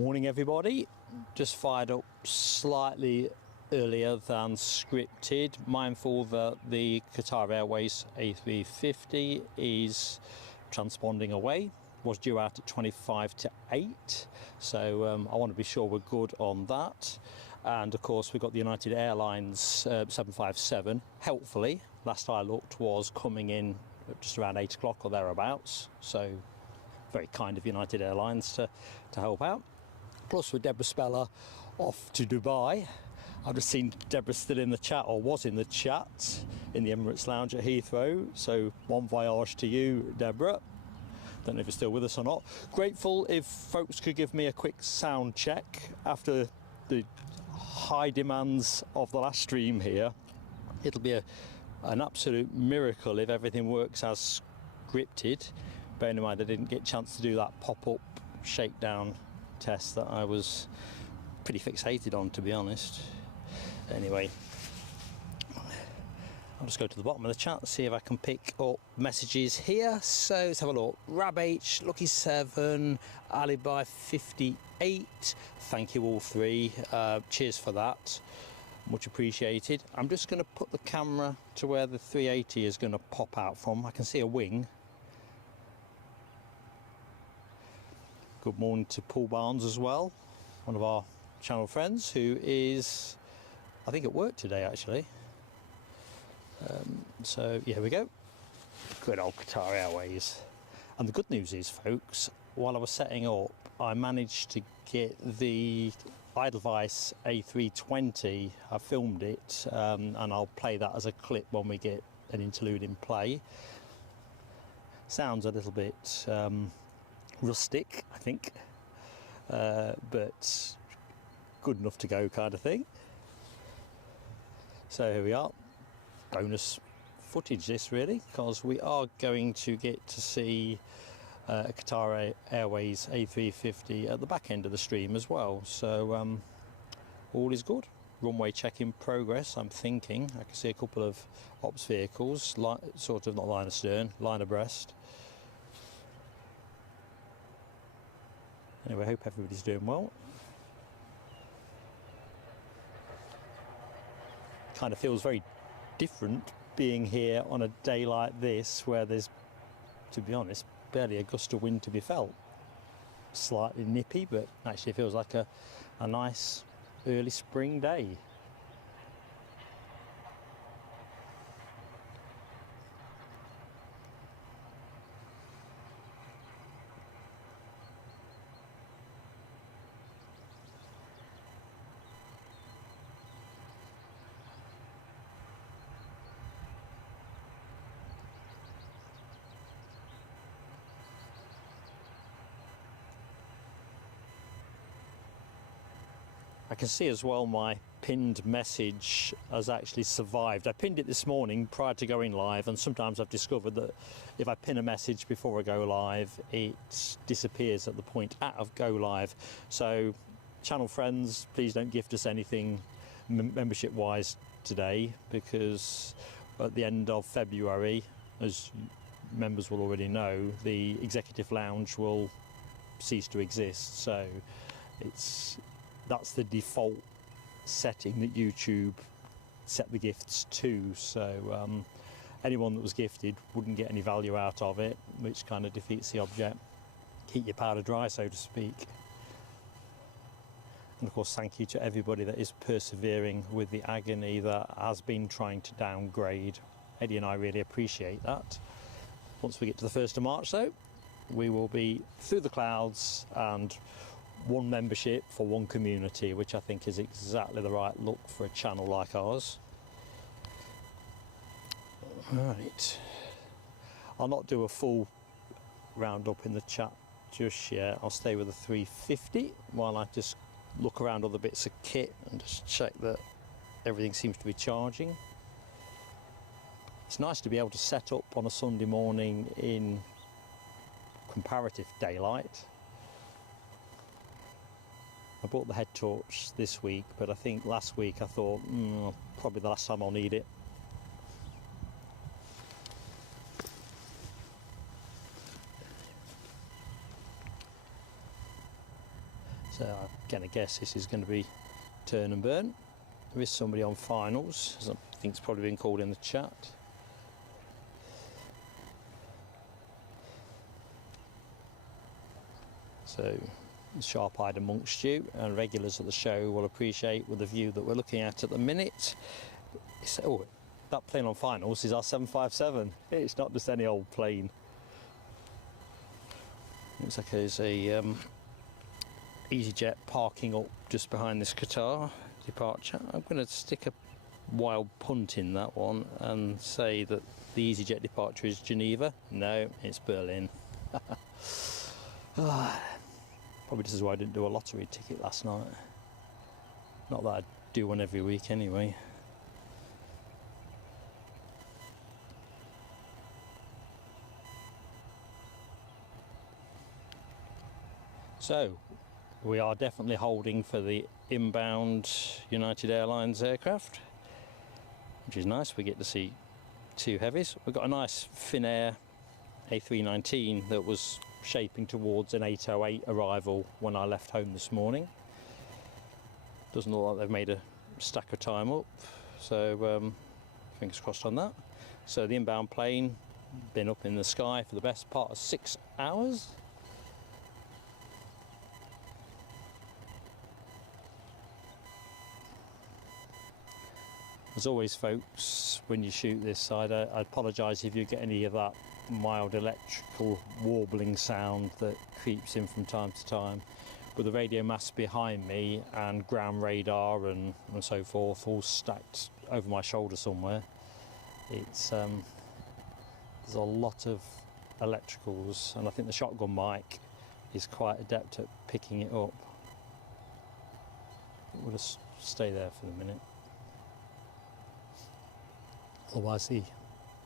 Morning everybody, just fired up slightly earlier than scripted, mindful that the Qatar Airways A350 is transponding away, was due out at 25 to 8, so I want to be sure we're good on that. And of course we've got the United Airlines 757, helpfully, last I looked, was coming in just around 8 o'clock or thereabouts, so very kind of United Airlines to help out. Plus with Deborah Speller off to Dubai. I've just seen Deborah still in the chat, or was in the chat, in the Emirates Lounge at Heathrow, so bon voyage to you, Deborah. Don't know if you're still with us or not. Grateful if folks could give me a quick sound check after the high demands of the last stream here. It'll be an absolute miracle if everything works as scripted. Bearing in mind I didn't get a chance to do that pop-up shakedown test that I was pretty fixated on, to be honest. Anyway, I'll just go to the bottom of the chat and see if I can pick up messages here. So let's have a look. Rab H, Lucky 7, Alibi 58. Thank you all three. Cheers for that. Much appreciated. I'm just going to put the camera to where the 380 is going to pop out from. I can see a wing. Good morning to Paul Barnes as well, one of our channel friends, who is, I think, at work today actually. So here we go. Good old Qatar Airways. And the good news is, folks, while I was setting up, I managed to get the Edelweiss A320. I filmed it, and I'll play that as a clip when we get an interlude in play. Sounds a little bit rustic, I think, but good enough to go, kind of thing. So here we are. Bonus footage this, really, because we are going to get to see a Qatar Airways A350 at the back end of the stream as well, so all is good. Runway check in progress. I'm thinking I can see a couple of ops vehicles, sort of, not line astern, line abreast. Anyway, I hope everybody's doing well. Kind of feels very different being here on a day like this, where there's, to be honest, barely a gust of wind to be felt. Slightly nippy, but actually feels like a nice early spring day. I can see as well my pinned message has actually survived. I pinned it this morning prior to going live, and sometimes I've discovered that if I pin a message before I go live, it disappears at the point of go live. So channel friends, please don't gift us anything membership wise today, because at the end of February, as members will already know, the executive lounge will cease to exist. So that's the default setting that YouTube set the gifts to, so anyone that was gifted wouldn't get any value out of it, which kind of defeats the object. Keep your powder dry, so to speak. And of course, thank you to everybody that is persevering with the agony that has been trying to downgrade. Eddie and I really appreciate that. Once we get to the 1st of March though, we will be through the clouds and one membership for one community, which I think is exactly the right look for a channel like ours. Right, I'll not do a full roundup in the chat just yet. I'll stay with the 350 while I just look around other bits of kit and just check that everything seems to be charging. It's nice to be able to set up on a Sunday morning in comparative daylight. I bought the head torch this week, but I think last week I thought probably the last time I'll need it. So I'm going to guess this is going to be turn and burn. There is somebody on finals, as I think it's probably been called in the chat. So sharp-eyed amongst you and regulars of the show will appreciate with the view that we're looking at the minute. Oh, that plane on finals is our 757. It's not just any old plane. Looks like there's a EasyJet parking up just behind this Qatar departure. I'm going to stick a wild punt in that one and say that the EasyJet departure is Geneva. No, it's Berlin. Probably this is why I didn't do a lottery ticket last night. Not that I do one every week anyway. So, we are definitely holding for the inbound United Airlines aircraft, which is nice. We get to see two heavies. We've got a nice Finnair A319 that was shaping towards an 808 arrival when I left home this morning. Doesn't look like they've made a stack of time up, so fingers crossed on that. So the inbound plane been up in the sky for the best part of 6 hours. As always, folks, when you shoot this, I apologise if you get any of that mild electrical warbling sound that creeps in from time to time. With the radio masts behind me and ground radar and so forth all stacked over my shoulder somewhere, it's there's a lot of electricals, and I think the shotgun mic is quite adept at picking it up. We'll just stay there for the minute. Otherwise the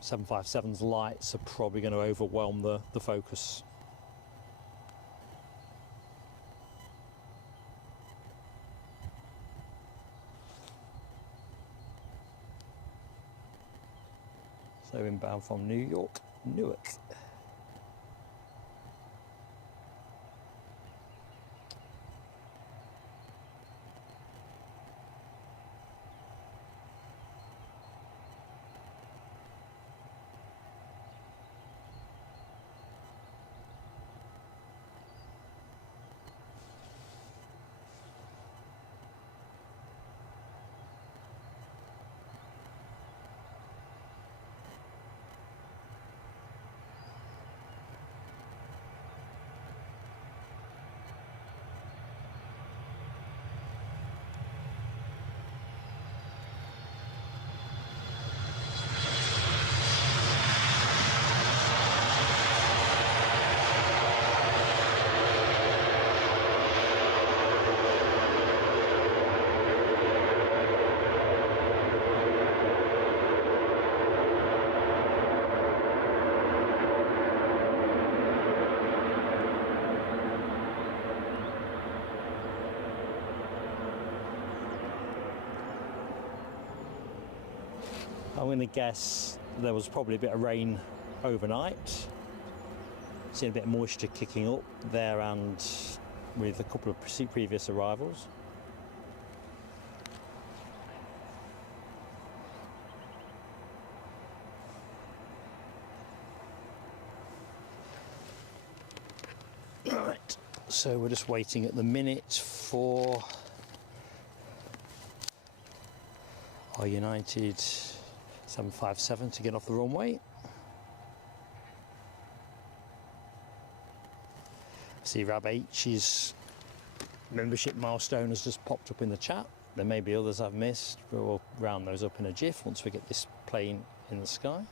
757's lights are probably going to overwhelm the focus. So inbound from New York, Newark. I'm going to guess there was probably a bit of rain overnight. Seen a bit of moisture kicking up there and with a couple of previous arrivals. Right, so we're just waiting at the minute for our United 757 to get off the runway. See Rab H's membership milestone has just popped up in the chat. There may be others I've missed, but we'll round those up in a jiff once we get this plane in the sky.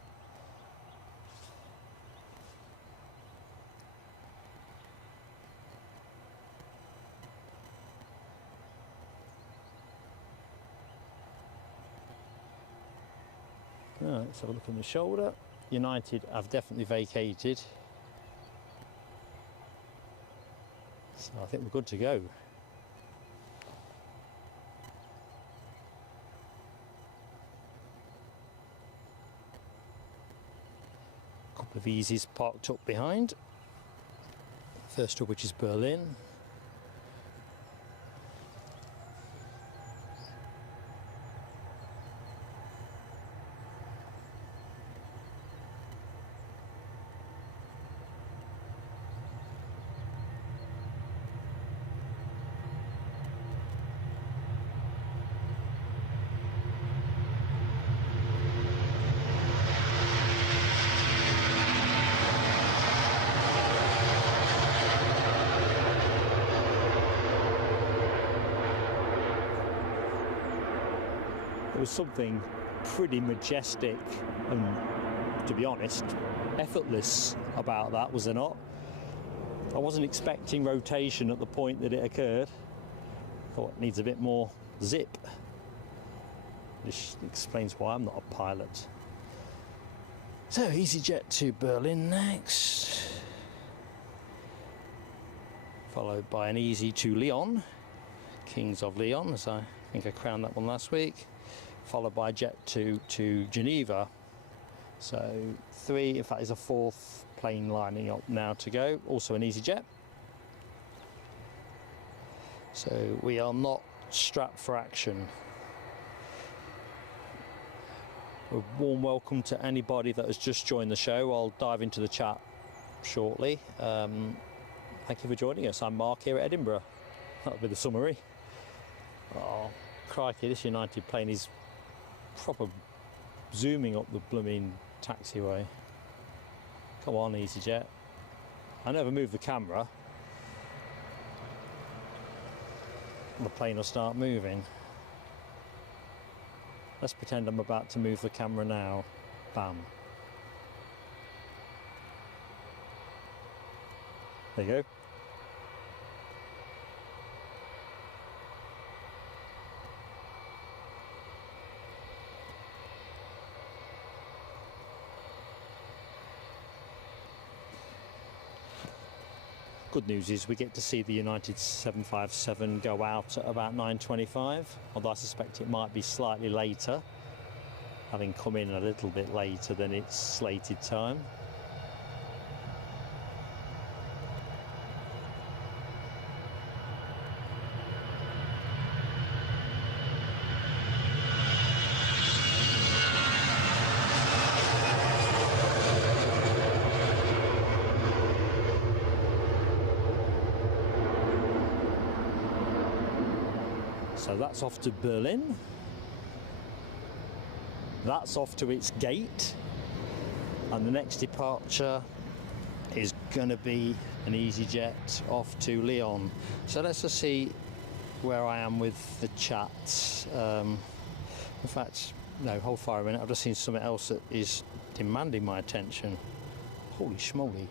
Right, let's have a look on the shoulder. United have definitely vacated, so I think we're good to go. A couple of Easies parked up behind. First up, which is Berlin. was something pretty majestic and, to be honest, effortless about that, was there not? I wasn't expecting rotation at the point that it occurred. Thought it needs a bit more zip. This explains why I'm not a pilot. So, EasyJet to Berlin next. Followed by an easy to Lyon. Kings of Lyon, as I think I crowned that one last week. Followed by Jet 2 to Geneva. So 3, in fact, is a 4th plane lining up now to go. Also an EasyJet. So we are not strapped for action. A warm welcome to anybody that has just joined the show. I'll dive into the chat shortly. Thank you for joining us. I'm Mark here at Edinburgh. That'll be the summary. Oh, crikey, this United plane is proper zooming up the blooming taxiway. Come on, EasyJet. I never move the camera. The plane will start moving. Let's pretend I'm about to move the camera now. Bam. There you go. Good news is we get to see the United 757 go out at about 9:25, although I suspect it might be slightly later, having come in a little bit later than its slated time. So that's off to Berlin. That's off to its gate. And the next departure is going to be an EasyJet off to Lyon. So let's just see where I am with the chat. In fact, no, hold fire a minute. I've just seen something else that is demanding my attention. Holy schmoly.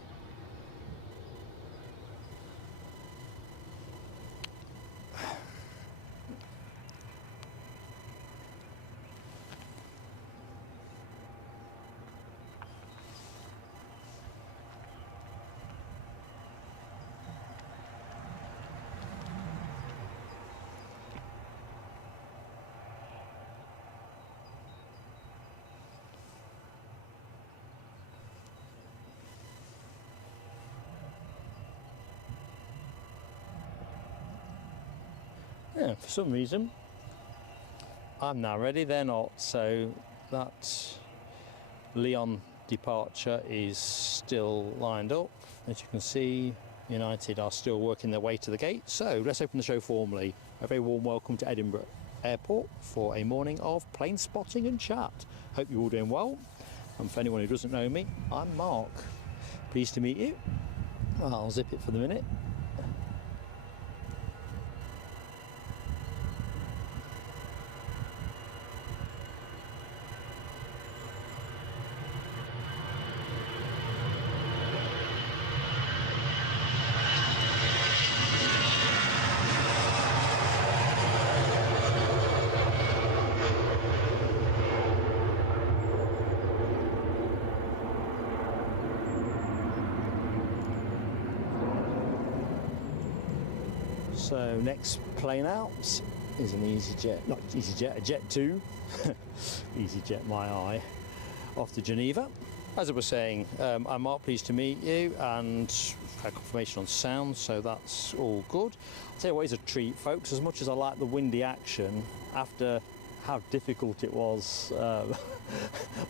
Yeah, for some reason I'm now ready, they're not, so that Lyon departure is still lined up. As you can see, United are still working their way to the gate, so let's open the show formally. A very warm welcome to Edinburgh Airport for a morning of plane spotting and chat. Hope you're all doing well, and for anyone who doesn't know me, I'm Mark. Pleased to meet you. I'll zip it for the minute. So next plane out is an EasyJet, not EasyJet, a Jet 2, EasyJet my eye, off to Geneva. As I was saying, I'm Mark, pleased to meet you, and had confirmation on sound, so that's all good. I'll tell you what is a treat, folks, as much as I like the windy action, after how difficult it was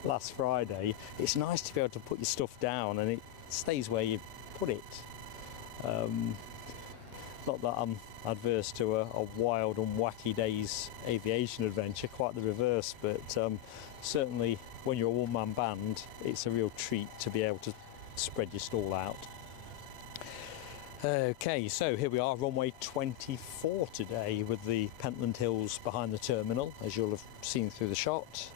last Friday, it's nice to be able to put your stuff down and it stays where you put it. Not that I'm adverse to a wild and wacky day's aviation adventure, quite the reverse, but certainly when you're a one-man band, it's a real treat to be able to spread your stall out. Okay, so here we are, runway 24 today with the Pentland Hills behind the terminal, as you'll have seen through the shot.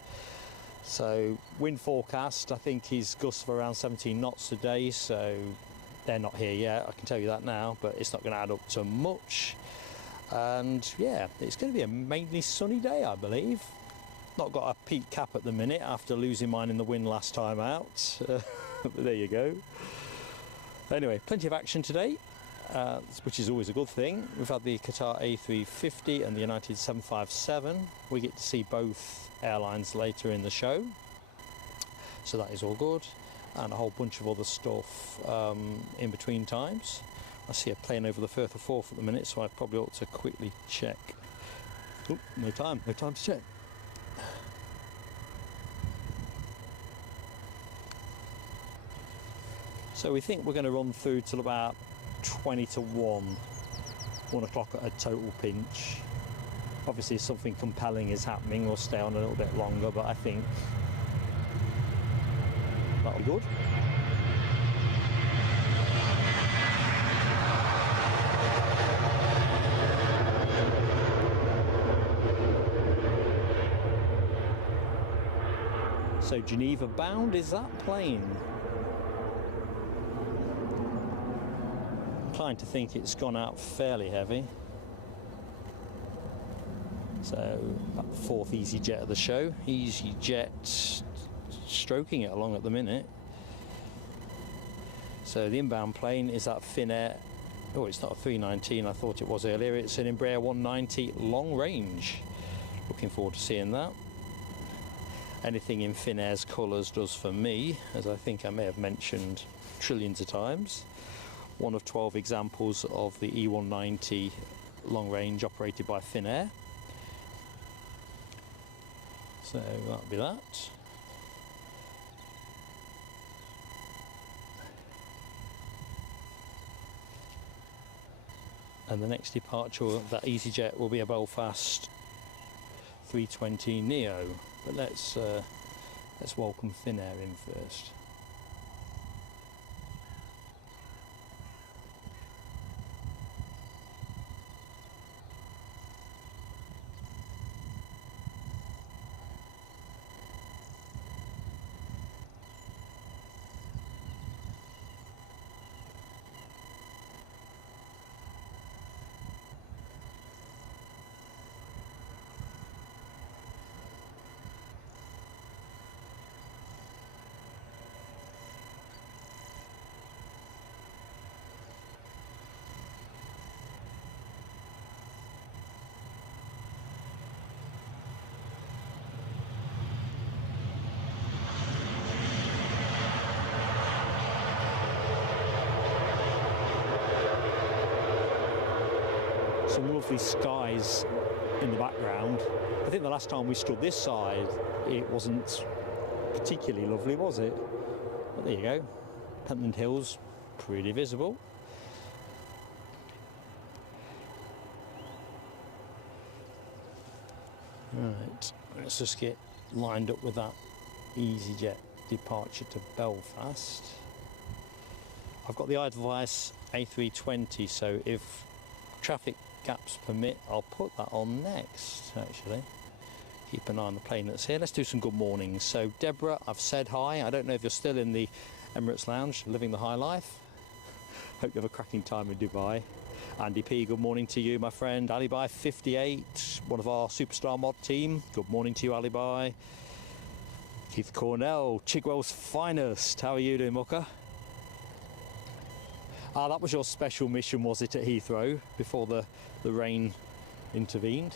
So wind forecast, I think is gusts of around 17 knots today, so they're not here yet, I can tell you that now, but it's not going to add up to much. And yeah, it's going to be a mainly sunny day, I believe. Not got a peak cap at the minute after losing mine in the wind last time out. But there you go. Anyway, plenty of action today. Which is always a good thing. We've had the Qatar A350 and the United 757. We get to see both airlines later in the show, so that is all good, and a whole bunch of other stuff in between times. I see a plane over the Firth of Forth at the minute, so I probably ought to quickly check. Oh, no time to check. So we think we're going to run through till about 20 to 1 o'clock at a total pinch. Obviously if something compelling is happening, we'll stay on a little bit longer, but I think that'll be good. So Geneva bound, is that plane? Inclined to think it's gone out fairly heavy. So that fourth EasyJet of the show. EasyJet stroking it along at the minute. So the inbound plane is that Finnair. Oh, it's not a 319, I thought it was earlier. It's an Embraer 190 long range. Looking forward to seeing that. Anything in Finnair's colours does for me, as I think I may have mentioned trillions of times. One of 12 examples of the E190 long range operated by Finnair. So that'll be that. And the next departure of that EasyJet will be a Belfast 320 Neo. But let's welcome Finnair in first. Some lovely skies in the background. I think the last time we stood this side, it wasn't particularly lovely, was it? But there you go. Pentland Hills, pretty visible. Right, let's just get lined up with that EasyJet departure to Belfast. I've got the Edelweiss A320, so if traffic gaps permit, I'll put that on next, actually. Keep an eye on the plane that's here. Let's do some good mornings. So Deborah, I've said hi. I don't know if you're still in the Emirates Lounge, living the high life. Hope you have a cracking time in Dubai. Andy P, good morning to you, my friend. Alibi 58, one of our superstar mod team. Good morning to you, Alibi. Keith Cornell, Chigwell's finest. How are you doing, Mucker? Ah, that was your special mission, was it, at Heathrow, before the rain intervened?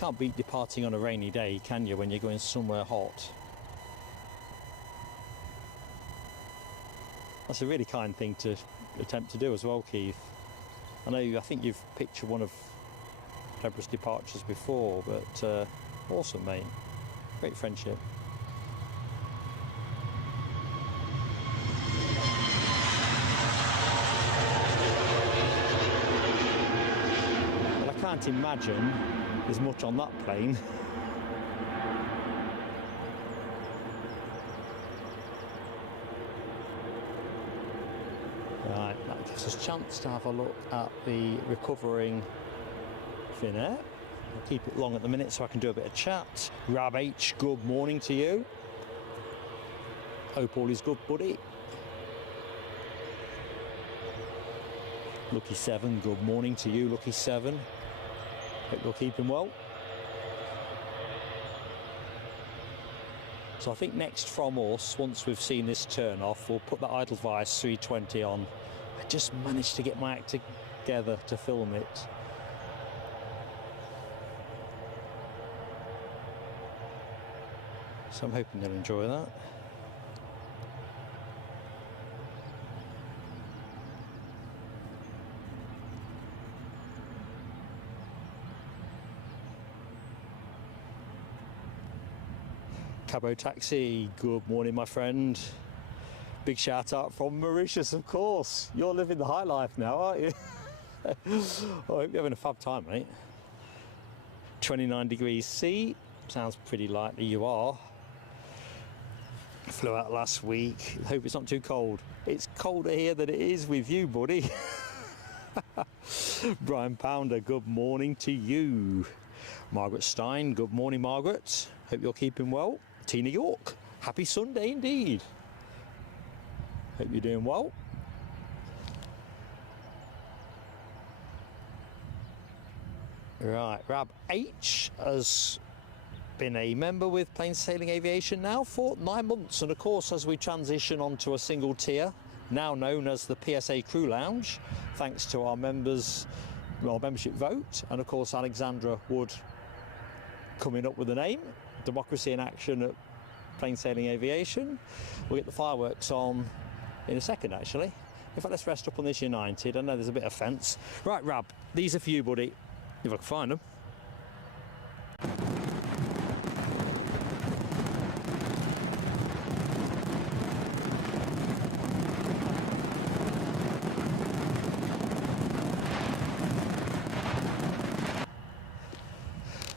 Can't beat departing on a rainy day, can you, when you're going somewhere hot? That's a really kind thing to attempt to do as well, Keith. I think you've pictured one of Deborah's departures before, but awesome, mate. Great friendship. I can't imagine there's much on that plane. Right, that gives gives us a chance to have a look at the recovering Finnair. I'll keep it long at the minute so I can do a bit of chat. Rab H, good morning to you. Hope all is good, buddy. Lucky 7, good morning to you, Lucky 7. Hope you're keeping well. So I think next from us, once we've seen this turn off, we'll put the Edelweiss 320 on. I just managed to get my act together to film it. So I'm hoping they'll enjoy that. Cabo Taxi, good morning my friend. Big shout out from Mauritius, of course. You're living the high life now, aren't you? I hope you're having a fab time, mate. 29 degrees C, sounds pretty likely you are. Flew out last week, hope it's not too cold. It's colder here than it is with you, buddy. Brian Pounder, good morning to you. Margaret Stein, good morning Margaret. Hope you're keeping well. Tina York, happy Sunday indeed. Hope you're doing well. Right, Rab H has been a member with Plain Sailing Aviation now for 9 months, and of course as we transition onto a single tier, now known as the PSA Crew Lounge, thanks to our members, our membership vote, and of course Alexandra Wood coming up with the name, Democracy in Action at Plain Sailing Aviation. We'll get the fireworks on in a second actually. In fact, let's rest up on this United. I know there's a bit of fence. Right, Rab, these are for you, buddy, if I can find them.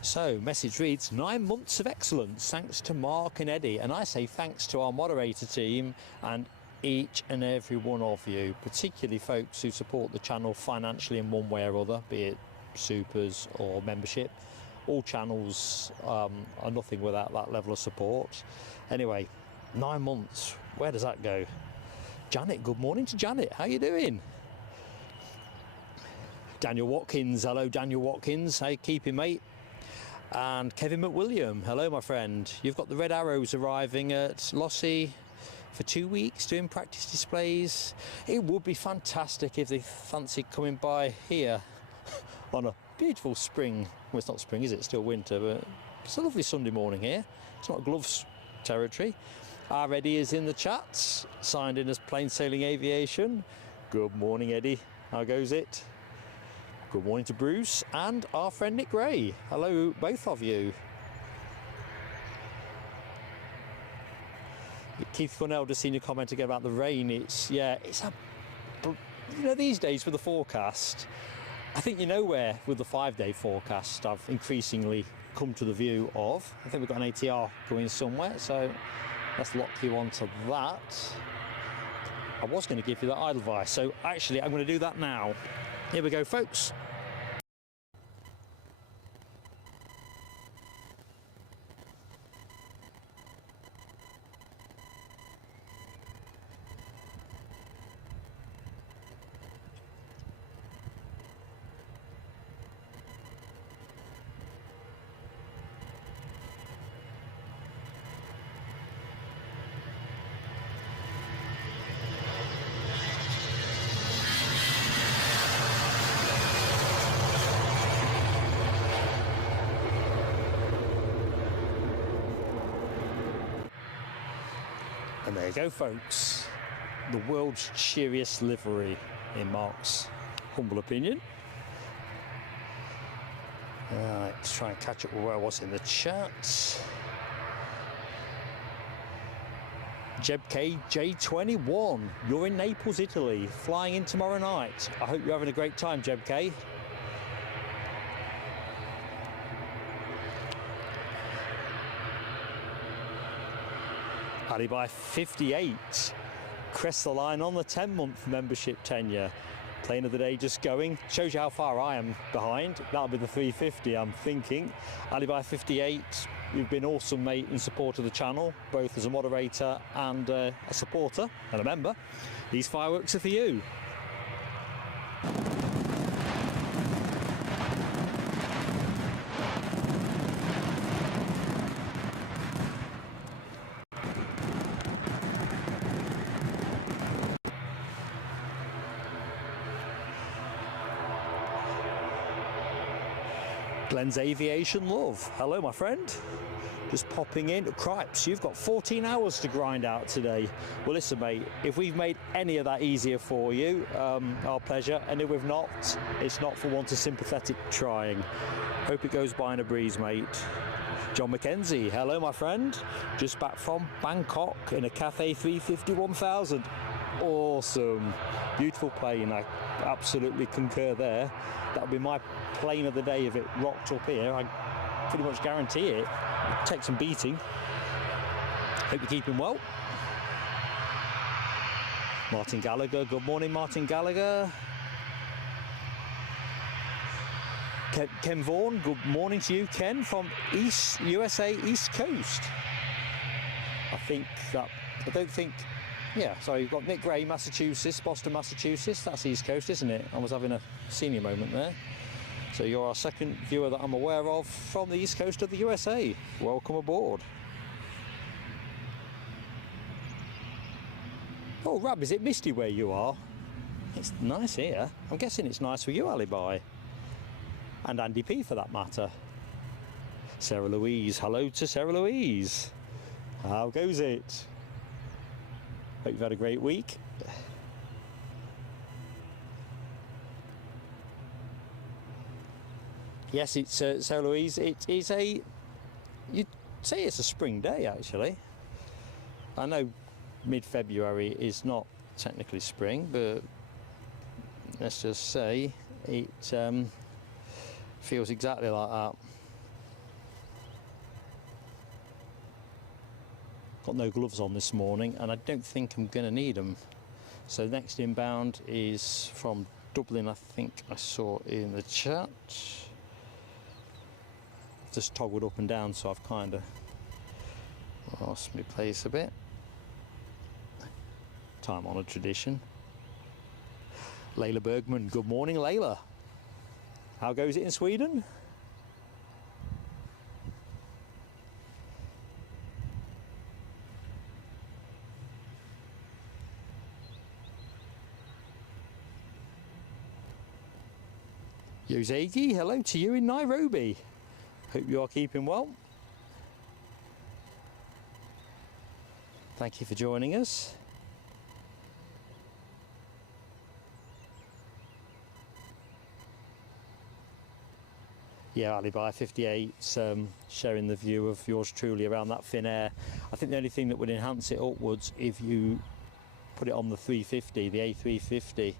So, message reads, 9 months of excellence, thanks to Mark and Eddie. And I say thanks to our moderator team and each and every one of you, particularly folks who support the channel financially in one way or other, be it supers or membership. All channels are nothing without that level of support. Anyway, 9 months, where does that go? Janet, good morning to Janet, how you doing? Daniel Watkins, hello Daniel Watkins, how you keeping, mate? And Kevin McWilliam, hello my friend. You've got the Red Arrows arriving at Lossy for 2 weeks doing practice displays. It would be fantastic if they fancied coming by here on a beautiful spring, well it's not spring is it, it's still winter, but it's a lovely Sunday morning here. It's not gloves territory. Our Eddie is in the chat, signed in as Plain Sailing Aviation. Good morning Eddie, how goes it? Good morning to Bruce and our friend Nick Gray. Hello, both of you. Keith Cornell just seen your comment again about the rain. It's a, you know, these days with the forecast, I think you know where with the 5-day forecast I've increasingly come to the view of. I think we've got an ATR going somewhere, so let's lock you onto that. I was going to give you that Edelweiss, so actually I'm going to do that now. Here we go, folks. And there you go, folks. The world's cheeriest livery, in Mark's humble opinion. Right, let's try and catch up with where I was in the chat. Jeb K J21, you're in Naples, Italy, flying in tomorrow night. I hope you're having a great time, Jeb K. Alibi 58. crest the line on the 10-month membership tenure. Plane of the day just going. Shows you how far I am behind. That'll be the 350, I'm thinking. Alibi 58, you've been awesome, mate, in support of the channel, both as a moderator and a supporter and a member. These fireworks are for you. Glenn's Aviation Love. Hello, my friend. Just popping in. Cripes, you've got 14 hours to grind out today. Well, listen, mate, if we've made any of that easier for you, our pleasure. And if we've not, it's not for want of sympathetic trying. Hope it goes by in a breeze, mate. John McKenzie. Hello, my friend. Just back from Bangkok in a Cathay A350 1000. Awesome. Beautiful plane. I absolutely concur there. That'll be my plane of the day if it rocked up here. I pretty much guarantee it. Take some beating. Hope you're keeping well. Martin Gallagher. Good morning, Martin Gallagher. Ken Vaughan. Good morning to you, Ken, from USA East Coast. Sorry, you've got Nick Gray, Massachusetts, Boston, Massachusetts. That's East Coast, isn't it? I was having a senior moment there. So you're our second viewer that I'm aware of from the East Coast of the USA. Welcome aboard. Oh, Rab, is it misty where you are? It's nice here. I'm guessing it's nice for you, Alibi. And Andy P, for that matter. Sarah Louise. Hello to Sarah Louise. How goes it? Hope you've had a great week. Yes, it's Sarah Louise. It is you'd say it's a spring day, actually. I know mid-February is not technically spring, but let's just say it feels exactly like that. Got no gloves on this morning, and I don't think I'm going to need them. So next inbound is from Dublin, I think I saw in the chat. Just toggled up and down, so I've kind of lost my place a bit. Time-honoured tradition. Layla Bergman. Good morning, Layla. How goes it in Sweden? Yosegi, hello to you in Nairobi. Hope you are keeping well. Thank you for joining us. Yeah, Alibi 58, sharing the view of yours truly around that thin air. I think the only thing that would enhance it upwards if you put it on the 350, the A350,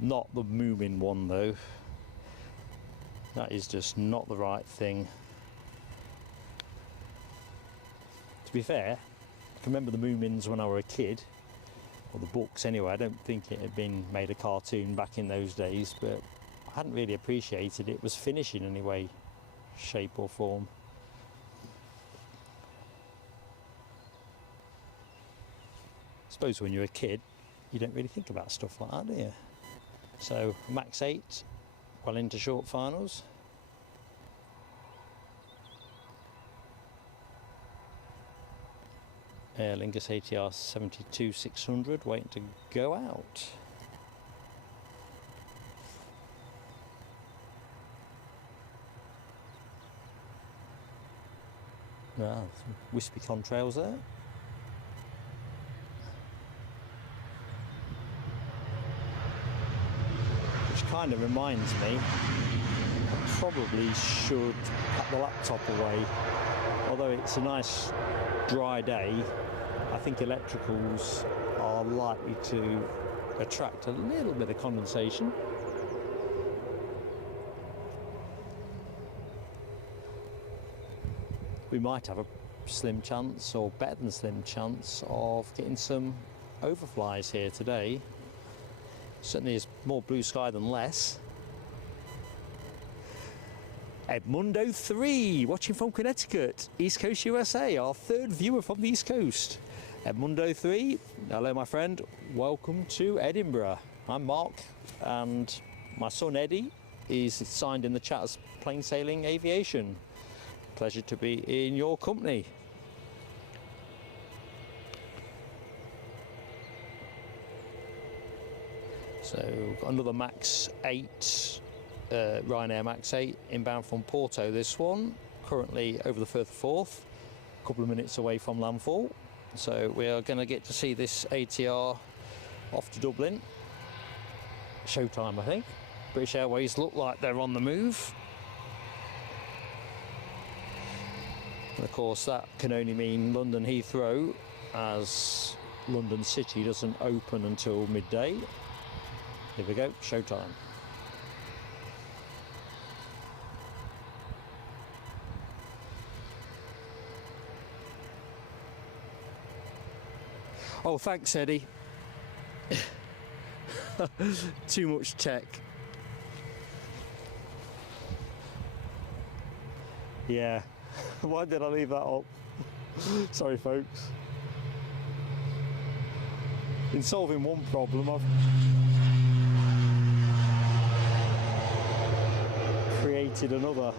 not the Moomin one though. That is just not the right thing. To be fair, I can remember the Moomins when I was a kid, or the books anyway. I don't think it had been made a cartoon back in those days, but I hadn't really appreciated it was finished in any way, shape or form. I suppose when you're a kid, you don't really think about stuff like that, do you? So Max 8, well into short finals. Aer Lingus ATR 72-600 waiting to go out. Some wispy contrails there. Which kind of reminds me, I probably should pack the laptop away. Although it's a nice dry day, I think electricals are likely to attract a little bit of condensation. We might have a slim chance, or better than slim chance, of getting some overflies here today. Certainly is more blue sky than less. Edmundo 3, watching from Connecticut, East Coast USA, our third viewer from the East Coast. Edmundo 3, hello my friend, welcome to Edinburgh. I'm Mark, and my son Eddie is signed in the chat as Plain Sailing Aviation. Pleasure to be in your company. So got another Max 8, Ryanair Max 8 inbound from Porto. This one currently over the Firth of Forth, a couple of minutes away from landfall. So we are going to get to see this ATR off to Dublin. Showtime, I think. British Airways look like they're on the move. And of course that can only mean London Heathrow, as London City doesn't open until midday. Here we go, showtime. Oh, thanks, Eddie. Too much tech. Yeah. Why did I leave that up? Sorry, folks. In solving one problem, I've created another.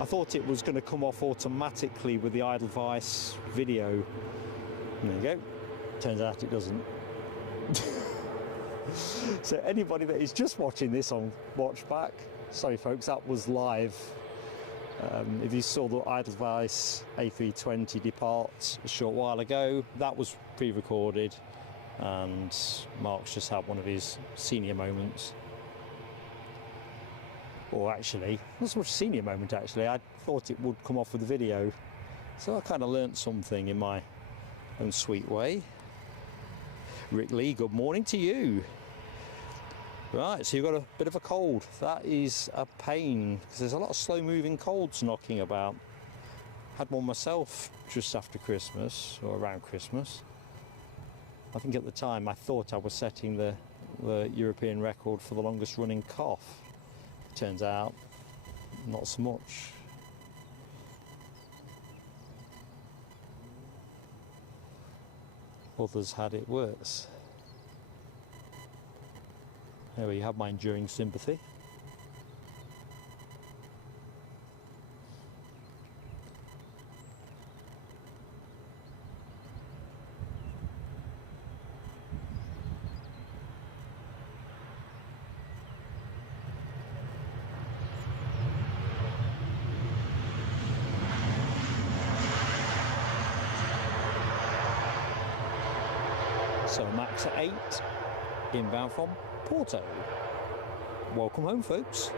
I thought it was going to come off automatically with the Edelweiss video. There you go. Turns out it doesn't. So anybody that is just watching this on watch back, sorry folks, that was live. If you saw the Edelweiss A320 depart a short while ago, that was pre-recorded, and Mark's just had one of his senior moments. Or actually, not so much senior moment actually, I thought it would come off with the video. So I kind of learnt something in my own sweet way. Rick Lee, good morning to you. Right, so you've got a bit of a cold. That is a pain, because there's a lot of slow-moving colds knocking about. Had one myself just after Christmas, or around Christmas. I think at the time I thought I was setting the European record for the longest running cough. Turns out, not so much. Others had it worse. There you have my enduring sympathy. So Max 8, inbound from Porto. Welcome home, folks.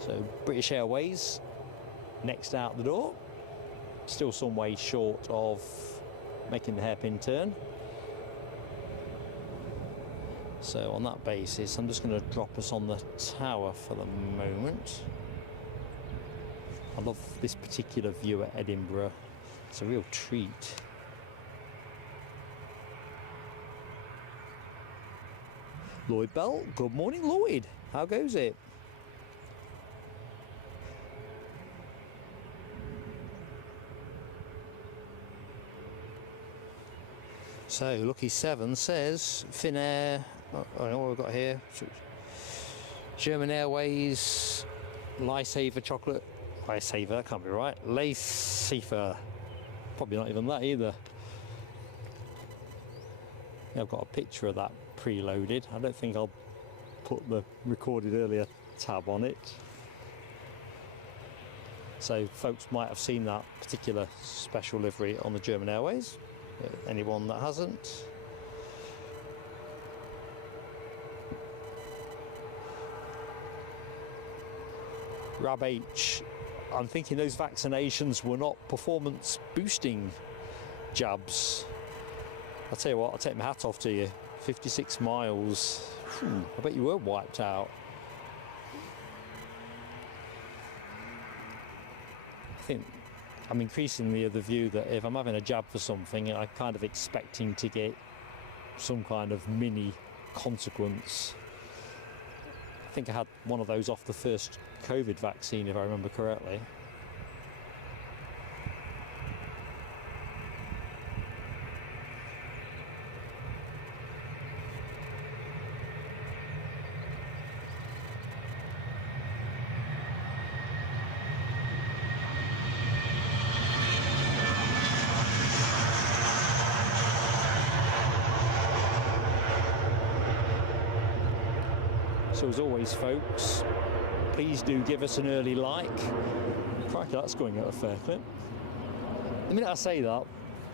So British Airways, next out the door. Still some way short of making the hairpin turn. So on that basis, I'm just going to drop us on the tower for the moment. I love this particular view at Edinburgh. It's a real treat. Lloyd Bell, good morning Lloyd. How goes it? So Lucky 7 says Finnair, I know what we've got here. German Airways, Lifesaver chocolate. Lifesaver, that can't be right. Lifesaver. Probably not even that either. Yeah, I've got a picture of that preloaded. I don't think I'll put the recorded earlier tab on it. So folks might have seen that particular special livery on the German Airways. Anyone that hasn't. Rab H, I'm thinking those vaccinations were not performance boosting jabs. I'll tell you what, I'll take my hat off to you. 56 miles. I bet you were wiped out. I think I'm increasingly of the view that if I'm having a jab for something, I'm kind of expecting to get some kind of mini consequence. I think I had one of those off the first COVID vaccine, if I remember correctly. So as always, folks, please do give us an early like. Crikey, that's going at a fair clip. The minute I say that,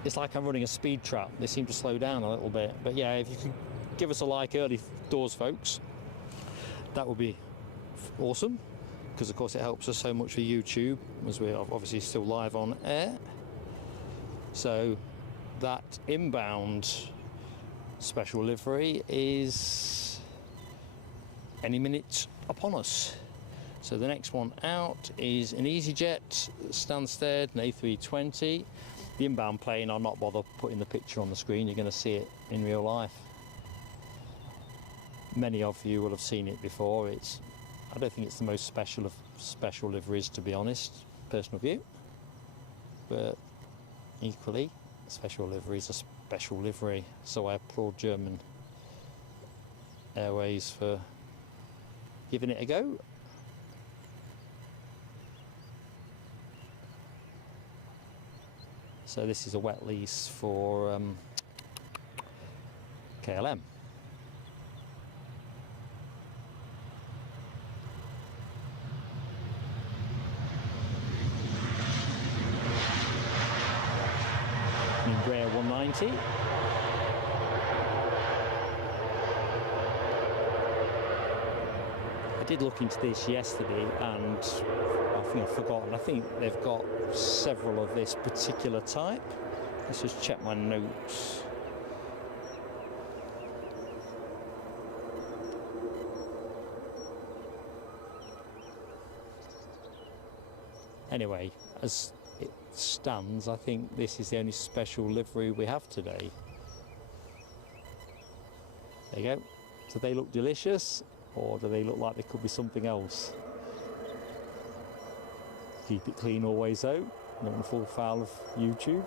it's like I'm running a speed trap. They seem to slow down a little bit. But yeah, if you could give us a like early doors, folks, that would be awesome. Because of course it helps us so much for YouTube, as we're obviously still live on air. So that inbound special livery is any minute upon us. So the next one out is an EasyJet Stansted, an A320. The inbound plane, I'll not bother putting the picture on the screen, you're going to see it in real life. Many of you will have seen it before. I don't think it's the most special of special liveries, to be honest, personal view, but equally special livery is a special livery, so I applaud German Airways for giving it a go. So this is a wet lease for KLM. Embraer 190. I did look into this yesterday and I think I've forgotten. I think they've got several of this particular type. Let's just check my notes. Anyway, as it stands, I think this is the only special livery we have today. There you go. Do they look delicious, or do they look like they could be something else? Keep it clean always though, not in full foul of YouTube.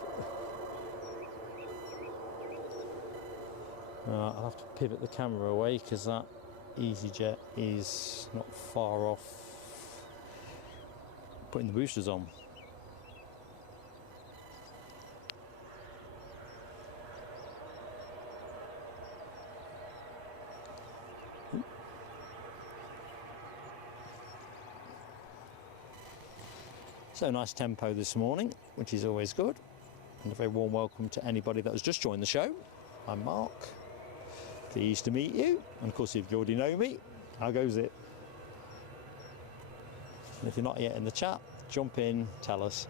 I'll have to pivot the camera away because that EasyJet is not far off putting the boosters on. So nice tempo this morning, which is always good. And a very warm welcome to anybody that has just joined the show. I'm Mark. Pleased to meet you. And of course, if you already know me, how goes it? And if you're not yet in the chat, jump in, tell us.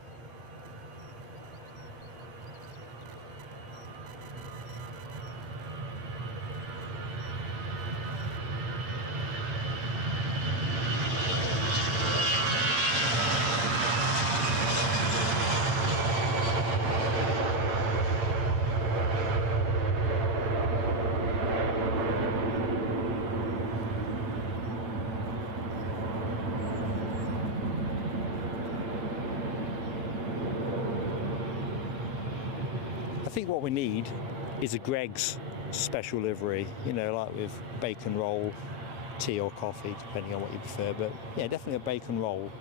I think what we need is a Greg's special livery, you know, like with bacon roll, tea or coffee, depending on what you prefer, but yeah, definitely a bacon roll.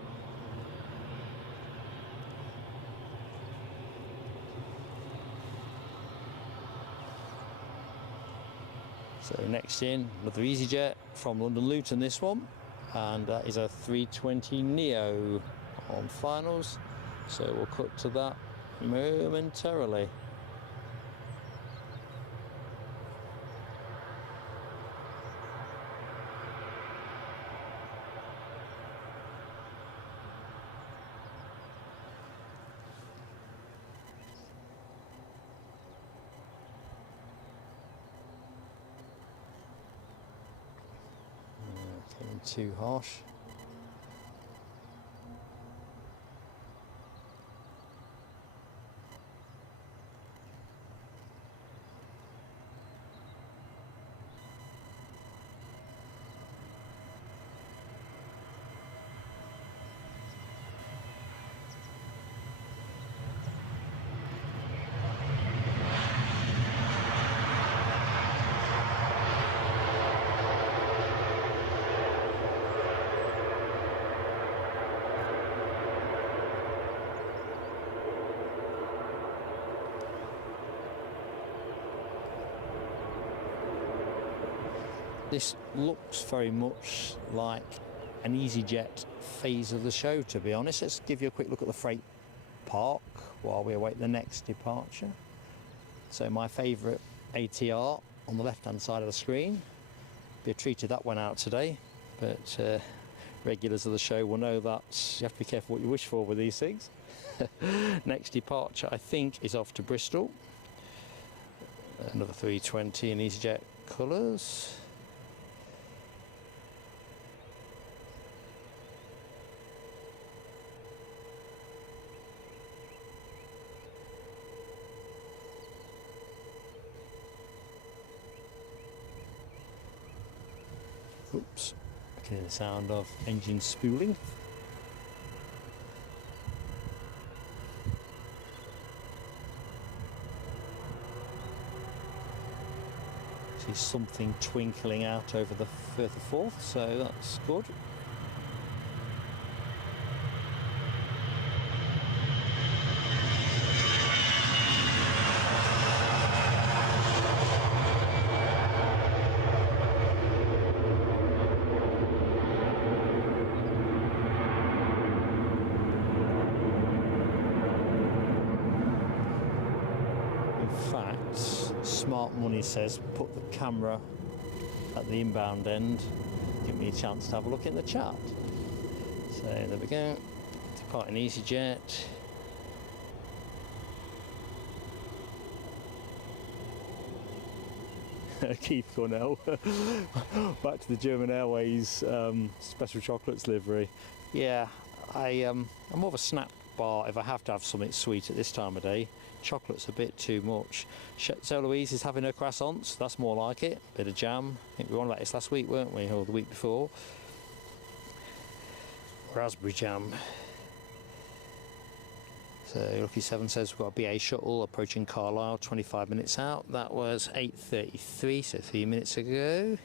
So next in, another EasyJet from London Luton, this one, and that is a 320 Neo on finals, so we'll cut to that momentarily. Too harsh. This looks very much like an EasyJet phase of the show, to be honest. Let's give you a quick look at the freight park while we await the next departure. So my favourite ATR on the left hand side of the screen. Be a treat if that went out today, but regulars of the show will know that you have to be careful what you wish for with these things. Next departure I think is off to Bristol. Another 320 in EasyJet colours. Oops, I can hear the sound of engine spooling. See something twinkling out over the further fourth, so that's good. Smart Money says put the camera at the inbound end, give me a chance to have a look in the chart. So there we go, departing EasyJet. Keith Cornell. Back to the German Airways special chocolates livery. Yeah, I'm more of a snack bar if I have to have something sweet at this time of day. Chocolate's a bit too much. So Louise is having her croissants, that's more like it. Bit of jam, I think we were on about this last week, weren't we, or the week before. Raspberry jam. So Lucky 7 says we've got a BA shuttle approaching Carlisle, 25 minutes out. That was 8:33, so 3 minutes ago.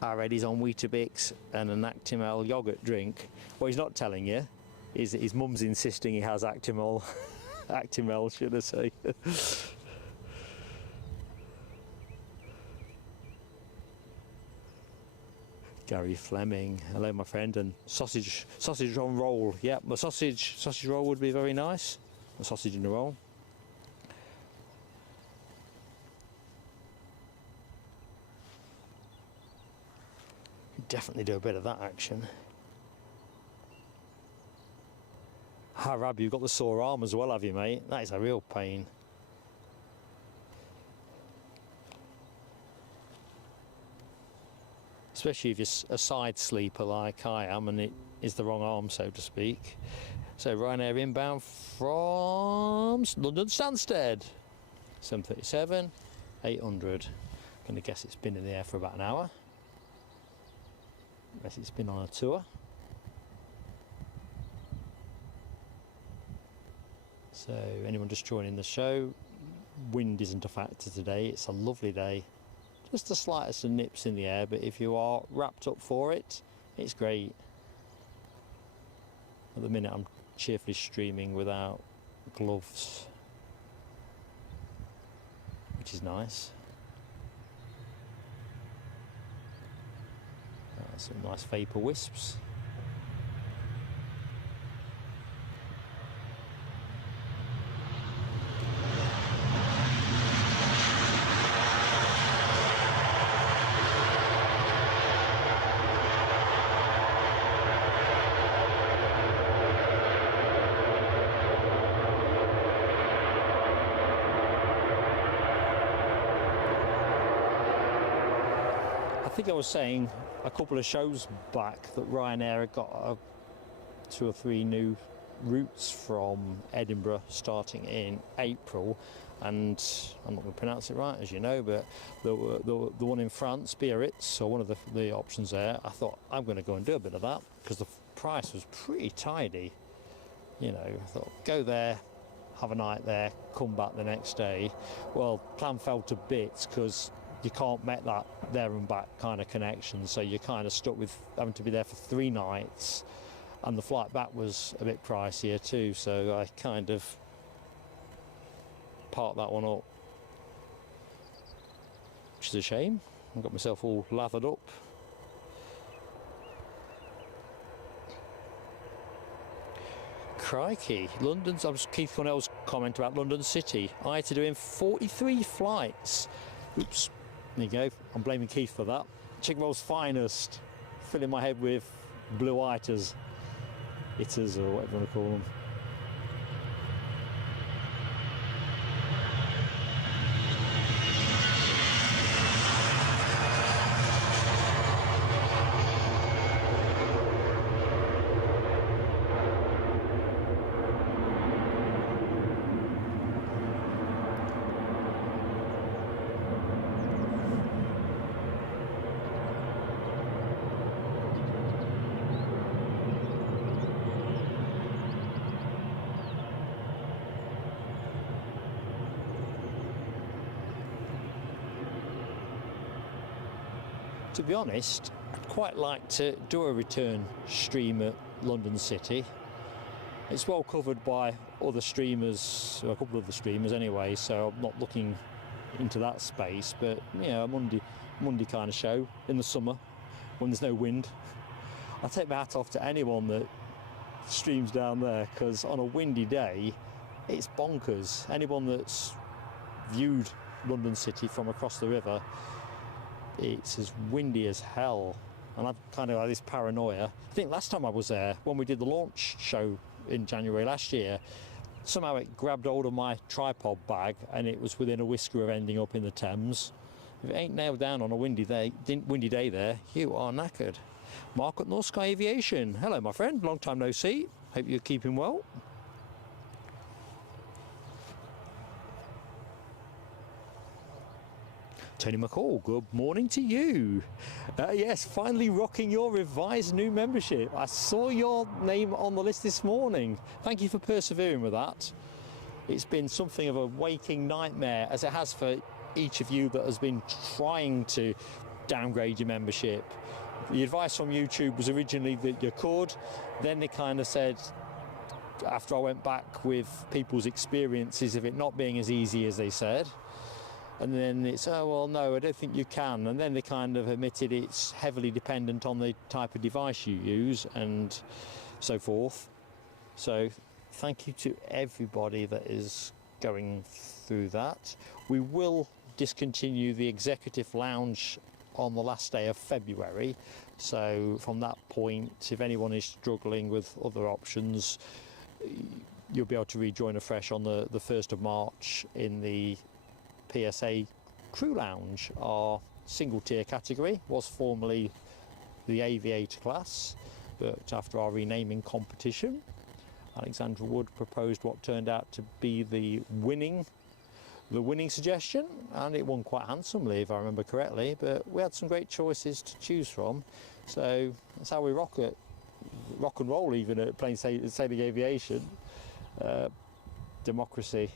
Our Eddie's on Weetabix and an Actimel yogurt drink. What he's not telling you is that his mum's insisting he has Actimel. Actimel, should I say. Gary Fleming, hello my friend, and sausage on roll. Yeah, the sausage roll would be very nice. A sausage in a roll. Definitely do a bit of that action. Rab, you've got the sore arm as well, have you, mate? That is a real pain. Especially if you're a side sleeper like I am and it is the wrong arm, so to speak. So Ryanair inbound from London Stansted. 737, 800. I'm going to guess it's been in the air for about an hour. Unless it's been on a tour. So anyone just joining the show, wind isn't a factor today, it's a lovely day. Just the slightest of nips in the air, but if you are wrapped up for it, it's great. At the minute I'm cheerfully streaming without gloves, which is nice. Some nice vapour wisps. I think I was saying a couple of shows back that Ryanair had got 2 or 3 new routes from Edinburgh starting in April, and I'm not going to pronounce it right, as you know, but the one in France, Biarritz, or one of the options there, I thought I'm going to go and do a bit of that because the price was pretty tidy. You know, I thought go there, have a night there, come back the next day. Well, plan fell to bits because you can't make that there and back kind of connection, so you're kind of stuck with having to be there for 3 nights, and the flight back was a bit pricier too, so I kind of parked that one up, which is a shame. I've got myself all lathered up. Crikey, London's, I was Keith Cornell's comment about London City. I had to do in 43 flights. Oops, there you go. I'm blaming Keith for that. Chickenroll's finest. Filling my head with blue-iters. Itters, or whatever you want to call them. To be honest, I'd quite like to do a return stream at London City. It's well covered by other streamers, or a couple of the streamers anyway, so I'm not looking into that space, but yeah, a Monday kind of show in the summer when there's no wind. I take my hat off to anyone that streams down there, because on a windy day it's bonkers. Anyone that's viewed London City from across the river, it's as windy as hell, and I've kind of had this paranoia. I think last time I was there, when we did the launch show in January last year, somehow it grabbed hold of my tripod bag and it was within a whisker of ending up in the Thames. If it ain't nailed down on a windy day there, you are knackered. Mark at North Sky Aviation. Hello my friend, long time no see. Hope you're keeping well. Tony McCall, good morning to you. Yes, finally rocking your revised new membership. I saw your name on the list this morning. Thank you for persevering with that. It's been something of a waking nightmare, as it has for each of you that has been trying to downgrade your membership. The advice from YouTube was originally that you could, then they kind of said, after I went back with people's experiences of it not being as easy as they said, and then it's, oh well no, I don't think you can, and then they kind of admitted it's heavily dependent on the type of device you use and so forth. So thank you to everybody that is going through that. We will discontinue the executive lounge on the last day of February, so from that point, if anyone is struggling with other options, you'll be able to rejoin afresh on the 1st of March in the PSA Crew Lounge. Our single tier category was formerly the Aviator class, but after our renaming competition, Alexandra Wood proposed what turned out to be the winning suggestion, and it won quite handsomely if I remember correctly, but we had some great choices to choose from, so that's how we rock and roll even at Plain Sailing Aviation. Democracy.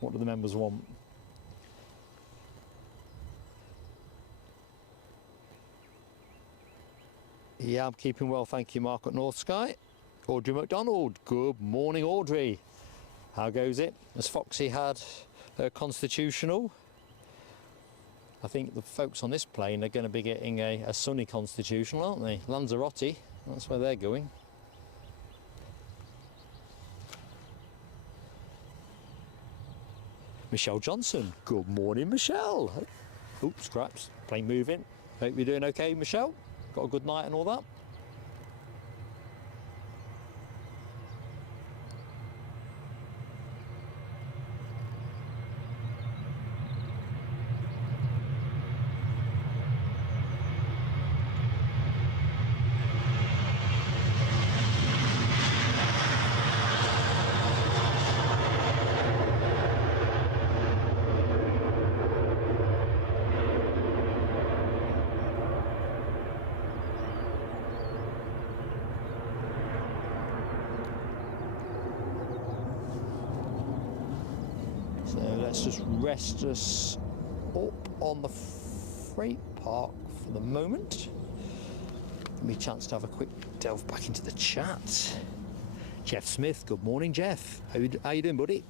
What do the members want? Yeah, I'm keeping well, thank you, Mark at North Sky. Audrey McDonald, good morning, Audrey. How goes it? Has Foxy had her constitutional? I think the folks on this plane are going to be getting a sunny constitutional, aren't they? Lanzarote, that's where they're going. Michelle Johnson, good morning, Michelle. Oops, scraps, plane moving. Hope you're doing okay, Michelle. Got a good night and all that. Let's just rest us up on the freight park for the moment. Give me a chance to have a quick delve back into the chat. Jeff Smith, good morning, Jeff. How you doing, buddy?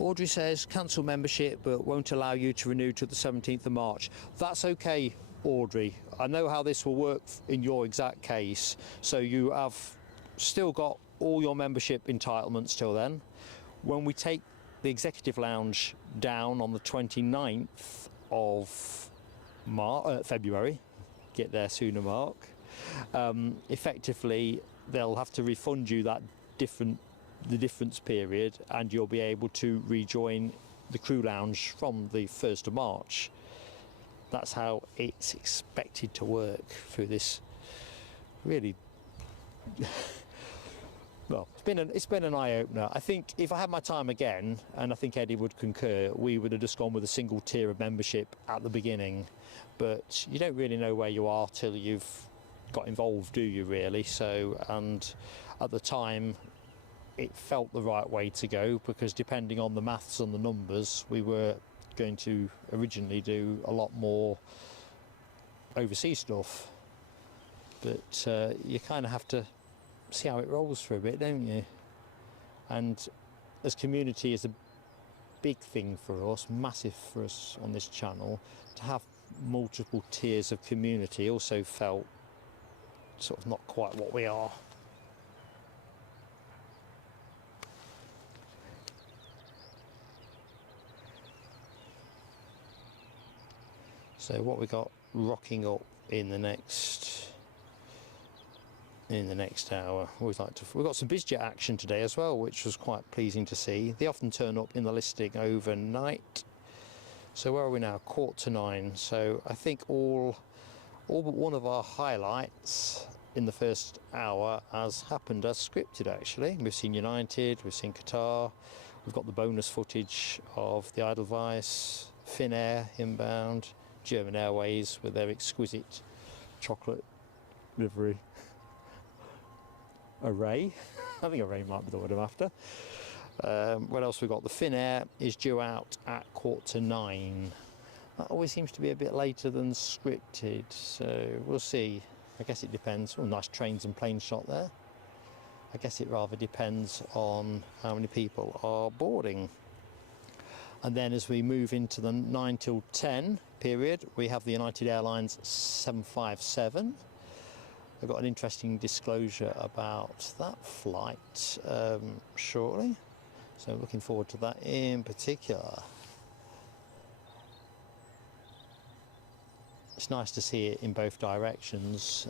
Audrey says, cancel membership but won't allow you to renew till the 17th of March. That's okay, Audrey. I know how this will work in your exact case. So you have still got all your membership entitlements till then. When we take the executive lounge down on the 29th of February, get there sooner, Mark, effectively they'll have to refund you the difference period, and you'll be able to rejoin the crew lounge from the 1st of March. That's how it's expected to work through this really well, it's been an eye-opener. I think if I had my time again, and I think Eddie would concur, we would have just gone with a single tier of membership at the beginning. But you don't really know where you are till you've got involved, do you really? So, and at the time, it felt the right way to go, because depending on the maths and the numbers, we were going to originally do a lot more overseas stuff. But you kind of have to see how it rolls for a bit, don't you? And as community is a big thing for us, massive for us on this channel, to have multiple tiers of community also felt sort of not quite what we are. So what we got rocking up in the next hour. We've got some BizJet action today as well, which was quite pleasing to see. They often turn up in the listing overnight. So where are we now? 8:45. So I think all but one of our highlights in the first hour has happened as scripted, actually. We've seen United, we've seen Qatar, we've got the bonus footage of the Edelweiss, Finnair inbound, German Airways with their exquisite chocolate livery. Array. I think Array might be the word I'm after. What else we got? The Finnair is due out at 8:45. That always seems to be a bit later than scripted, so we'll see. I guess it depends. Oh, nice trains and planes shot there. I guess it rather depends on how many people are boarding. And then as we move into the 9 till 10 period, we have the United Airlines 757. I've got an interesting disclosure about that flight shortly, so looking forward to that in particular. It's nice to see it in both directions.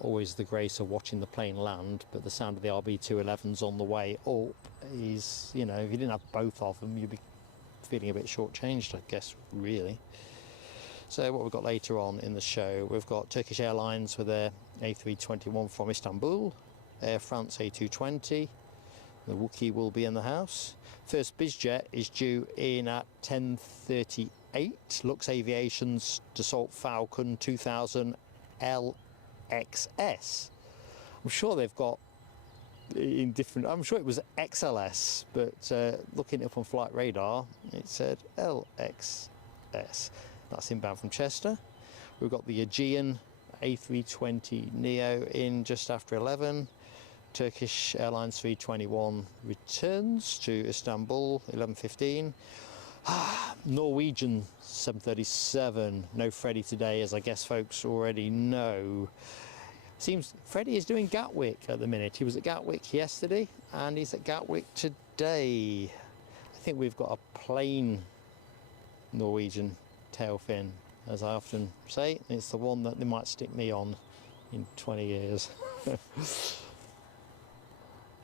Always the grace of watching the plane land, but the sound of the RB211s on the way up is, you know, if you didn't have both of them, you'd be feeling a bit shortchanged, I guess, really. So what we've got later on in the show, we've got Turkish Airlines with their A321 from Istanbul, Air France A220, the Wookiee will be in the house. First BizJet is due in at 10:38, Lux Aviation's Dassault Falcon 2000 LXS. I'm sure they've got in different, I'm sure it was XLS, but looking it up on Flight Radar, it said LXS. That's inbound from Chester. We've got the Aegean A320 Neo in just after 11. Turkish Airlines 321 returns to Istanbul 11:15. Norwegian 737, no Freddie today, as I guess folks already know. Seems Freddie is doing Gatwick at the minute. He was at Gatwick yesterday and he's at Gatwick today. I think we've got a plain Norwegian tail fin, as I often say. It's the one that they might stick me on in 20 years. To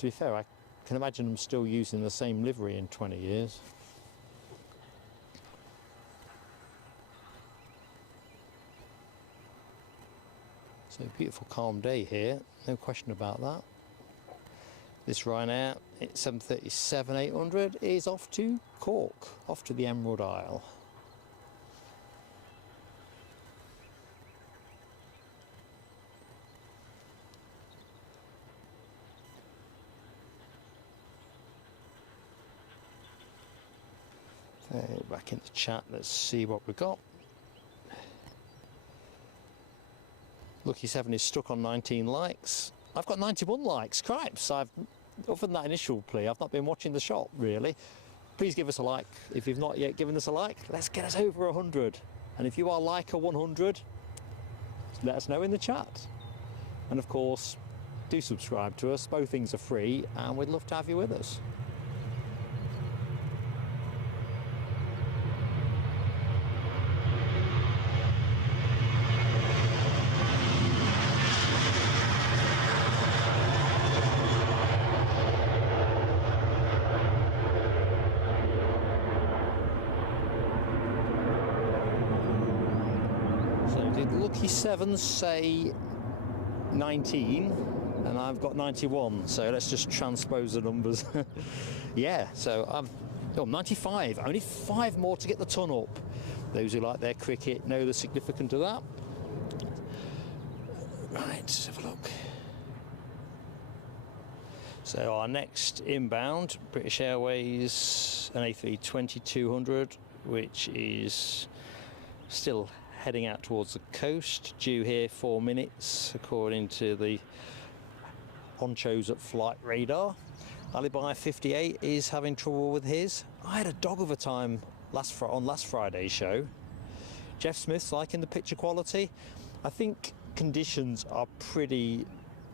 be fair, I can imagine them still using the same livery in 20 years. So beautiful calm day here, no question about that. This Ryanair, it's 737-800, is off to Cork, off to the Emerald Isle. Back in the chat, let's see what we've got. Lucky 7 is stuck on 19 likes. I've got 91 likes. Cripes, other than that initial plea, I've not been watching the shot really. please give us a like. If you've not yet given us a like, let's get us over 100. And if you are like a 100, let us know in the chat. And of course, do subscribe to us. Both things are free, and we'd love to have you with us. Did Lucky Sevens say 19 and I've got 91, so let's just transpose the numbers. Yeah, so I'm 95, only 5 more to get the ton up. Those who like their cricket know the significance of that. Right, let's have a look. So our next inbound, British Airways, an A320-200, which is still heading out towards the coast, due here 4 minutes according to the honchos at Flight Radar. Alibi 58 is having trouble with his. I had a dog of a time on last Friday's show. Jeff Smith's liking the picture quality. I think conditions are pretty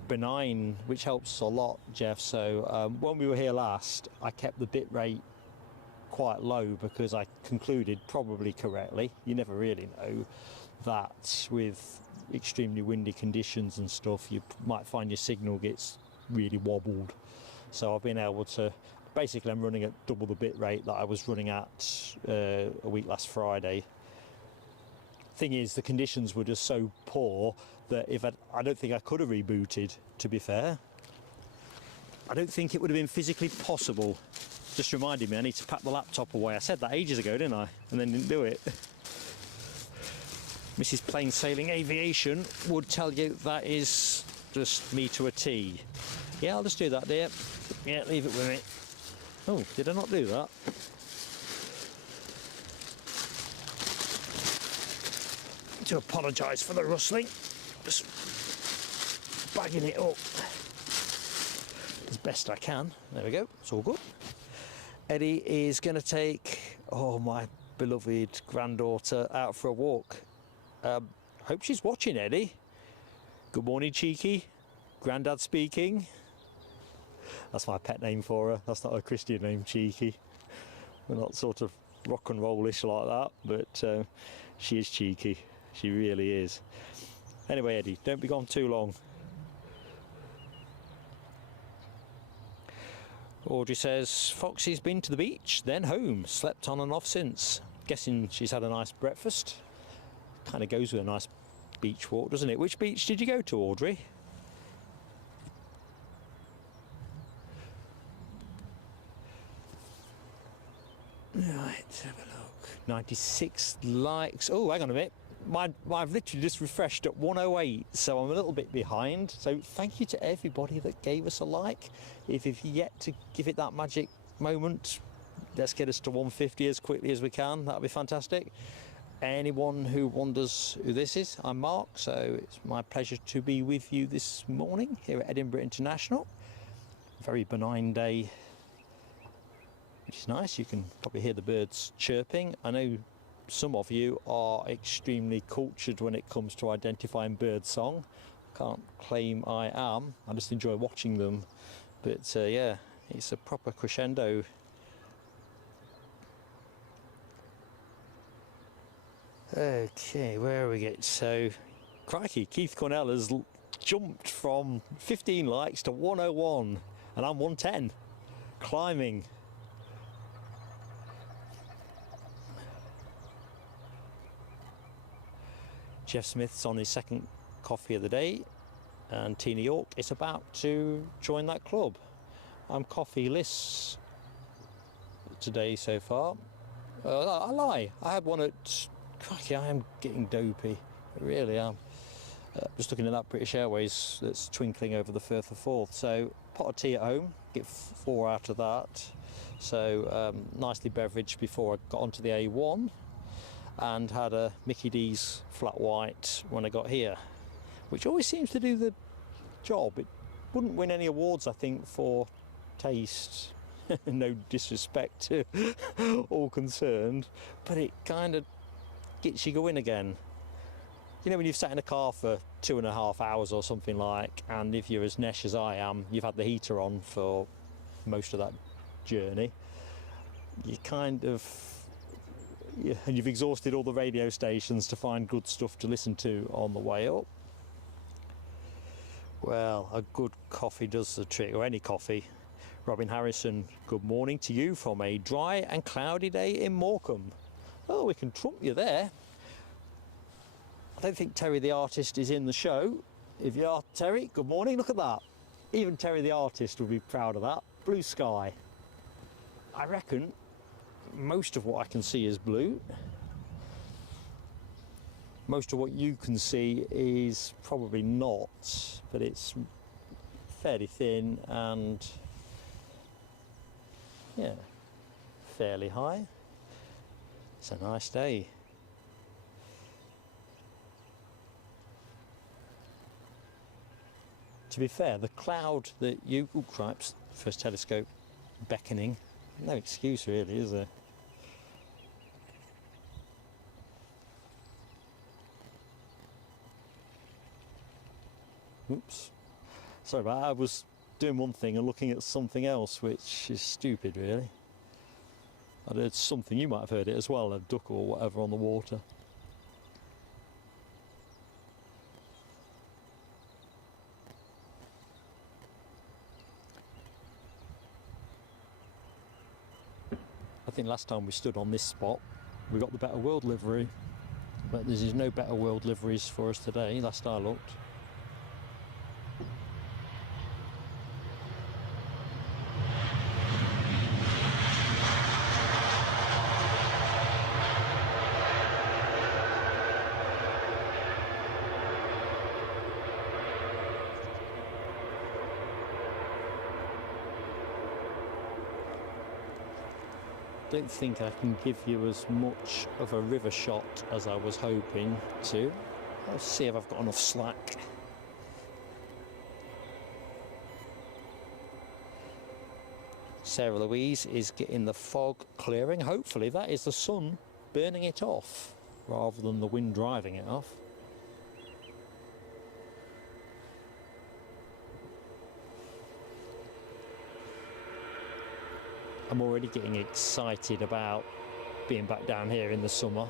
benign, which helps a lot, Jeff. So when we were here last, I kept the bit rate quite low because I concluded, probably correctly, you never really know, that with extremely windy conditions and stuff you might find your signal gets really wobbled. So I've been able to, basically I'm running at double the bit rate that I was running at a week last Friday. Thing is, the conditions were just so poor that I don't think I could have rebooted, to be fair. I don't think it would have been physically possible. Just reminded me I need to pack the laptop away. I said that ages ago, didn't I? And then didn't do it. Mrs. Plain Sailing Aviation would tell you that is just me to a T. Yeah, I'll just do that, dear. Yeah, leave it with me. Oh, did I not do that? To apologise for the rustling. Just bagging it up as best I can. There we go. It's all good. Eddie is going to take, my beloved granddaughter out for a walk. Hope she's watching, Eddie. Good morning, Cheeky. Grandad speaking. That's my pet name for her. That's not a Christian name, Cheeky. We're not sort of rock and rollish like that, but she is cheeky. She really is. Anyway, Eddie, don't be gone too long. Audrey says, Foxy's been to the beach, then home, slept on and off since. Guessing she's had a nice breakfast. Kind of goes with a nice beach walk, doesn't it? Which beach did you go to, Audrey? Right, have a look. 96 likes. Oh, hang on a minute. I've literally just refreshed at 108, so I'm a little bit behind. So thank you to everybody that gave us a like. If you've yet to give it that magic moment, let's get us to 150 as quickly as we can. That'll be fantastic. Anyone who wonders who this is, I'm Mark, so it's my pleasure to be with you this morning here at Edinburgh International. Very benign day, which is nice. You can probably hear the birds chirping. I know some of you are extremely cultured when it comes to identifying bird song. Can't claim I am. I just enjoy watching them. But yeah, it's a proper crescendo. Okay, where are we getting? So, crikey, Keith Cornell has jumped from 15 likes to 101, and I'm 110. Climbing. Jeff Smith's on his second coffee of the day, and Tina York is about to join that club. I'm coffee-less today so far. I lie, I had one at... Crikey, I am getting dopey, I really am. Just looking at that British Airways that's twinkling over the Firth of Forth. So, pot of tea at home, get 4 out of that. So, nicely beveraged before I got onto the A1. And had a Mickey D's flat white when I got here, which always seems to do the job. It wouldn't win any awards, I think, for taste, No disrespect to all concerned, but it kind of gets you going again. You know, when you've sat in a car for 2.5 hours or something like, and if you're as nesh as I am, you've had the heater on for most of that journey, you kind of, and you've exhausted all the radio stations to find good stuff to listen to on the way up. Well, a good coffee does the trick, or any coffee. Robin Harrison, good morning to you from a dry and cloudy day in Morecambe. Oh, we can trump you there. I don't think Terry the artist is in the show. If you are, Terry, good morning. Look at that. Even Terry the artist would be proud of that. Blue sky. I reckon most of what I can see is blue. Most of what you can see is probably not, but it's fairly thin and, yeah, fairly high. It's a nice day. To be fair, the cloud that you... Oh, cripes, first telescope beckoning. No excuse really, is there? Oops. Sorry about that. I was doing one thing and looking at something else, which is stupid really. I'd heard something, you might have heard it as well, a duck or whatever on the water. I think last time we stood on this spot, we got the Better World livery, but there's no Better World liveries for us today, last I looked. I don't think I can give you as much of a river shot as I was hoping to. Let's see if I've got enough slack. Sarah Louise is getting the fog clearing. Hopefully that is the sun burning it off rather than the wind driving it off. I'm already getting excited about being back down here in the summer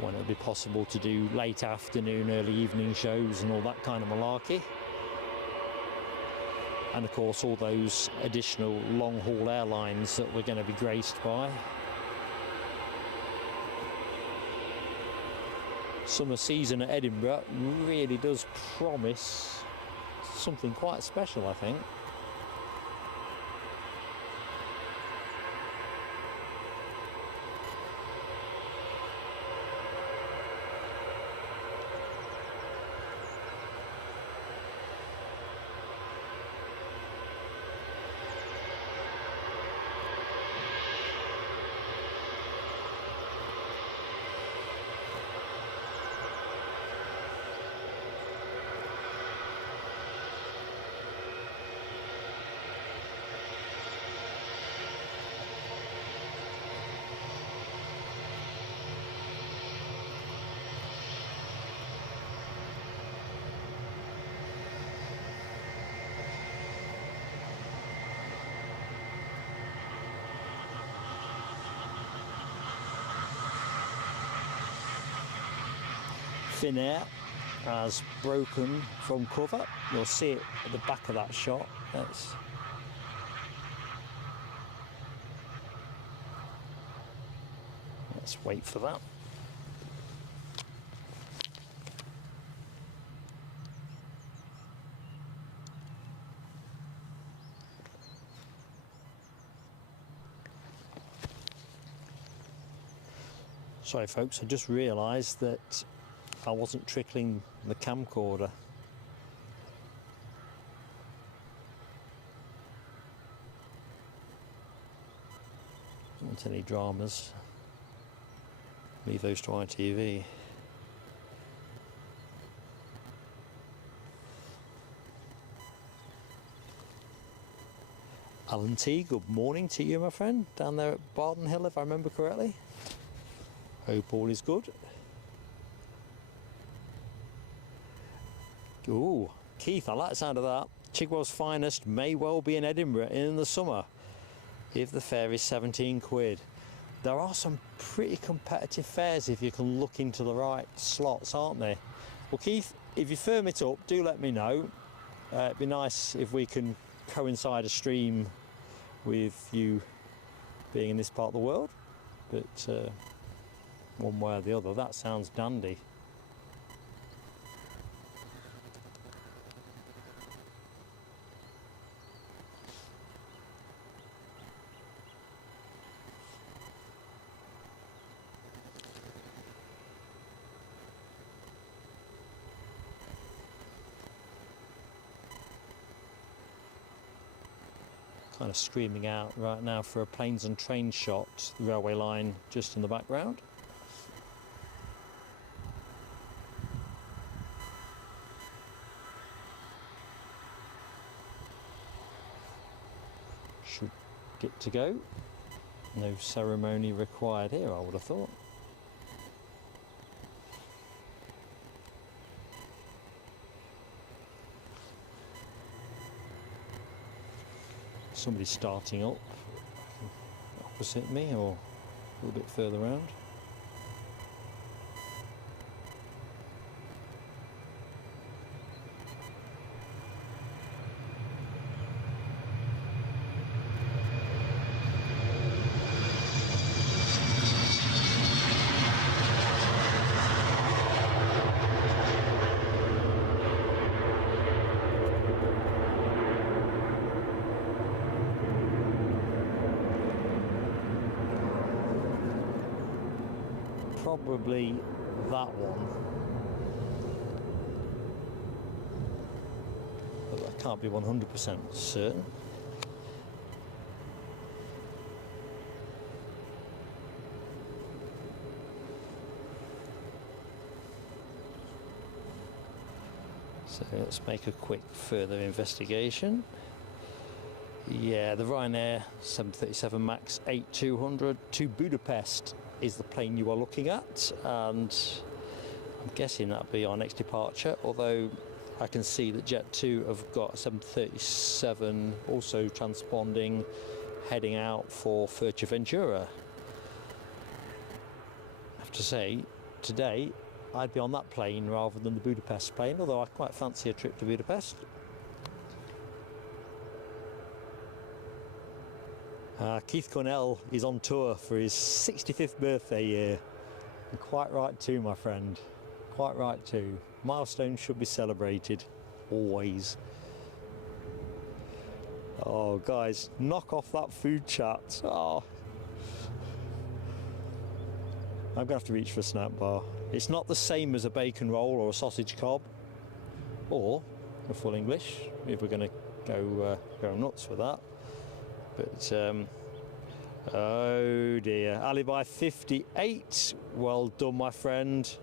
when it'll be possible to do late afternoon, early evening shows and all that kind of malarkey. And of course all those additional long haul airlines that we're going to be graced by. Summer season at Edinburgh really does promise something quite special, I think. Thin air has broken from cover. You'll see it at the back of that shot. Let's wait for that. Sorry folks, I just realised that I wasn't trickling the camcorder. Don't want any dramas. Leave those to ITV. Alan T, good morning to you, my friend, down there at Barden Hill, if I remember correctly. Hope all is good. Ooh, Keith, I like the sound of that. Chigwell's finest may well be in Edinburgh in the summer, if the fare is 17 quid. There are some pretty competitive fares if you can look into the right slots, aren't there? Well, Keith, if you firm it up, do let me know. It'd be nice if we can coincide a stream with you being in this part of the world, but one way or the other, that sounds dandy. Kind of screaming out right now for a planes and trains shot, the railway line just in the background. Should get to go. No ceremony required here, I would have thought. Somebody's starting up opposite me or a little bit further around. Probably that one, but I can't be 100% certain. So let's make a quick further investigation. Yeah, the Ryanair 737 MAX 8200 to Budapest is the plane you are looking at, and I'm guessing that'll be our next departure, although I can see that Jet2 have got a 737 also transponding, heading out for Fuerteventura. I have to say, today I'd be on that plane rather than the Budapest plane, although I quite fancy a trip to Budapest. Keith Cornell is on tour for his 65th birthday year. And quite right too, my friend. Quite right too. Milestones should be celebrated. Always. Oh, guys, knock off that food chat. Oh. I'm going to have to reach for a snack bar. It's not the same as a bacon roll or a sausage cob. Or a full English, if we're going to go nuts with that. But, oh dear, Alibi 58, well done, my friend.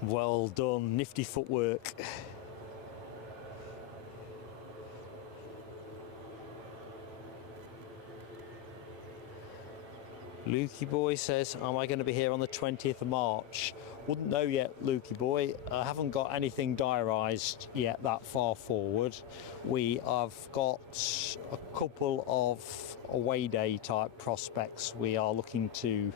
Well done, nifty footwork. Lukey Boy says, am I going to be here on the 20th of March? Wouldn't know yet, Lukey Boy. I haven't got anything diarised yet that far forward. We have got a couple of away day type prospects we are looking to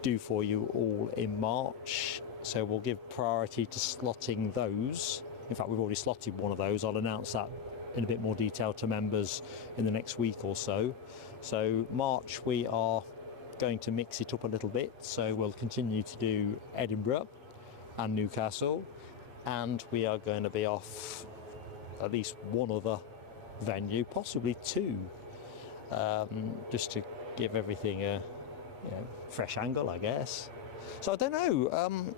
do for you all in March. So we'll give priority to slotting those. In fact, we've already slotted one of those. I'll announce that in a bit more detail to members in the next week or so. So March we are going to mix it up a little bit, so we'll continue to do Edinburgh and Newcastle, and we are going to be off at least one other venue, possibly two, just to give everything a fresh angle, I guess. So I don't know,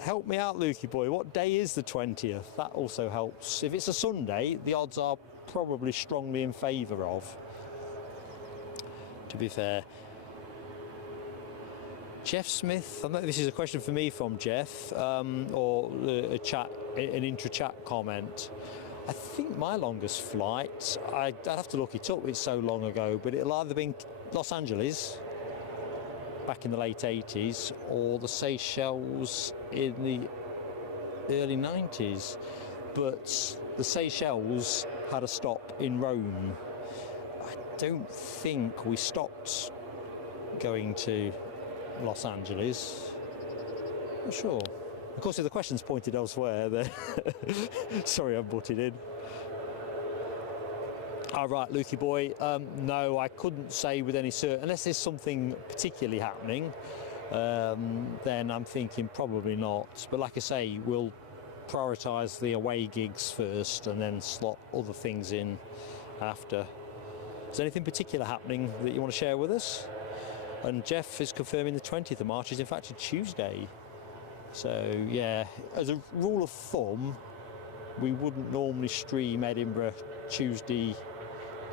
help me out, Lukey Boy, what day is the 20th? That also helps. If it's a Sunday, the odds are probably strongly in favour of, to be fair. Jeff Smith, I know this is a question for me from Jeff, or a chat, an intra-chat comment. I think my longest flight, I'd have to look it up, it's so long ago, but it'll either been Los Angeles back in the late 80s or the Seychelles in the early 90s. But the Seychelles had a stop in Rome. I don't think we stopped going to Los Angeles. Not sure. Of course, if the question's pointed elsewhere, then sorry, I've butted in. All right, Lukey boy. No, I couldn't say with any certainty, unless there's something particularly happening. Then I'm thinking probably not. But like I say, we'll prioritise the away gigs first, and then slot other things in after. Is there anything particular happening that you want to share with us? And Jeff is confirming the 20th of March is in fact a Tuesday. So yeah, as a rule of thumb, we wouldn't normally stream Edinburgh Tuesday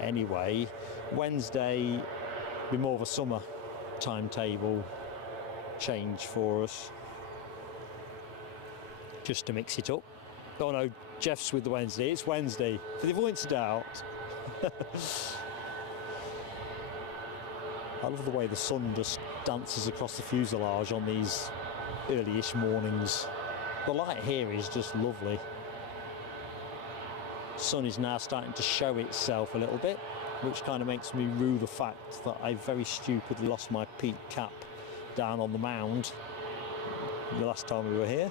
anyway. Wednesday be more of a summer timetable change for us, just to mix it up. Oh no, Jeff's with the Wednesday. It's Wednesday, for the avoidance of doubt. I love the way the sun just dances across the fuselage on these early-ish mornings. The light here is just lovely. Sun is now starting to show itself a little bit, which kind of makes me rue the fact that I very stupidly lost my peak cap down on the mound the last time we were here.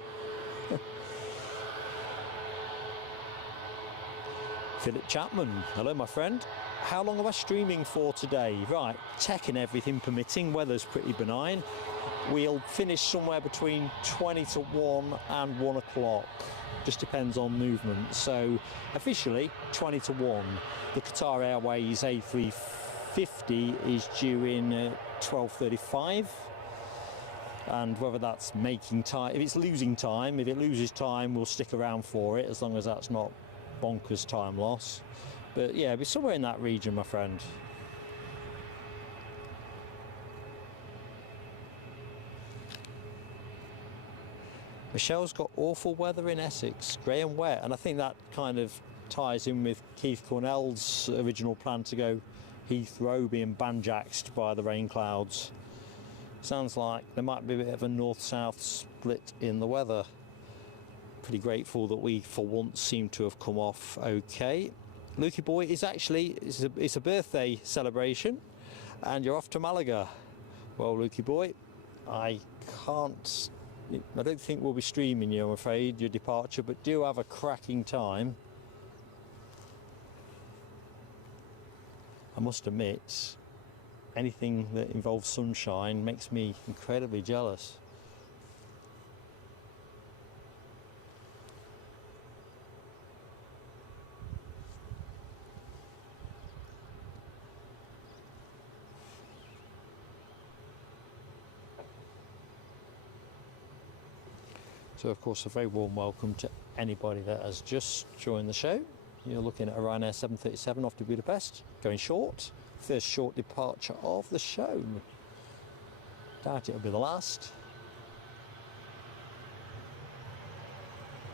Philip Chapman, hello my friend. How long am I streaming for today? Right, tech and everything permitting, weather's pretty benign. We'll finish somewhere between 20 to 1 and 1 o'clock. Just depends on movement. So officially 20 to 1. The Qatar Airways A350 is due in 12:35. And whether that's making time, if it's losing time, if it loses time, we'll stick around for it, as long as that's not bonkers time loss. But yeah, we're somewhere in that region, my friend. Michelle's got awful weather in Essex, grey and wet, and I think that kind of ties in with Keith Cornell's original plan to go Heathrow being banjaxed by the rain clouds. Sounds like there might be a bit of a north-south split in the weather. Pretty grateful that we, for once, seem to have come off okay. Lukey boy, it's a birthday celebration, and you're off to Malaga. Well, Lukey boy, I don't think we'll be streaming you, I'm afraid, your departure, but do have a cracking time. I must admit, anything that involves sunshine makes me incredibly jealous. So of course a very warm welcome to anybody that has just joined the show. You're looking at a Ryanair 737 off to Budapest, going short. First short departure of the show. Doubt it'll be the last.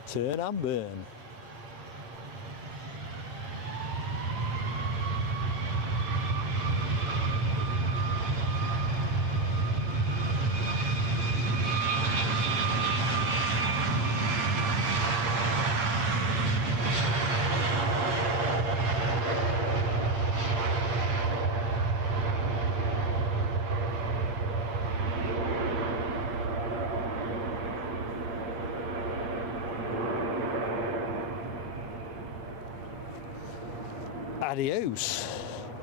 Turn and burn. Adios.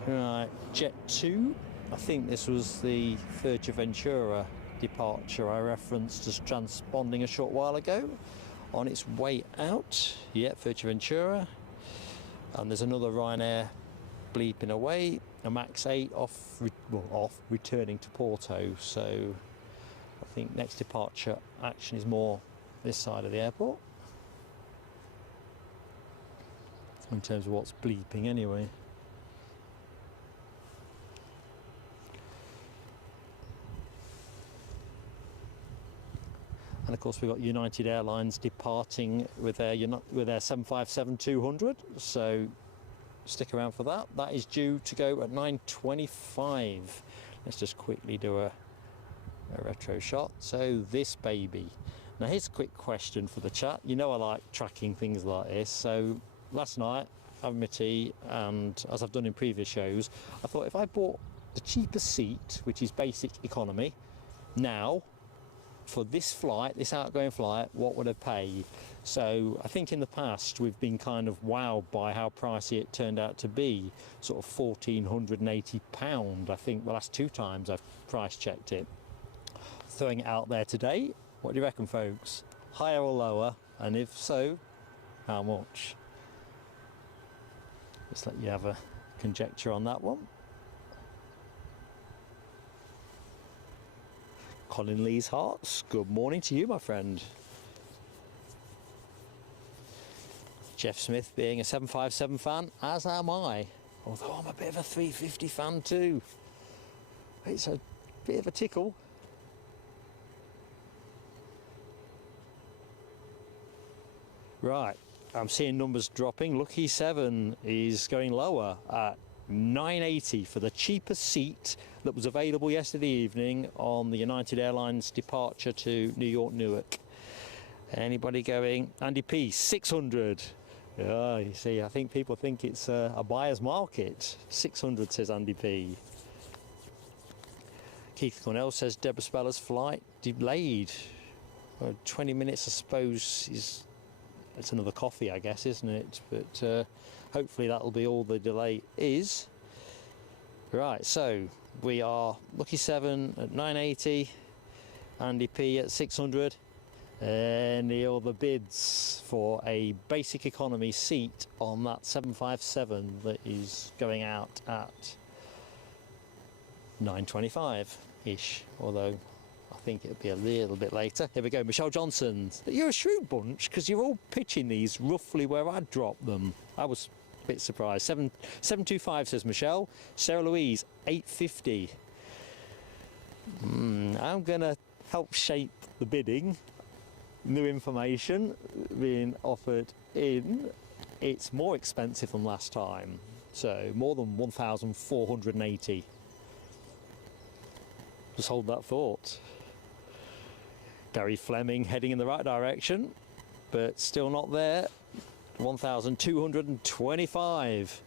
Right, Jet 2. I think this was the Fuerteventura departure I referenced as transponding a short while ago. On its way out, yeah, Fuerteventura. And there's another Ryanair bleeping away, a Max 8 off returning to Porto. So I think next departure action is more this side of the airport. In terms of what's bleeping anyway. And of course we've got United Airlines departing with their 757-200, so stick around for that. That is due to go at 9:25. Let's just quickly do a retro shot. So this baby. Now here's a quick question for the chat. You know I like tracking things like this. So last night, having my tea, and as I've done in previous shows, I thought if I bought the cheapest seat, which is basic economy, now for this flight, this outgoing flight, what would I pay? So I think in the past we've been kind of wowed by how pricey it turned out to be, sort of £1,480. I think the last 2 times I've price checked it. Throwing it out there today, what do you reckon, folks? Higher or lower? And if so, how much? Just let you have a conjecture on that one. Colin Lee's Hearts, good morning to you, my friend. Jeff Smith being a 757 fan, as am I. Although I'm a bit of a 350 fan too. It's a bit of a tickle. Right, I'm seeing numbers dropping. Lucky 7 is going lower at 980 for the cheapest seat that was available yesterday evening on the United Airlines departure to New York Newark. Anybody going? Andy P, 600. Oh, you see, I think people think it's a buyer's market. 600, says Andy P. Keith Cornell says Deborah Speller's flight delayed. 20 minutes, I suppose, it's another coffee, I guess, isn't it? But hopefully that'll be all the delay is. Right, so we are Lucky 7 at 980, Andy P at 600. Any other bids for a basic economy seat on that 757 that is going out at 9:25-ish, although I think it'll be a little bit later. Here we go, Michelle Johnson. You're a shrewd bunch because you're all pitching these roughly where I'd drop them. I was a bit surprised. 725 says Michelle. Sarah Louise, 850. I'm going to help shape the bidding. New information being offered in. It's more expensive than last time, so more than 1,480. Just hold that thought. Gary Fleming heading in the right direction, but still not there. 1,225.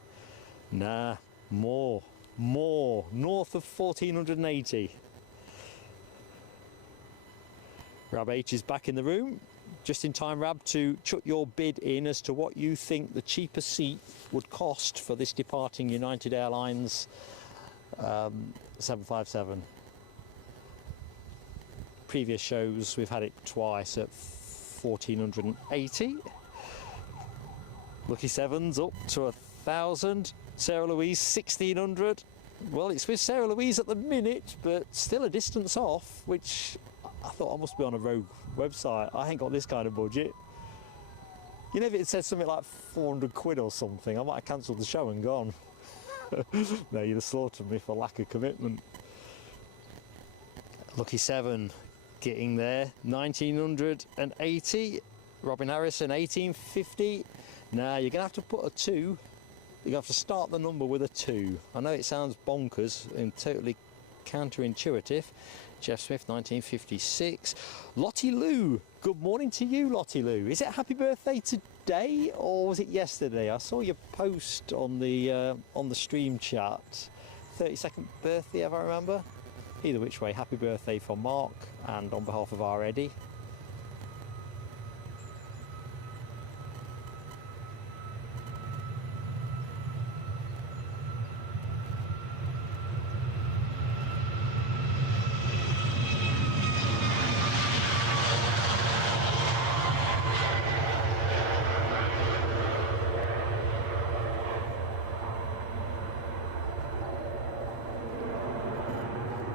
Nah, more, north of 1,480. Rab H is back in the room. Just in time, Rab, to chuck your bid in as to what you think the cheapest seat would cost for this departing United Airlines 757. Previous shows we've had it twice at 1,480. Lucky 7's up to 1,000. Sarah Louise 1,600. Well, it's with Sarah Louise at the minute, but still a distance off, which I thought I must be on a rogue website. I ain't got this kind of budget. You know, if it said something like 400 quid or something, I might have cancelled the show and gone. No, you'd have slaughtered me for lack of commitment. Lucky 7 getting there, 1,980. Robin Harrison, 1,850. Now you're going to have to put a 2. You're going to have to start the number with a 2. I know it sounds bonkers and totally counterintuitive. Jeff Smith, 1956. Lottie Lou, good morning to you, Lottie Lou. Is it happy birthday today or was it yesterday? I saw your post on the stream chat. 32nd birthday, if I remember. Either which way, happy birthday for Mark and on behalf of our Eddie.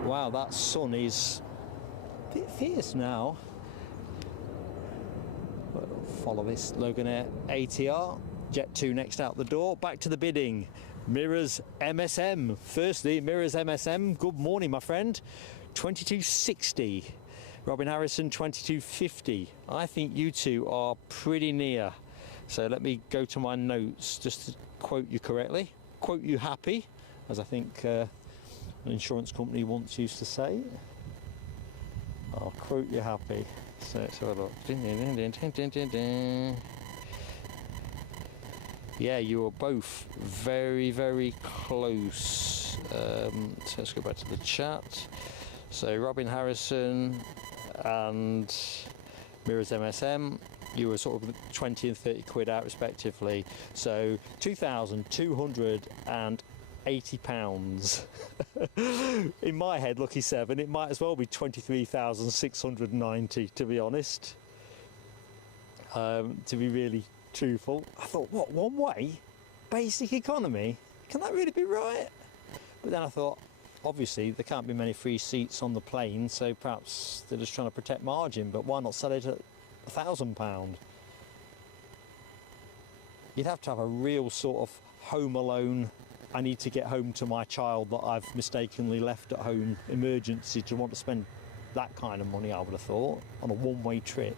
Wow, that sun is a bit fierce now. We'll follow this Loganair ATR. Jet 2 next out the door. Back to the bidding. Mirrors MSM. Firstly, Mirrors MSM. Good morning, my friend. 2260 Robin Harrison 2250. I think you two are pretty near. So let me go to my notes just to quote you correctly. Quote you happy, as I think an insurance company once used to say. I'll quote you happy. So let's have a look. Yeah, you are both very, very close. So let's go back to the chat. So Robin Harrison and Mirrors MSM, you were sort of 20 and 30 quid out respectively. So £2,280. In my head, lucky seven, it might as well be 23,690 to be honest. To be really truthful, I thought, what, one way? Basic economy? Can that really be right? But then I thought, obviously there can't be many free seats on the plane, so perhaps they're just trying to protect margin, but why not sell it at £1,000? You'd have to have a real sort of home alone, I need to get home to my child that I've mistakenly left at home emergency to want to spend that kind of money, I would have thought, on a one-way trip.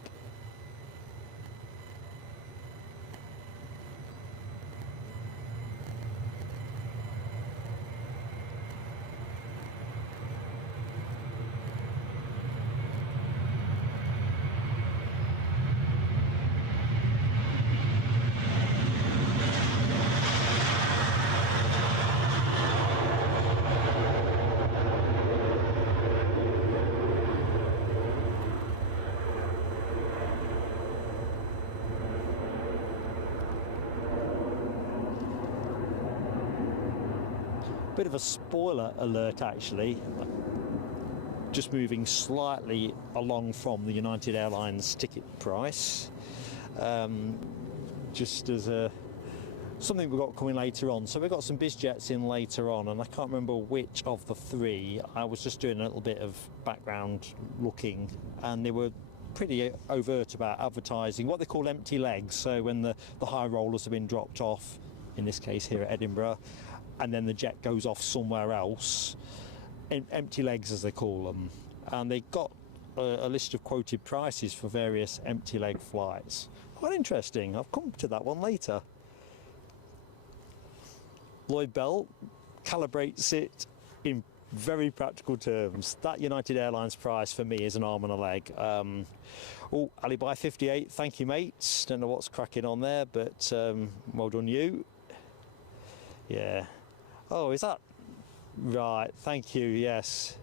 Bit of a spoiler alert actually, just moving slightly along from the United Airlines ticket price, just as something we've got coming later on. So we've got some biz jets in later on, and I can't remember which of the three. I was just doing a little bit of background looking, and they were pretty overt about advertising what they call empty legs. So when the high rollers have been dropped off, in this case here at Edinburgh, and then the jet goes off somewhere else, empty legs as they call them, and they got a list of quoted prices for various empty leg flights. Quite interesting. I'll come to that one later. Lloyd Bell calibrates it in very practical terms. That United Airlines price for me is an arm and a leg. Oh, Alibi 58, thank you mates. Don't know what's cracking on there, but well done you. Yeah. Oh, is that right? Thank you. Yes.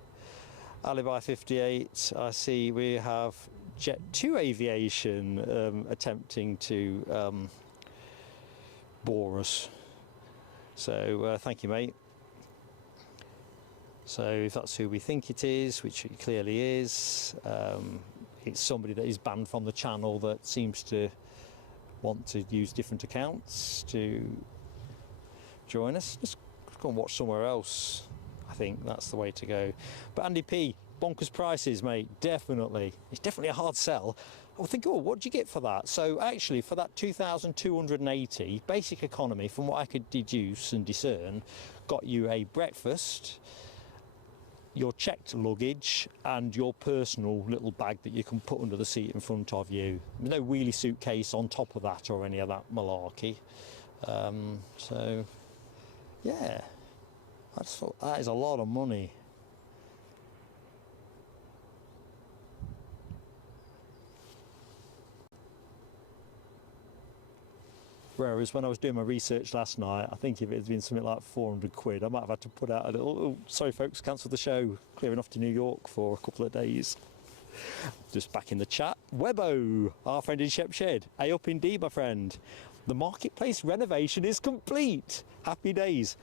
Alibi 58. I see we have Jet 2 Aviation attempting to bore us. So thank you, mate. So if that's who we think it is, which it clearly is, it's somebody that is banned from the channel that seems to want to use different accounts to join us. Just go and watch somewhere else. I think that's the way to go. But Andy P, bonkers prices, mate, definitely. It's definitely a hard sell. I would think, oh, what do you get for that? So actually, for that 2,280, basic economy, from what I could deduce and discern, got you a breakfast, your checked luggage, and your personal little bag that you can put under the seat in front of you. No wheelie suitcase on top of that or any of that malarkey. So, yeah, I just thought that is a lot of money. Whereas when I was doing my research last night, I think if it had been something like 400 quid, I might have had to put out a little, oh, sorry folks, cancel the show, clearing off to New York for a couple of days. Just back in the chat, Webbo, our friend in Shepshed, up indeed, my friend. The marketplace renovation is complete. Happy days.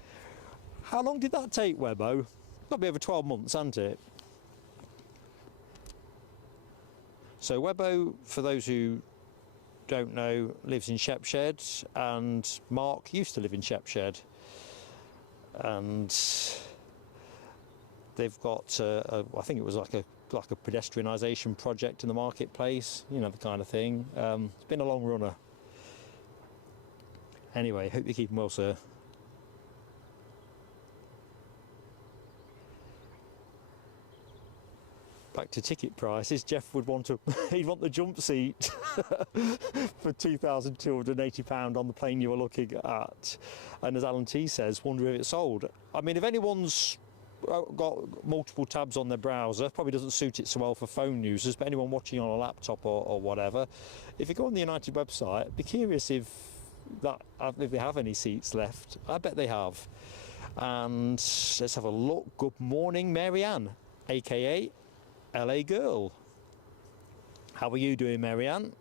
How long did that take, Webbo? Got to be over 12 months, hasn't it? So Webbo, for those who don't know, lives in Shepshed, and Mark used to live in Shepshed, and they've got I think it was like a pedestrianisation project in the marketplace, you know, the kind of thing. It's been a long runner. Anyway, hope you're keeping well, sir. back to ticket prices, Jeff would want he'd want the jump seat for £2,280 on the plane you were looking at. And as Alan T says, wonder if it's sold. I mean, if anyone's got multiple tabs on their browser, probably doesn't suit it so well for phone users, but anyone watching on a laptop or whatever, if you go on the United website, be curious if they have any seats left. I bet they have. And let's have a look. Good morning, Marianne, aka LA Girl. How are you doing, Marianne?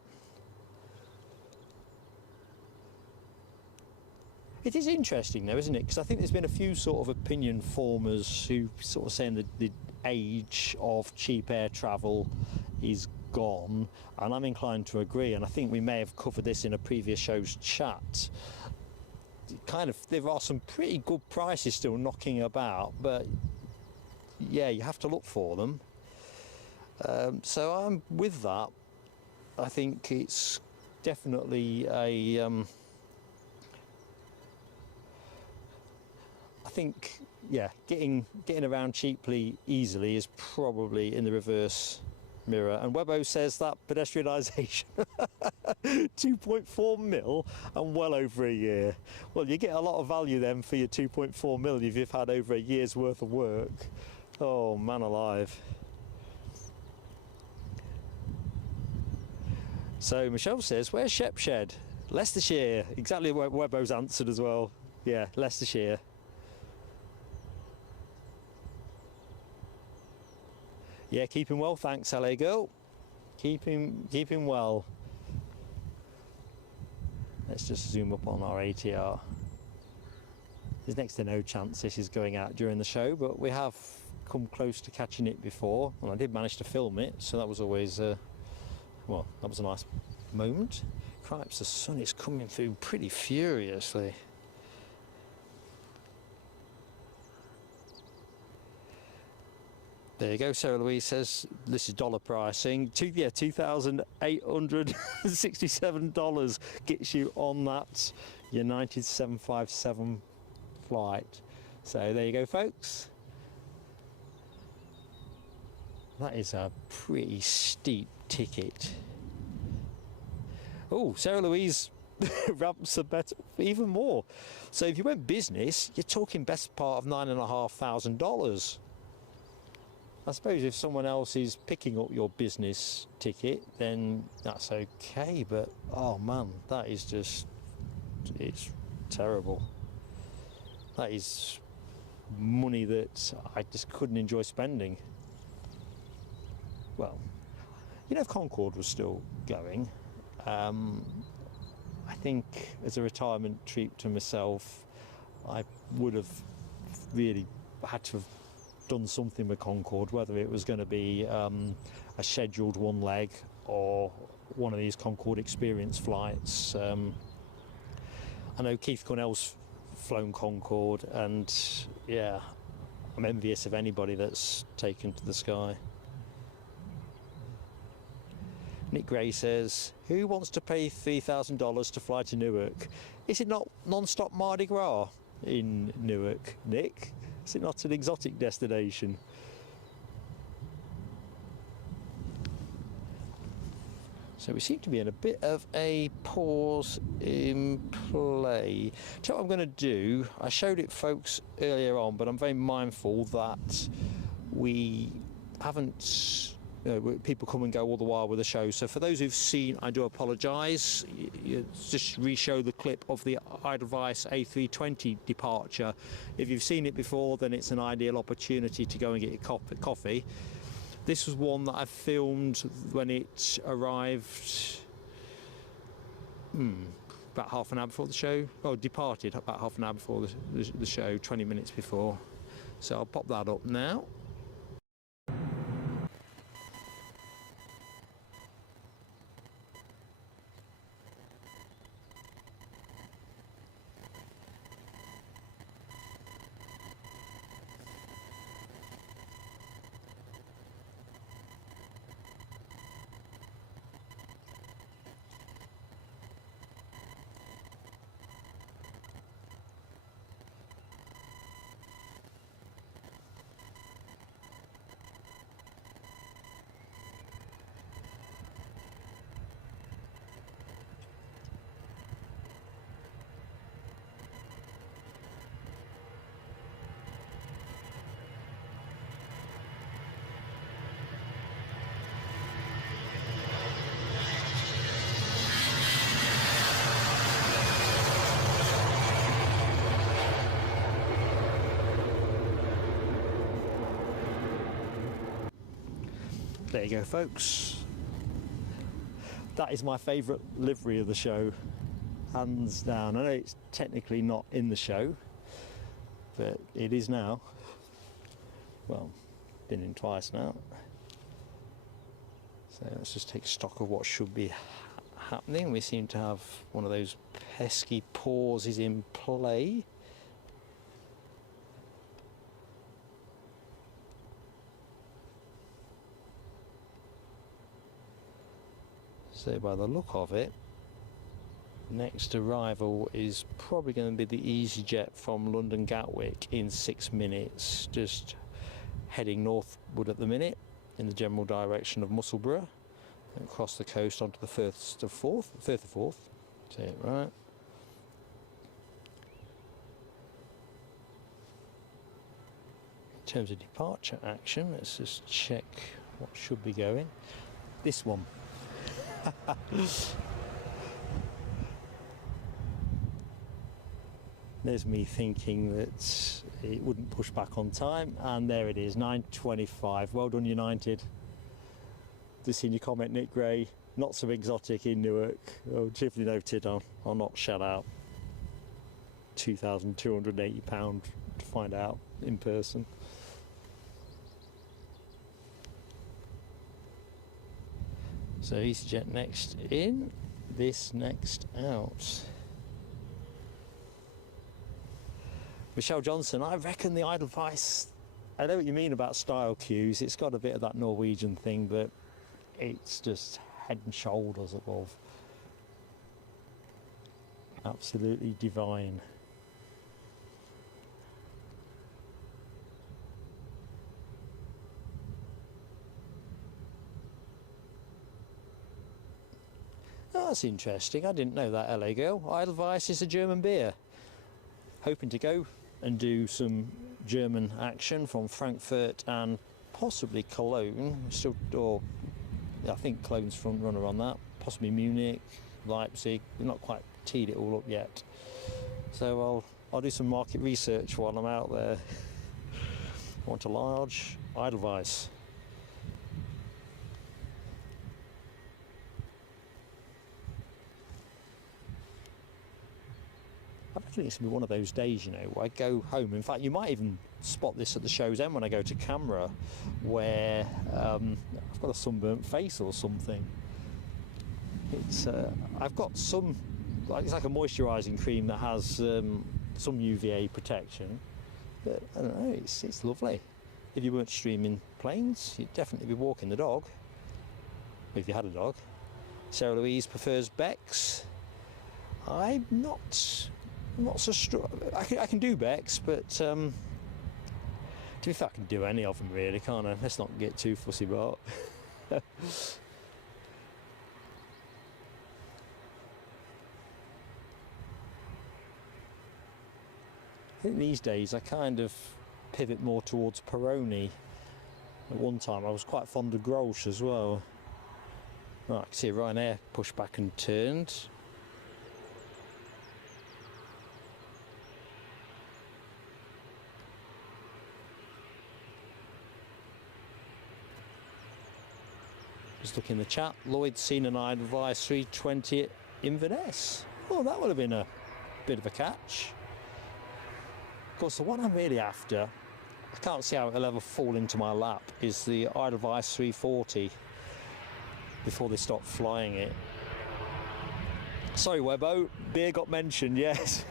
It is interesting though, isn't it? Because I think there's been a few sort of opinion formers who sort of saying that the age of cheap air travel is gone, and I'm inclined to agree, and I think we may have covered this in a previous show's chat. Kind of, there are some pretty good prices still knocking about, but yeah, you have to look for them. So I'm with that. I think it's definitely a I think, yeah, getting around cheaply, easily is probably in the reverse mirror. And Webbo says that pedestrianisation, 2.4 mil and well over a year. Well, you get a lot of value then for your 2.4 mil if you've had over a year's worth of work. Oh, man alive. So Michelle says, where's Shepshed? Leicestershire. Exactly what Webbo's answered as well. Yeah, Leicestershire. Yeah, keeping well, thanks, LA Girl. Keeping well. Let's just zoom up on our ATR. There's next to no chance this is going out during the show, but we have come close to catching it before, and I did manage to film it, so that was always, well, that was a nice moment. Cripes, the sun is coming through pretty furiously. There you go. Sarah Louise says this is dollar pricing. $2,867 gets you on that United 757 flight. So there you go, folks. That is a pretty steep ticket. Oh, Sarah Louise ramps a bet even more. So if you went business, you're talking best part of $9,500. I suppose if someone else is picking up your business ticket, then that's okay, but oh man, that is just, it's terrible. That is money that I just couldn't enjoy spending. Well, you know, if Concorde was still going, I think as a retirement treat to myself, I would have really had to have done something with Concorde, whether it was going to be a scheduled one leg or one of these Concorde experience flights. I know Keith Cornell's flown Concorde, and yeah, I'm envious of anybody that's taken to the sky. Nick Gray says, who wants to pay $3,000 to fly to Newark? Is it not non-stop Mardi Gras in Newark, Nick? Is it not an exotic destination? So we seem to be in a bit of a pause in play. So what I'm going to do, I showed it folks earlier on, but I'm very mindful that we haven't, people come and go all the while with the show. So for those who've seen, I do apologise. Just re-show the clip of the Edelweiss A320 departure. If you've seen it before, then it's an ideal opportunity to go and get your coffee. This was one that I filmed when it arrived about half an hour before the show. Oh, departed about half an hour before the show, 20 minutes before. So I'll pop that up now. there you go, folks. That is my favourite livery of the show, hands down. I know it's technically not in the show, but it is now. Well, been in twice now. So let's just take stock of what should be happening. We seem to have one of those pesky pauses in play. So by the look of it, next arrival is probably going to be the EasyJet from London Gatwick in 6 minutes, just heading northward at the minute in the general direction of Musselburgh and across the coast onto the Firth of Forth, say it right. In terms of departure action, let's just check what should be going. This one. There's me thinking that it wouldn't push back on time, and there it is, 9:25. Well done, United. Just seen your comment, Nick Gray. Not so exotic in Newark. Oh, cheerfully noted. I'll not shell out £2,280 to find out in person. So EasyJet next in, this next out. Michelle Johnson, I reckon the Edelweiss, I know what you mean about style cues, it's got a bit of that Norwegian thing, but it's just head and shoulders above. Absolutely divine. Oh, that's interesting. I didn't know that, LA girl. Edelweiss is a German beer. Hoping to go and do some German action from Frankfurt and possibly Cologne. Still, or I think Cologne's front runner on that. Possibly Munich, Leipzig. We've not quite teed it all up yet. So I'll do some market research while I'm out there. I want a large Edelweiss. I reckon it's going to be one of those days, you know, where I go home. In fact, you might even spot this at the show's end when I go to camera, where I've got a sunburnt face or something. It's I've got some, it's like a moisturising cream that has some UVA protection, but I don't know, it's lovely. If you weren't streaming planes, you'd definitely be walking the dog, if you had a dog. Sarah Louise prefers Becks. I'm not so strong. I can do Becks, but to be fair, I can do any of them really, can't I? Let's not get too fussy about. I think these days I kind of pivot more towards Peroni. At one time I was quite fond of Grolsch as well. Right, I can see Ryanair pushed back and turned. Just look in the chat. Lloyd's seen an Edelweiss 320 at Inverness. Oh, that would have been a bit of a catch. Of course, the one I'm really after, I can't see how it'll ever fall into my lap, is the Edelweiss 340 before they stop flying it. Sorry, Webbo, beer got mentioned, yes.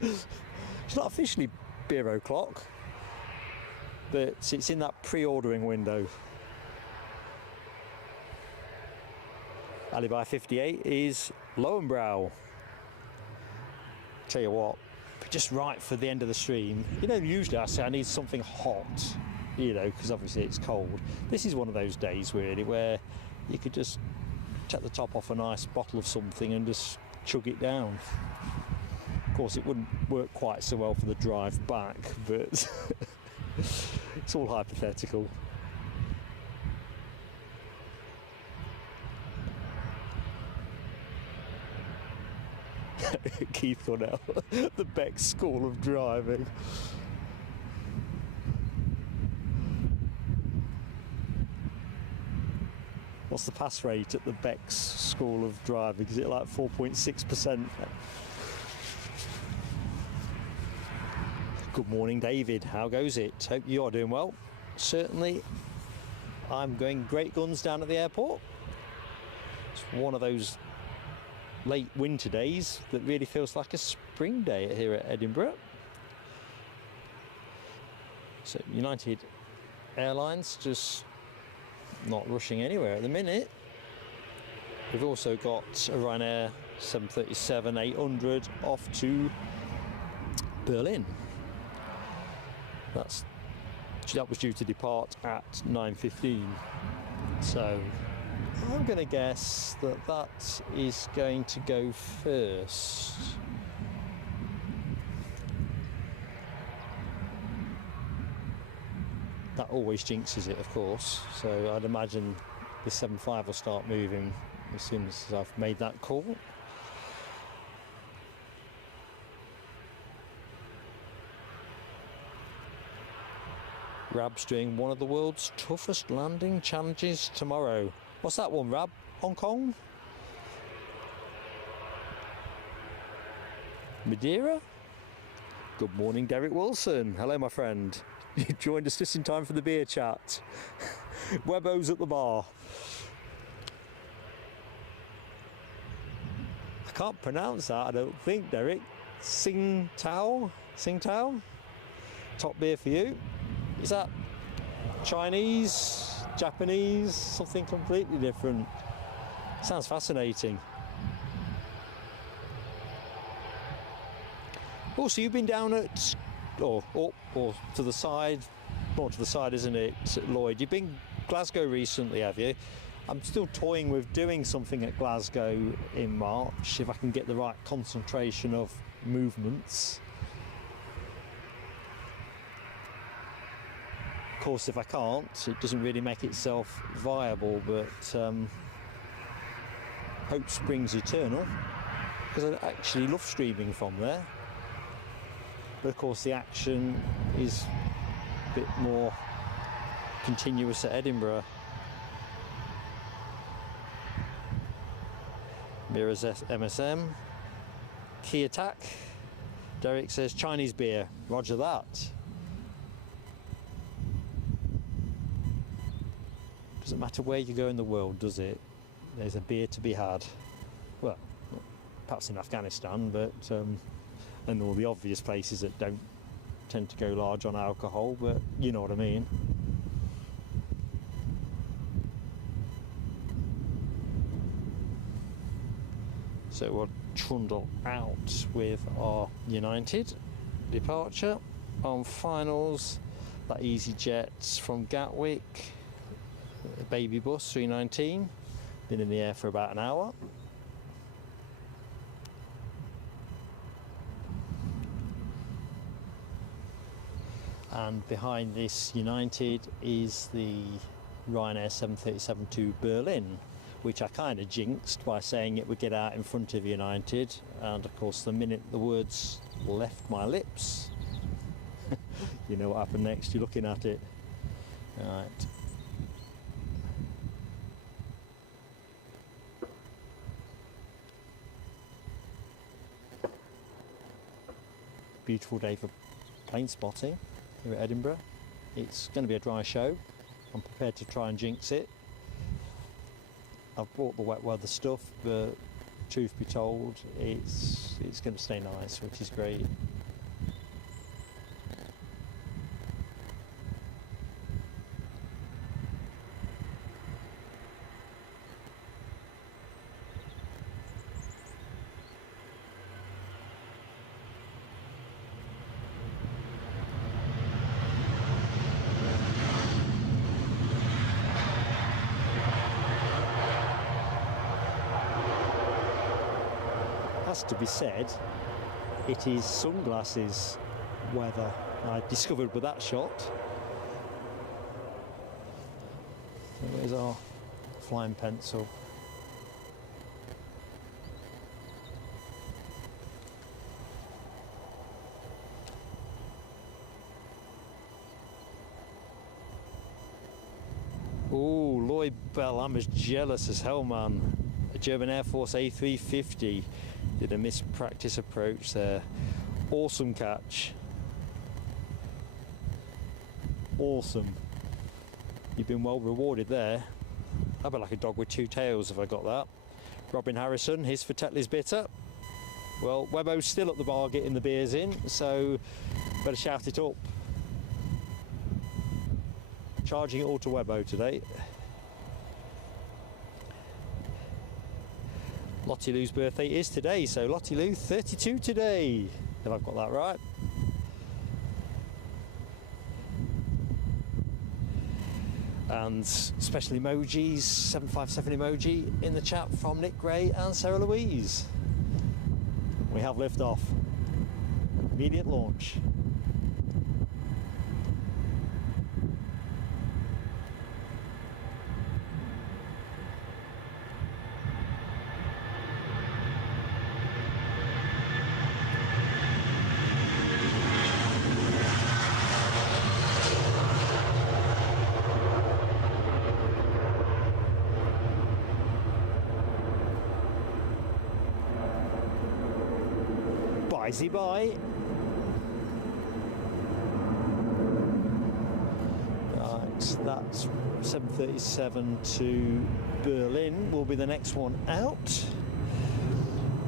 It's not officially beer o'clock, but it's in that pre-ordering window. Alibi 58 is Lowenbrow. Tell you what, just right for the end of the stream. You know, usually I say I need something hot, you know, because obviously it's cold. This is one of those days really where you could just take the top off a nice bottle of something and just chug it down. Of course, it wouldn't work quite so well for the drive back, but it's all hypothetical. Keith Cornell, the Beck School of Driving. What's the pass rate at the Bex School of Driving? Is it like 4.6%? Good morning, David. How goes it? Hope you are doing well. Certainly, I'm going great guns down at the airport. It's one of those late winter days that really feels like a spring day here at Edinburgh. So United Airlines just not rushing anywhere at the minute. We've also got a Ryanair 737-800 off to Berlin. That was due to depart at 9:15. So I'm going to guess that that is going to go first. That always jinxes it, of course. So I'd imagine the 75 will start moving as soon as I've made that call. Rab's doing one of the world's toughest landing challenges tomorrow. What's that one, Rab? Hong Kong? Madeira? Good morning, Derek Wilson. Hello, my friend. You joined us just in time for the beer chat. Webbo's at the bar. I can't pronounce that, I don't think, Derek. Sing Tao? Top beer for you. Is that Chinese, Japanese, something completely different? Sounds fascinating. Also, you've been down at, or to the side, more to the side, isn't it, Lloyd? You've been Glasgow recently, have you? I'm still toying with doing something at Glasgow in March, if I can get the right concentration of movements. Of course, if I can't, it doesn't really make itself viable, but hope springs eternal, because I actually love streaming from there. But of course the action is a bit more continuous at Edinburgh. Mirrors MSM. Key attack. Derek says Chinese beer. Roger that. Doesn't matter where you go in the world, does it? There's a beer to be had. Well, perhaps in Afghanistan, but and all the obvious places that don't tend to go large on alcohol, but you know what I mean. So we'll trundle out with our United departure on finals. That EasyJet from Gatwick, baby bus 319, been in the air for about an hour. And behind this United is the Ryanair 737 to Berlin, which I kind of jinxed by saying it would get out in front of United, and of course the minute the words left my lips, you know what happened next, you're looking at it. Right. Beautiful day for plane spotting here at Edinburgh. It's going to be a dry show. I'm prepared to try and jinx it. I've brought the wet weather stuff, but truth be told, it's going to stay nice, which is great. To be said, it is sunglasses weather, I discovered with that shot. So there's our flying pencil. Oh Lloyd Bell, I'm as jealous as hell, man. A German Air Force A350 did a missed practice approach there. Awesome catch. Awesome. You've been well rewarded there. I'd be like a dog with two tails if I got that. Robin Harrison, his for Tetley's bitter. Well, Webbo's still at the bar getting the beers in, so better shout it up. Charging it all to Webbo today. Lottie Lou's birthday is today, so Lottie Lou, 32 today, if I've got that right. And special emojis, 757 emoji in the chat from Nick Gray and Sarah Louise. We have liftoff. Immediate launch. Easy bye. Right, that's 737 to Berlin will be the next one out.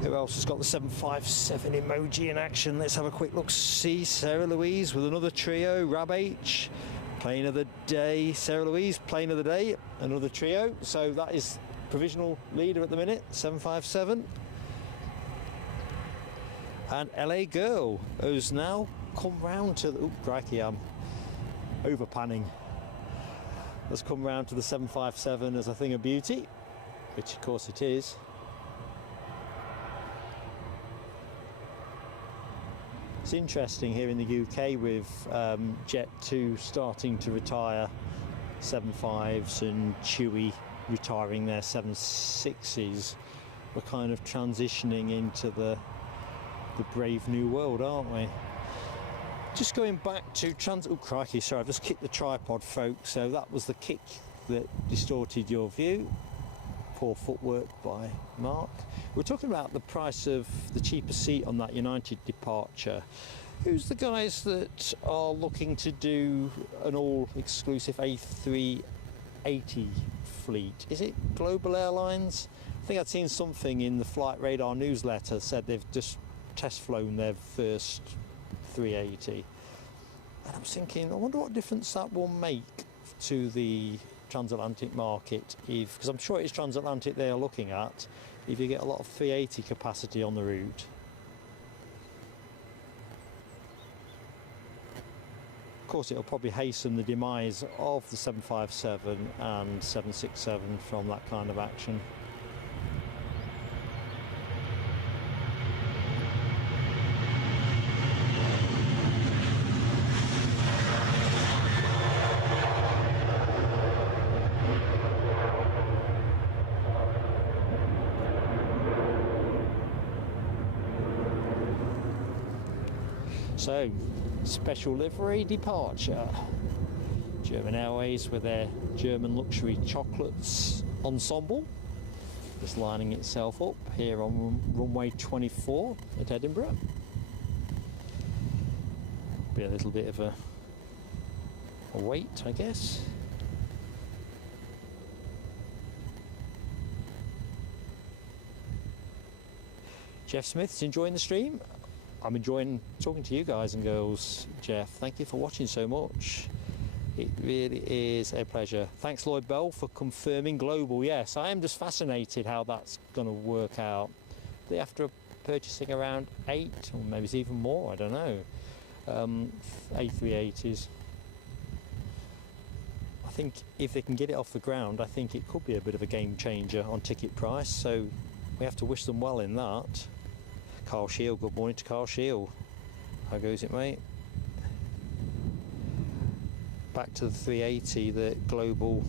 Who else has got the 757 emoji in action? Let's have a quick look. See Sarah Louise with another trio. Rab H, plane of the day. Sarah Louise, plane of the day. Another trio. So that is provisional leader at the minute. 757. And LA Girl, who's now come round to the... Oh, crikey, I'm over panning. Has come round to the 757 as a thing of beauty, which of course it is. It's interesting here in the UK with Jet2 starting to retire 75s and Chewy retiring their 76s. We're kind of transitioning into the brave new world, aren't we? Just going back to oh crikey, sorry, I've just kicked the tripod, folks, so that was the kick that distorted your view. Poor footwork by Mark. We're talking about the price of the cheaper seat on that United departure. Who's the guys that are looking to do an all-exclusive A380 fleet? Is it Global Airlines? I think I'd seen something in the Flight Radar newsletter said they've just test flown their first 380, and I was thinking, I wonder what difference that will make to the transatlantic market, because I'm sure it's transatlantic they are looking at, if you get a lot of 380 capacity on the route. Of course, it'll probably hasten the demise of the 757 and 767 from that kind of action. So, special livery departure. German Airways with their German luxury chocolates ensemble, just lining itself up here on runway 24 at Edinburgh. Be a little bit of a wait, I guess. Jeff Smith's enjoying the stream. I'm enjoying talking to you guys and girls, Jeff. Thank you for watching so much. It really is a pleasure. Thanks, Lloyd Bell, for confirming global. Yes, I am just fascinated how that's going to work out. They after purchasing around 8, or maybe it's even more, I don't know, A380s. I think if they can get it off the ground, I think it could be a bit of a game changer on ticket price. So we have to wish them well in that. Carl Shield, good morning to Carl Shield. How goes it, mate? Back to the 380 that Global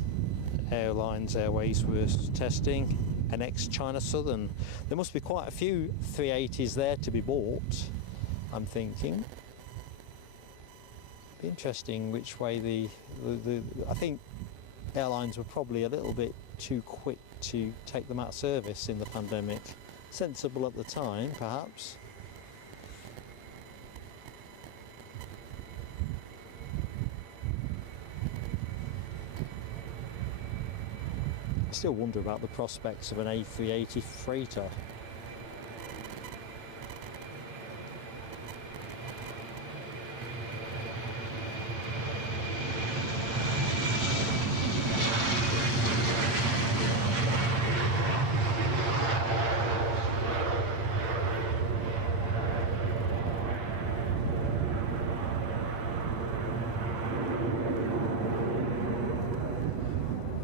Airways was testing, and ex-China Southern. There must be quite a few 380s there to be bought, I'm thinking. Be interesting which way I think airlines were probably a little bit too quick to take them out of service in the pandemic. Sensible at the time, perhaps. I still wonder about the prospects of an A380 freighter.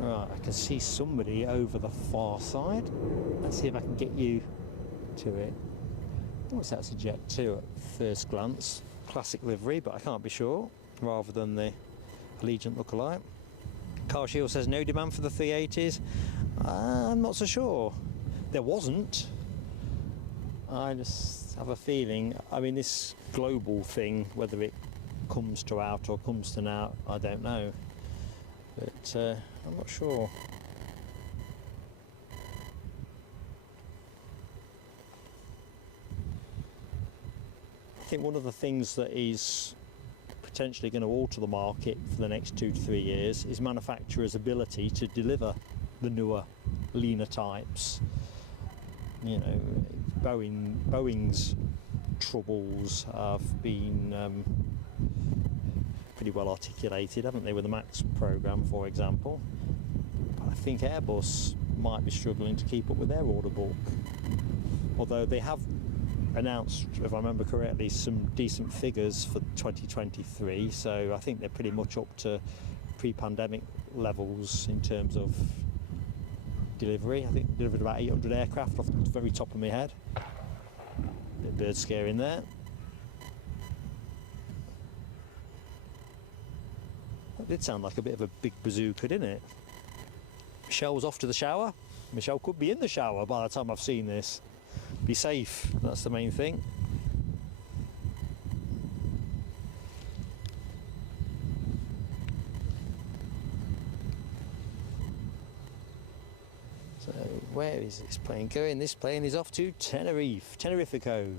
I can see somebody over the far side. Let's see if I can get you to it. What's that? It's a Jet 2 at first glance. Classic livery, but I can't be sure, rather than the Allegiant lookalike. Car Shield says no demand for the 380s. I'm not so sure. There wasn't. I just have a feeling, I mean, this global thing, whether it comes to out or comes to now, I don't know. But I'm not sure. I think one of the things that is potentially going to alter the market for the next 2 to 3 years is manufacturers' ability to deliver the newer, leaner types. You know, Boeing's troubles have been pretty well articulated, haven't they, with the MAX programme, for example. But I think Airbus might be struggling to keep up with their order book, although they have announced, if I remember correctly, some decent figures for 2023, so I think they're pretty much up to pre-pandemic levels in terms of delivery. I think they delivered about 800 aircraft off the very top of my head. Bit of bird scaring there. That did sound like a bit of a big bazooka, didn't it? Michelle was off to the shower. Michelle could be in the shower by the time I've seen this. Be safe, that's the main thing. So where is this plane going? This plane is off to Tenerife, Tenerifico.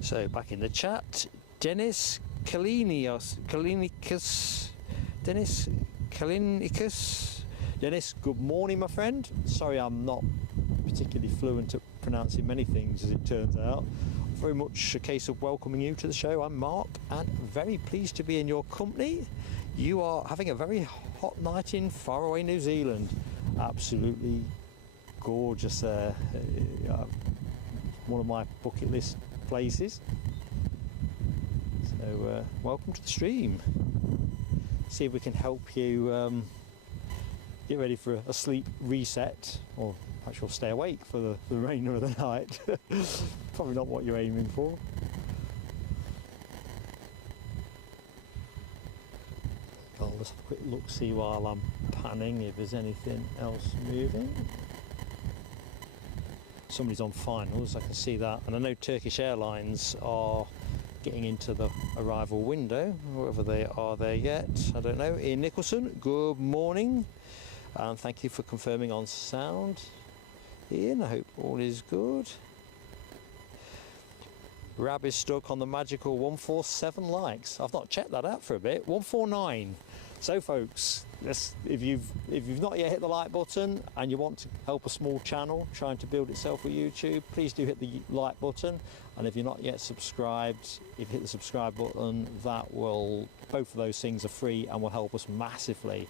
So back in the chat, Dennis Kalinicus. Dennis, good morning, my friend. Sorry, I'm not particularly fluent at pronouncing many things, as it turns out. Very much a case of welcoming you to the show. I'm Mark, and very pleased to be in your company. You are having a very hot night in faraway New Zealand. Absolutely gorgeous there. One of my bucket list places. So welcome to the stream. See if we can help you get ready for a sleep reset, or perhaps you'll stay awake for the remainder of the night. Probably not what you're aiming for. I'll just have a quick look, see while I'm panning if there's anything else moving. Somebody's on finals, I can see that, and I know Turkish Airlines are getting into the arrival window, whether they are there yet, I don't know. Ian Nicholson, good morning, and thank you for confirming on sound. Ian, I hope all is good. Rab is stuck on the magical 147 likes. I've not checked that out for a bit. 149. So folks, if you've not yet hit the like button and you want to help a small channel trying to build itself with YouTube, please do hit the like button. And if you're not yet subscribed, if you hit the subscribe button, both of those things are free and will help us massively.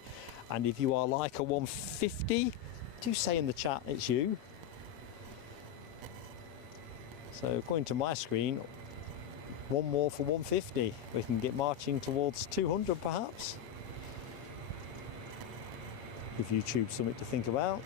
And if you are like a 150, do say in the chat it's you. So according to my screen, one more for 150. We can get marching towards 200 perhaps. Give YouTube something to think about.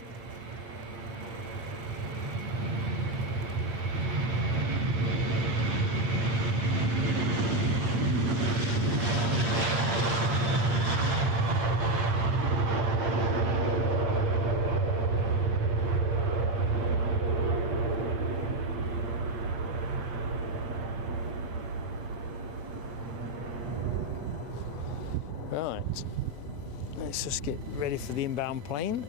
let's just get ready for the inbound plane.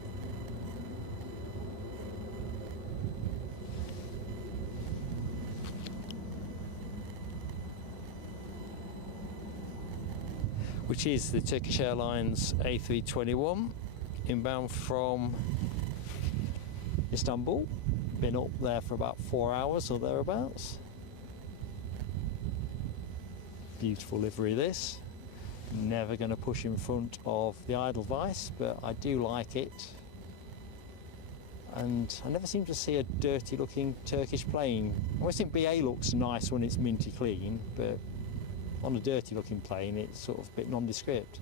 Which is the Turkish Airlines A321, inbound from Istanbul. Been up there for about 4 hours or thereabouts. Beautiful livery this. Never going to push in front of the Edelweiss, but I do like it. And I never seem to see a dirty looking Turkish plane. I always think BA looks nice when it's minty clean, but on a dirty looking plane it's sort of a bit nondescript.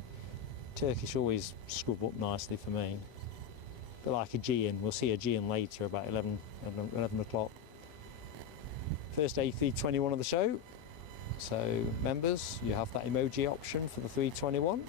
Turkish always scrub up nicely for me. But like Aegean, we'll see Aegean later about 11 o'clock. First A321 of the show. So members, you have that emoji option for the 321.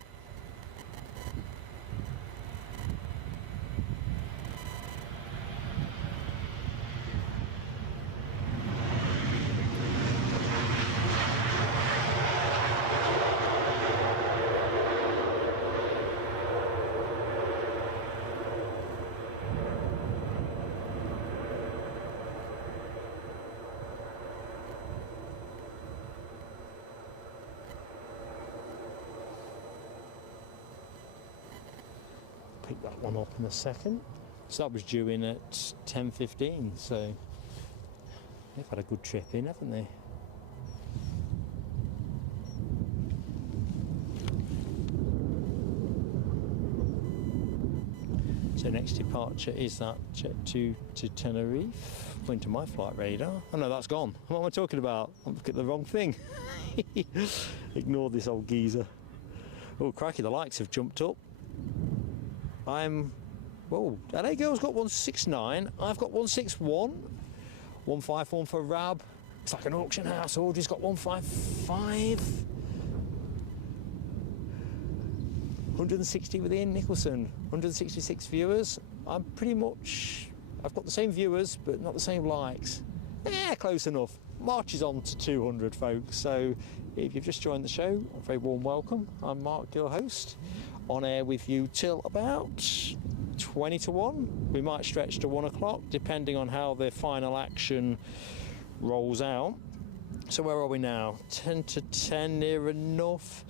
Pick that one up in a second. So that was due in at 10:15, so they've had a good trip in, haven't they? So next departure is that Jet 2 to Tenerife. Went to my flight radar. Oh no, that's gone. What am I talking about? I'm looking at the wrong thing. Ignore this old geezer. Oh crikey, the lights have jumped up. Whoa, LA Girl's got 169, I've got 161, 151 for Rab. It's like an auction house. Audrey's got 155. 160 with Ian Nicholson, 166 viewers. I've got the same viewers, but not the same likes. Close enough. Marches on to 200, folks. So if you've just joined the show, a very warm welcome. I'm Mark, your host, on air with you till about 20 to 1. We might stretch to 1 o'clock, depending on how the final action rolls out. So where are we now? 10 to 10, near enough.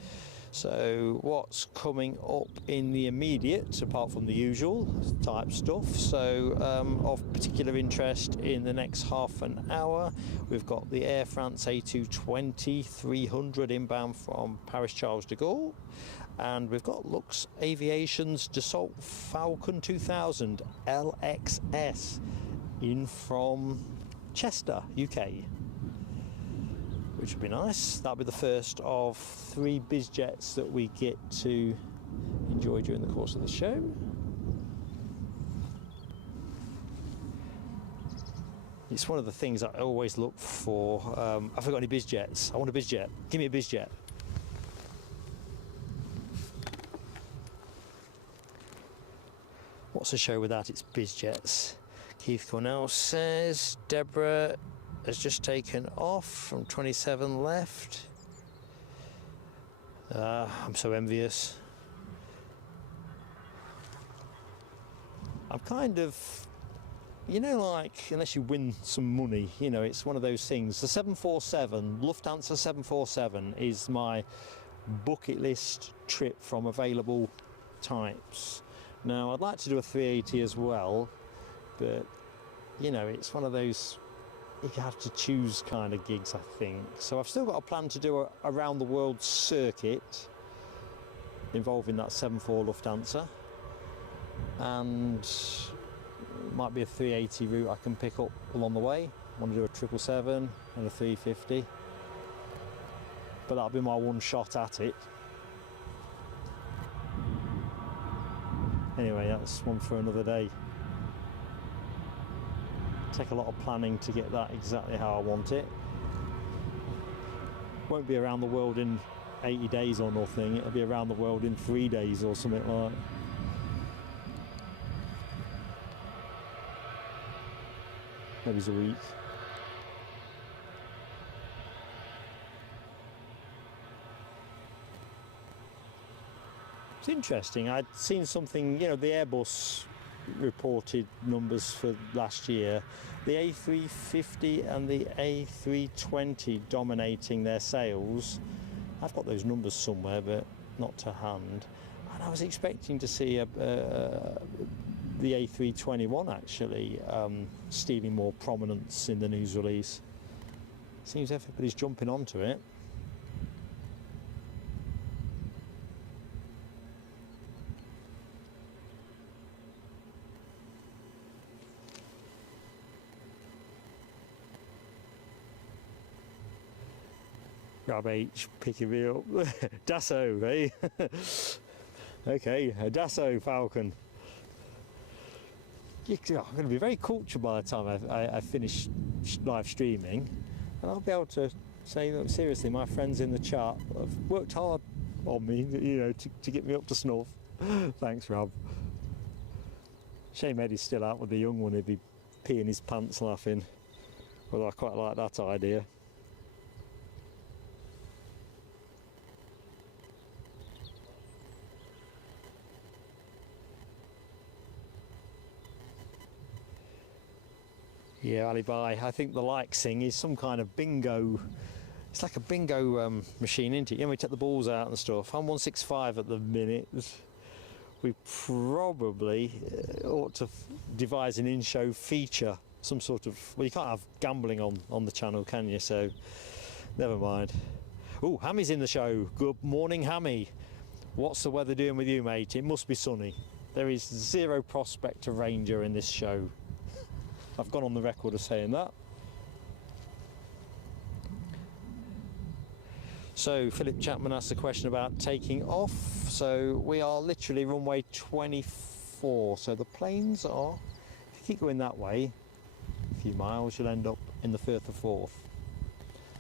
So what's coming up in the immediate, apart from the usual type stuff, so of particular interest in the next half an hour, we've got the Air France A220-300 inbound from Paris Charles de Gaulle, and we've got Lux Aviation's Dassault Falcon 2000 LXS in from Chester, UK. Which would be nice. That'll be the first of 3 biz jets that we get to enjoy during the course of the show. It's one of the things I always look for. Have I got any biz jets? I want a biz jet. Give me a biz jet. What's the show without its biz jets? Keith Cornell says Deborah has just taken off from 27 left. I'm so envious. I'm kind of, you know, like, unless you win some money, you know, it's one of those things. The 747, Lufthansa 747, is my bucket list trip from available types. Now, I'd like to do a 380 as well, but, you know, it's one of those, if you have to choose kind of gigs, I think. So I've still got a plan to do a around the world circuit involving that 74 Lufthansa, and it might be a 380 route I can pick up along the way. I want to do a 777 and a 350, but that'll be my one shot at it. Anyway, that's one for another day. Take a lot of planning to get that exactly how I want it. Won't be around the world in 80 days or nothing, it'll be around the world in 3 days or something like. Maybe it's a week. It's interesting. I'd seen something, you know, the Airbus reported numbers for last year, the A350 and the A320 dominating their sales. I've got those numbers somewhere, but not to hand. And I was expecting to see the A321 actually stealing more prominence in the news release. Seems everybody's jumping onto it. Grab H, picking me up. Dassault, eh? Okay, a Dassault Falcon. I'm going to be very cultured by the time I finish live streaming, and I'll be able to say, look, seriously, my friends in the chat have worked hard on me, you know, to get me up to snuff. Thanks, Rob. Shame Eddie's still out with the young one, he'd be peeing his pants laughing. Well, I quite like that idea. Yeah, Alibi, I think the like thing is some kind of bingo. It's like a bingo machine, isn't it? You know, we take the balls out and stuff. I'm 165 at the minute. We probably ought to devise an in-show feature, some sort of... Well, you can't have gambling on the channel, can you? So, never mind. Oh, Hammy's in the show. Good morning, Hammy. What's the weather doing with you, mate? It must be sunny. There is zero prospect of Ranger in this show. I've gone on the record of saying that. So Philip Chapman asked a question about taking off. So we are literally runway 24. So the planes are, if you keep going that way, a few miles, you'll end up in the Firth of Forth.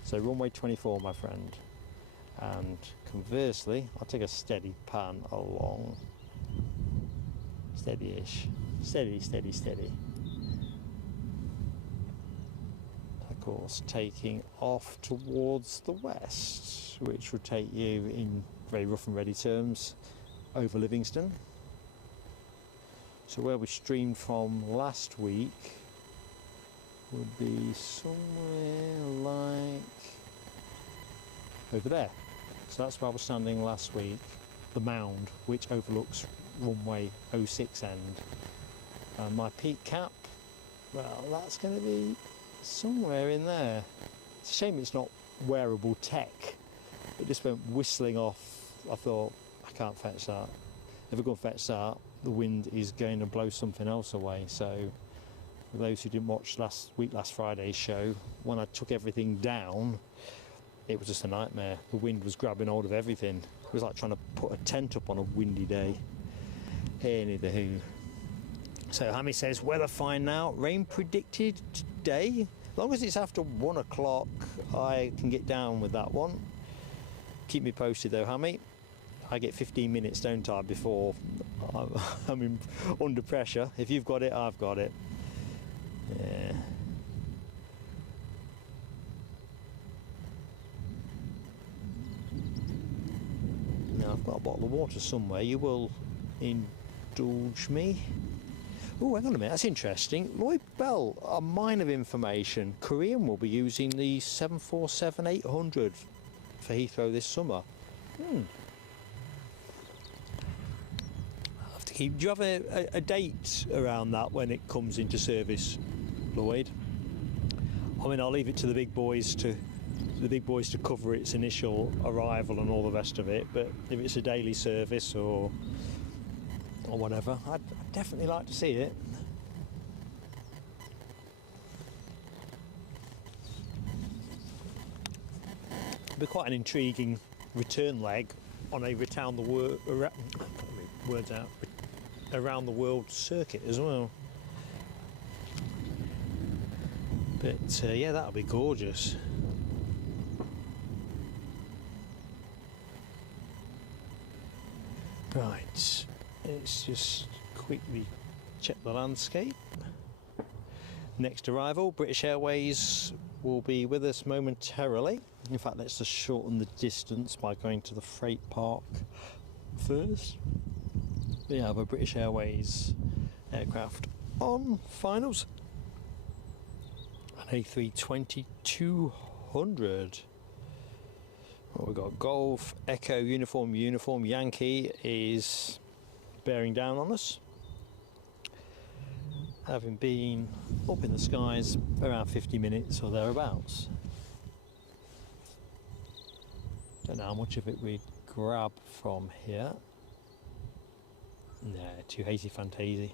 So runway 24, my friend. And conversely, I'll take a steady pan along. Steady-ish. Steady, steady, steady. Course, taking off towards the west, which would take you, in very rough and ready terms, over Livingston. So where we streamed from last week would be somewhere like over there. So that's where I was standing last week, the mound, which overlooks runway 06 end. And my peak cap, well, that's going to be somewhere in there. It's a shame it's not wearable tech. It just went whistling off. I thought, I can't fetch that. If I go and fetch that, the wind is going to blow something else away. So for those who didn't watch last Friday's show, when I took everything down, it was just a nightmare. The wind was grabbing hold of everything. It was like trying to put a tent up on a windy day. Anywho. So Hammy says, weather fine now. Rain predicted today. As long as it's after 1 o'clock, I can get down with that one. Keep me posted though, Hammy. I get 15 minutes, don't I, before I'm under pressure. If you've got it, I've got it. Yeah. Now I've got a bottle of water somewhere. You will indulge me. Oh, hang on a minute, that's interesting. Lloyd Bell, a mine of information. Korean will be using the 747-800 for Heathrow this summer. I'll have to keep. Do you have a date around that when it comes into service, Lloyd? I mean, I'll leave it to the big boys to cover its initial arrival and all the rest of it. But if it's a daily service or whatever, I'd definitely like to see it. It'd be quite an intriguing return leg on a around the world circuit as well. But yeah, that'll be gorgeous. Right. Let's just quickly check the landscape. Next arrival, British Airways will be with us momentarily. In fact, let's just shorten the distance by going to the freight park first, we have a British Airways aircraft on finals. An A320 200. Well, we've got Golf, Echo, Uniform, Yankee is bearing down on us, having been up in the skies around 50 minutes or thereabouts. Don't know how much of it we grab from here. Nah, too hazy fantasy.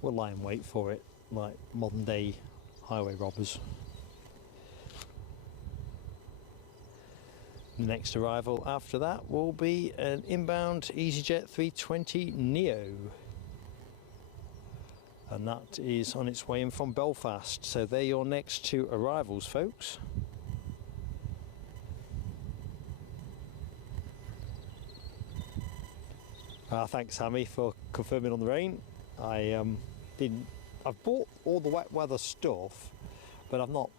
We'll lie in wait for it like modern day highway robbers. The next arrival after that will be an inbound EasyJet 320 Neo, and that is on its way in from Belfast. So they're your next two arrivals, folks. Thanks, Hammy, for confirming on the rain. I've bought all the wet weather stuff, but I've not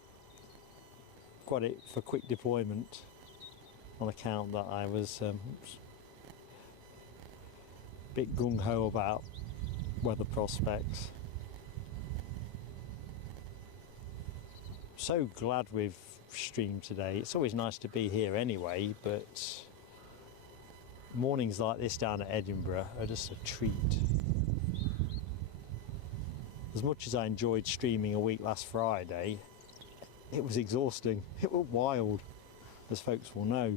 got it for quick deployment on account that I was a bit gung-ho about weather prospects. So glad we've streamed today. It's always nice to be here anyway, but mornings like this down at Edinburgh are just a treat. As much as I enjoyed streaming a week last Friday, it was exhausting. It was wild, as folks will know.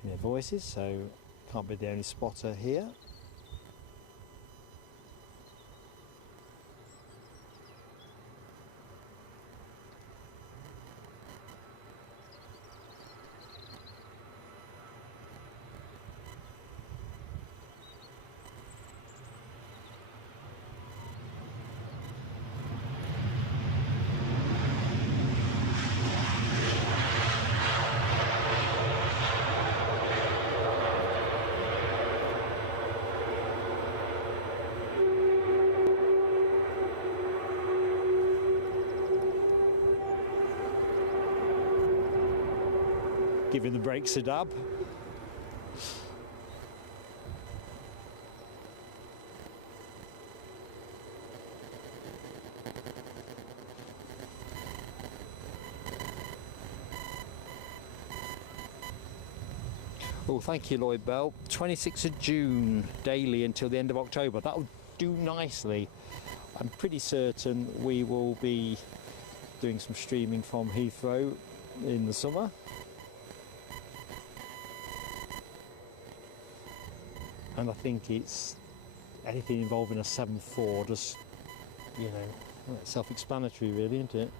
Can hear voices, so can't be the only spotter here. Giving the brakes a dab. Well, thank you, Lloyd Bell. 26th of June, daily until the end of October. That'll do nicely. I'm pretty certain we will be doing some streaming from Heathrow in the summer. And I think it's anything involving a 7.4, just, you know, self-explanatory really, isn't it?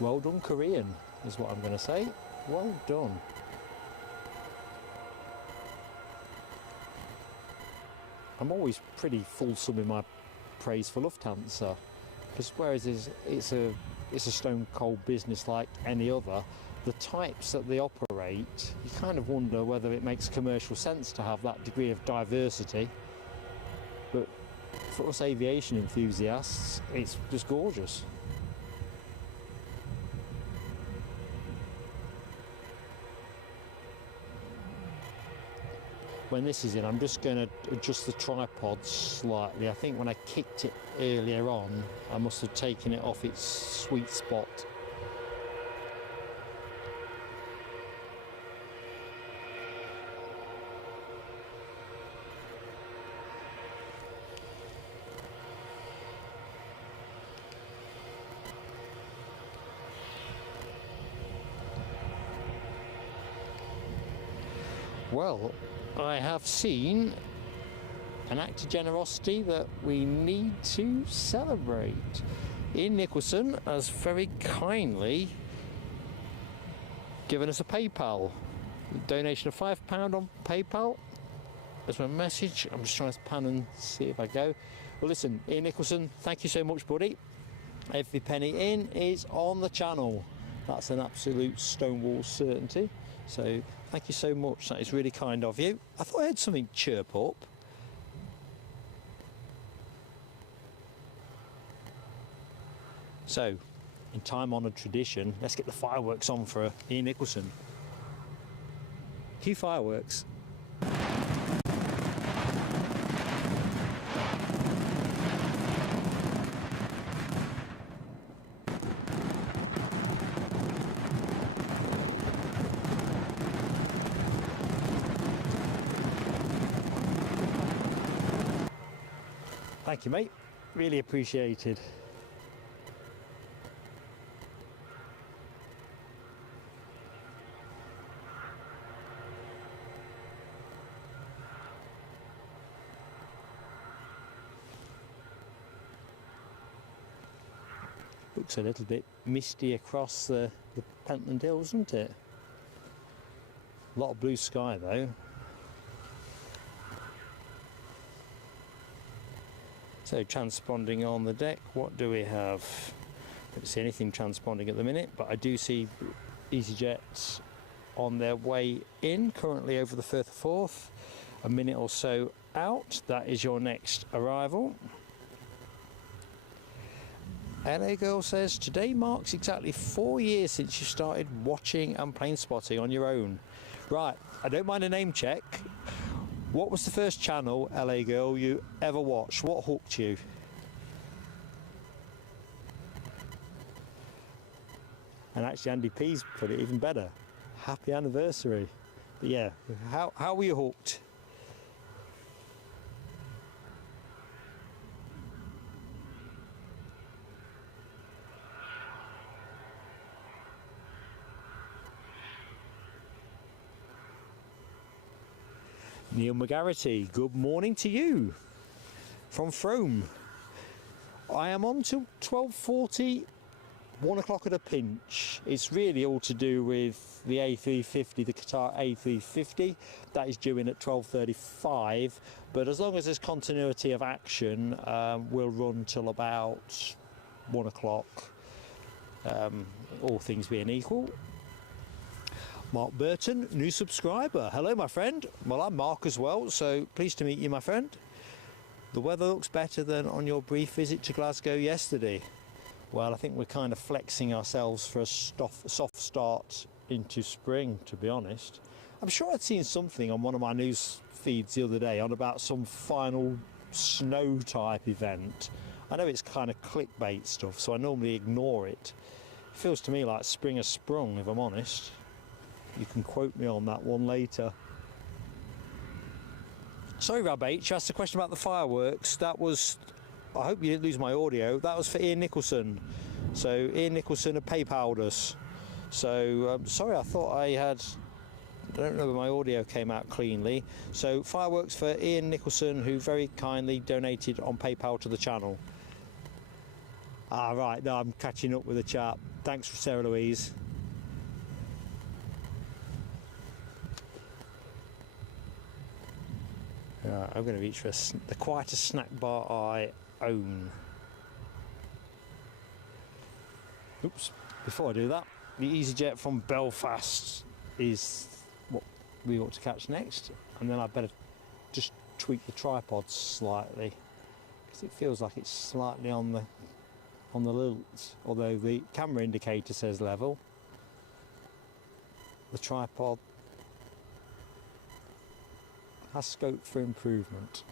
Well done, Korean, is what I'm going to say. Well done. I'm always pretty fulsome in my praise for Lufthansa, because whereas it's a stone cold business like any other, the types that they operate, you kind of wonder whether it makes commercial sense to have that degree of diversity. But for us aviation enthusiasts, it's just gorgeous. When this is in, I'm just going to adjust the tripod slightly. I think when I kicked it earlier on, I must have taken it off its sweet spot. Well, I have seen an act of generosity that we need to celebrate. Ian Nicholson has very kindly given us a PayPal donation of £5 on PayPal. That's my message. I'm just trying to pan and see if I go. Well, listen, Ian Nicholson, thank you so much, buddy. Every penny in is on the channel. That's an absolute stonewall certainty. So thank you so much. That is really kind of you. I thought I heard something chirp up. So, in time-honoured tradition, let's get the fireworks on for Ian Nicholson. Cue fireworks. Thank you, mate. Really appreciated. Looks a little bit misty across the Pentland Hills, doesn't it? A lot of blue sky though. So transponding on the deck, what do we have? Don't see anything transponding at the minute, but I do see EasyJets on their way in, currently over the Firth of Forth, a minute or so out. That is your next arrival. LA Girl says, today marks exactly 4 years since you started watching and plane spotting on your own. Right, I don't mind a name check. What was the first channel, LA Girl, you ever watched? What hooked you? And actually Andy P's put it even better. Happy anniversary. But yeah, how were you hooked? Neil McGarrity, good morning to you from Frome. I am on till 12:40, 1 o'clock at a pinch. It's really all to do with the A350, the Qatar A350. That is due in at 12:35, but as long as there's continuity of action, we'll run till about 1 o'clock, all things being equal. Mark Burton, new subscriber. Hello, my friend. Well, I'm Mark as well, so pleased to meet you, my friend. The weather looks better than on your brief visit to Glasgow yesterday. Well, I think we're kind of flexing ourselves for a soft start into spring, to be honest. I'm sure I'd seen something on one of my news feeds the other day on about some final snow type event. I know it's kind of clickbait stuff, so I normally ignore it. It feels to me like spring has sprung, if I'm honest. You can quote me on that one later. Sorry, Rab H, you asked a question about the fireworks. That was, I hope you didn't lose my audio, that was for Ian Nicholson. So Ian Nicholson had PayPal'd us. So sorry, I thought I don't know if my audio came out cleanly. So fireworks for Ian Nicholson, who very kindly donated on PayPal to the channel. Ah, right, no, I'm catching up with the chat. Thanks for Sarah Louise. I'm going to reach for the quietest snack bar I own. Oops, before I do that, the EasyJet from Belfast is what we ought to catch next, and then I better just tweak the tripod slightly, because it feels like it's slightly on the lilt, although the camera indicator says level. The tripod has scope for improvement.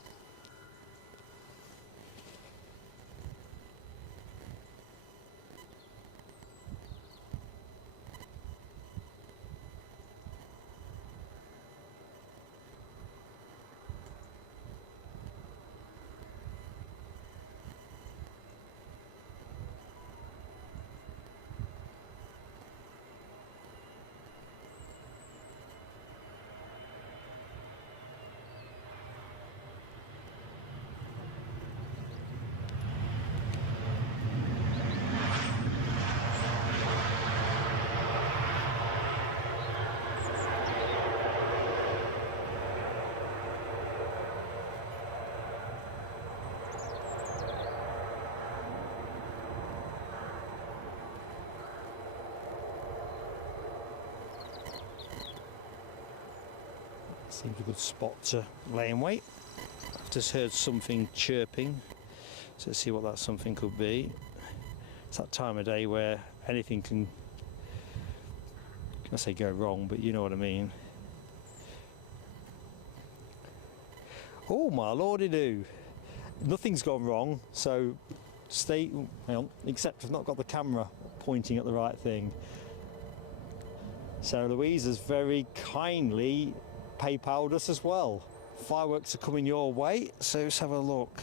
Seems a good spot to lay in wait. I've just heard something chirping, so let's see what that something could be. It's that time of day where anything can, I say go wrong, but you know what I mean. Oh my lordy-do. Nothing's gone wrong, so stay, hang on, except I've not got the camera pointing at the right thing. Sarah Louise has very kindly PayPal'd us as well. Fireworks are coming your way, so let's have a look.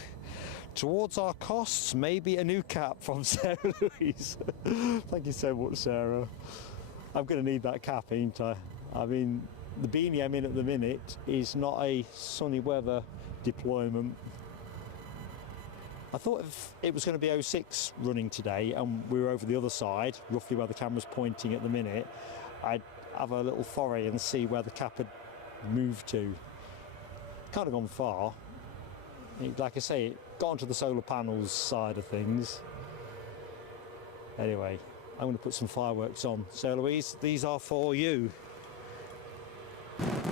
Towards our costs, maybe a new cap from Sarah Louise. Thank you so much, Sarah. I'm going to need that cap, ain't I? I mean, the beanie I'm in at the minute is not a sunny weather deployment. I thought if it was going to be 06 running today and we were over the other side, roughly where the camera's pointing at the minute, I'd have a little foray and see where the cap had moved to. Kind of gone far. Like I say, it got onto the solar panels side of things. Anyway, I'm going to put some fireworks on. So Louise, these are for you. Thank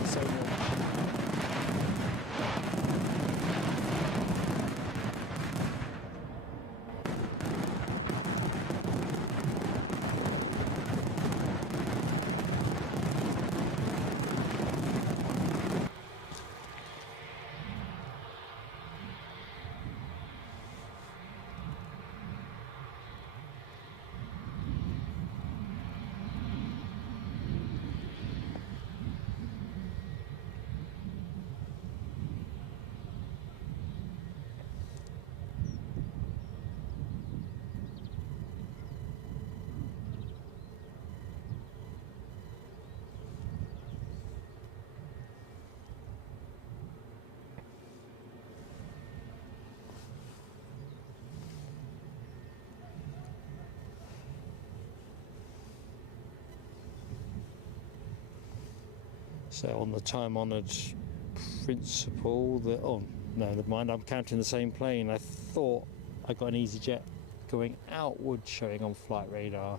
you so much. So on the time-honoured principle that, oh no, never mind, I'm counting the same plane. I thought I got an EasyJet going outward showing on flight radar.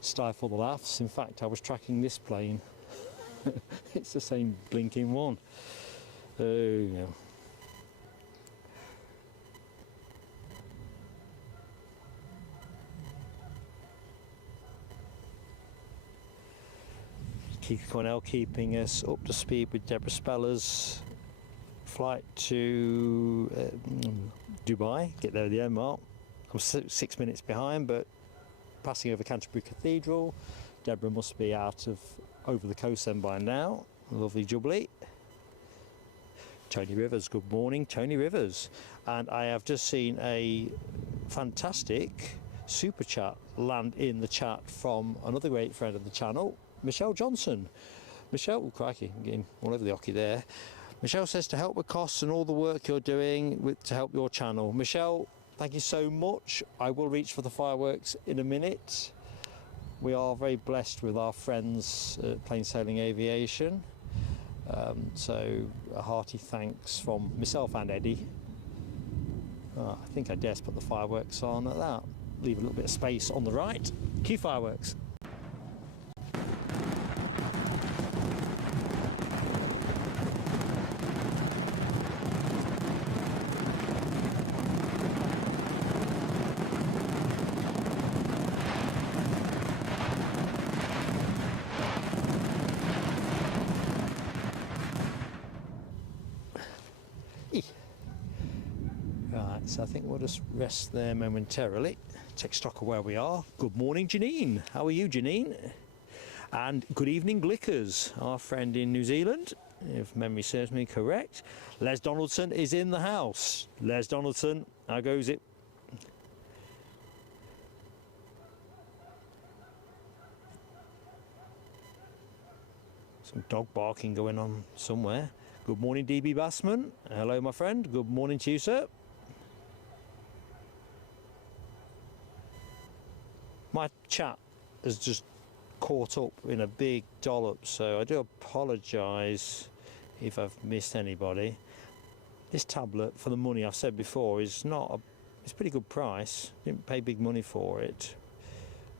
Stifle the laughs. In fact, I was tracking this plane. It's the same blinking one. Oh no. Keith Cornell keeping us up to speed with Deborah Speller's flight to Dubai. Get there at the end mark. I'm 6 minutes behind, but passing over Canterbury Cathedral. Deborah must be out of over the coast then by now. Lovely jubbly. Tony Rivers, good morning, Tony Rivers. And I have just seen a fantastic super chat land in the chat from another great friend of the channel, Michelle Johnson. Michelle, oh crikey, I'm getting all over the hockey there. Michelle says to help with costs and all the work you're doing to help your channel. Michelle, thank you so much. I will reach for the fireworks in a minute. We are very blessed with our friends at Plain Sailing Aviation. So a hearty thanks from myself and Eddie. I think I dare put the fireworks on at that. Leave a little bit of space on the right. Cue fireworks. Right, so I think we'll just rest there momentarily, take stock of where we are. Good morning, Janine. How are you, Janine? And good evening, Glickers, our friend in New Zealand, if memory serves me correct. Les Donaldson is in the house. Les Donaldson, how goes it? Some dog barking going on somewhere. Good morning, DB Bassman. Hello, my friend. Good morning to you, sir. My chat has just caught up in a big dollop, so I do apologise if I've missed anybody. This tablet, for the money I've said before, is not a, it's a pretty good price. Didn't pay big money for it,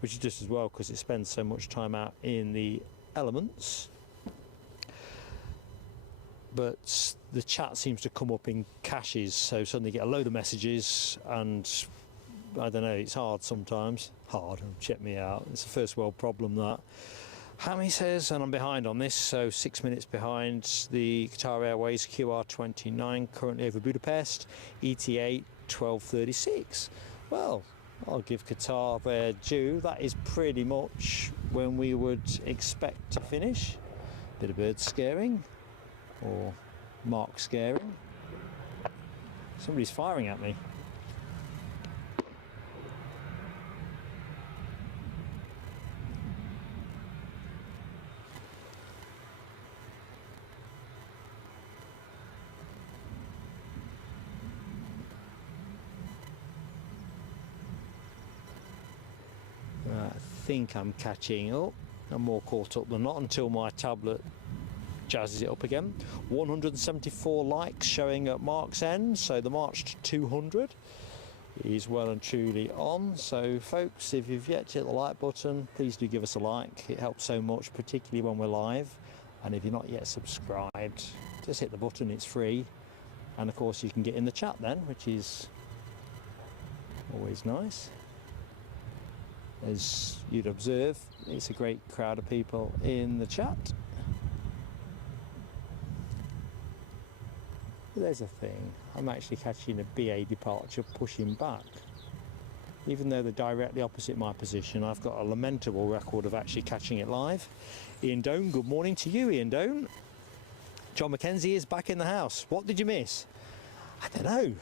which is just as well because it spends so much time out in the elements. but the chat seems to come up in caches, so suddenly you get a load of messages, and I don't know, it's hard sometimes. Hard, check me out, it's a first world problem that. Hammy says, and I'm behind on this, so 6 minutes behind the Qatar Airways QR29 currently over Budapest, ETA 12:36. Well, I'll give Qatar their due. That is pretty much when we would expect to finish. Bit of bird scaring, or mark scaring. Somebody's firing at me. I think I'm catching up. I'm more caught up than not until my tablet jazzes it up again. 174 likes showing at Mark's end, so the march to 200 is well and truly on. So folks, if you've yet to hit the like button, please do give us a like. It helps so much, particularly when we're live. And if you're not yet subscribed, just hit the button, it's free. And of course you can get in the chat then, which is always nice. As you'd observe, it's a great crowd of people in the chat. But there's a thing, I'm actually catching a BA departure pushing back. Even though they're directly opposite my position, I've got a lamentable record of actually catching it live. Ian Doan, good morning to you, Ian Doan. John Mackenzie is back in the house. What did you miss? I don't know.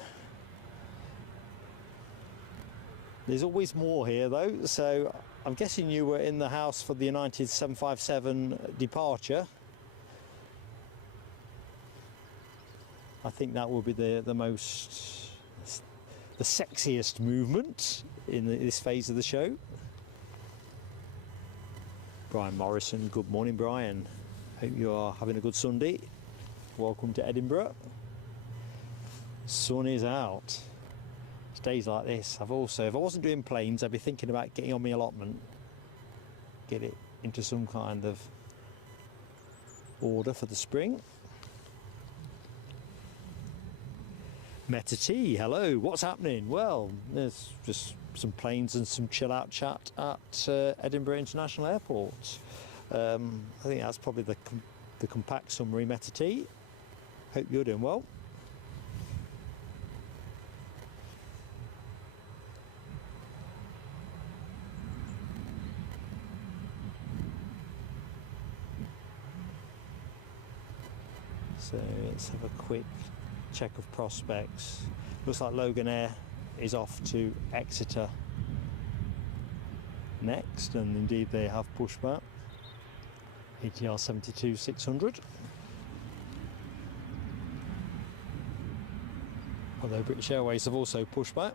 There's always more here though, so I'm guessing you were in the house for the United 757 departure. I think that will be the sexiest movement in this phase of the show. Brian Morrison, good morning Brian. Hope you are having a good Sunday. Welcome to Edinburgh. Sun is out. Days like this, if I wasn't doing planes, I'd be thinking about getting on my allotment, get it into some kind of order for the spring. Meta T, hello, what's happening? Well, there's just some planes and some chill out chat at Edinburgh International Airport. I think that's probably the compact summary, Meta T. Hope you're doing well. So let's have a quick check of prospects. Looks like Loganair is off to Exeter next, and indeed they have pushed back. ATR 72-600. Although British Airways have also pushed back.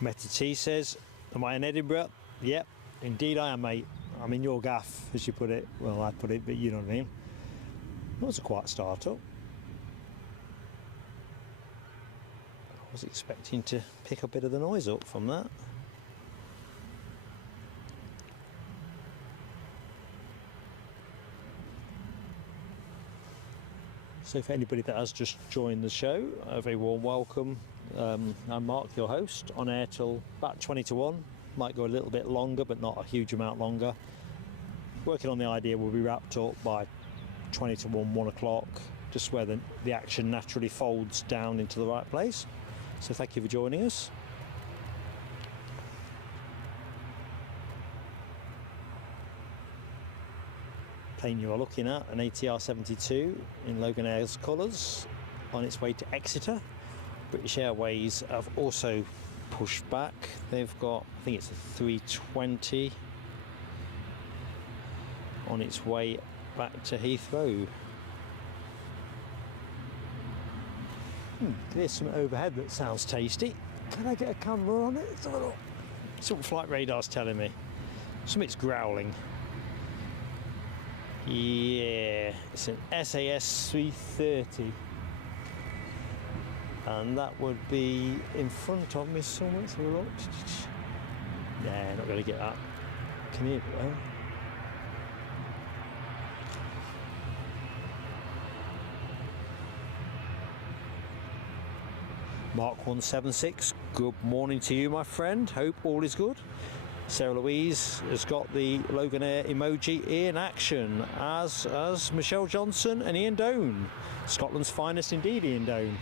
Meta T says, am I in Edinburgh? Yep, indeed I am, mate. I'm in your gaff, as you put it. Well, I put it, but you know what I mean. That was a quiet start-up. I was expecting to pick a bit of the noise up from that. So for anybody that has just joined the show, a very warm welcome. I'm Mark, your host, on air till about 20 to 1. Might go a little bit longer, but not a huge amount longer. Working on the idea we'll be wrapped up by 20 to 1 o'clock, just where the action naturally folds down into the right place. So thank you for joining us. Plane you are looking at, an ATR 72 in Loganair's colours, on its way to Exeter. British Airways have also pushed back. They've got, I think it's a 320 on its way back to Heathrow. There's something overhead that sounds tasty. Can I get a camera on it? Let's have a look. See what flight radar's telling me. Something's growling. Yeah, it's an SAS 330. And that would be in front of me somewhere. Let's have a look. Nah, not going to get that. Come here, though. Mark 176, good morning to you, my friend. Hope all is good. Sarah Louise has got the Loganair emoji in action, as Michelle Johnson and Ian Doan. Scotland's finest indeed, Ian Doan.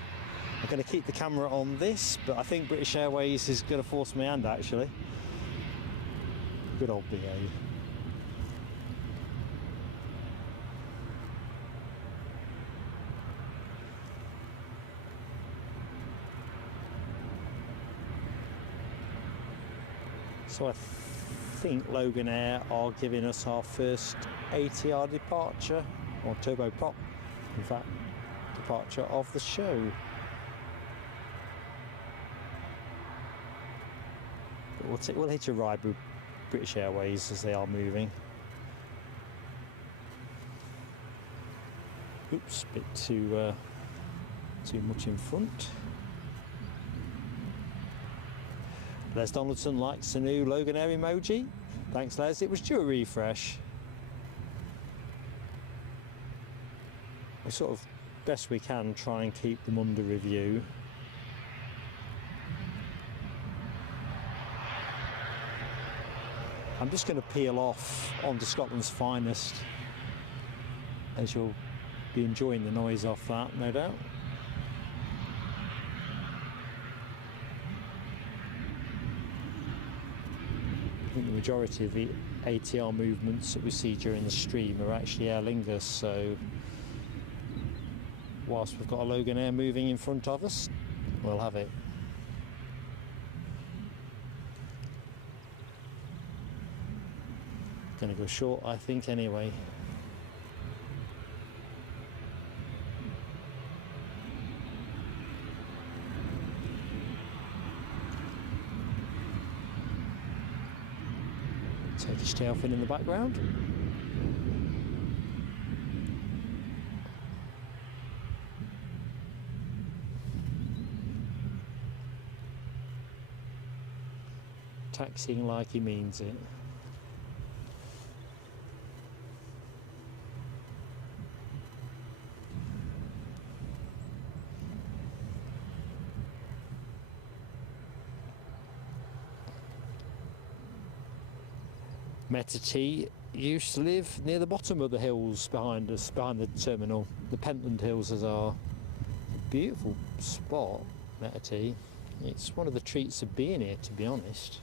I'm going to keep the camera on this, but I think British Airways is going to force my hand, actually. Good old BA. So I think Loganair are giving us our first ATR departure, or turboprop, in fact, departure of the show. But we'll hitch a ride with British Airways as they are moving. Oops, bit too much in front. Les Donaldson likes the new Loganair emoji. Thanks, Les. It was due a refresh. We sort of, best we can, try and keep them under review. I'm just going to peel off onto Scotland's finest, as you'll be enjoying the noise off that, no doubt. I think the majority of the ATR movements that we see during the stream are actually Aer Lingus, so whilst we've got a Loganair moving in front of us, we'll have it. Gonna go short, I think, anyway. Turkish tail fin in the background. Taxiing like he means it. Meta T used to live near the bottom of the hills behind us, behind the terminal. The Pentland Hills is our beautiful spot, Meta T. It's one of the treats of being here, to be honest.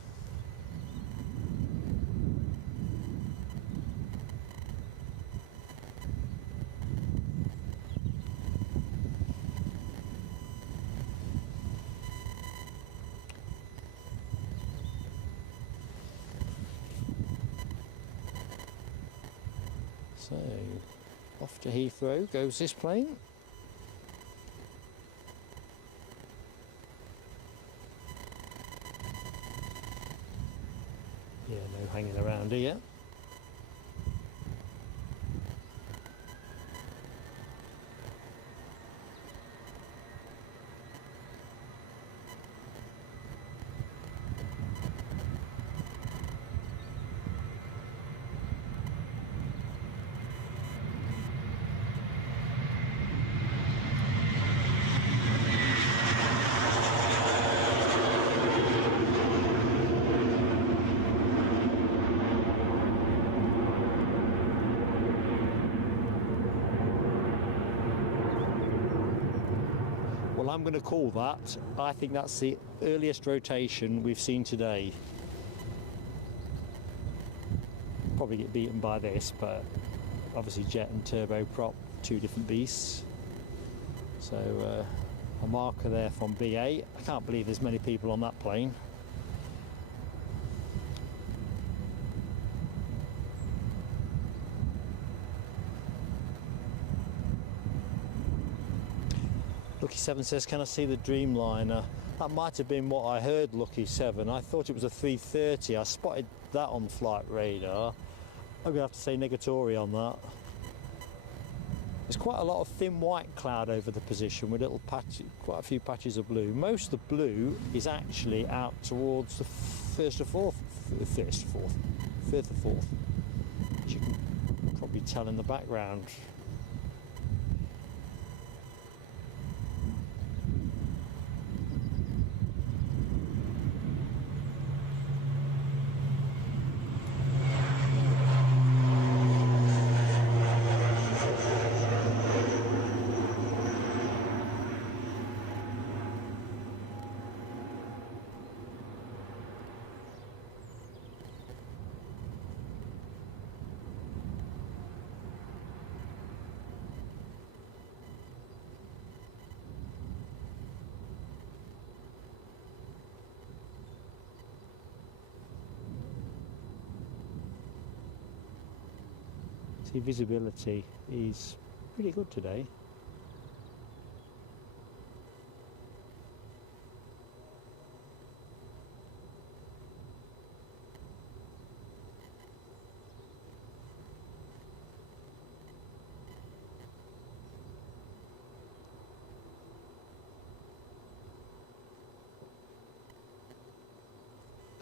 So, off to Heathrow goes this plane. Yeah, no hanging around here. Well, I'm going to call that. I think that's the earliest rotation we've seen today. Probably get beaten by this, but obviously jet and turboprop, two different beasts. So a marker there from BA. I can't believe there's many people on that plane. Lucky 7 says, can I see the Dreamliner? That might have been what I heard, Lucky 7. I thought it was a 330. I spotted that on flight radar. I'm going to have to say negatory on that. There's quite a lot of thin white cloud over the position with little patches, quite a few patches of blue. Most of the blue is actually out towards the third or fourth, as you can probably tell in the background. See, visibility is pretty good today.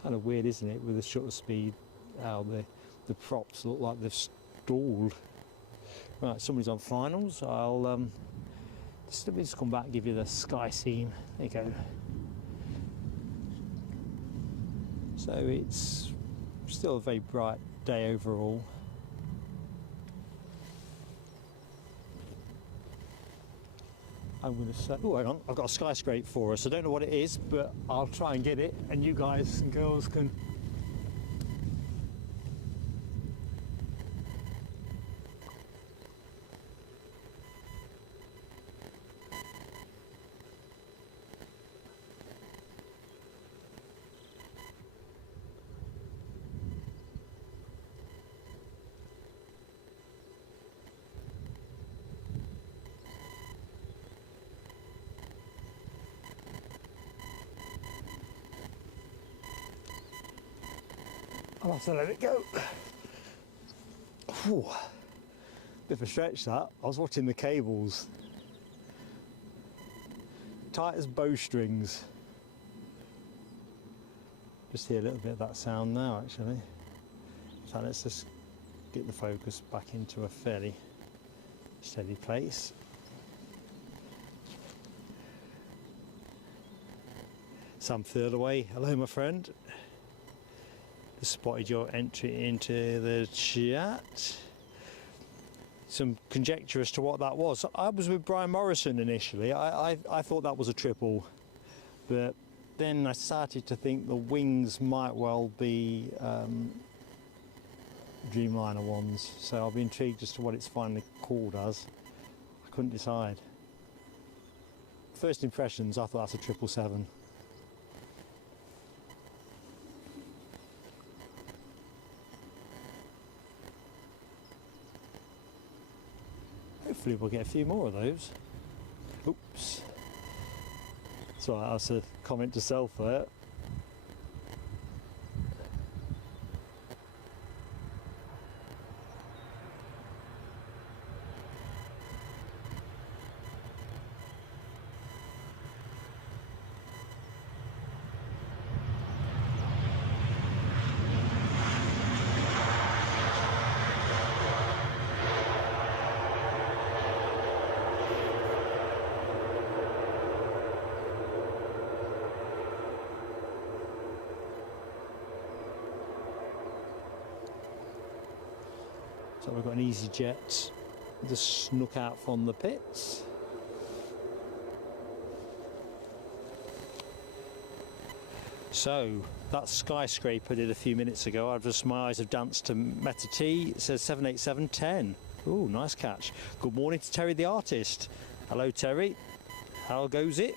Kind of weird, isn't it, with the shutter speed, how the props look like they've stalled. Right, somebody's on finals. I'll let me just come back and give you the sky scene. There you go. So it's still a very bright day overall. I'm going to say, oh hang on, I've got a skyscraper for us. I don't know what it is, but I'll try and get it, and you guys and girls can I'll have to let it go. Whew. Bit of a stretch that. I was watching the cables. Tight as bowstrings. Just hear a little bit of that sound now actually. So let's just get the focus back into a fairly steady place. Sam Thirlaway, hello my friend. Spotted your entry into the chat. Some conjecture as to what that was. I was with Brian Morrison initially. I thought that was a triple, but then I started to think the wings might well be Dreamliner ones. So I'll be intrigued as to what it's finally called as. I couldn't decide. First impressions, I thought that's a 777. Hopefully we'll get a few more of those. Oops. So that's a comment to self there. So we've got an EasyJet just snuck out from the pits. So that skyscraper did a few minutes ago. I've just, my eyes have danced to Meta T. It says 78710. Ooh, nice catch. Good morning to Terry the artist. Hello Terry. How goes it?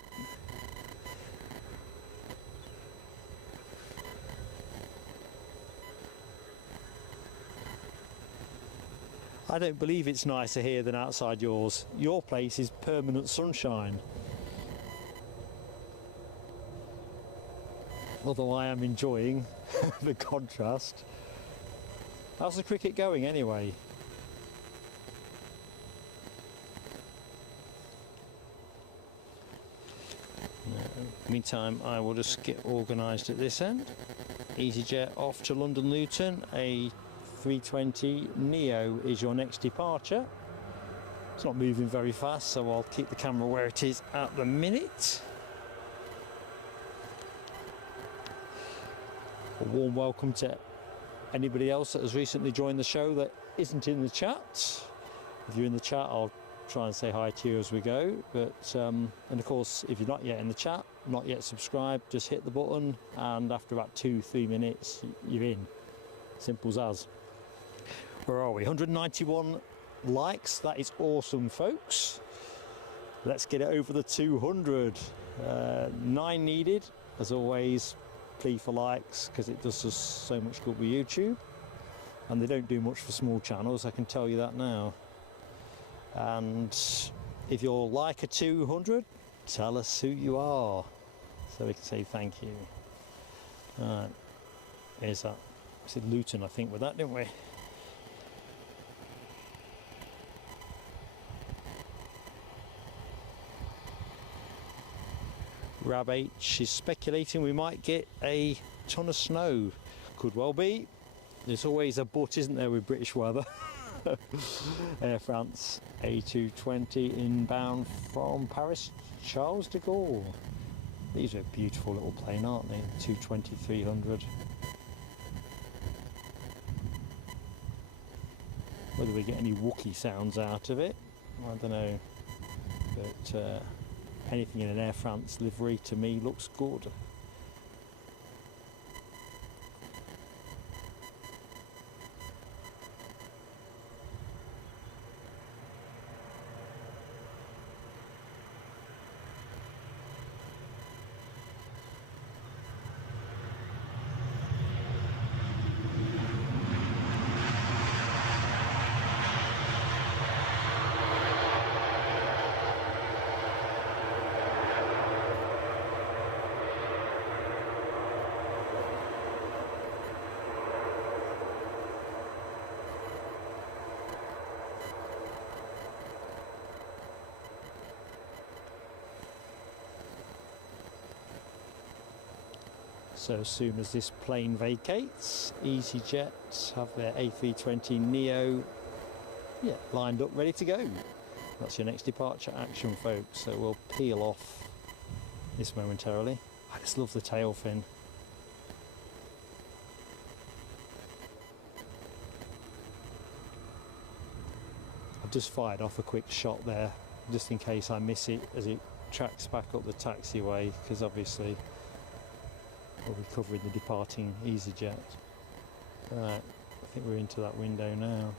I don't believe it's nicer here than outside yours. Your place is permanent sunshine. although I am enjoying the contrast. How's the cricket going anyway? Meantime, I will just get organised at this end. EasyJet off to London Luton. A320 Neo is your next departure. It's not moving very fast, so I'll keep the camera where it is at the minute. A warm welcome to anybody else that has recently joined the show that isn't in the chat. If you're in the chat, I'll try and say hi to you as we go. But and of course, if you're not yet in the chat, not yet subscribed, just hit the button, and after about 2-3 minutes, you're in. Simple as. Where are we? 191 likes. That is awesome, folks. Let's get it over the 200. 9 needed. As always, plea for likes, because it does us so much good with YouTube, and they don't do much for small channels, I can tell you that now. And if you're like a 200, tell us who you are so we can say thank you. Alright, here's that. We said Luton, I think, with that, didn't we? Rab H is speculating we might get a ton of snow. Could well be. There's always a but, isn't there, with British weather? Air France A220 inbound from Paris Charles de Gaulle. These are a beautiful little plane, aren't they? 220-300. Whether we get any Wookiee sounds out of it, I don't know. But anything in an Air France livery to me looks good. So as soon as this plane vacates, EasyJet have their A320 Neo lined up, ready to go. That's your next departure action, folks. So we'll peel off this momentarily. I just love the tail fin. I've just fired off a quick shot there, just in case I miss it as it tracks back up the taxiway, because obviously we'll be covering the departing EasyJet. Right, I think we're into that window now.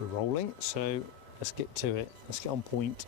We're rolling, so let's get to it. Let's get on point.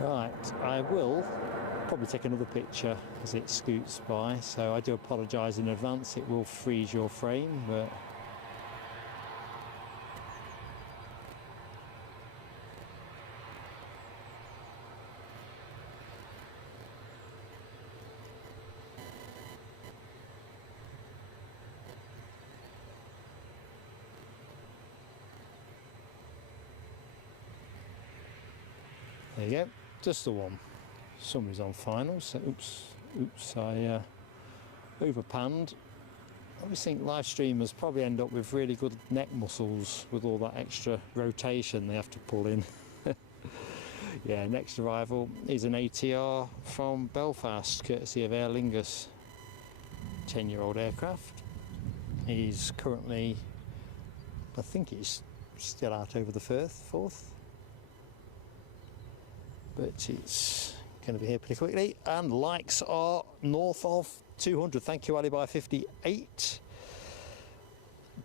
Right, I will probably take another picture as it scoots by, so I do apologise in advance, it will freeze your frame, but there you go. Just the one. Somebody's on final, so oops, I overpanned. I always think live streamers probably end up with really good neck muscles with all that extra rotation they have to pull in. Yeah, next arrival is an ATR from Belfast, courtesy of Aer Lingus, 10-year-old aircraft. He's currently, I think he's still out over the Firth, but it's going to be here pretty quickly, and likes are north of 200. Thank you, Alibi 58.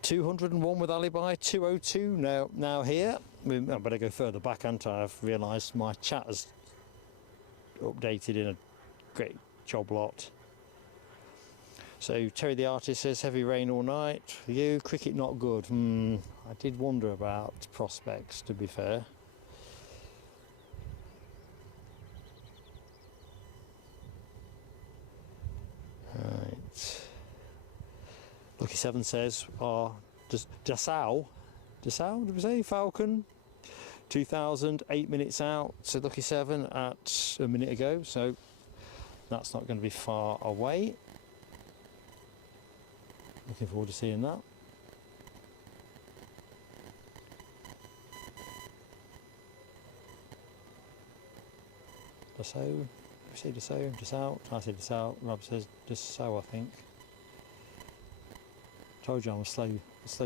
201 with Alibi, 202 now here. I better go further back, haven't I? I've realised my chat has updated in a great job lot. So Terry the Artist says heavy rain all night for you. Cricket not good. I did wonder about prospects, to be fair. Right. Lucky 7 says, Dassault, did we say? Falcon, 2000, 8 minutes out. So Lucky 7 at a minute ago, so that's not going to be far away. Looking forward to seeing that. Dassault, we say Dassault, I say Dassault, Rob says Dassault, I think. Told you I'm slow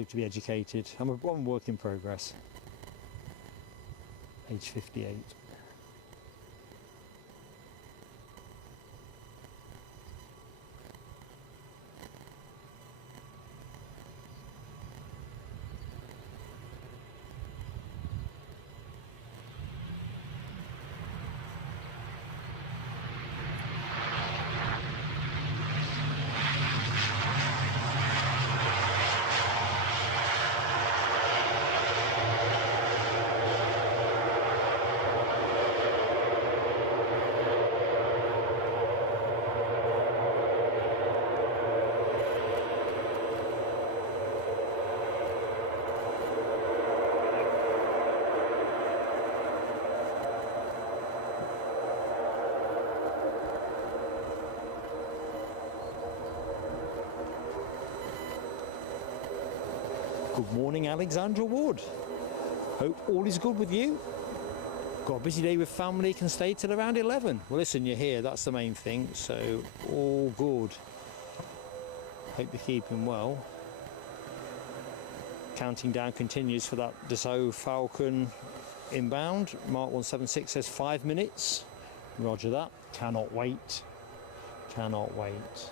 to be educated. I'm a work in progress. Age 58. Good morning, Alexandra Wood. Hope all is good with you. Got a busy day with family, can stay till around 11. Well, listen, you're here, that's the main thing, so all good. Hope you're keeping well. Counting down continues for that Dassault Falcon inbound. Mark 176 says 5 minutes. Roger that. Cannot wait. Cannot wait.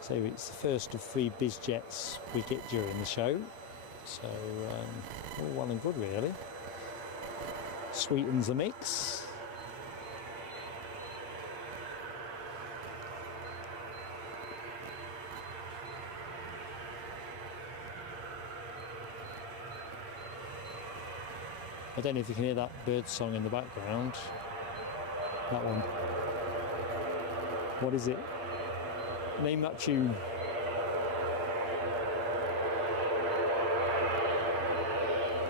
So it's the first of 3 biz jets we get during the show. So all well and good, really. Sweetens the mix. I don't know if you can hear that bird song in the background. That one. What is it? Name that tune.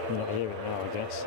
You'll not hear it now, I guess.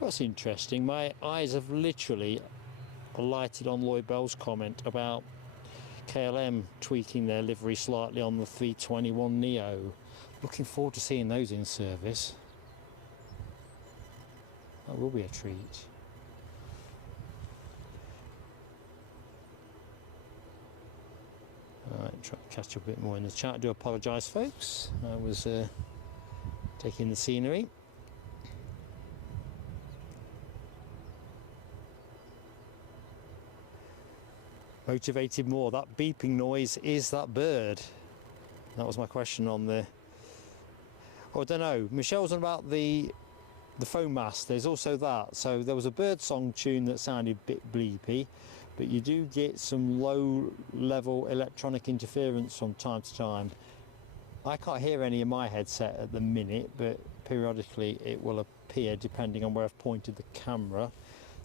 That's interesting. My eyes have literally alighted on Lloyd Bell's comment about KLM tweaking their livery slightly on the 321 Neo. Looking forward to seeing those in service. That will be a treat. Alright, try to catch up a bit more in the chat. I do apologise, folks. I was taking the scenery. Motivated more. That beeping noise is that bird. That was my question on the... Oh, I don't know. Michelle's on about the phone mast. There's also that. So there was a bird song tune that sounded a bit bleepy, but you do get some low level electronic interference from time to time. I can't hear any in my headset at the minute, but periodically it will appear depending on where I've pointed the camera.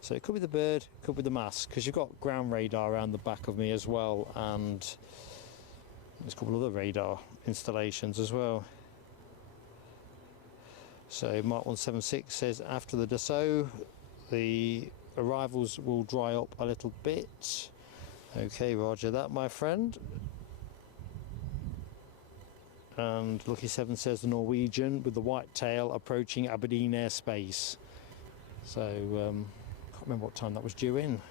So it could be the bird, could be the mast, because you've got ground radar around the back of me as well, and there's a couple of other radar installations as well. So Mark 176 says after the Dassault the arrivals will dry up a little bit. Okay, roger that, my friend. And Lucky 7 says the Norwegian with the white tail approaching Aberdeen airspace. So can't remember what time that was due in.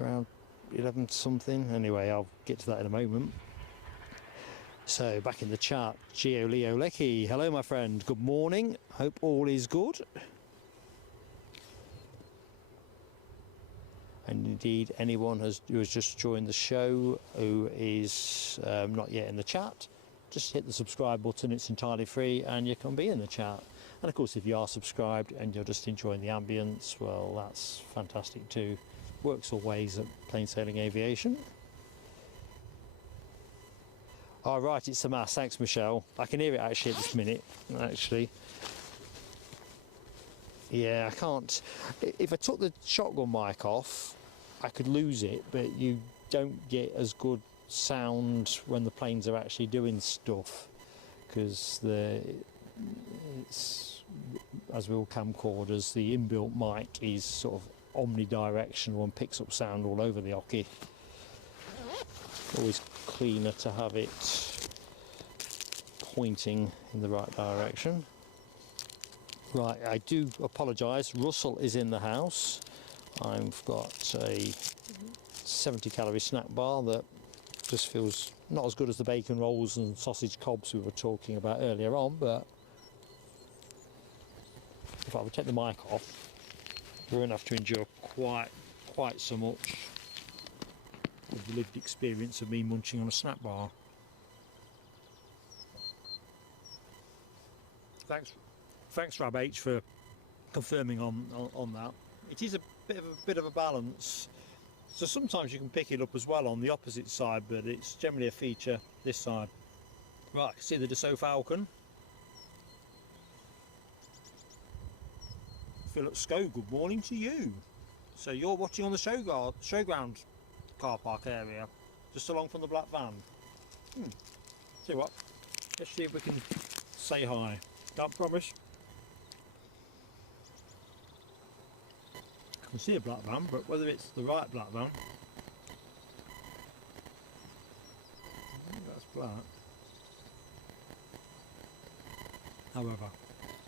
Around 11 something. Anyway, I'll get to that in a moment. So back in the chat, Geo Leo Lecky. Hello, my friend. Good morning. Hope all is good. And indeed, anyone who has just joined the show who is not yet in the chat, just hit the subscribe button. It's entirely free, and you can be in the chat. And of course, if you are subscribed and you're just enjoying the ambience, well, that's fantastic too. Works always at Plain Sailing Aviation. Oh, right, it's the mast. Thanks, Michelle. I can hear it actually at this minute, actually. Yeah, I can't. If I took the shotgun mic off, I could lose it, but you don't get as good sound when the planes are actually doing stuff, because it's, as with all camcorders, the inbuilt mic is sort of omnidirectional and picks up sound all over the hockey. Always cleaner to have it pointing in the right direction. Right, I do apologise. Russell is in the house. I've got a 70 calorie snack bar that just feels not as good as the bacon rolls and sausage cobs we were talking about earlier on, but if I would take the mic off, we're going to have to endure quite so much of the lived experience of me munching on a snack bar. Thanks Rab H for confirming on that. It is a bit of a balance. So sometimes you can pick it up as well on the opposite side, but it's generally a feature this side. Right, I can see the Dassault Falcon. Philip Scow, good morning to you. So you're watching on the showground car park area, just along from the black van. See what? Let's see if we can say hi. Can't promise. I can see a black van, but whether it's the right black van, I think that's black. However,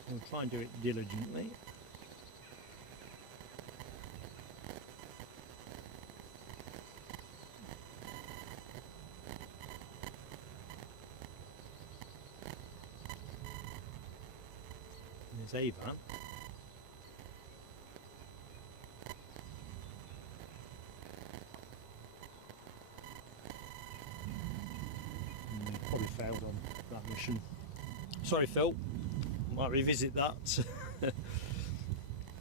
I'll try and do it diligently. There's a van. Probably failed on that mission. Sorry, Phil. Might revisit that.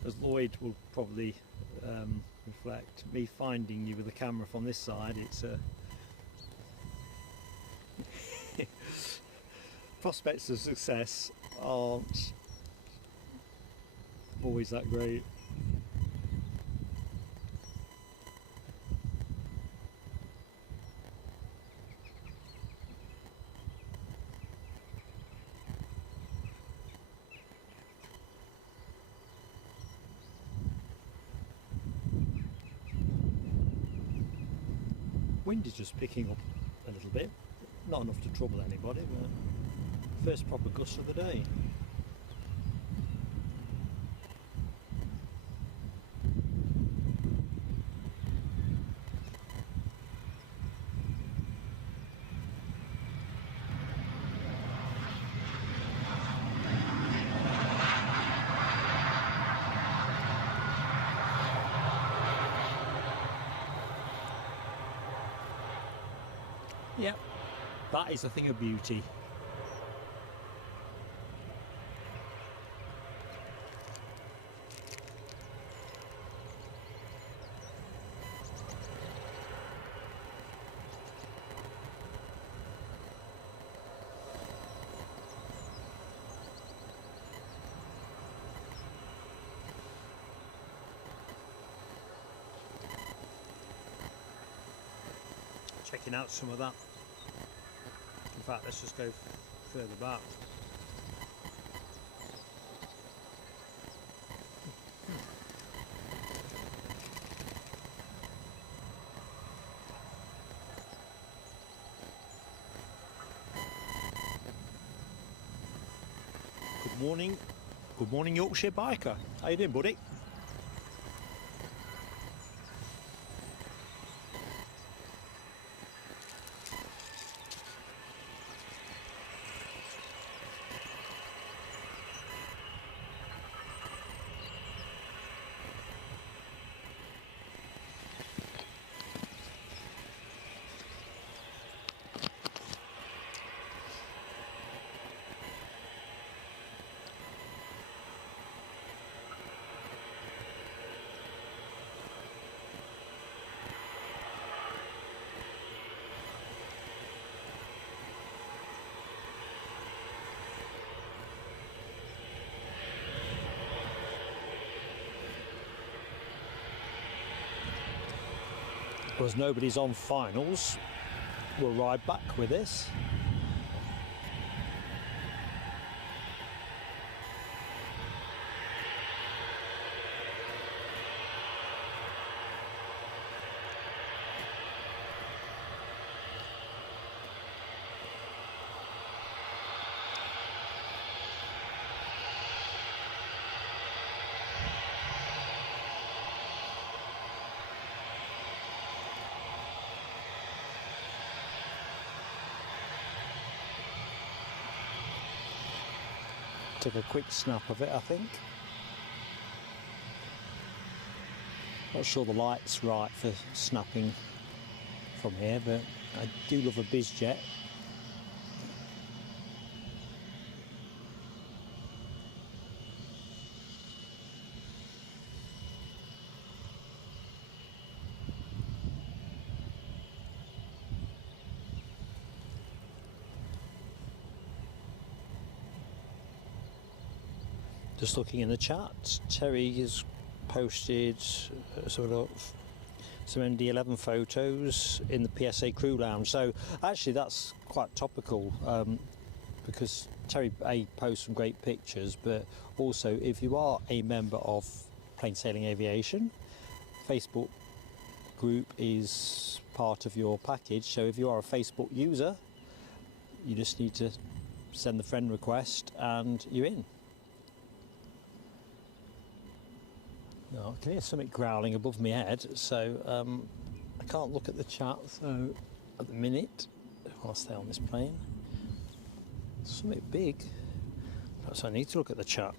As Lloyd will probably reflect, me finding you with the camera from this side, it's prospects of success aren't always that great. Wind is just picking up a little bit, not enough to trouble anybody, but first proper gust of the day. Yep, that is a thing of beauty. Checking out some of that. In fact, let's just go further back. Good morning Yorkshire biker. How you doing, buddy? As nobody's on finals, we'll ride back with this. Took a quick snap of it, I think. Not sure the light's right for snapping from here, but I do love a biz jet. Just looking in the chat, Terry has posted sort of some MD-11 photos in the PSA crew lounge. So actually that's quite topical because Terry posts some great pictures, but also if you are a member of Plain Sailing Aviation, Facebook group is part of your package. So if you are a Facebook user, you just need to send the friend request and you're in. No, I can hear something growling above my head, so I can't look at the chat. So at the minute, I'll stay on this plane. Something big. Perhaps I need to look at the chat.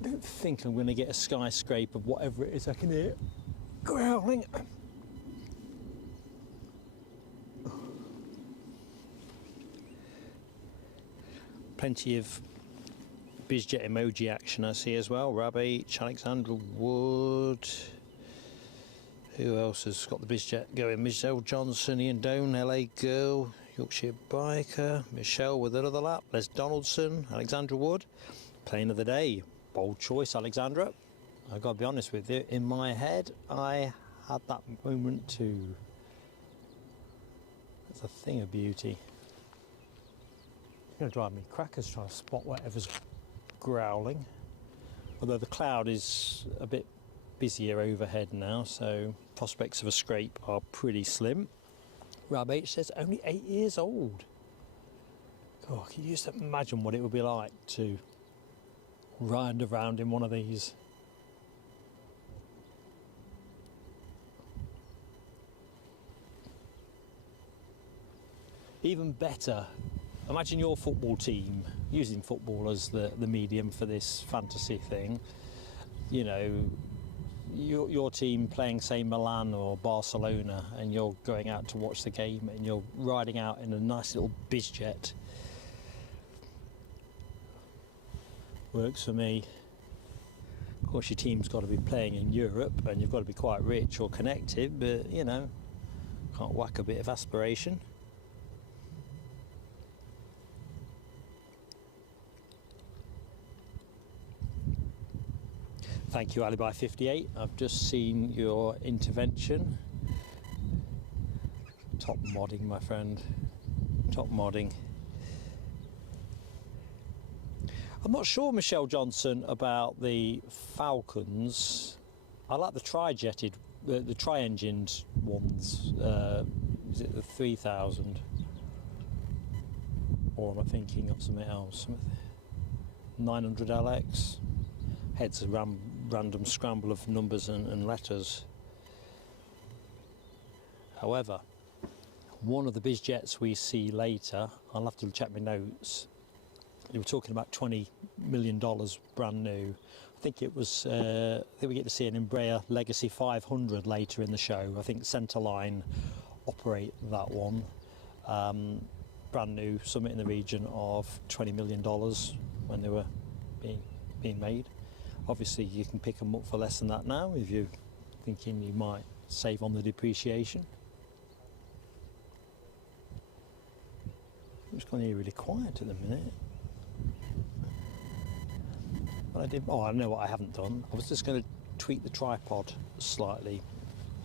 I don't think I'm going to get a skyscraper, whatever it is I can hear growling. Plenty of bizjet emoji action I see as well. Rabbit, Alexandra Wood. Who else has got the bizjet going? Michelle Johnson, Ian Doan, LA Girl, Yorkshire Biker, Michelle with another lap, Les Donaldson, Alexandra Wood. Plane of the day. Bold choice, Alexandra. I've got to be honest with you, in my head, I had that moment too. It's a thing of beauty. It's going to drive me crackers trying to spot whatever's growling. Although the cloud is a bit busier overhead now, so prospects of a scrape are pretty slim. Rab H says only 8 years old. God, can you just imagine what it would be like to ride around in one of these? Even better, imagine your football team using football as the medium for this fantasy thing. You know, your team playing, say, Milan or Barcelona, and you're going out to watch the game and you're riding out in a nice little bizjet. Works for me. Of course, your team's got to be playing in Europe and you've got to be quite rich or connected, but, you know, can't whack a bit of aspiration. Thank you, Alibi58. I've just seen your intervention. Top modding, my friend. Top modding. I'm not sure, Michelle Johnson, about the Falcons. I like the tri-jetted, the tri-engined ones. Is it the 3000? Or am I thinking of something else? 900LX. Heads a random scramble of numbers and letters. However, one of the biz jets we see later, I'll have to check my notes. They were talking about $20 million brand new. I think it was. I think we get to see an Embraer Legacy 500 later in the show. I think Centerline operate that one. Brand new, something in the region of $20 million when they were being made. Obviously, you can pick them up for less than that now if you're thinking you might save on the depreciation. It's gone here really quiet at the minute. What I know what I haven't done. I was just going to tweak the tripod slightly.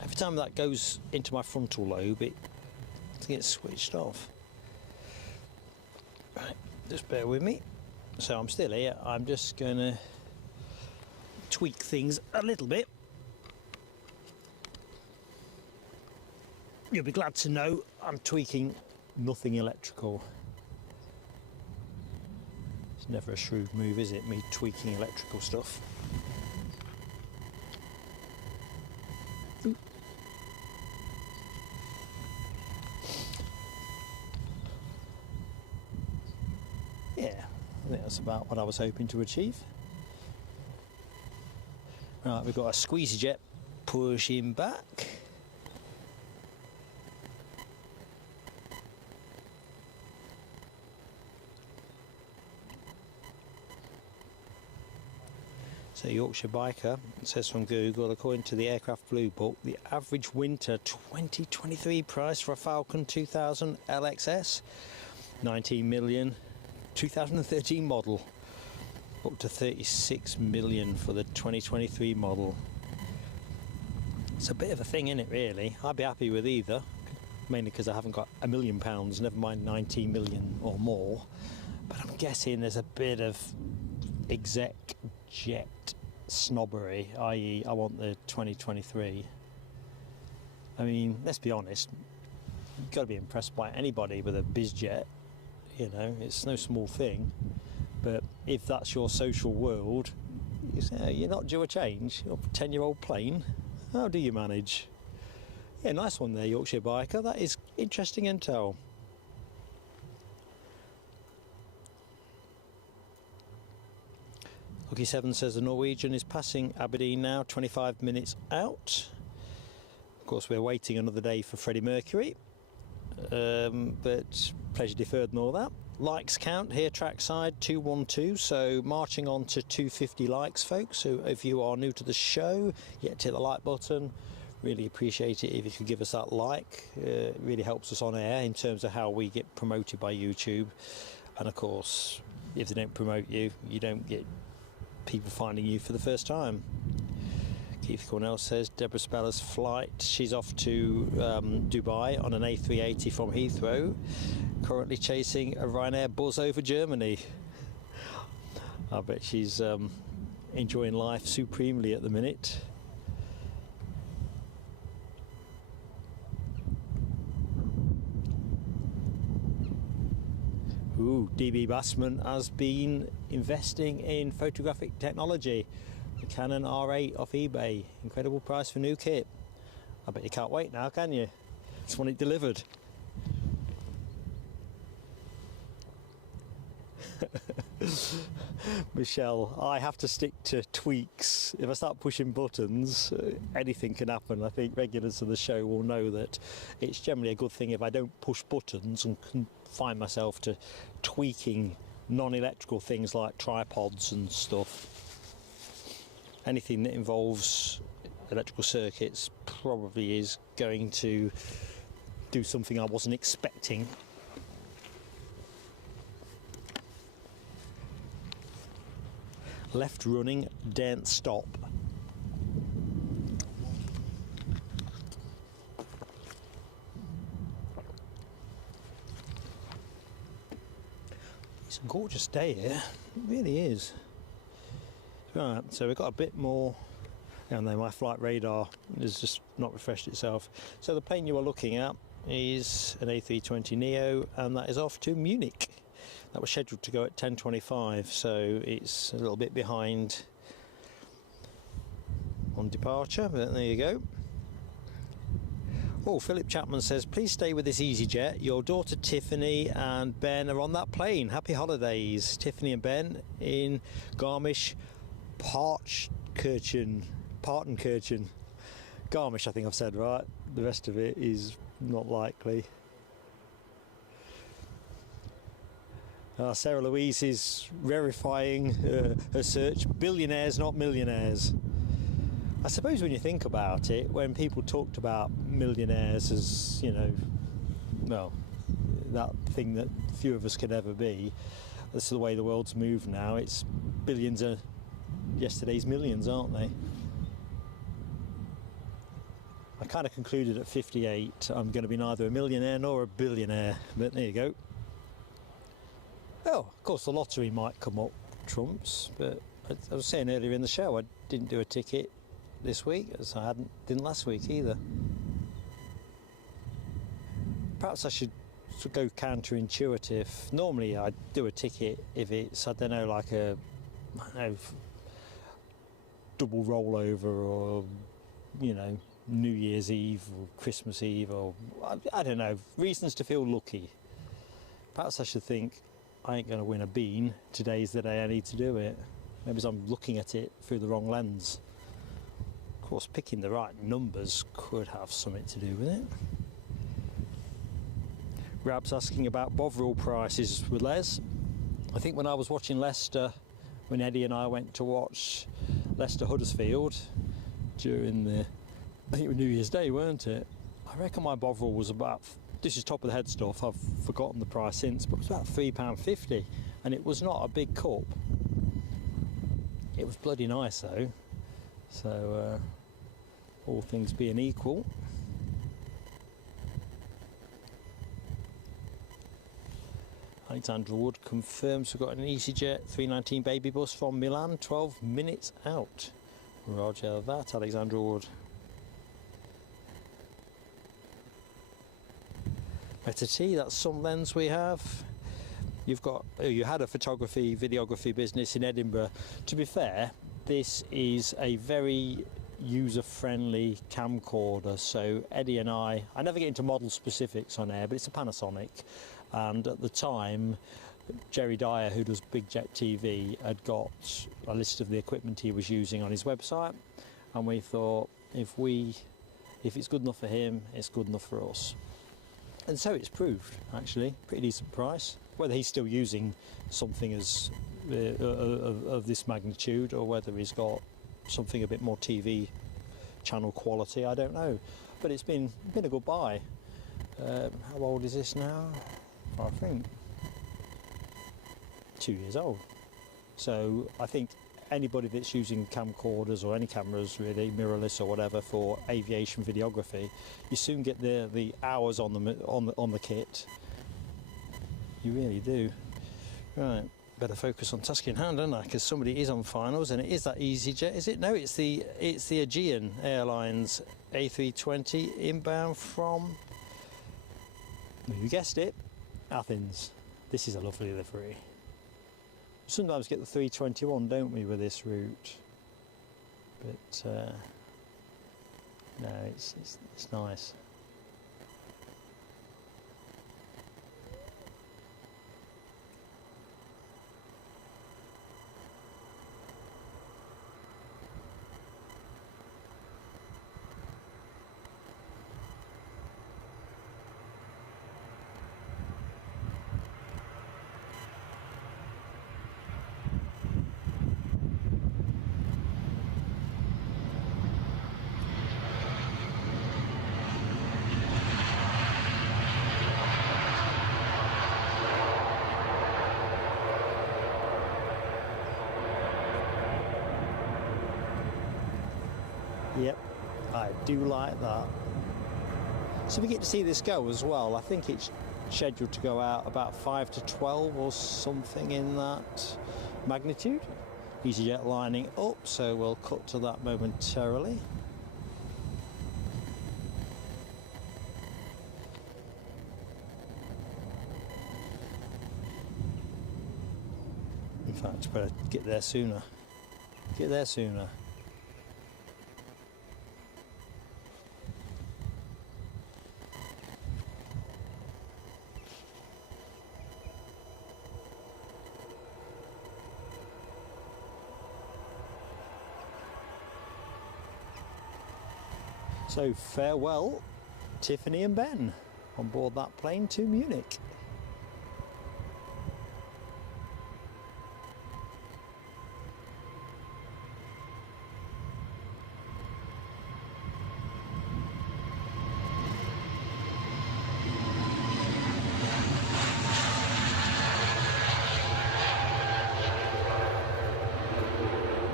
Every time that goes into my frontal lobe, it gets switched off. Right, just bear with me. So I'm still here. I'm just going to tweak things a little bit. You'll be glad to know I'm tweaking nothing electrical. It's never a shrewd move, is it, me tweaking electrical stuff? Ooh. Yeah, I think that's about what I was hoping to achieve. Right, we've got a squeezy jet pushing back. So Yorkshire Biker, it says from Google, according to the Aircraft Blue Book, the average winter 2023 price for a Falcon 2000 LXS, 19 million, 2013 model. Up to 36 million for the 2023 model. It's a bit of a thing, isn't it, really? I'd be happy with either, mainly because I haven't got £1 million, never mind 19 million or more. But I'm guessing there's a bit of exec jet snobbery, i.e. I want the 2023. I mean, let's be honest, you've got to be impressed by anybody with a bizjet. You know, it's no small thing. But if that's your social world, you say, you're not due a change. You're a 10-year-old plane. How do you manage? Yeah, nice one there, Yorkshire Biker. That is interesting intel. Lucky 7 says the Norwegian is passing Aberdeen now, 25 minutes out. Of course, we're waiting another day for Freddie Mercury. But pleasure deferred and all that. Likes count here trackside 212, so marching on to 250 likes, folks. So if you are new to the show, hit the like button. Really appreciate it if you could give us that like. It really helps us on air in terms of how we get promoted by YouTube. And of course, if they don't promote you, you don't get people finding you for the first time. Keith Cornell says Deborah Speller's flight, she's off to Dubai on an A380 from Heathrow, currently chasing a Ryanair buzz over Germany. I bet she's enjoying life supremely at the minute. DB Bassman has been investing in photographic technology. The Canon R8 off eBay. Incredible price for new kit. I bet you can't wait now, can you? Just want it delivered. Michelle, I have to stick to tweaks. If I start pushing buttons, anything can happen. I think regulars of the show will know that it's generally a good thing if I don't push buttons and confine myself to tweaking non-electrical things like tripods and stuff. Anything that involves electrical circuits probably is going to do something I wasn't expecting. Left running, daren't stop. It's a gorgeous day here, it really is. Right, so we've got a bit more, and then my flight radar has just not refreshed itself. So the plane you are looking at is an A320neo, and that is off to Munich. That was scheduled to go at 10:25, so it's a little bit behind on departure, but there you go. Oh, Philip Chapman says, please stay with this EasyJet. Your daughter Tiffany and Ben are on that plane. Happy holidays. Tiffany and Ben in Garmisch, Partenkirchen. Garmisch, I think I've said right. The rest of it is not likely. Sarah Louise is verifying her search. Billionaires, not millionaires. I suppose when you think about it, when people talked about millionaires as, you know, well, that thing that few of us could ever be, that's the way the world's moved now. It's billions of yesterday's millions, aren't they? I kind of concluded at 58 I'm going to be neither a millionaire nor a billionaire, but there you go. Oh, of course the lottery might come up trumps, but I was saying earlier in the show I didn't do a ticket this week, as I didn't last week either. Perhaps I should go counterintuitive. Normally I do a ticket if it's, I don't know, like a, I don't know, double rollover, or, you know, New Year's Eve or Christmas Eve, or I don't know, reasons to feel lucky. Perhaps I should think, I ain't going to win a bean. Today's the day I need to do it. Maybe I'm looking at it through the wrong lens. Of course, picking the right numbers could have something to do with it. Rab's asking about Bovril prices with Les. I think when I was watching Leicester, when Eddie and I went to watch Leicester Huddersfield during the, I think it was New Year's Day, weren't it? I reckon my Bovril was about, this is top of the head stuff, I've forgotten the price since, but it was about £3.50, and it was not a big cup. It was bloody nice though, so all things being equal. Alexandra Wood confirms we've got an EasyJet 319 baby bus from Milan, 12 minutes out. Roger that, Alexandra Wood. Better T, that's some lens we have. You've got, you had a photography, videography business in Edinburgh. To be fair, this is a very user-friendly camcorder. So Eddie and I never get into model specifics on air, but it's a Panasonic. And at the time, Jerry Dyer, who does Big Jet TV, had got a list of the equipment he was using on his website. And we thought, if it's good enough for him, it's good enough for us. And so it's proved, actually, pretty decent price. Whether he's still using something as of this magnitude, or whether he's got something a bit more TV channel quality, I don't know. But it's been a good buy. How old is this now? I think 2 years old. So I think anybody that's using camcorders or any cameras really, mirrorless or whatever, for aviation videography, you soon get the hours on the kit. You really do. Right, better focus on task in hand, don't I? Because somebody is on finals, and it is that EasyJet, is it? No, it's the Aegean Airlines A320 inbound from, you guessed it, Athens. This is a lovely livery. Sometimes get the 321, don't we, with this route? But no, it's nice. Yep, I do like that. So we get to see this go as well. I think it's scheduled to go out about 5 to 12 or something in that magnitude. EasyJet lining up, so we'll cut to that momentarily. In fact, better get there sooner. Get there sooner. So farewell, Tiffany and Ben, on board that plane to Munich.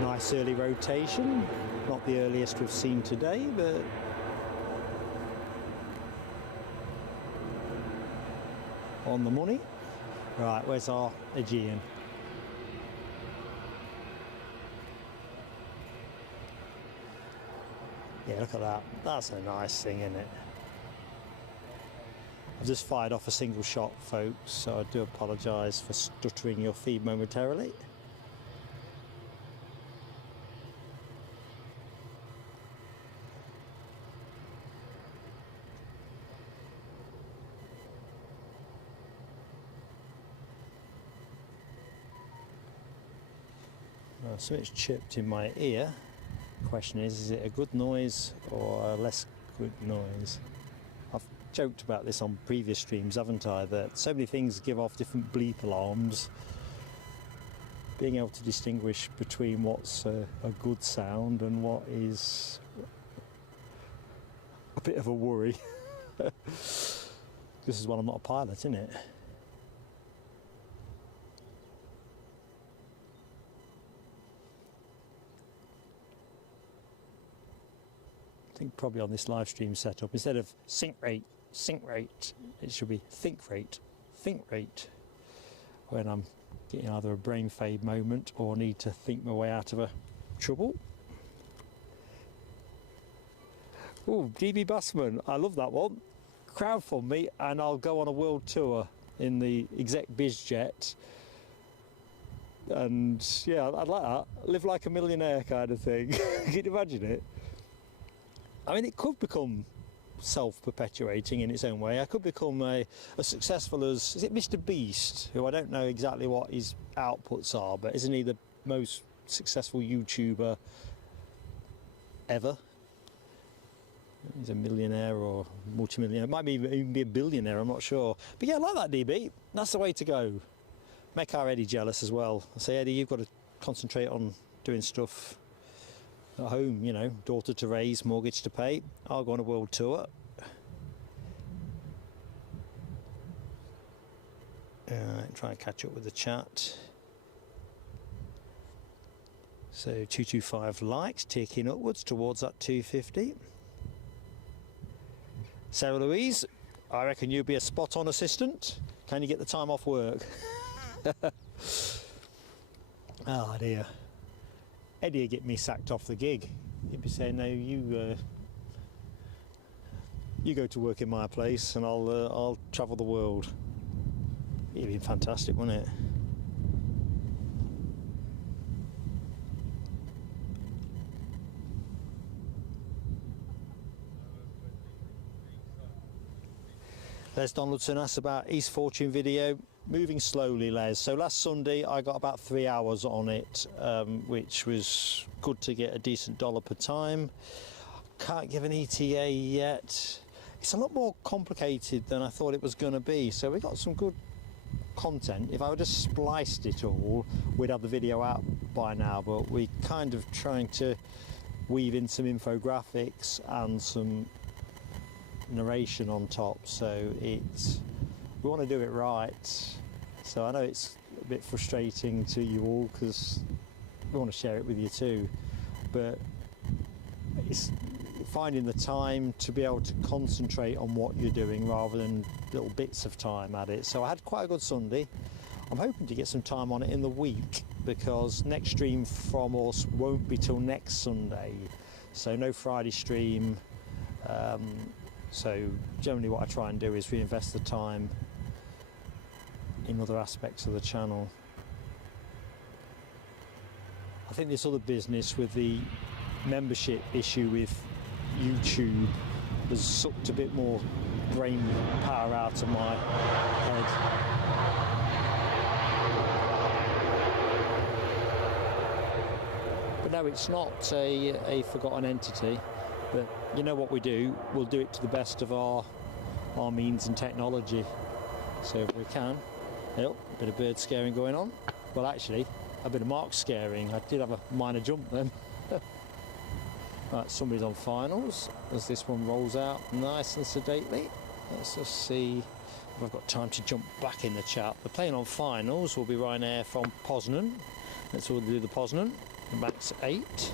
Nice early rotation, not the earliest we've seen today, but on the money. Right, where's our Aegean? Yeah, look at that. That's a nice thing, isn't it? I've just fired off a single shot, folks, so I do apologise for stuttering your feed momentarily. So it's chipped in my ear. The question is it a good noise or a less good noise? I've joked about this on previous streams, haven't I, that so many things give off different bleep alarms. Being able to distinguish between what's a good sound and what is a bit of a worry. This is when I'm not a pilot, isn't it? I think probably on this live stream setup, instead of sync rate, it should be think rate, when I'm getting either a brain fade moment or need to think my way out of a trouble. Oh, DB Bassman, I love that one. Crowdfund me and I'll go on a world tour in the exec bizjet. And yeah, I'd like that. Live like a millionaire kind of thing. Can you imagine it? I mean, it could become self-perpetuating in its own way. I could become as successful as, is it Mr. Beast, who I don't know exactly what his outputs are, but isn't he the most successful YouTuber ever? He's a millionaire or multimillionaire. Might even be a billionaire, I'm not sure. But yeah, I like that, DB. That's the way to go. Make our Eddie jealous as well. I say, Eddie, you've got to concentrate on doing stuff at home, you know, daughter to raise, mortgage to pay. I'll go on a world tour. Try and catch up with the chat. So 225 likes, ticking upwards towards that 250. Sarah Louise, I reckon you'd be a spot-on assistant. Can you get the time off work? Oh dear. Eddie would get me sacked off the gig. He'd be saying, no, you go to work in my place and I'll travel the world. It'd be fantastic, wouldn't it? Les Donaldson asked about East Fortune video. Moving slowly, Les. So last Sunday I got about 3 hours on it, which was good to get a decent dollar per time. Can't give an ETA yet. It's a lot more complicated than I thought it was going to be. So we got some good content. If I would have spliced it all, we'd have the video out by now. But we're kind of trying to weave in some infographics and some narration on top, so we want to do it right. So I know it's a bit frustrating to you all because we want to share it with you too, but it's finding the time to be able to concentrate on what you're doing rather than little bits of time at it. So I had quite a good Sunday. I'm hoping to get some time on it in the week because next stream from us won't be till next Sunday, so no Friday stream. So generally what I try and do is reinvest the time in other aspects of the channel. I think this other business with the membership issue with YouTube has sucked a bit more brain power out of my head. But no, it's not a forgotten entity. But you know what we do, we'll do it to the best of our means and technology. So if we can, a bit of bird scaring going on. Well, actually, a bit of mark scaring. I did have a minor jump then. Right, somebody's on finals as this one rolls out nice and sedately. Let's just see if I've got time to jump back in the chat. The plane on finals will be Ryanair from Poznan. Let's all do the Poznan, max 8.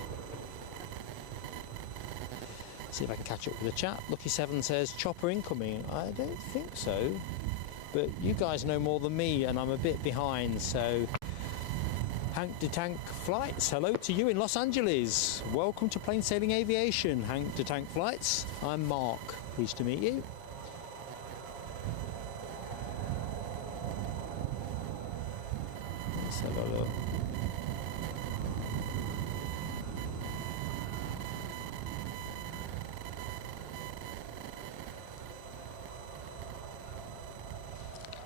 See if I can catch up with the chat. Lucky 7 says chopper incoming. I don't think so, but you guys know more than me and I'm a bit behind. So Hank de Tank Flights, hello to you in Los Angeles. Welcome to Plain Sailing Aviation, Hank de Tank Flights. I'm Mark, pleased to meet you. Let's have a look.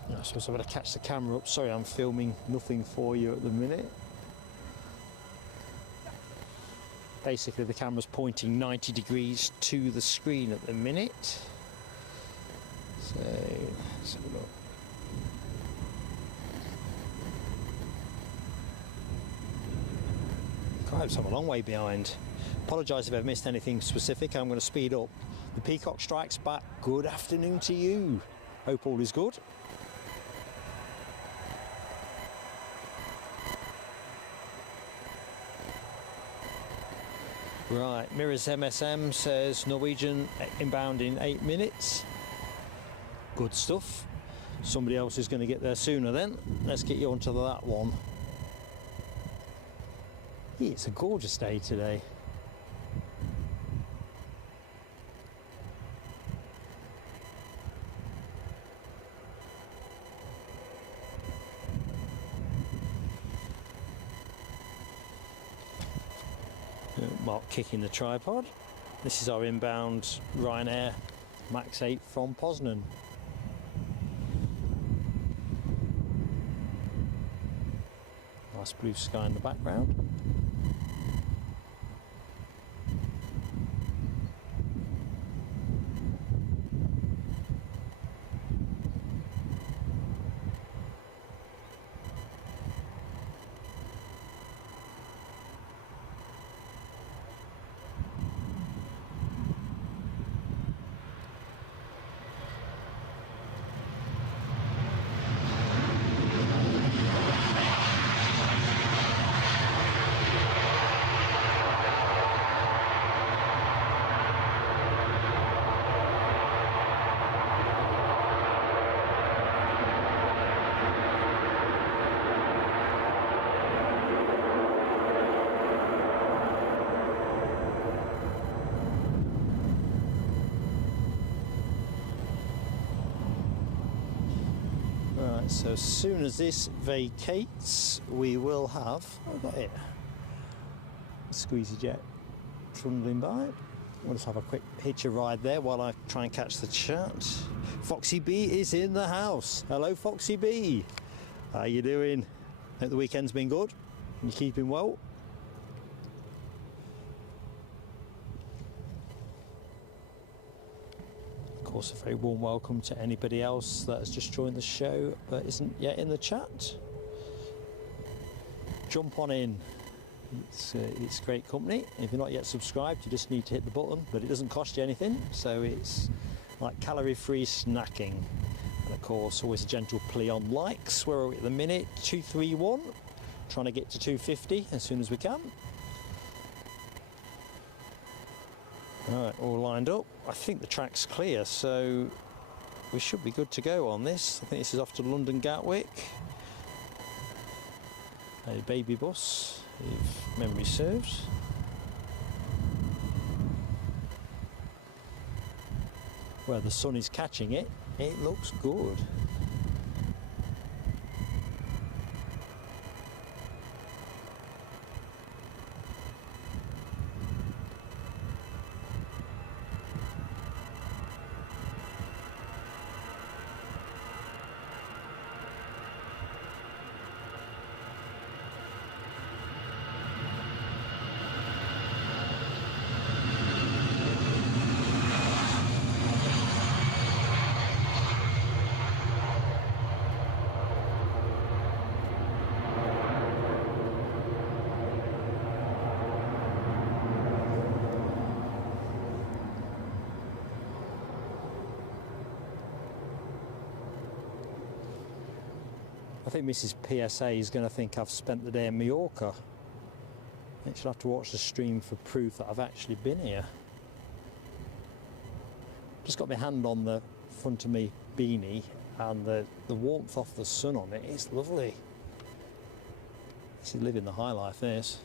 I suppose I'm going to catch the camera up. Sorry, I'm filming nothing for you at the minute. Basically, the camera's pointing 90 degrees to the screen at the minute. So, let's have a look. God, I'm a long way behind. Apologise if I've missed anything specific. I'm going to speed up. The Peacock strikes back. Good afternoon to you. Hope all is good. Right, Mirrors MSM says Norwegian inbound in 8 minutes. Good stuff. Somebody else is going to get there sooner then. Let's get you onto that one. Yeah, it's a gorgeous day today. Mark kicking the tripod. This is our inbound Ryanair Max 8 from Poznan. Nice blue sky in the background. Right, so as soon as this vacates, we will have, I've got it, a squeezy jet trundling by. We'll just have a quick hitch a ride there while I try and catch the chat. Foxy B is in the house. Hello, Foxy B. How you doing? Hope the weekend's been good. You keeping well? Of course, a very warm welcome to anybody else that has just joined the show but isn't yet in the chat. Jump on in. It's great company. If you're not yet subscribed, you just need to hit the button, but it doesn't cost you anything, so it's like calorie-free snacking. And of course, always a gentle plea on likes. Where are we at the minute? 231. Trying to get to 250 as soon as we can. Alright, all lined up. I think the track's clear, so we should be good to go on this. I think this is off to London Gatwick. A baby bus, if memory serves. Where the sun is catching it, it looks good. I think Mrs. PSA is going to think I've spent the day in Mallorca. I think she'll have to watch the stream for proof that I've actually been here. Just got my hand on the front of me beanie, and the warmth off the sun on it is lovely. This is living the high life, this.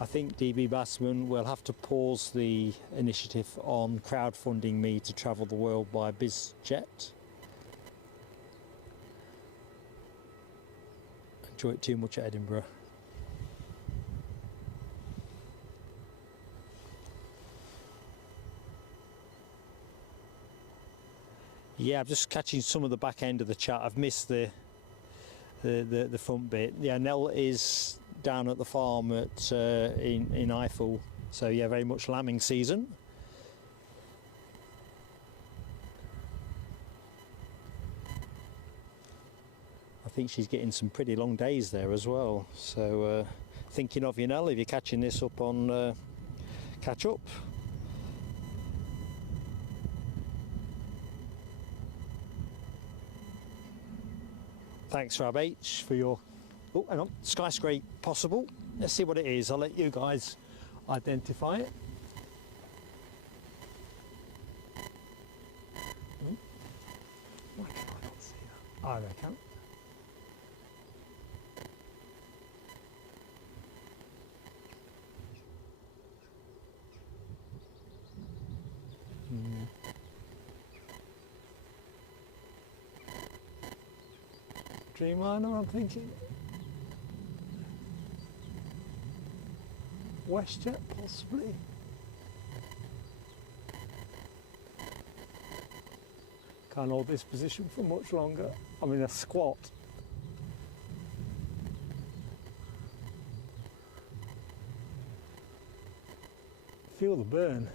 I think DB Bassman will have to pause the initiative on crowdfunding me to travel the world by BizJet. Enjoy it too much at Edinburgh. Yeah, I'm just catching some of the back end of the chat. I've missed the front bit. Yeah, Nell is down at the farm at in Eiffel, so yeah, very much lambing season. I think she's getting some pretty long days there as well, so thinking of you, Nell, if you're catching this up on catch up. Thanks, Rab H, for your... Oh, hang on. Skyscraper possible. Let's see what it is. I'll let you guys identify it. Why can I not see that? Oh, I can. Dreamliner, I'm thinking. WestJet, possibly. Can't hold this position for much longer. I'm in a squat. Feel the burn.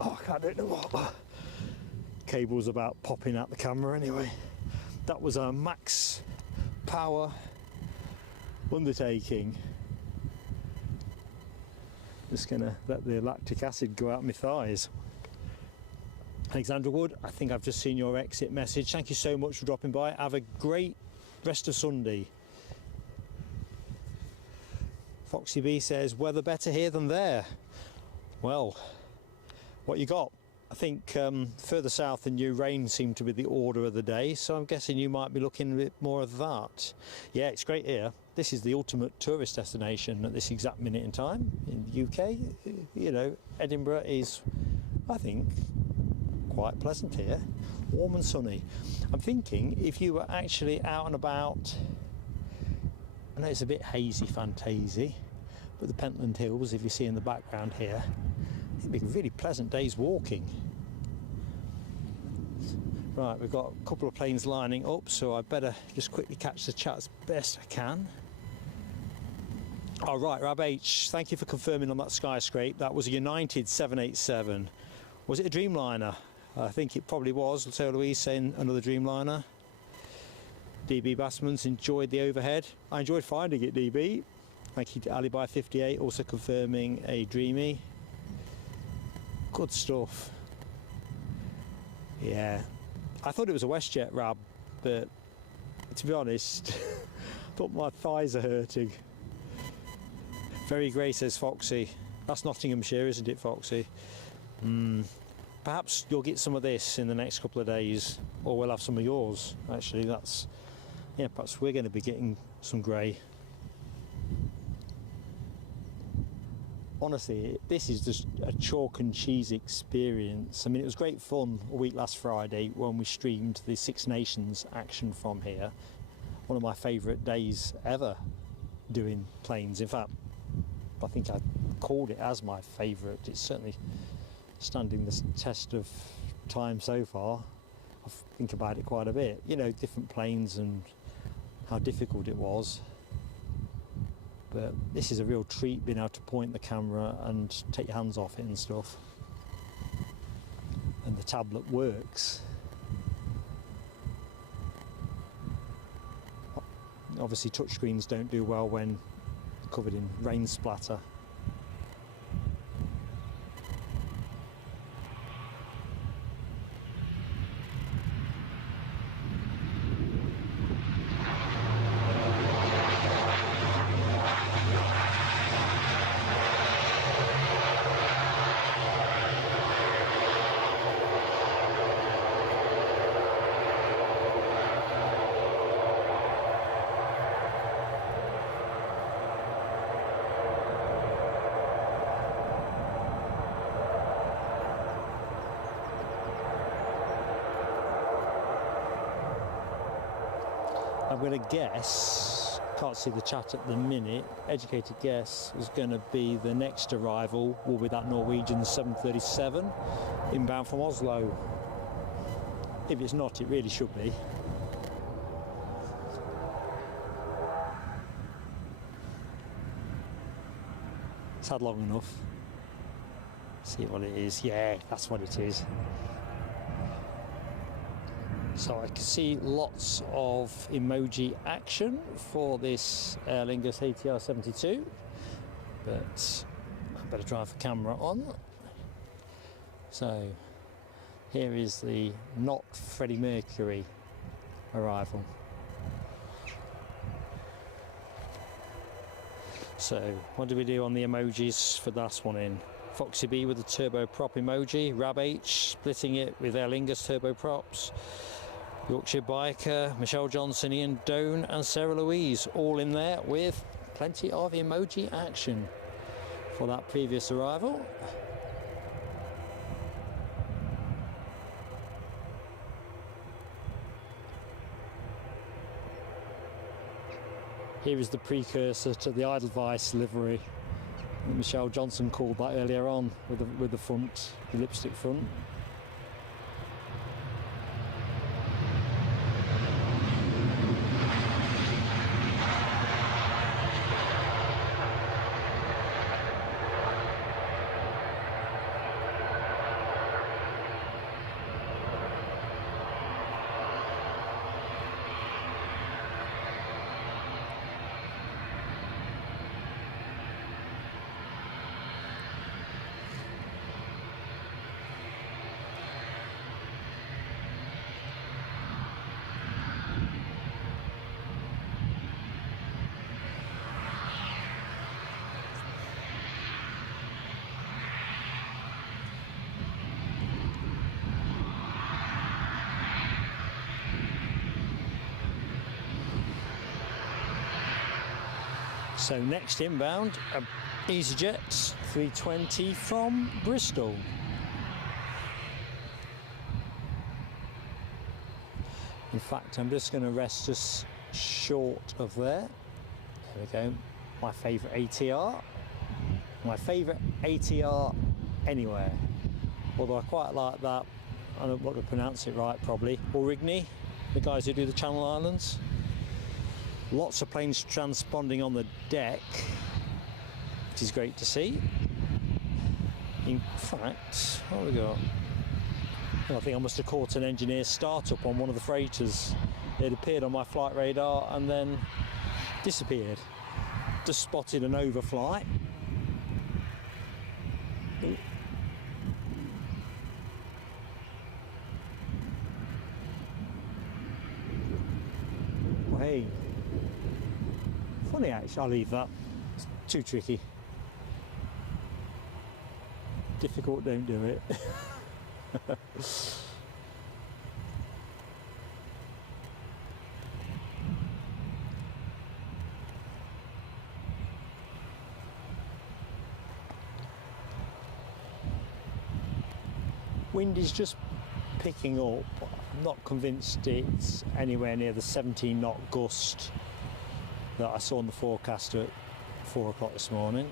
Oh, I can't do it no more. Cable's about popping out the camera anyway. That was a max power undertaking. Just gonna let the lactic acid go out my thighs. Alexandra Wood, I think I've just seen your exit message. Thank you so much for dropping by. Have a great rest of Sunday. Foxy B says, weather better here than there. Well, what you got? I think further south than you, rain seemed to be the order of the day, so I'm guessing you might be looking a bit more of that. Yeah, it's great here. This is the ultimate tourist destination at this exact minute in time in the UK. You know, Edinburgh is, I think, quite pleasant here, warm and sunny. I'm thinking if you were actually out and about, I know it's a bit hazy, fantasy, but the Pentland Hills, if you see in the background here, it'd be a really pleasant day's walking. Right, we've got a couple of planes lining up, so I better just quickly catch the chat as best I can. All right, Rab H, thank you for confirming on that skyscrape. That was a United 787. Was it a Dreamliner? I think it probably was. So Louise saying another Dreamliner. DB Bassman's enjoyed the overhead. I enjoyed finding it, DB. Thank you to Alibi 58, also confirming a Dreamy. Good stuff. Yeah, I thought it was a WestJet, Rab, but to be honest, I thought my thighs are hurting. Very grey, says Foxy. That's Nottinghamshire, isn't it, Foxy? Perhaps you'll get some of this in the next couple of days, or we'll have some of yours. Actually, that's, yeah, perhaps we're going to be getting some grey. Honestly, this is just a chalk and cheese experience. I mean, it was great fun a week last Friday when we streamed the Six Nations action from here. One of my favourite days ever doing planes. In fact, I think I called it as my favourite. It's certainly standing the test of time so far. I think about it quite a bit. You know, different planes and how difficult it was. But this is a real treat, being able to point the camera and take your hands off it and stuff. And the tablet works. Obviously touchscreens don't do well when covered in rain splatter. I'm going to guess, can't see the chat at the minute, educated guess is going to be the next arrival will be that Norwegian 737 inbound from Oslo. If it's not, it really should be. It's had long enough. See what it is. Yeah, that's what it is. So I can see lots of emoji action for this Aer Lingus ATR 72, but I better drive the camera on. So here is the not Freddie Mercury arrival. So what do we do on the emojis for that one in? Foxy B with the turboprop emoji, Rab H splitting it with Aer Lingus turboprops, Yorkshire Biker, Michelle Johnson, Ian Doan and Sarah Louise all in there with plenty of emoji action for that previous arrival. Here is the precursor to the Edelweiss livery that Michelle Johnson called that earlier on with the front, the lipstick front. So next inbound, EasyJet 320 from Bristol. In fact, I'm just going to rest just short of there. There we go. My favourite ATR. My favourite ATR anywhere. Although I quite like that, I don't know what to pronounce it right probably, Aurigny, the guys who do the Channel Islands. Lots of planes transponding on the deck, which is great to see. In fact, what have we got? I think I must have caught an engineer startup on one of the freighters. It appeared on my flight radar and then disappeared. Just spotted an overflight. Well, hey, funny actually, I'll leave that. It's too tricky. Difficult, don't do it. Wind is just picking up. I'm not convinced it's anywhere near the 17 knot gust that I saw in the forecast at 4 o'clock this morning.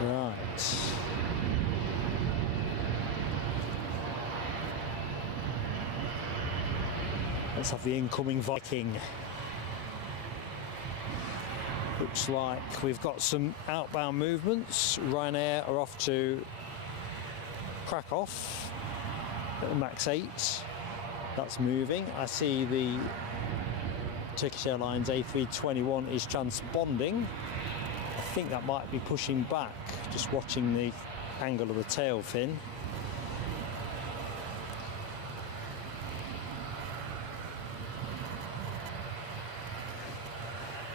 Right. Let's have the incoming Viking. Looks like we've got some outbound movements. Ryanair are off to Krakow at the Max 8. That's moving. I see the Turkish Airlines A321 is transponding. I think that might be pushing back, just watching the angle of the tail fin.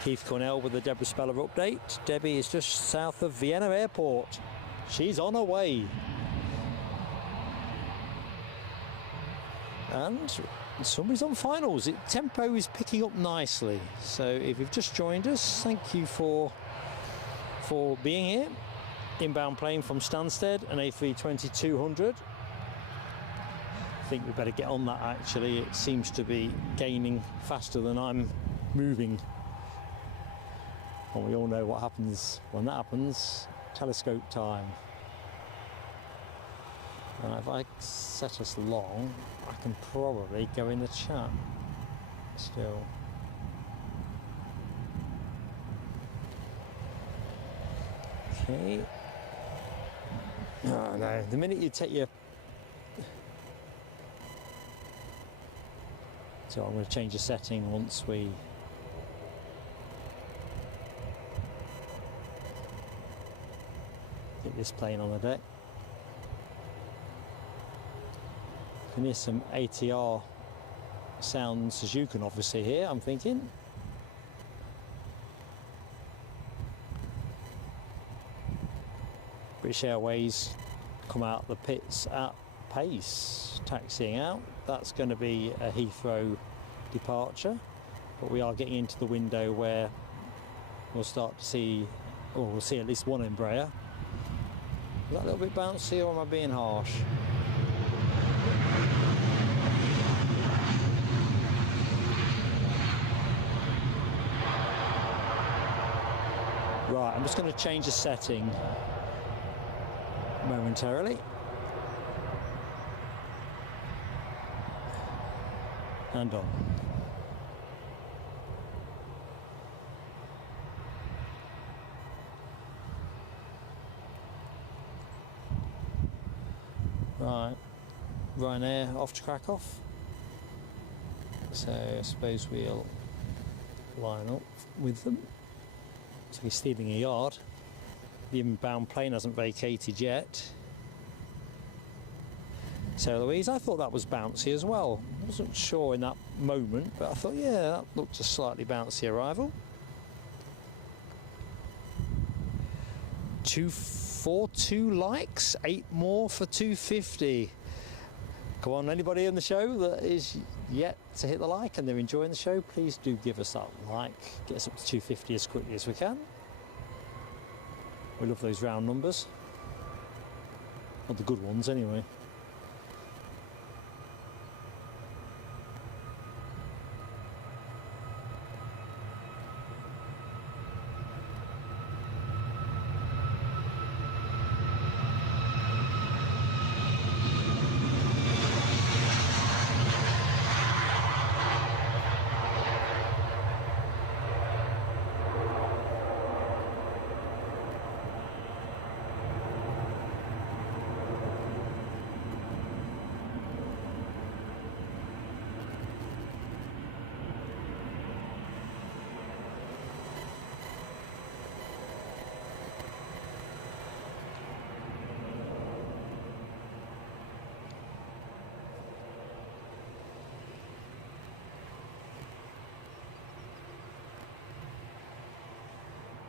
Keith Cornell with the Deborah Speller update. Debbie is just south of Vienna Airport. She's on her way. And somebody's on finals. Tempo is picking up nicely. So if you've just joined us, thank you for being here. Inbound plane from Stansted, an A320-200. I think we better get on that actually. It seems to be gaining faster than I'm moving. And we all know what happens when that happens. Telescope time. Right, if I set us long, I can probably go in the chat still. Okay. Oh no, the minute you take your... So I'm going to change the setting once we... get this plane on the deck. You can hear some ATR sounds, as you can obviously hear, I'm thinking. British Airways come out the pits at pace, taxiing out. That's going to be a Heathrow departure, but we are getting into the window where we'll start to see, or we'll see at least one Embraer. Is that a little bit bouncy, or am I being harsh? Right, I'm just going to change the setting momentarily. And on. Right. Ryanair off to Krakow. So I suppose we'll line up with them. So he's stealing a yard. The inbound plane hasn't vacated yet. So Louise, I thought that was bouncy as well. I wasn't sure in that moment, but I thought, yeah, that looked a slightly bouncy arrival. 242 likes, 8 more for 250. Come on, anybody in the show that is yet to hit the like and they're enjoying the show, please do give us that like. Get us up to 250 as quickly as we can. We love those round numbers. Well, the good ones anyway.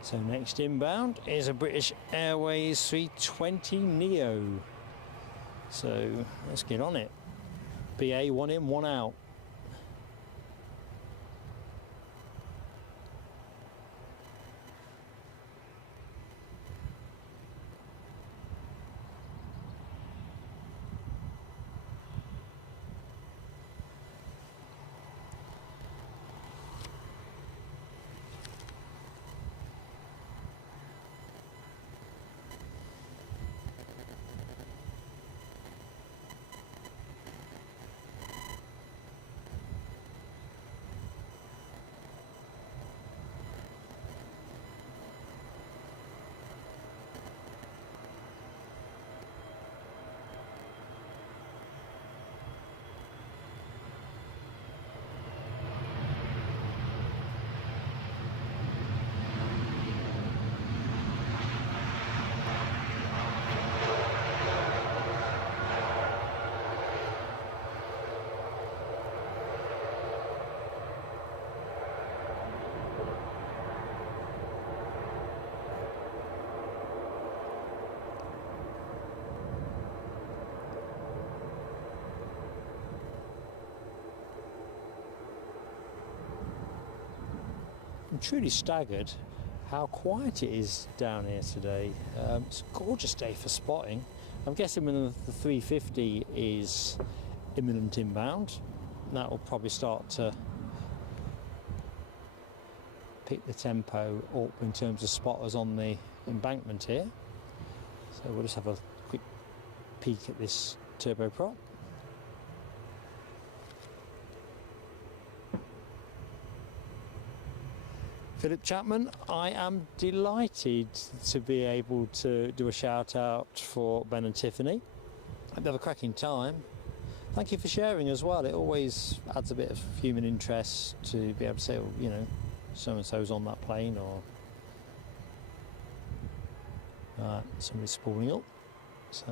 So next inbound is a British Airways 320 Neo. So let's get on it. BA, 1 in, 1 out. I'm truly staggered how quiet it is down here today. It's a gorgeous day for spotting. I'm guessing when the 350 is imminent inbound, that will probably start to pick the tempo up in terms of spotters on the embankment here. So we'll just have a quick peek at this turboprop. Philip Chapman, I am delighted to be able to do a shout out for Ben and Tiffany. Hope they have a cracking time. Thank you for sharing as well. It always adds a bit of human interest to be able to say, oh, you know, so and so's on that plane, or somebody's spooling up. So.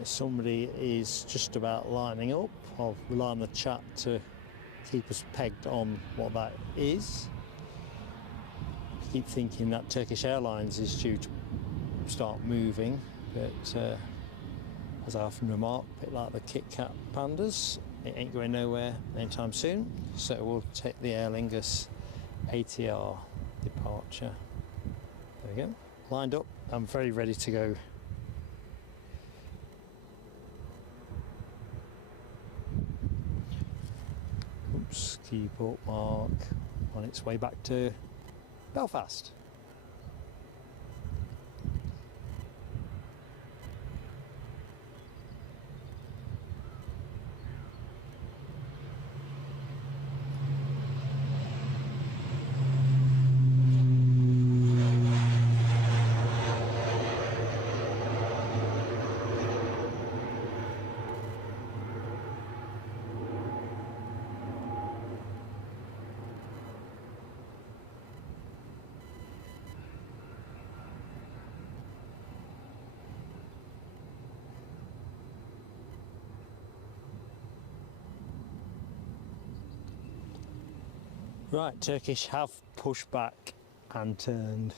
Right, somebody is just about lining up. I'll rely on the chat to keep us pegged on what that is. I keep thinking that Turkish Airlines is due to start moving, but as I often remark, a bit like the Kit Kat pandas, it ain't going nowhere anytime soon. So we'll take the Aer Lingus ATR departure. There we go. Lined up, I'm very ready to go. Oops, keep up mark on its way back to Belfast. Right, Turkish have pushed back and turned.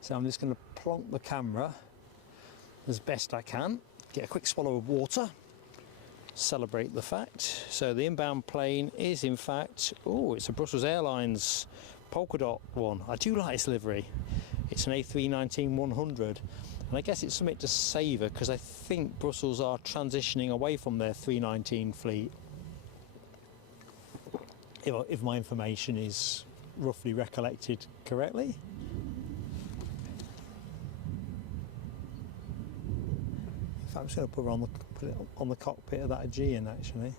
So I'm just going to plonk the camera as best I can, get a quick swallow of water, celebrate the fact. So the inbound plane is in fact, oh, it's a Brussels Airlines polka dot one. I do like this livery. It's an A319-100. And I guess it's something to savour because I think Brussels are transitioning away from their 319 fleet. If my information is roughly recollected correctly. In fact, I'm just going to put it on the cockpit of that Aegean actually.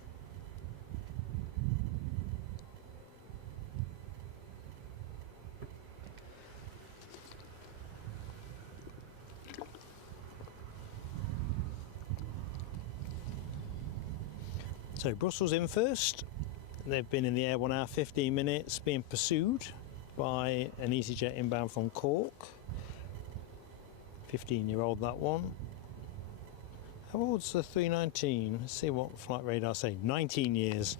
So Brussels in first. They've been in the air 1 hour 15 minutes, being pursued by an EasyJet inbound from Cork. 15-year-old that one. How old's the 319? Let's see what flight radar say. 19 years.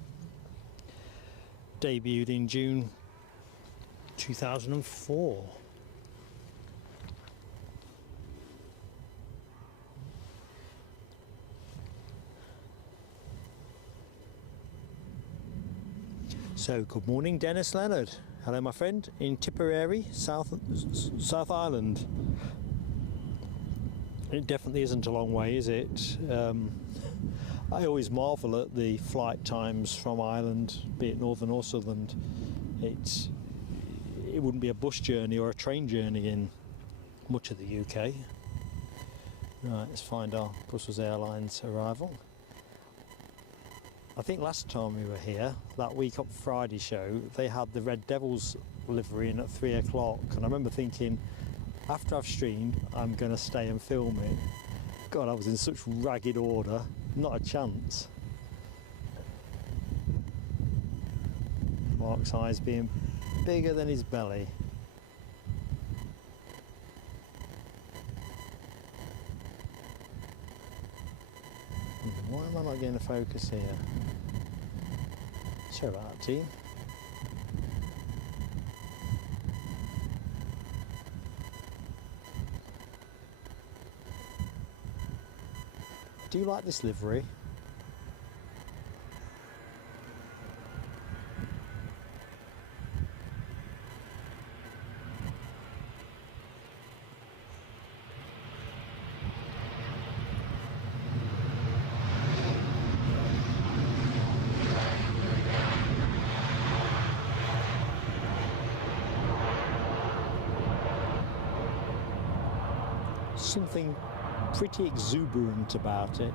Debuted in June 2004. So, good morning, Dennis Leonard. Hello, my friend, in Tipperary, South Ireland. It definitely isn't a long way, is it? I always marvel at the flight times from Ireland, be it Northern or Southern. It wouldn't be a bus journey or a train journey in much of the UK. Right, let's find our Brussels Airlines arrival. I think last time we were here, that Week Up Friday show, they had the Red Devils livery in at 3 o'clock, and I remember thinking, after I've streamed, I'm going to stay and film it. God, I was in such ragged order, not a chance. Mark's eyes being bigger than his belly. Why am I not getting a focus here? Sorry about that, team. Do you like this livery? Something pretty exuberant about it,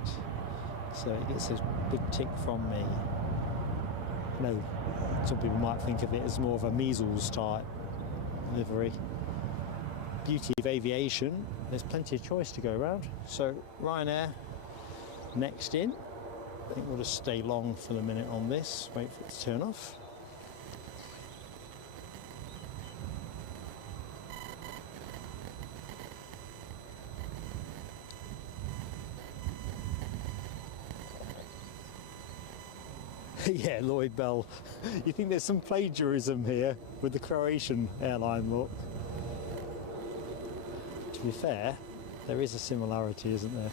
so it gets a big tick from me. I know some people might think of it as more of a measles type livery. Beauty of aviation, there's plenty of choice to go around. So Ryanair next in. I think we'll just stay long for the minute on this, wait for it to turn off. Yeah, Lloyd Bell. You think there's some plagiarism here with the Croatian airline look? To be fair, there is a similarity, isn't there?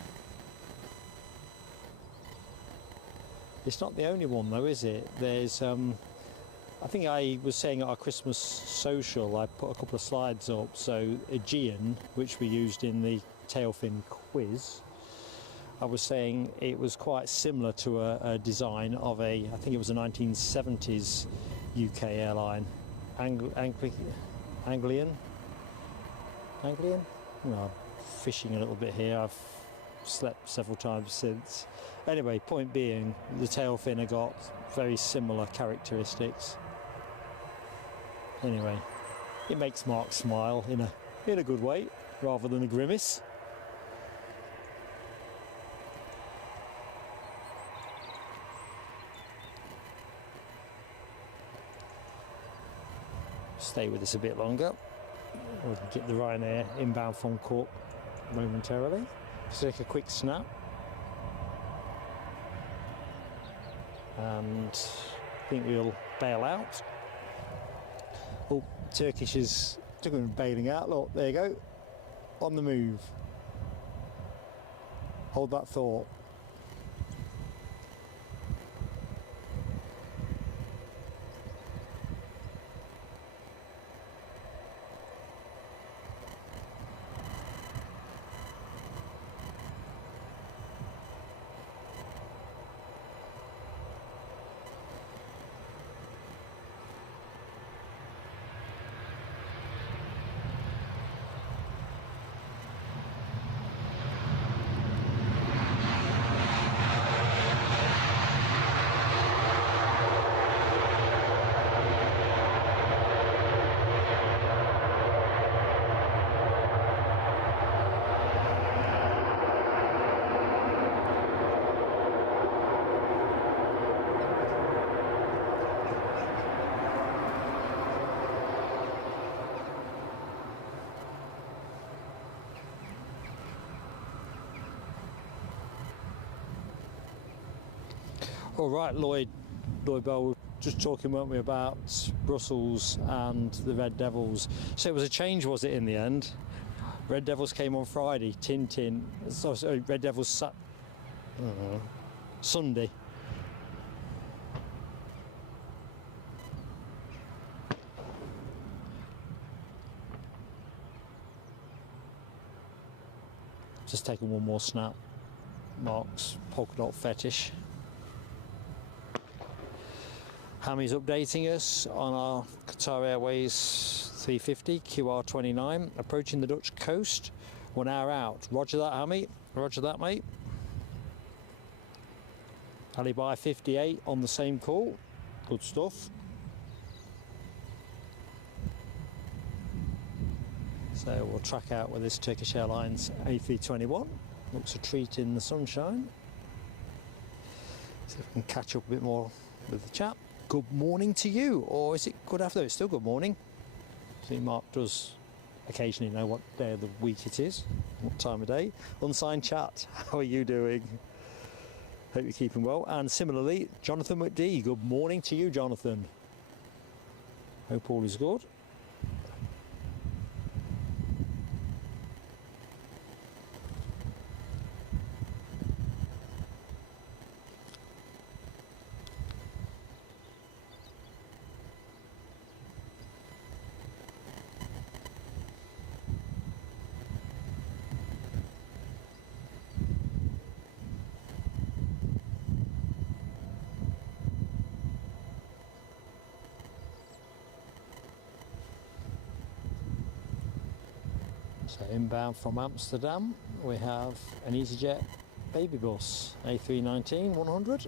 It's not the only one though, is it? There's, I think I was saying at our Christmas social, I put a couple of slides up. So Aegean, which we used in the tailfin quiz, I was saying it was quite similar to a design of I think it was a 1970s UK airline, Anglian? Well, fishing a little bit here. I've slept several times since. Anyway, point being, the tail fin have got very similar characteristics. Anyway, it makes Mark smile in a good way, rather than a grimace. Stay with us a bit longer. We'll get the Ryanair inbound from Cork momentarily. Just take a quick snap. And I think we'll bail out. Oh, Turkish is bailing out. Look, there you go. On the move. Hold that thought. All right, Lloyd Bell, just talking, weren't we, about Brussels and the Red Devils. So it was a change, was it, in the end? Red Devils came on Friday, sorry, Red Devils Sunday. Just taking one more snap. Mark's polka dot fetish. Hammy's updating us on our Qatar Airways 350 QR29, approaching the Dutch coast, 1 hour out. Roger that, Hammy. Roger that, mate. Alibi 58 on the same call. Good stuff. So we'll track out with this Turkish Airlines A321. Looks a treat in the sunshine. See if we can catch up a bit more with the chap. Good morning to you, or is it good afternoon? It's still good morning. See, Mark does occasionally know what day of the week it is, what time of day. Unsigned chat, how are you doing? Hope you're keeping well. And similarly, Jonathan McD, good morning to you, Jonathan. Hope all is good. So inbound from Amsterdam, we have an EasyJet baby bus, A319-100.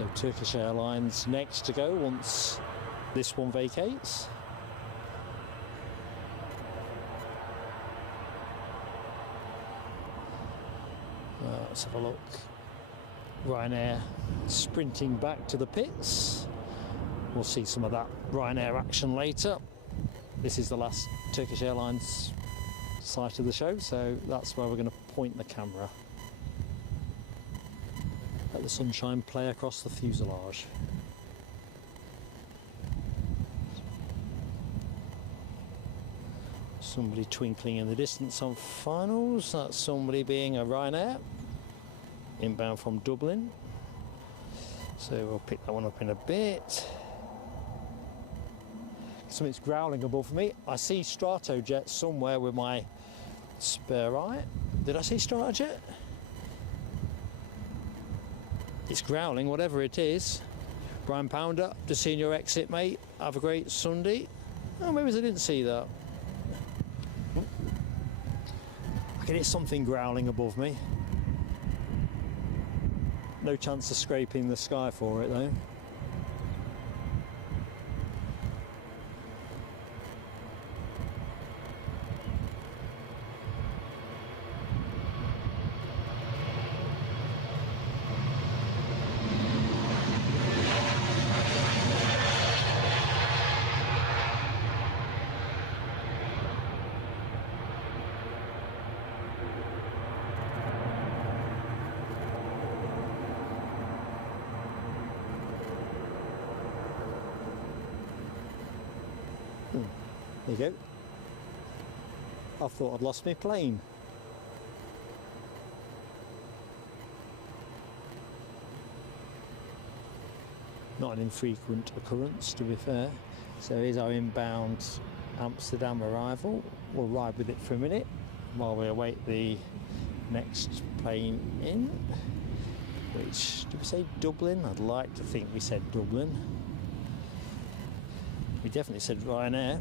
So Turkish Airlines next to go once this one vacates. Let's have a look. Ryanair sprinting back to the pits. We'll see some of that Ryanair action later. This is the last Turkish Airlines site of the show, so that's where we're going to point the camera. Let the sunshine play across the fuselage. Somebody twinkling in the distance on finals. That's somebody being a Ryanair, inbound from Dublin. So we'll pick that one up in a bit. Something's growling above me. I see Stratojet somewhere with my spare eye. Did I see Stratojet? It's growling, whatever it is. Brian Pounder, just seeing your exit, mate. Have a great Sunday. Oh, maybe I didn't see that. I can hear something growling above me. No chance of scraping the sky for it, though. There you go. I thought I'd lost my plane. Not an infrequent occurrence, to be fair. So here's our inbound Amsterdam arrival. We'll ride with it for a minute while we await the next plane in. Which, did we say Dublin? I'd like to think we said Dublin. We definitely said Ryanair.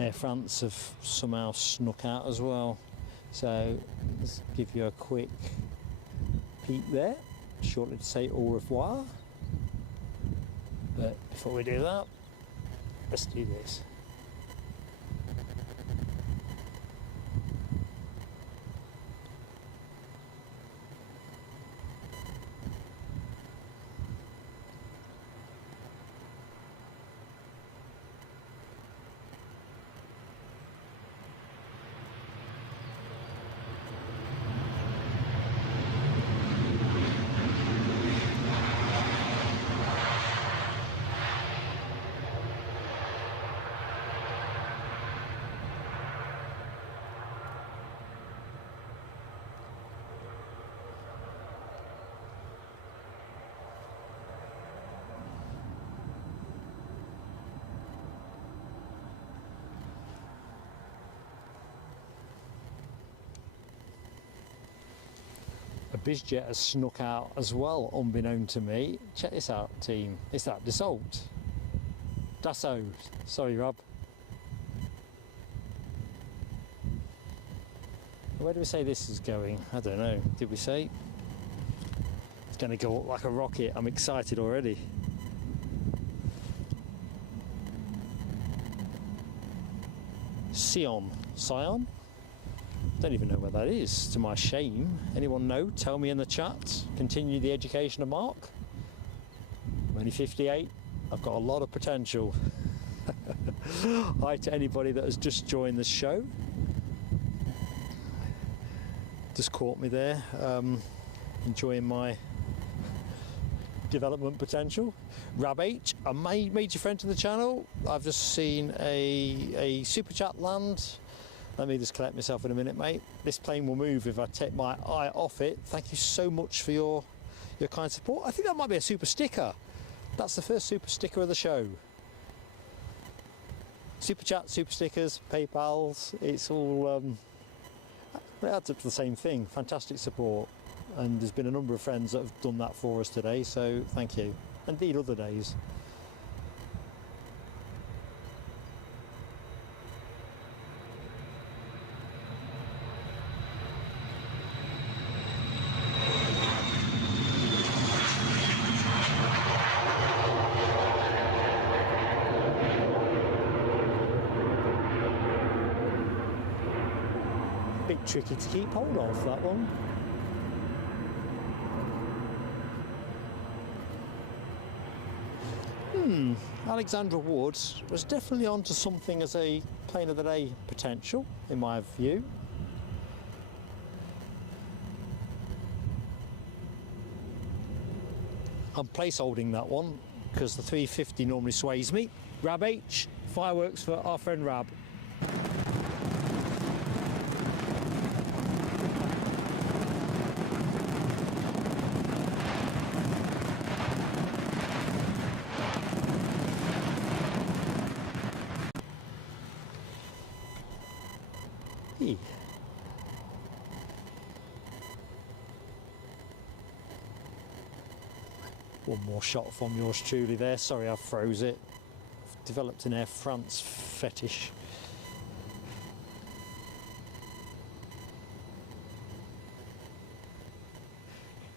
Air France have somehow snuck out as well, so let's give you a quick peek there, shortly to say au revoir. But before we do that, let's do this. A BizJet has snuck out as well, unbeknown to me. Check this out, team. It's that Dassault. Dassault. Sorry, Rob. Where do we say this is going? I don't know. Did we say? It's going to go up like a rocket. I'm excited already. Sion? Don't even know where that is, to my shame. Anyone know? Tell me in the chat. Continue the education of Mark. I'm only 58. I've got a lot of potential. Hi to anybody that has just joined the show. Just caught me there, enjoying my development potential. Rab H, a major friend to the channel. I've just seen a super chat land. Let me just collect myself in a minute, mate. This plane will move if I take my eye off it. Thank you so much for your kind support. I think that might be a super sticker. That's the first super sticker of the show. Super chat, super stickers, PayPals, it's all, it adds up to the same thing. Fantastic support. And there's been a number of friends that have done that for us today, so thank you. Indeed, other days. Bit tricky to keep hold of, that one. Alexandra Woods was definitely onto something as a plane of the day potential, in my view. I'm place holding that one because the 350 normally sways me. Rab H, fireworks for our friend Rab. One more shot from yours truly there. Sorry I froze it. I've developed an Air France fetish.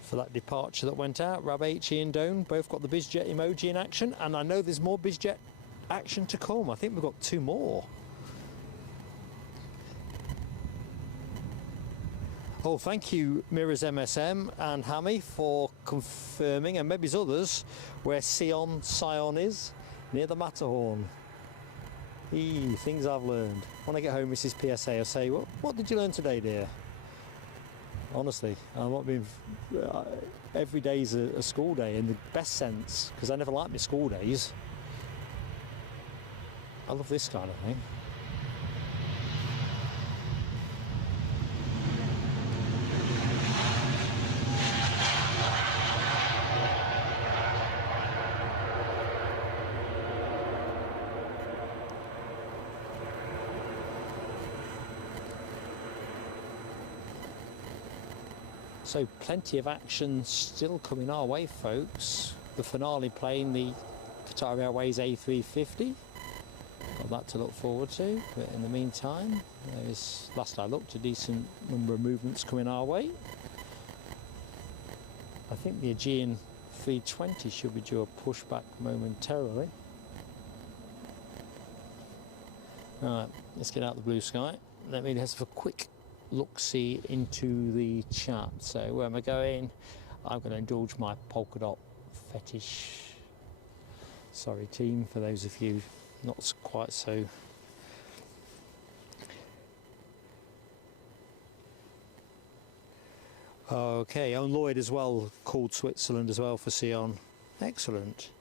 For that departure that went out, Rab H and Doan both got the BizJet emoji in action, and I know there's more BizJet action to come. I think we've got 2 more. Oh, thank you, Mirrors MSM and Hammy, for confirming, and maybe others, where Sion is, near the Matterhorn. Things I've learned. When I get home, Mrs. PSA, I'll say, what did you learn today, dear? Honestly, I'm not being... every day's a school day in the best sense, because I never liked my school days. I love this kind of thing. So plenty of action still coming our way, folks. The finale plane, the Qatar Airways A350. Got that to look forward to, but in the meantime, there's, last I looked, a decent number of movements coming our way. I think the Aegean 320 should be due a pushback momentarily. Alright, let's get out the blue sky. Let me just have a quick look-see into the chat. So where am I going? I'm going to indulge my polka dot fetish. Sorry team, for those of you not quite so... Okay, on Lloyd as well, called Switzerland as well for Sion. Excellent.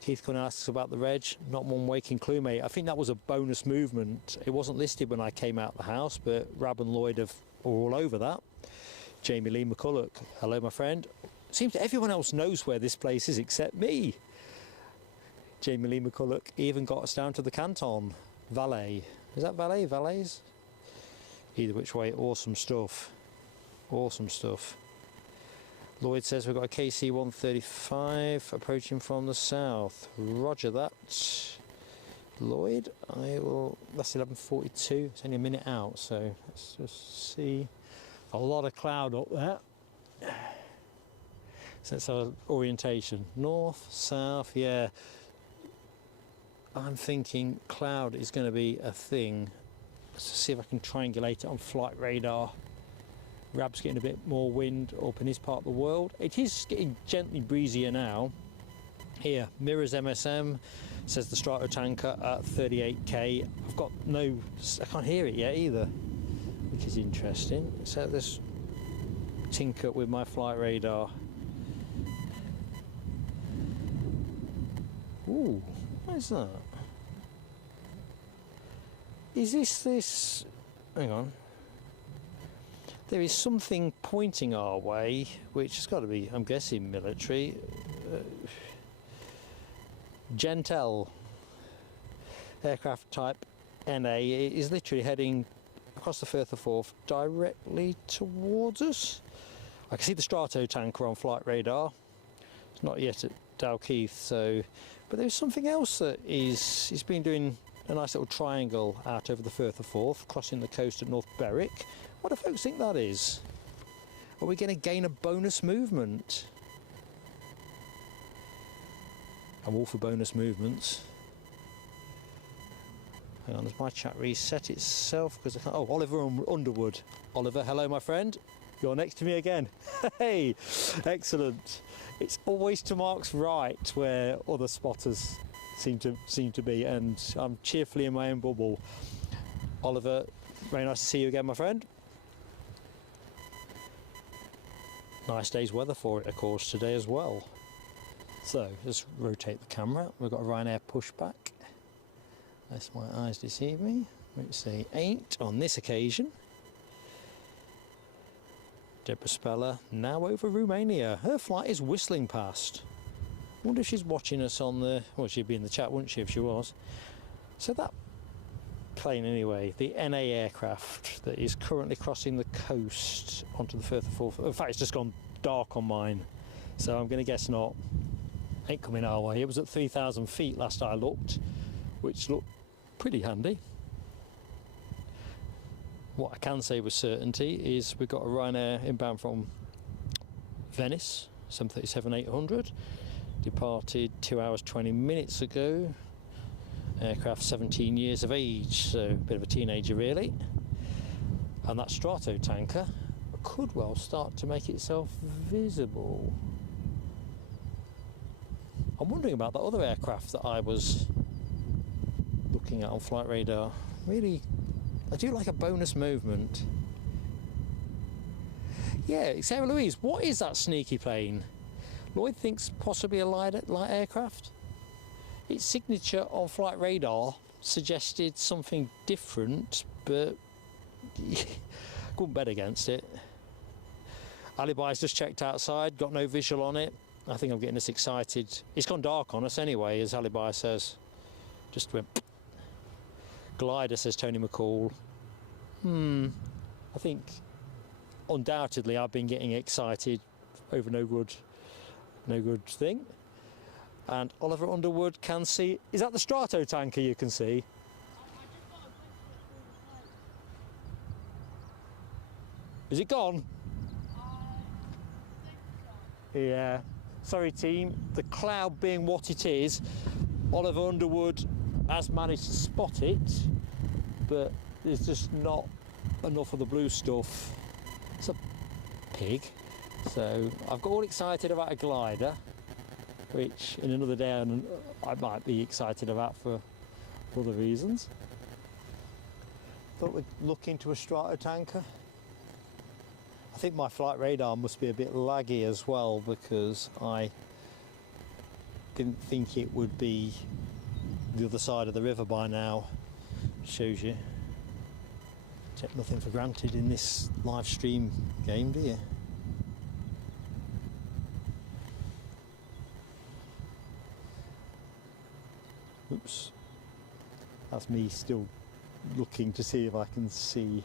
Keith Cunningham asks about the reg, not one waking clue, mate. I think that was a bonus movement. It wasn't listed when I came out of the house, but Rab and Lloyd are all over that. Jamie Lee McCulloch, hello my friend. Seems everyone else knows where this place is except me. Jamie Lee McCulloch even got us down to the Canton. Valais. Is that Valais? Valais? Either which way, awesome stuff. Awesome stuff. Lloyd says we've got a KC 135 approaching from the south. Roger that. Lloyd, I will. That's 11:42. It's only a minute out, so let's just see. A lot of cloud up there. So that's our orientation. North, south, yeah. I'm thinking cloud is going to be a thing. Let's see if I can triangulate it on flight radar. Rab's getting a bit more wind up in his part of the world. It is getting gently breezier now. Here, Mirrors MSM says the Stratotanker at 38k. I've got no... I can't hear it yet either, which is interesting. So let's tinker with my flight radar. Ooh, what is that? Is this... Hang on. There is something pointing our way, which has got to be, I'm guessing, military. Gentel aircraft type NA is literally heading across the Firth of Forth directly towards us. I can see the Stratotanker on flight radar. It's not yet at Dalkeith, so... But there's something else that is... He's been doing a nice little triangle out over the Firth of Forth, crossing the coast at North Berwick. What do folks think that is? Are we going to gain a bonus movement? I'm all for bonus movements. Hang on, has my chat reset itself? Because oh, Oliver Underwood. Oliver, hello, my friend. You're next to me again. Hey, excellent. It's always to Mark's right where other spotters seem to be, and I'm cheerfully in my own bubble. Oliver, very nice to see you again, my friend. Nice day's weather for it, of course, today as well. So, just rotate the camera. We've got a Ryanair pushback. Lest my eyes deceive me, which they ain't on this occasion. Deborah Speller, now over Romania. Her flight is whistling past. Wonder if she's watching us on the... Well, she'd be in the chat, wouldn't she, if she was? So that plane, anyway, the NA aircraft that is currently crossing the coast onto the Firth of Forth. In fact, it's just gone dark on mine, so I'm going to guess not. Ain't coming our way. It was at 3,000 feet last I looked, which looked pretty handy. What I can say with certainty is we've got a Ryanair inbound from Venice, 737-800, departed 2 hours 20 minutes ago. Aircraft 17 years of age, so a bit of a teenager really. And that strato tanker could well start to make itself visible. I'm wondering about that other aircraft that I was looking at on flight radar. Really, I do like a bonus movement. Yeah, Sarah Louise, what is that sneaky plane? Lloyd thinks possibly a light aircraft. Its signature on flight radar suggested something different, but couldn't bet against it. Alibi's just checked outside, got no visual on it. I think I'm getting us excited. It's gone dark on us anyway, as Alibi says. Just went. Glider, says Tony McCall. I think undoubtedly I've been getting excited over no good thing. And Oliver Underwood can see. Is that the strato tanker you can see? Is it gone? Yeah. Sorry team, the cloud being what it is, Oliver Underwood has managed to spot it, but there's just not enough of the blue stuff. It's a pig. So I've got all excited about a glider, which in another day I might be excited about for other reasons. Thought we'd look into a strato tanker. I think my flight radar must be a bit laggy as well, because I didn't think it would be the other side of the river by now. Shows you. Take nothing for granted in this live stream game, do you? Oops. That's me still looking to see if I can see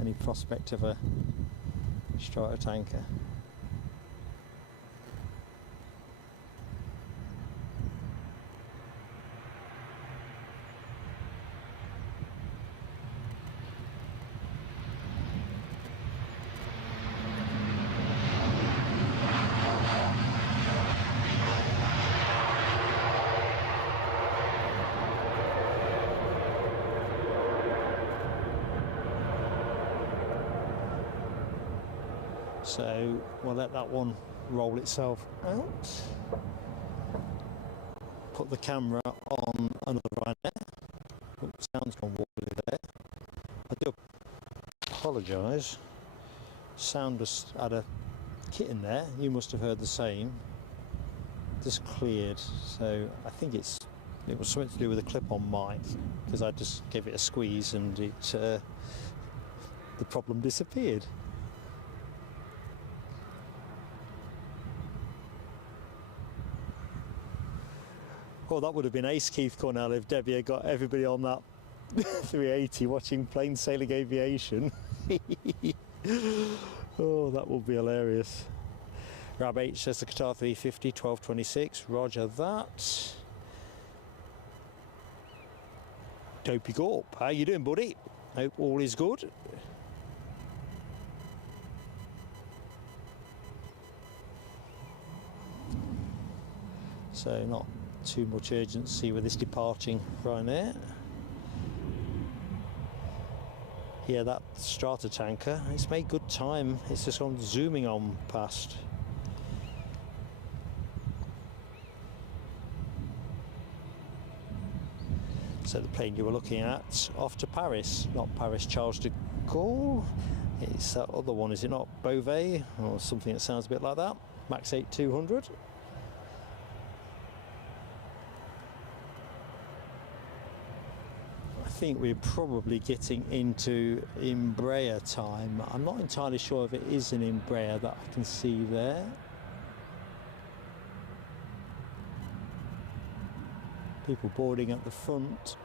any prospect of a strato tanker. So we'll let that one roll itself out. Put the camera on another Ryanair. Oh, sound's gone wobbly there. I do apologise. Sound just had a kitten there. You must have heard the same. Just cleared. So I think it was something to do with a clip-on mic, because I just gave it a squeeze and the problem disappeared. Oh, that would have been ace, Keith Cornell, if Debbie had got everybody on that 380 watching plain sailing aviation. Oh, that would be hilarious. Rab H says the Qatar 350, 1226. Roger that. Dopey Gorp, how you doing, buddy? Hope all is good. So not too much urgency with this departing Ryanair. Yeah, that strata tanker, it's made good time. It's just gone zooming on past. So the plane you were looking at, off to Paris, not Paris Charles de Gaulle. It's that other one, is it not? Beauvais, or something that sounds a bit like that. Max 8200. I think we're probably getting into Embraer time. I'm not entirely sure if it is an Embraer that I can see there. People boarding at the front.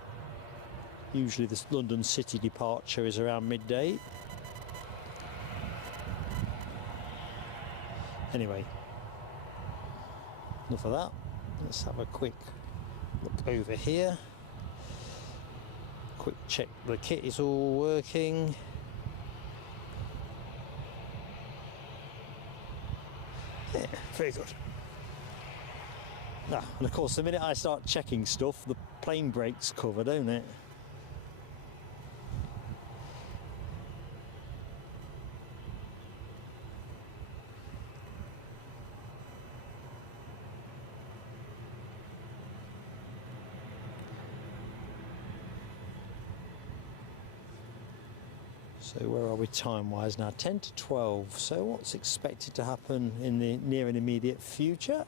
Usually this London City departure is around midday. Anyway, enough of that. Let's have a quick look over here. Quick check the kit is all working. Yeah, very good. Ah, and of course, the minute I start checking stuff, the plane brakes cover, don't it? So where are we time-wise now? 10 to 12. So what's expected to happen in the near and immediate future?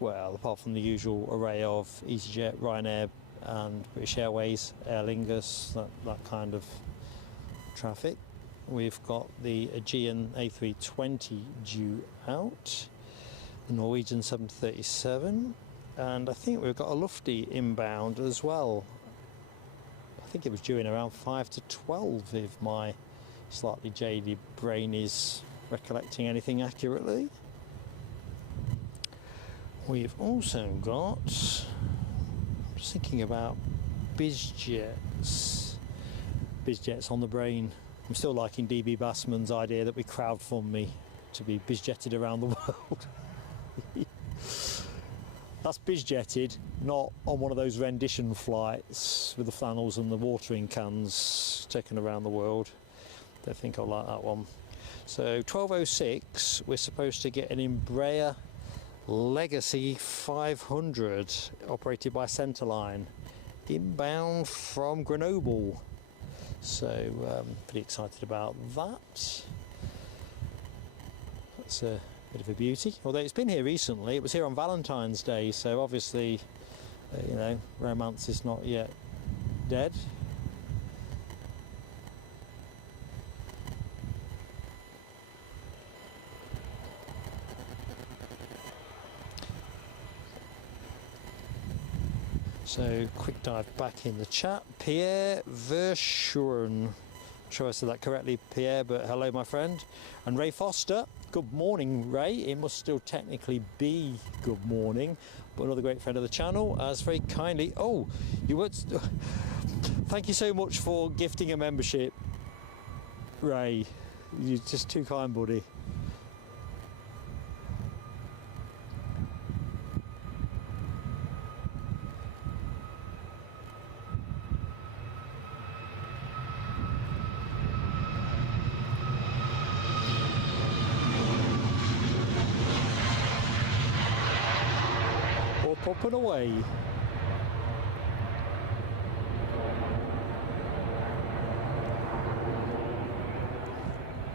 Well, apart from the usual array of EasyJet, Ryanair and British Airways, Aer Lingus, that kind of traffic. We've got the Aegean A320 due out, the Norwegian 737, and I think we've got a Lufty inbound as well. I think it was due in around 5 to 12 if my slightly jaded brain is recollecting anything accurately. We've also got, I'm just thinking about bizjets. Bizjets on the brain. I'm still liking DB Bassman's idea that we crowdfund me to be bizjetted around the world. That's bizjetted, not on one of those rendition flights with the flannels and the watering cans taken around the world. Don't think I'll like that one. So 12:06, we're supposed to get an Embraer Legacy 500 operated by Centerline, inbound from Grenoble. So pretty excited about that. That's a bit of a beauty. Although it's been here recently, it was here on Valentine's Day, so obviously, you know, romance is not yet dead. So, quick dive back in the chat. Pierre Verschuren. I'm sure I said that correctly, Pierre, but hello, my friend. And Ray Foster. Good morning, Ray. It must still technically be good morning, but another great friend of the channel has very kindly. Oh, you would. Thank you so much for gifting a membership, Ray. You're just too kind, buddy. Up and away.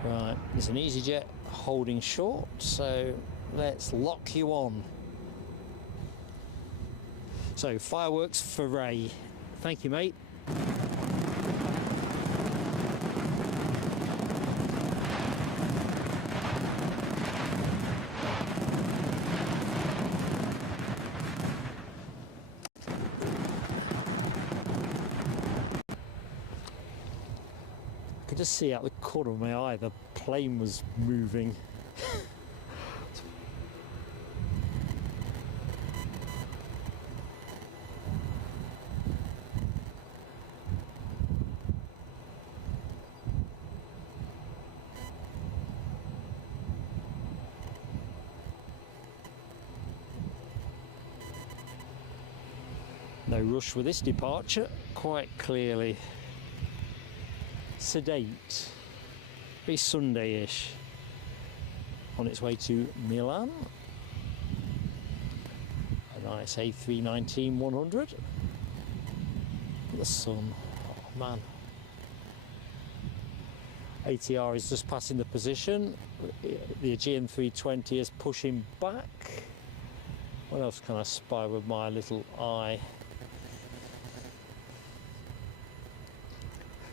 Right, it's an EasyJet holding short, so let's lock you on. So, fireworks for Ray. Thank you, mate. I could just see out the corner of my eye the plane was moving. No rush with this departure, quite clearly. sedate, very Sunday-ish, on its way to Milan. A nice A319-100. The sun, oh man. ATR is just passing the position. The Aegean 320 is pushing back. What else can I spy with my little eye?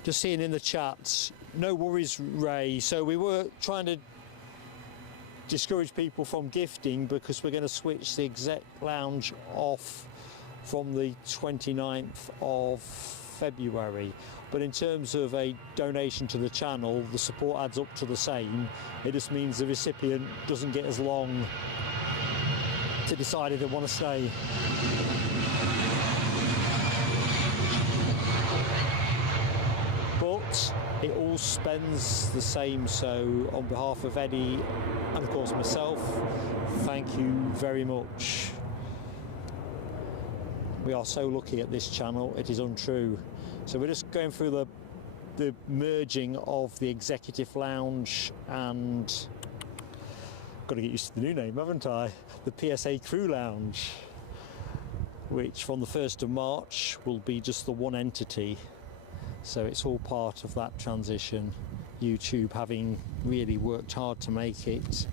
Just seeing in the chat, no worries Ray. So we were trying to discourage people from gifting because we're going to switch the exec lounge off from the 29th of February. But in terms of a donation to the channel, the support adds up to the same. It just means the recipient doesn't get as long to decide if they want to stay. But it all spends the same. So on behalf of Eddie and of course myself, thank you very much. We are so lucky at this channel, it is untrue. So we're just going through the merging of the executive lounge and, got to get used to the new name, haven't I? The PSA crew lounge, which from the 1st of March will be just the one entity. So it's all part of that transition. YouTube having really worked hard to make it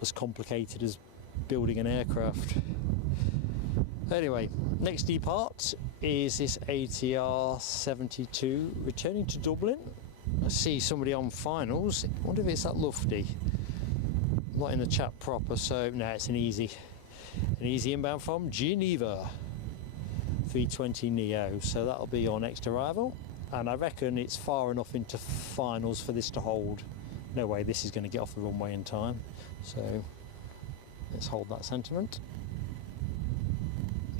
as complicated as building an aircraft. Anyway, next depart is this ATR 72 returning to Dublin. I see somebody on finals. I wonder if it's that Lufty. I'm not in the chat proper, so no, it's an easy inbound from Geneva. 320 Neo, so that'll be your next arrival. And I reckon it's far enough into finals for this to hold. No way this is going to get off the runway in time. So let's hold that sentiment.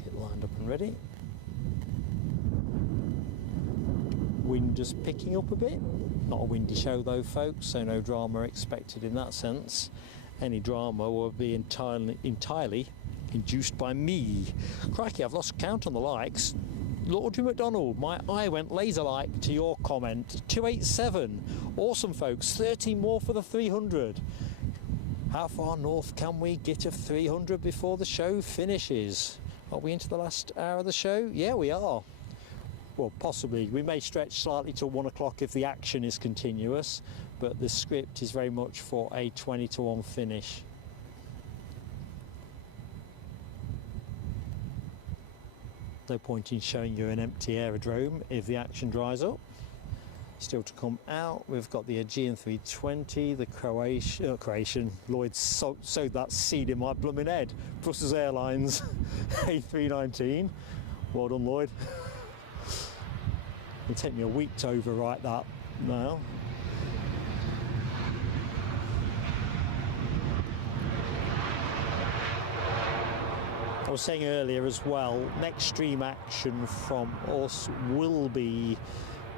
Get lined up and ready. Wind just picking up a bit. Not a windy show though, folks, so no drama expected in that sense. Any drama will be entirely induced by me. Crikey, I've lost count on the likes. Lord McDonald, my eye went laser-like to your comment. 287. Awesome, folks. 30 more for the 300. How far north can we get of 300 before the show finishes? Are we into the last hour of the show? Yeah, we are. Well, possibly. We may stretch slightly till 1 o'clock if the action is continuous, but the script is very much for a 20 to 1 finish. No point in showing you an empty aerodrome if the action dries up. Still to come out, we've got the Aegean 320, the Croatian, Lloyd sowed that seed in my blooming head, Brussels Airlines A319. Well done, Lloyd. It'll take me a week to overwrite that now. I was saying earlier as well, next stream action from us will be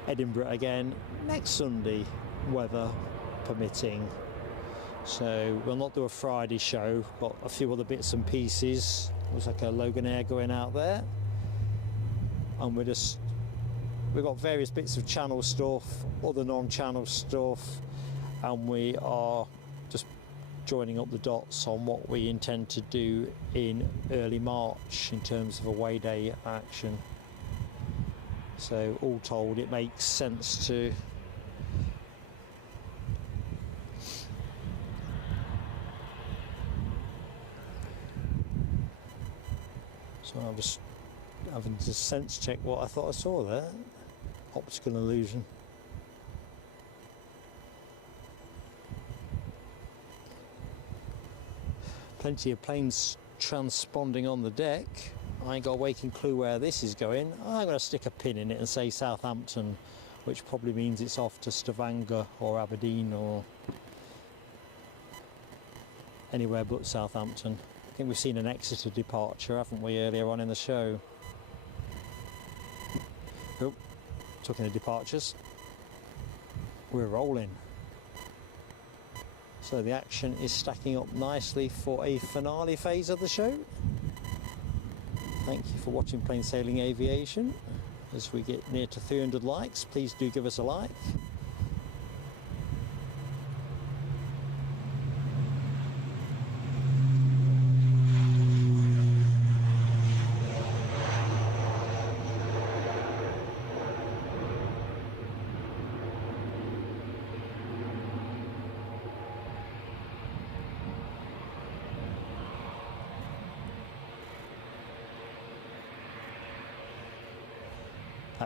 Edinburgh again next Sunday, weather permitting. So we'll not do a Friday show, got a few other bits and pieces. Looks like a Loganair going out there. And we've got various bits of channel stuff, other non-channel stuff, and we are just joining up the dots on what we intend to do in early March in terms of away day action. So all told, it makes sense to I'm just having to sense check what I thought I saw there. Optical illusion. Plenty of planes transponding on the deck. I ain't got a waking clue where this is going. I'm going to stick a pin in it and say Southampton, which probably means it's off to Stavanger or Aberdeen or anywhere but Southampton. I think we've seen an Exeter departure, haven't we, earlier on in the show? Oh, talking of departures, we're rolling. So the action is stacking up nicely for a finale phase of the show. Thank you for watching Plain Sailing Aviation. As we get near to 300 likes, please do give us a like.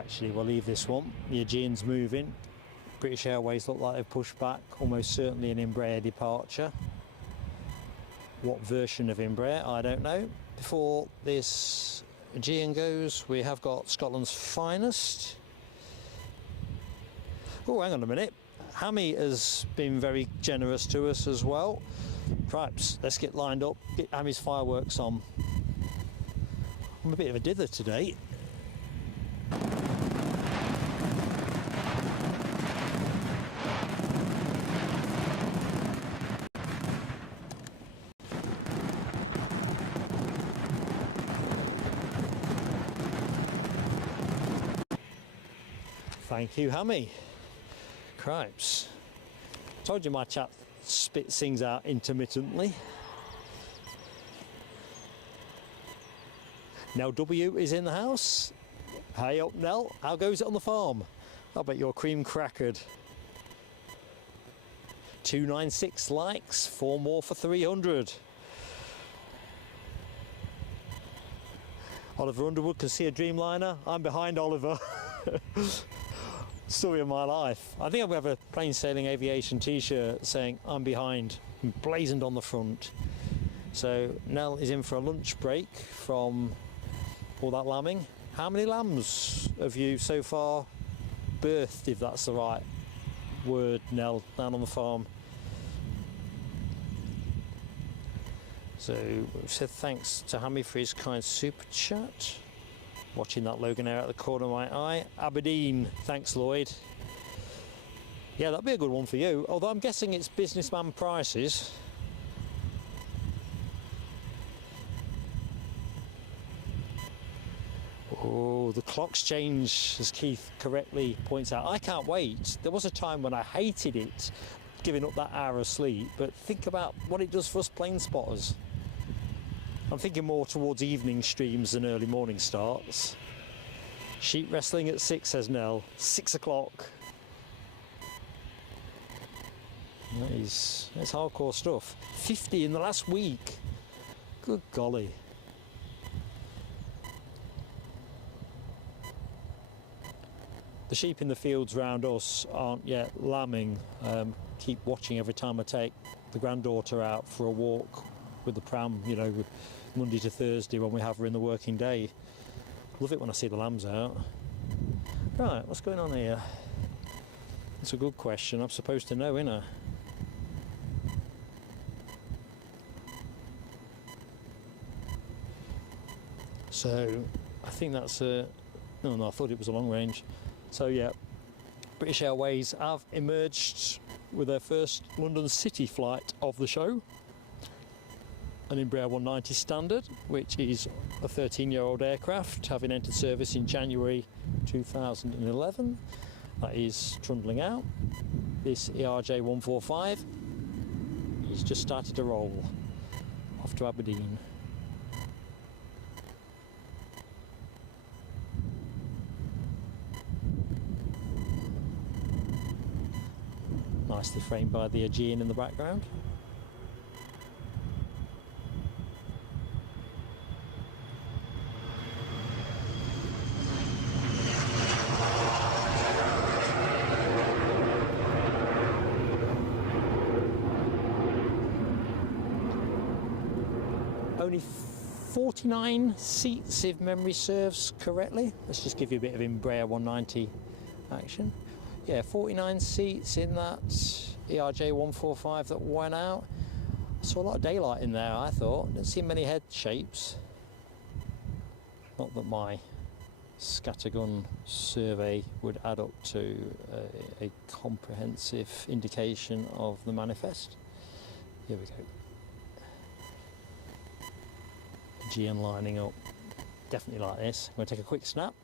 Actually, we'll leave this one. The Aegean's moving. British Airways look like they've pushed back, almost certainly an Embraer departure. What version of Embraer, I don't know. Before this Aegean goes, we have got Scotland's finest. Oh, hang on a minute. Hammy has been very generous to us as well. Right, let's get lined up, get Hammy's fireworks on. I'm a bit of a dither today. Thank you, Hammy. Cripes. Told you my chap spits things out intermittently. Nell W is in the house. Hey up, Nell. How goes it on the farm? I bet you're cream crackered. 296 likes, 4 more for 300. Oliver Underwood can see a Dreamliner. I'm behind Oliver. Story of my life. I think I'm going to have a plain sailing aviation t-shirt saying I'm behind, emblazoned on the front. So Nell is in for a lunch break from all that lambing. How many lambs have you so far birthed, if that's the right word, Nell, down on the farm? So we've said thanks to Hammy for his kind super chat. Watching that Loganair out the corner of my eye. Aberdeen, thanks Lloyd. Yeah, that'd be a good one for you, although I'm guessing it's businessman prices. Oh, the clock's changed, as Keith correctly points out. I can't wait. There was a time when I hated it, giving up that hour of sleep, but think about what it does for us plane spotters. I'm thinking more towards evening streams than early morning starts. Sheep wrestling at 6, says Nell. 6 o'clock. That's hardcore stuff. 50 in the last week. Good golly. The sheep in the fields round us aren't yet lambing. Keep watching every time I take the granddaughter out for a walk with the pram, you know, Monday to Thursday when we have her in the working day. Love it when I see the lambs out. Right, what's going on here? That's a good question. I'm supposed to know, innit? So, I think that's a... No, I thought it was a long range. So yeah, British Airways have emerged with their first London City flight of the show. An Embraer 190 Standard, which is a 13-year-old aircraft, having entered service in January 2011. That is trundling out. This ERJ 145 is just started to roll off to Aberdeen. Nicely framed by the Aegean in the background. Only 49 seats if memory serves correctly. Let's just give you a bit of Embraer 190 action. Yeah, 49 seats in that ERJ 145 that went out. I saw a lot of daylight in there, I thought. Didn't see many head shapes. Not that my scattergun survey would add up to a comprehensive indication of the manifest. Here we go. Aegean lining up. Definitely like this. I'm going to take a quick snap.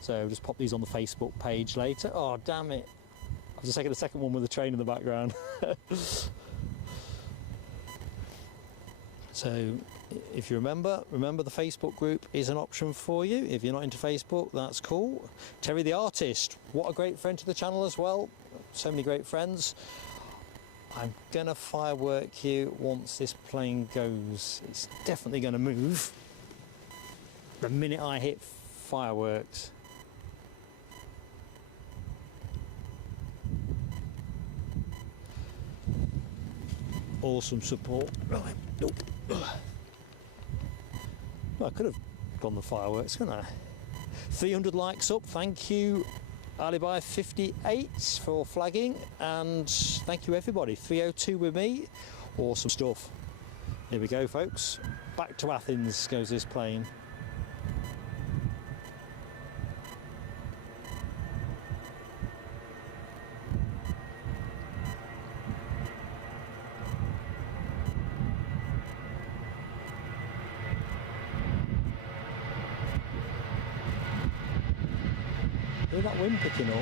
So just pop these on the Facebook page later. Oh, damn it. I was just taking the second one with the train in the background. So if you remember the Facebook group is an option for you. If you're not into Facebook, that's cool. Terry the Artist, what a great friend to the channel as well. So many great friends. I'm gonna firework you once this plane goes. It's definitely gonna move. the minute I hit fireworks. Awesome support. Right, nope. Well, I could have gone the fireworks, couldn't I? 300 likes up, thank you Alibi 58 for flagging, and thank you everybody. 302 with me, awesome stuff. Here we go folks, back to Athens goes this plane. Hear that wind picking up?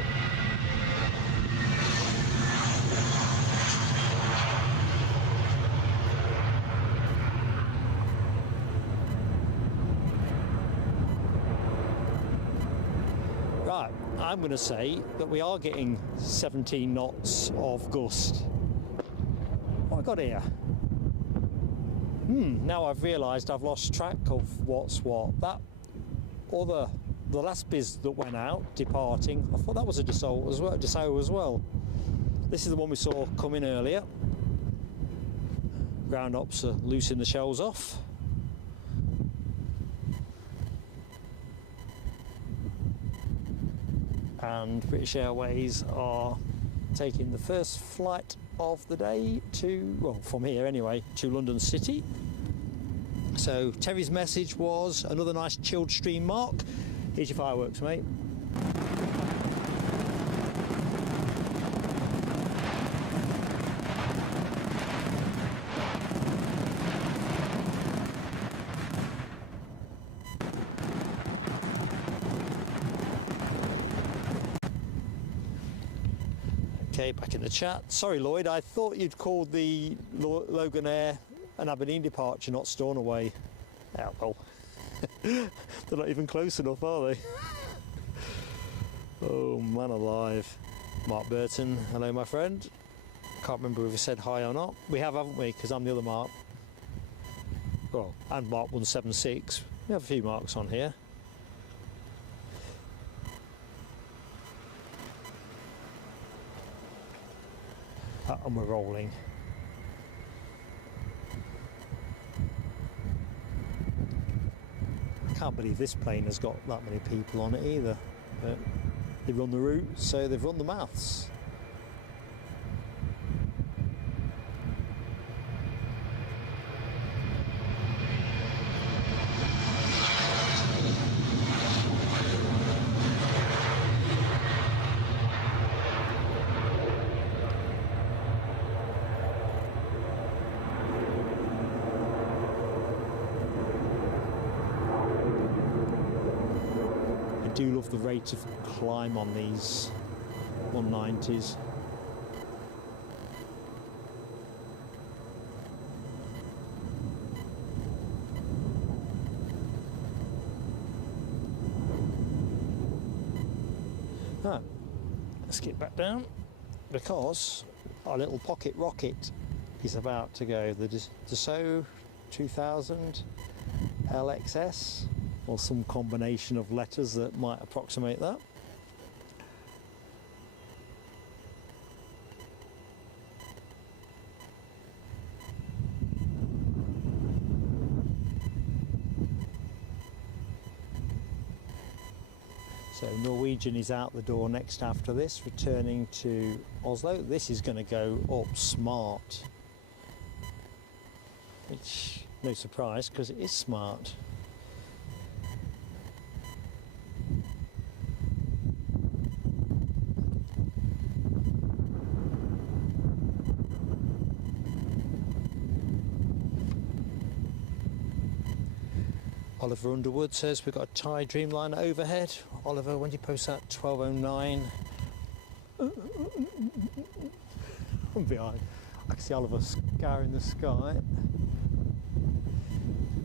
Right, I'm going to say that we are getting 17 knots of gust. What have I got here? Now I've realised I've lost track of what's what. That other, the last biz that went out, departing, I thought that was a Dassault as well. This is the one we saw coming earlier. Ground ops are loosing the shells off. And British Airways are taking the first flight of the day to, well, from here anyway, to London City. So Terry's message was another nice chilled stream, Mark. Here's your fireworks, mate. Okay, back in the chat. Sorry, Lloyd, I thought you'd called the Loganair an Aberdeen departure, not Stornoway. Yeah, well, they're not even close enough, are they? Oh, man alive. Mark Burton, hello, my friend. Can't remember if we said hi or not. We have, haven't we? Because I'm the other Mark. Well, and Mark 176. We have a few marks on here. And we're rolling. I can't believe this plane has got that many people on it either. But they run the route, so they've run the maths. I do love the rate of climb on these 190s. Right, let's get back down because our little pocket rocket is about to go. The Dassault 2000 LXS, or some combination of letters that might approximate that. So Norwegian is out the door next after this, returning to Oslo. This is going to go up smart, which no surprise because it is smart. Oliver Underwood says we've got a Thai Dreamliner overhead. Oliver, when did you post that? 12:09. I'm behind. I can see Oliver scouring the sky.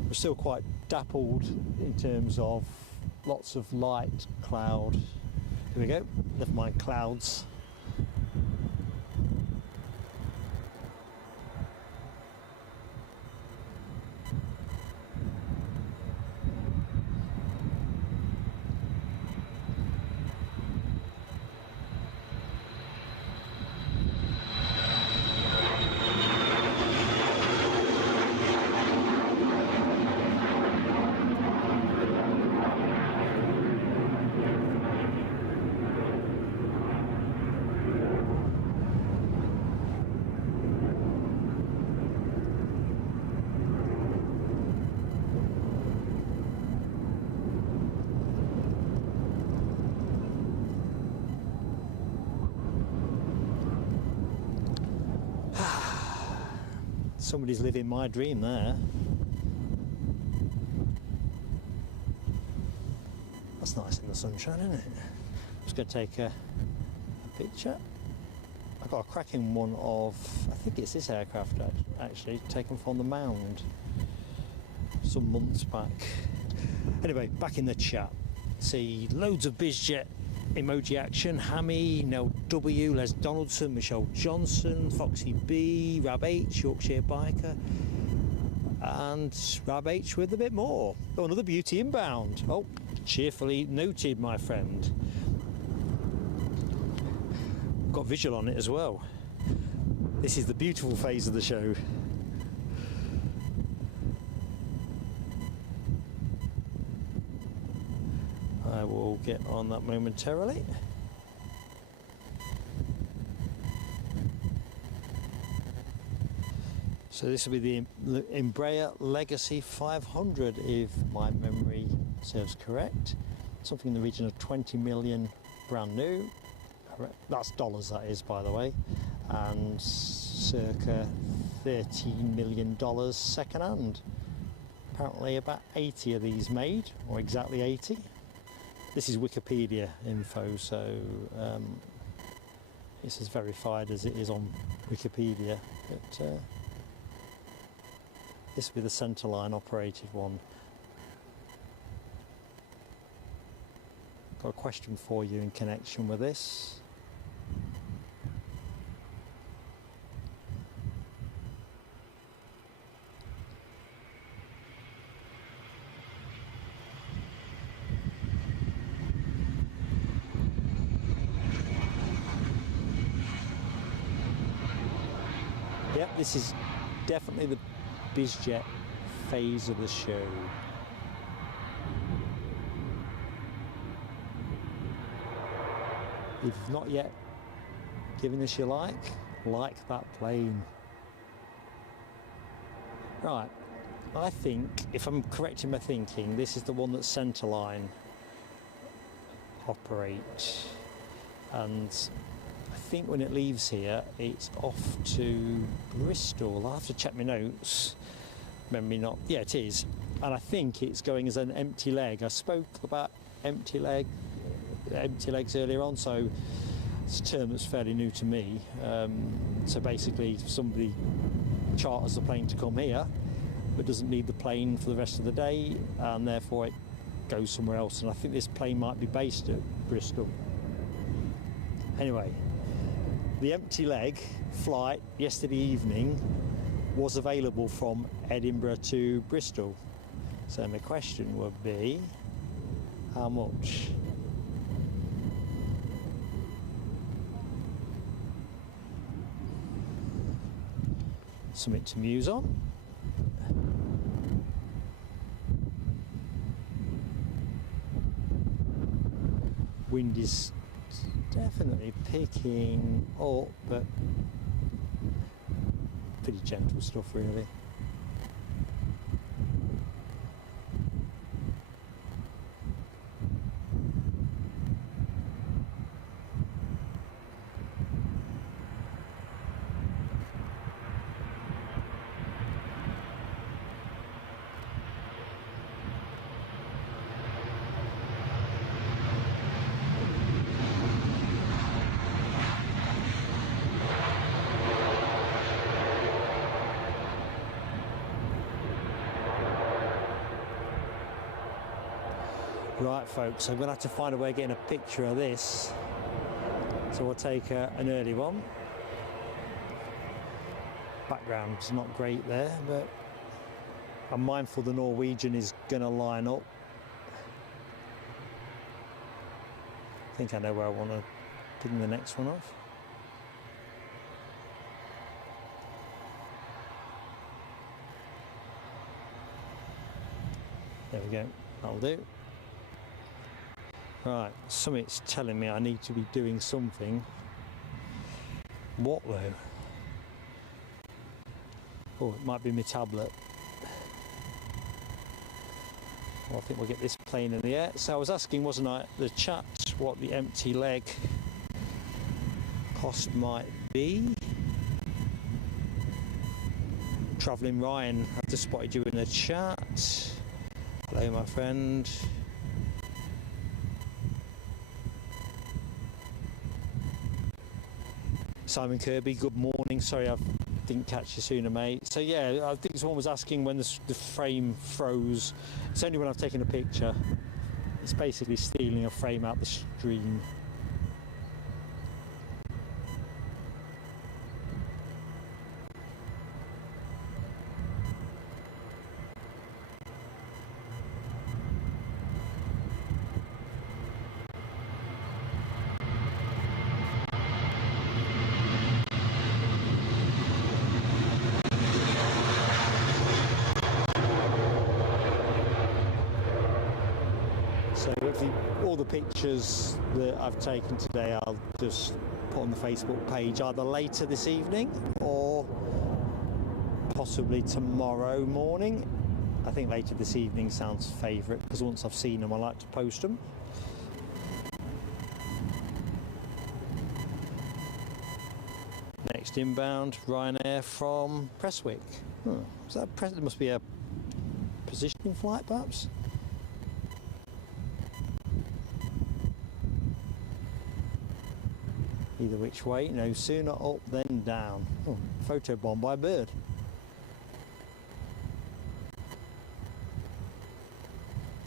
We're still quite dappled in terms of lots of light cloud. Here we go. Never mind clouds. Somebody's living my dream there. That's nice in the sunshine, isn't it? I'm just going to take a picture. I got a cracking one of, I think it's this aircraft actually, taken from the Mound some months back. Anyway, back in the chat. See loads of BizJet emoji action. Hammy, Nell W, Les Donaldson, Michelle Johnson, Foxy B, Rab H, Yorkshire Biker, and Rab H with a bit more. Oh, another beauty inbound. Oh, cheerfully noted, my friend. Got visual on it as well. This is the beautiful phase of the show. I will get on that momentarily. So this will be the Embraer Legacy 500 if my memory serves correct. Something in the region of 20 million brand new. That's dollars, that is, by the way, and circa $13 million second hand. Apparently about 80 of these made, or exactly 80. This is Wikipedia info, so it's as verified as it is on Wikipedia, but this will be the centerline operated one. Got a question for you in connection with this. Yep, this is definitely the BizJet phase of the show. If you've not yet given this your like that plane. Right, I think, if I'm correct in my thinking, this is the one that centerline operate, and I think when it leaves here it's off to Bristol. I'll have to check my notes. Memory not, yeah, it is, and I think it's going as an empty leg. I spoke about empty legs earlier on, so it's a term that's fairly new to me. So basically somebody charters the plane to come here but doesn't need the plane for the rest of the day, and therefore it goes somewhere else, and I think this plane might be based at Bristol. Anyway, the empty leg flight yesterday evening was available from Edinburgh to Bristol. So my question would be, how much? Something to muse on. Wind is definitely picking up, but pretty gentle stuff really. Right folks, I'm going to have to find a way of getting a picture of this, so we'll take an early one. Background's not great there, but I'm mindful the Norwegian is going to line up. I think I know where I want to ping the next one off. There we go, that'll do. Right, something's telling me I need to be doing something. What though? Oh, it might be my tablet. Well, I think we'll get this plane in the air. So I was asking, wasn't I, the chat, what the empty leg cost might be. Travelling Ryan, I've just spotted you in the chat. Hello, my friend. Simon Kirby, good morning. Sorry I didn't catch you sooner, mate. So yeah, I think someone was asking when the frame froze. It's only when I've taken a picture. It's basically stealing a frame out the stream. All the pictures that I've taken today I'll just put on the Facebook page either later this evening or possibly tomorrow morning. I think later this evening sounds favourite because once I've seen them I like to post them. Next inbound, Ryanair from Prestwick. Is that it must be a positioning flight perhaps? Either which way, no sooner up than down. Oh, photo bomb by a bird.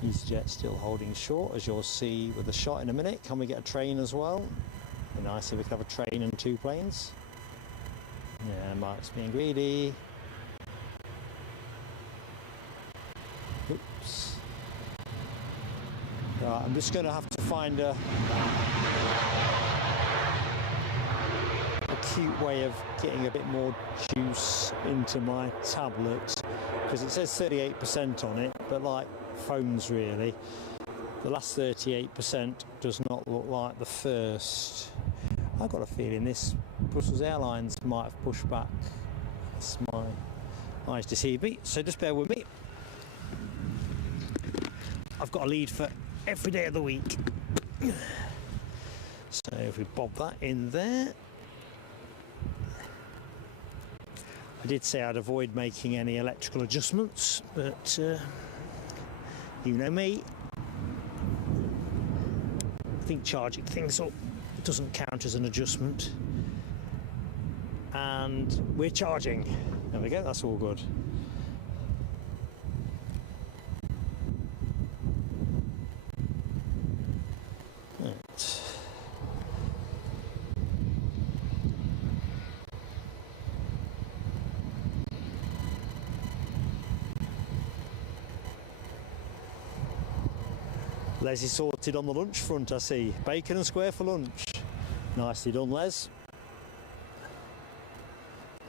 EasyJet still holding short, as you'll see with the shot in a minute. Can we get a train as well? Be nice if we could have a train and 2 planes. Yeah, Mark's being greedy. Oops. Right, I'm just going to have to find a cute way of getting a bit more juice into my tablet because it says 38% on it, but like phones really, the last 38% does not look like the first. I've got a feeling this Brussels Airlines might have pushed back. It's my eyes deceive me, so just bear with me. I've got a lead for every day of the week. So if we bob that in there. I did say I'd avoid making any electrical adjustments, but you know me. I think charging things up doesn't count as an adjustment. And we're charging. There we go, that's all good. Right. Les is sorted on the lunch front, I see. Bacon and square for lunch. Nicely done, Les.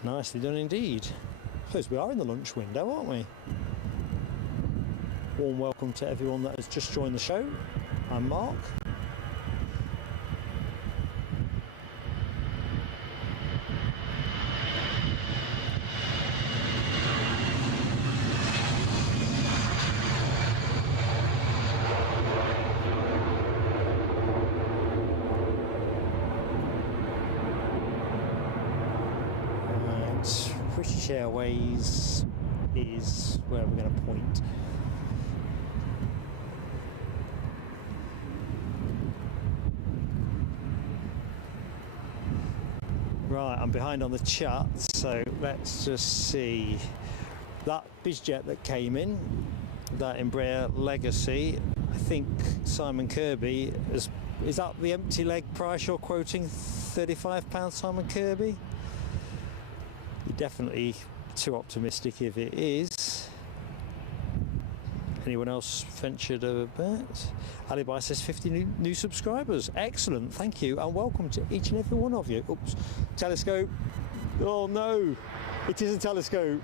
Nicely done indeed. I suppose we are in the lunch window, aren't we? Warm welcome to everyone that has just joined the show. I'm Mark. Airways is where we're going to point. Right, I'm behind on the chat, so let's just see. That BizJet that came in, that Embraer Legacy, I think Simon Kirby, is that the empty leg price you're quoting? £35, Simon Kirby? You're definitely too optimistic if it is. Anyone else ventured a bet? Alibi says 50 new subscribers. Excellent, thank you, and welcome to each and every one of you. Oops, telescope. Oh no, it is a telescope.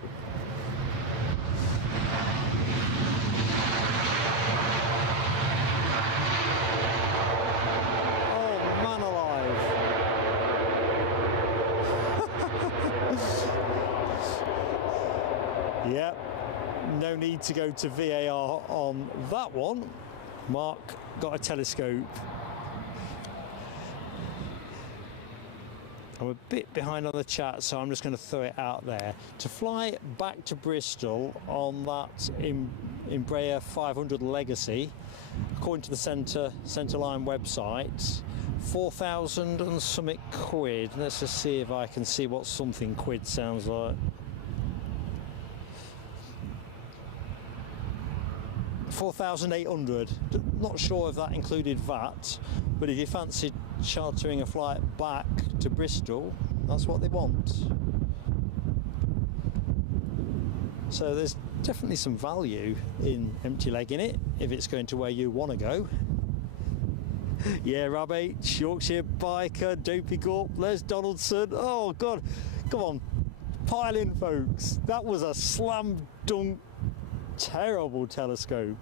Yep, no need to go to VAR on that one. Mark got a telescope. I'm a bit behind on the chat, so I'm just going to throw it out there. To fly back to Bristol on that Embraer 500 Legacy, according to the Centreline website, 4,000 and something quid. Let's just see if I can see what something quid sounds like. 4,800. Not sure if that included VAT, but if you fancy chartering a flight back to Bristol, that's what they want. So there's definitely some value in empty legging it if it's going to where you want to go. Yeah, Rob H, Yorkshire Biker, Dopey Gorp, Les Donaldson. Oh God, come on, pile in, folks. That was a slam dunk, terrible telescope.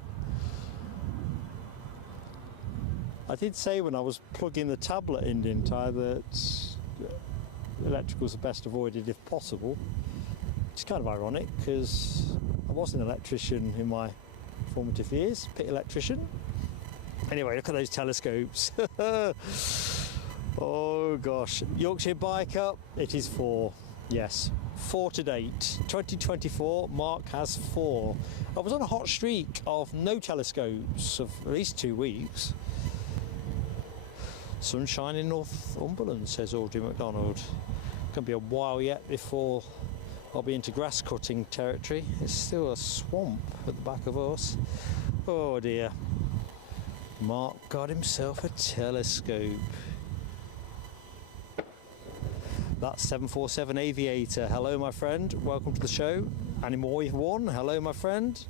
I did say when I was plugging the tablet in, didn't I, that electricals are best avoided if possible. It's kind of ironic because I was an electrician in my formative years, pit electrician. Anyway, look at those telescopes. Oh gosh, Yorkshire Biker, it is 4. Yes, 4 to date. 2024, Mark has 4. I was on a hot streak of no telescopes of at least 2 weeks. Sunshine in Northumberland, says Audrey MacDonald. Gonna be a while yet before I'll be into grass cutting territory. It's still a swamp at the back of us. Oh dear. Mark got himself a telescope. That's 747 Aviator. Hello, my friend. Welcome to the show. Animoy1. Hello, my friend.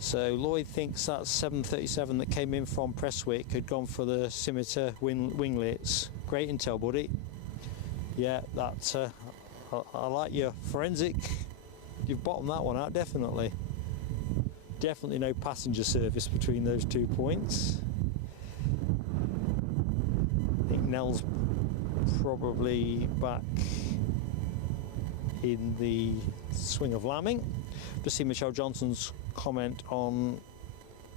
So Lloyd thinks that 737 that came in from Prestwick had gone for the scimitar winglets. Great intel, buddy. Yeah, that's I like your forensic. You've bottomed that one out, definitely. Definitely no passenger service between those 2 points. I think Nell's probably back in the swing of lambing. Just see Michelle Johnson's comment on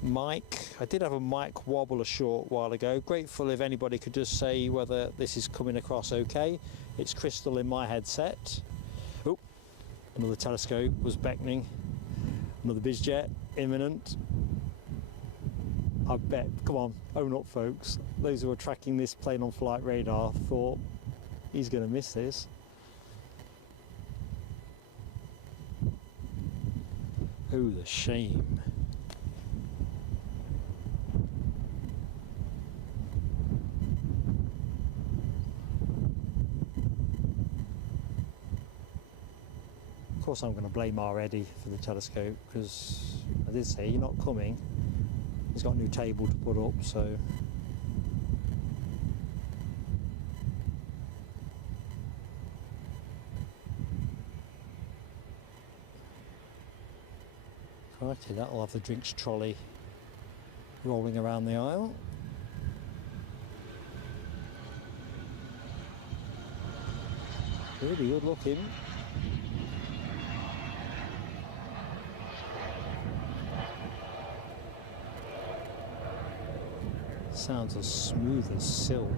mic. I did have a mic wobble a short while ago. Grateful if anybody could just say whether this is coming across okay. It's crystal in my headset. Oh, another telescope was beckoning. Another bizjet imminent. I bet, come on, own up, folks. Those who are tracking this plane on flight radar thought he's going to miss this. Oh, the shame. Of course I'm going to blame our Eddie for the telescope, because I did say you're not coming. He's got a new table to put up, so... Crikey, that'll have the drinks trolley rolling around the aisle. Really good looking. Sounds as smooth as silk.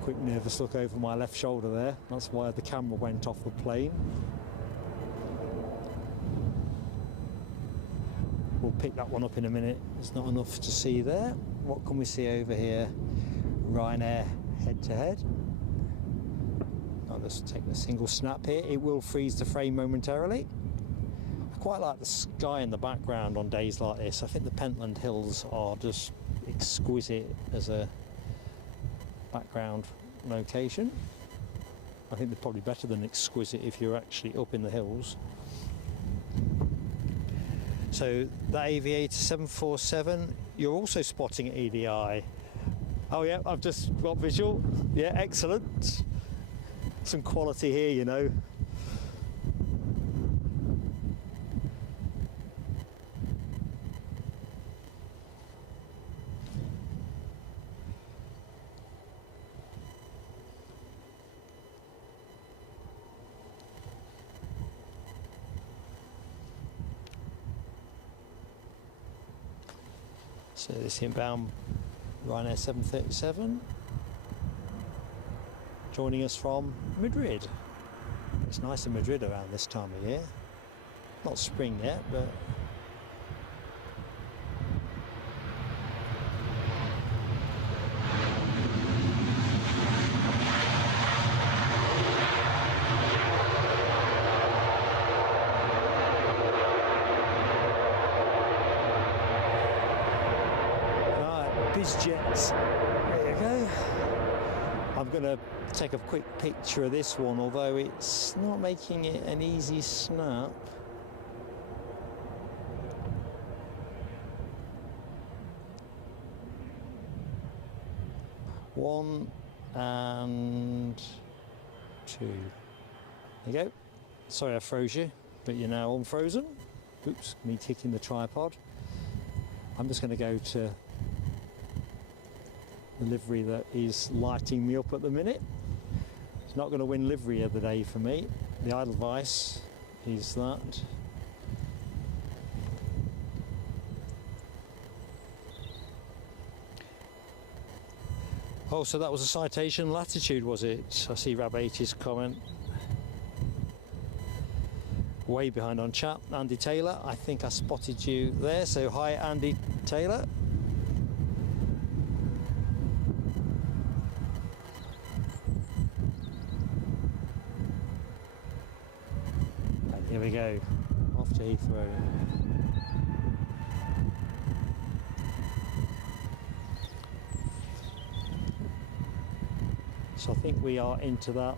Quick nervous look over my left shoulder there. That's why the camera went off the plane. We'll pick that one up in a minute. There's not enough to see there. What can we see over here? Ryanair head to head. I'll just take a single snap here. It will freeze the frame momentarily. I quite like the sky in the background on days like this. I think the Pentland Hills are just exquisite as a background location. I think they're probably better than exquisite if you're actually up in the hills. So that Aviator 747, you're also spotting at EDI. Oh yeah, I've just got visual. Yeah, excellent. Some quality here, you know. So this inbound Ryanair 737 joining us from Madrid. It's nice in Madrid around this time of year. Not spring yet, but busiest. There you go. I'm going to take a quick picture of this one, although it's not making it an easy snap. One and two. There you go. Sorry I froze you, but you're now unfrozen. Oops, me kicking the tripod. I'm just going to go to the livery that is lighting me up at the minute. It's not going to win livery of the day for me. The Edelweiss is that. Oh, so that was a citation latitude, was it? I see Rab80's comment. Way behind on chat. Andy Taylor, I think I spotted you there. So hi, Andy Taylor. And here we go, off to Heathrow. So I think we are into that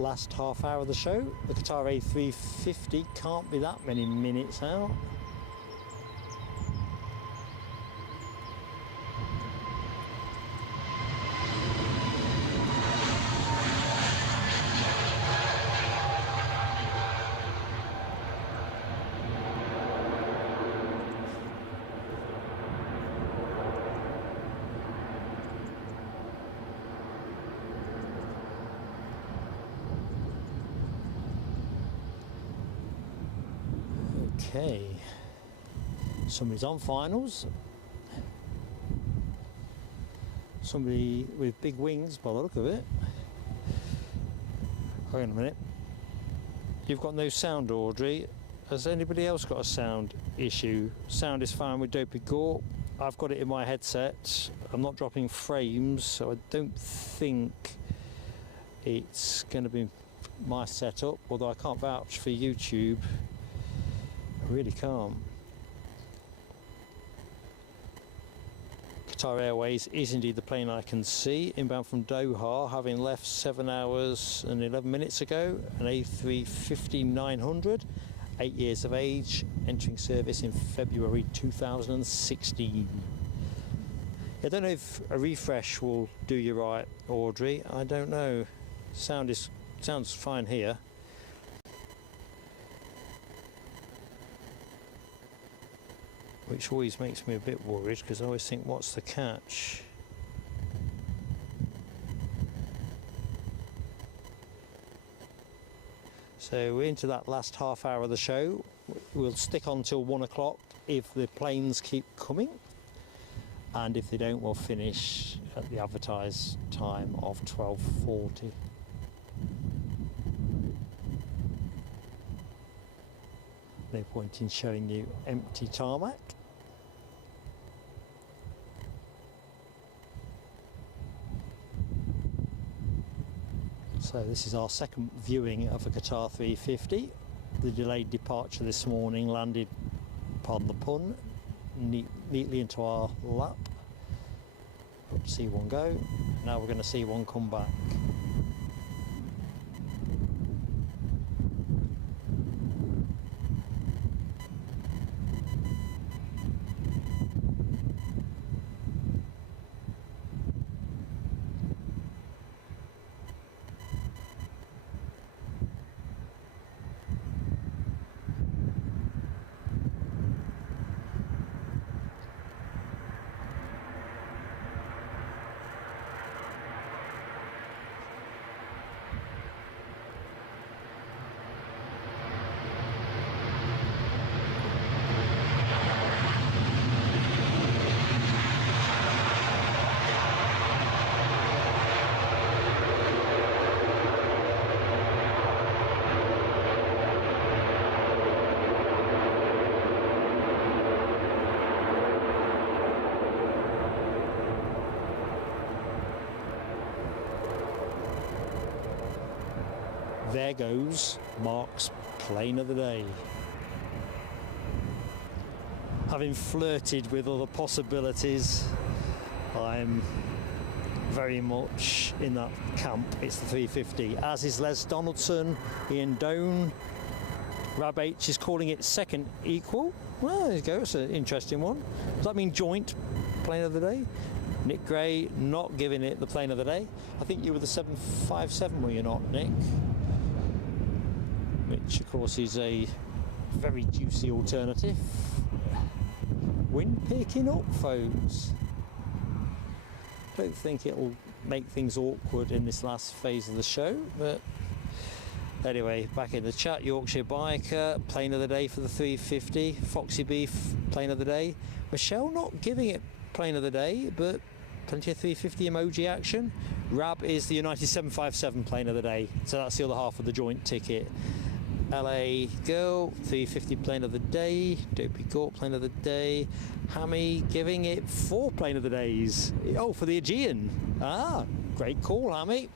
last half hour of the show. The Qatar A350 can't be that many minutes out. Okay, somebody's on finals. Somebody with big wings by the look of it. Hang on a minute. You've got no sound, Audrey. Has anybody else got a sound issue? Sound is fine with Dopey Gore. I've got it in my headset. I'm not dropping frames, so I don't think it's going to be my setup, although I can't vouch for YouTube. I really can't. Qatar Airways is indeed the plane I can see, inbound from Doha, having left 7 hours and 11 minutes ago, an A350-900, 8 years of age, entering service in February 2016. I don't know if a refresh will do you right, Audrey. I don't know. Sounds fine here. Which always makes me a bit worried, because I always think, what's the catch? So we're into that last half hour of the show. We'll stick on till 1 o'clock if the planes keep coming, and if they don't, we'll finish at the advertised time of 12:40. No point in showing you empty tarmac. So this is our second viewing of a Qatar 350. The delayed departure this morning landed, pardon the pun, neatly into our lap. See one go. Now we're going to see one come back. there goes Mark's plane of the day. Having flirted with other possibilities, I'm very much in that camp. It's the 350, as is Les Donaldson, Ian Doan. Rab H is calling it second equal. Well, there you go, it's an interesting one. Does that mean joint plane of the day? Nick Gray not giving it the plane of the day. I think you were the 757, were you not, Nick? Which of course is a very juicy alternative. Wind picking up, folks. Don't think it'll make things awkward in this last phase of the show, but anyway, back in the chat. Yorkshire Biker, plane of the day for the 350. Foxy Beef, plane of the day. Michelle not giving it plane of the day, but plenty of 350 emoji action. Rab is the United 757 plane of the day, so that's the other half of the joint ticket. LA Girl, 350 plane of the day. Dopey Gort, plane of the day. Hammy giving it 4 plane of the days. Oh, for the Aegean. Ah, great call, Hammy.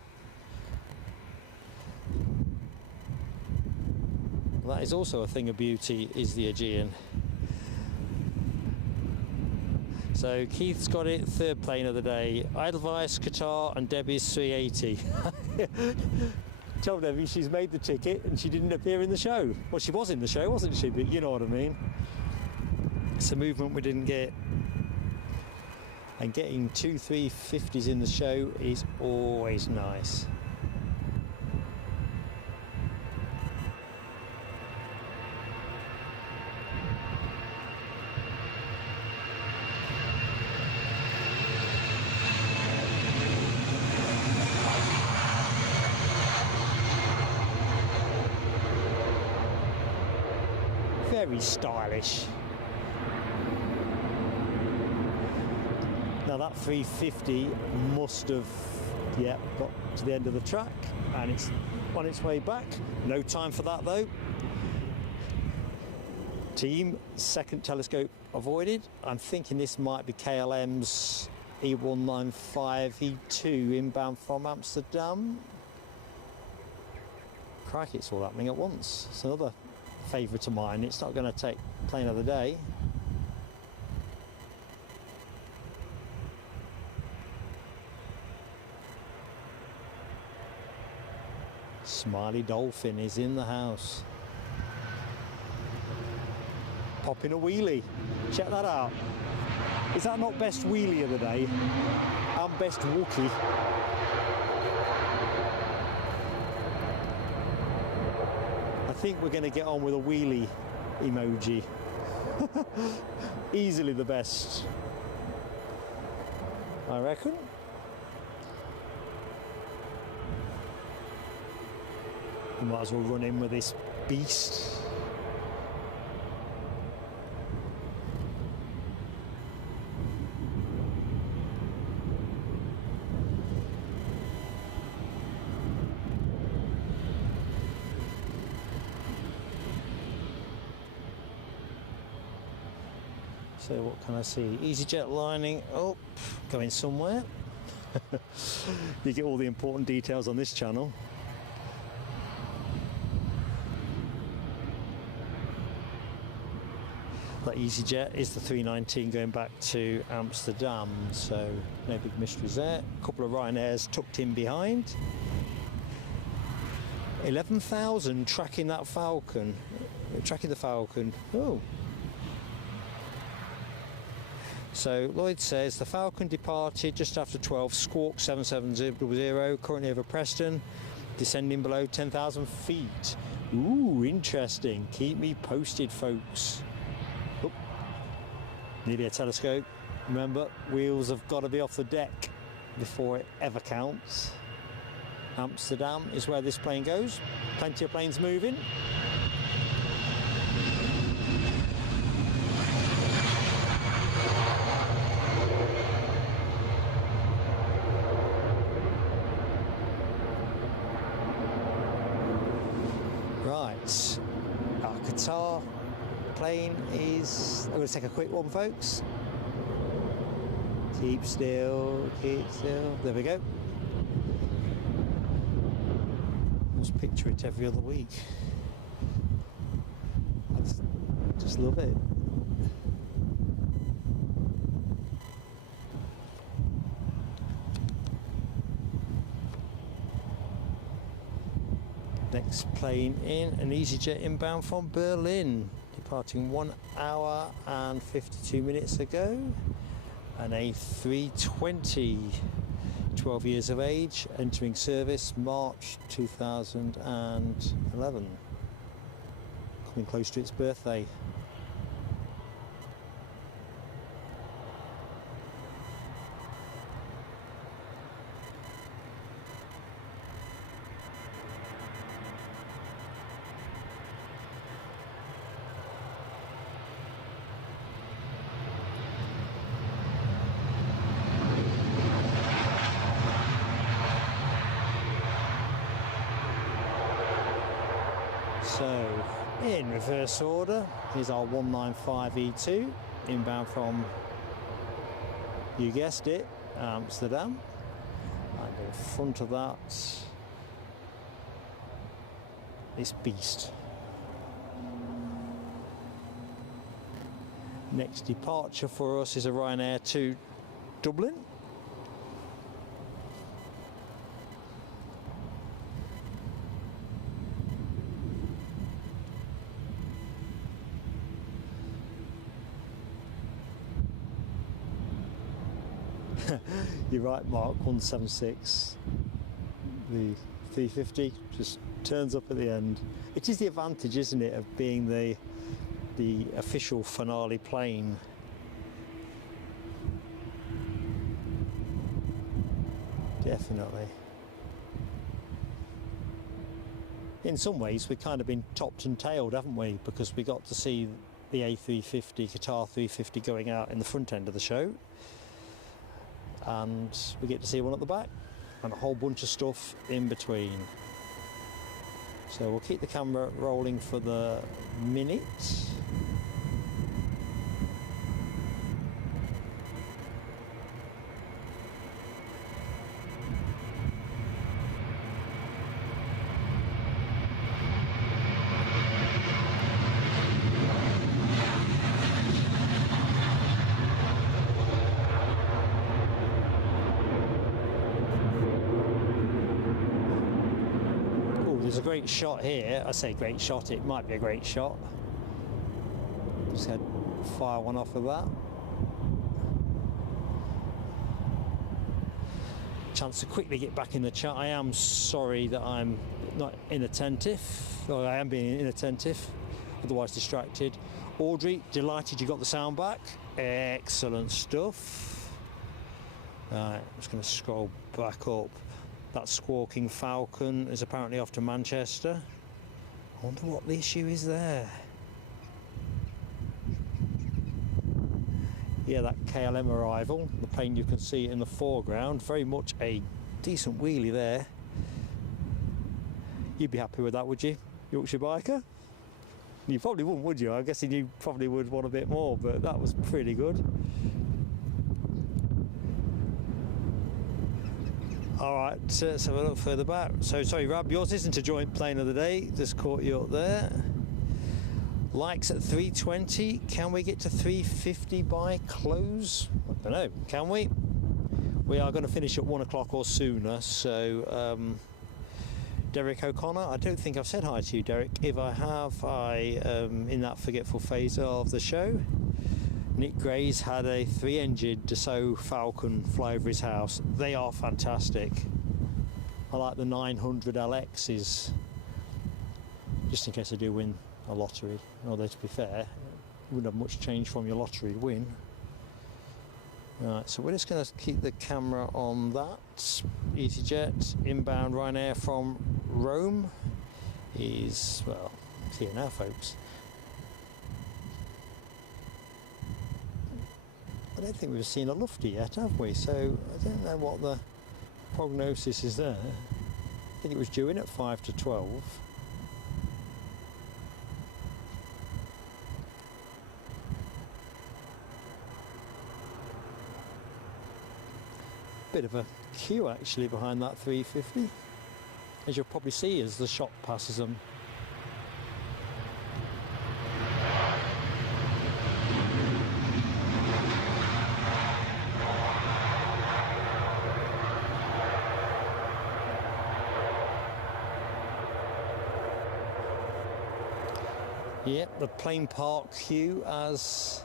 That is also a thing of beauty, is the Aegean. So Keith's got it, 3rd plane of the day. Edelweiss, Qatar, and Debbie's 380. Tell Debbie she's made the ticket and she didn't appear in the show. Well, she was in the show, wasn't she? But you know what I mean. It's a movement we didn't get. And getting 2 350s in the show is always nice. Very stylish. Now that 350 must have, yeah, got to the end of the track and it's on its way back. No time for that though. Team, 2nd telescope avoided. I'm thinking this might be KLM's E195 E2 inbound from Amsterdam. Crikey, it's all happening at once. It's another favourite of mine. It's not going to take plane of the day. Smiley Dolphin is in the house. Popping a wheelie. Check that out. Is that not best wheelie of the day? And best Wookie. I think we're going to get on with a wheelie emoji. Easily the best, I reckon. We might as well run in with this beast. So what can I see? EasyJet lining up, going somewhere. You get all the important details on this channel. That EasyJet is the 319 going back to Amsterdam, so no big mysteries there. A couple of Ryanairs tucked in behind. 11,000 tracking that Falcon, tracking the Falcon. Oh. So Lloyd says the Falcon departed just after 12, Squawk 7700, currently over Preston, descending below 10,000 feet. Ooh, interesting. Keep me posted, folks. Oh, nearly a telescope. Remember, wheels have got to be off the deck before it ever counts. Amsterdam is where this plane goes. Plenty of planes moving. Right, our Qatar plane is, I'm going to take a quick one, folks. Keep still, there we go. almost picture it every other week. I just love it. Next plane in, an EasyJet inbound from Berlin, departing 1 hour and 52 minutes ago. An A320, 12 years of age, entering service March 2011. Coming close to its birthday. So, in reverse order, here's our 195E2, inbound from, you guessed it, Amsterdam. And in front of that, this beast. Next departure for us is a Ryanair to Dublin. You're right, Mark, 176. The 350 just turns up at the end. It is the advantage, isn't it, of being the official finale plane. Definitely. In some ways, we've kind of been topped and tailed, haven't we? Because we got to see the A350, Qatar 350 going out in the front end of the show. And we get to see one at the back and a whole bunch of stuff in between. So we'll keep the camera rolling for the minute. There's a great shot here. I say great shot, it might be a great shot. Just had fire one off of that. Chance to quickly get back in the chat. I am sorry that I'm not inattentive, or I am being inattentive, otherwise distracted. Audrey, delighted you got the sound back. Excellent stuff. Right, I'm just going to scroll back up. That squawking Falcon is apparently off to Manchester. I wonder what the issue is there. Yeah, that KLM arrival, the plane you can see in the foreground, very much a decent wheelie there. You'd be happy with that, would you, Yorkshire biker? You probably wouldn't, would you? I'm guessing you probably would want a bit more, but that was pretty good. All right, let's have a look further back. So, sorry, Rab, yours isn't a joint plane of the day. Just caught you up there. Likes at 320. Can we get to 350 by close? I don't know. Can we? We are going to finish at 1 o'clock or sooner. So, Derek O'Connor, I don't think I've said hi to you, Derek. If I have, I am in that forgetful phase of the show. Nick Gray's had a 3-engine Dassault Falcon fly over his house. They are fantastic. I like the 900 LXs, just in case I do win a lottery. Although, to be fair, you wouldn't have much change from your lottery win. Right, so we're just going to keep the camera on that. EasyJet, inbound Ryanair from Rome is, well, it's here now, folks. I don't think we've seen a lufty yet, have we? So I don't know what the prognosis is there. I think it was due in at 5 to 12. Bit of a queue actually behind that 350. as you'll probably see as the shot passes them. Yep, the plane park queue has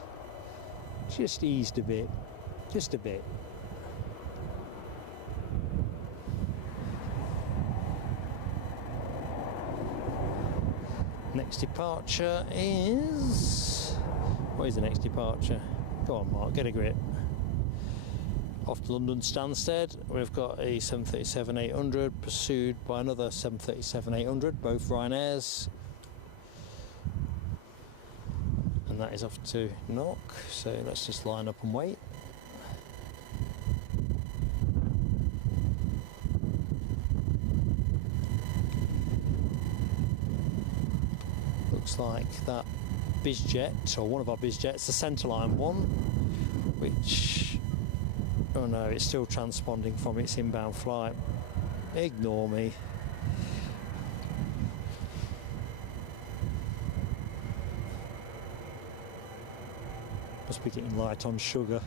just eased a bit, just a bit. Next departure is... Where's the next departure? Go on, Mark, get a grip. Off to London Stansted, we've got a 737-800 pursued by another 737-800, both Ryanairs. And that is off to Knock, so let's just line up and wait. Looks like that bizjet, or one of our bizjets, the centreline one, which, oh no, it's still transponding from its inbound flight. Ignore me. Must be getting light on sugar.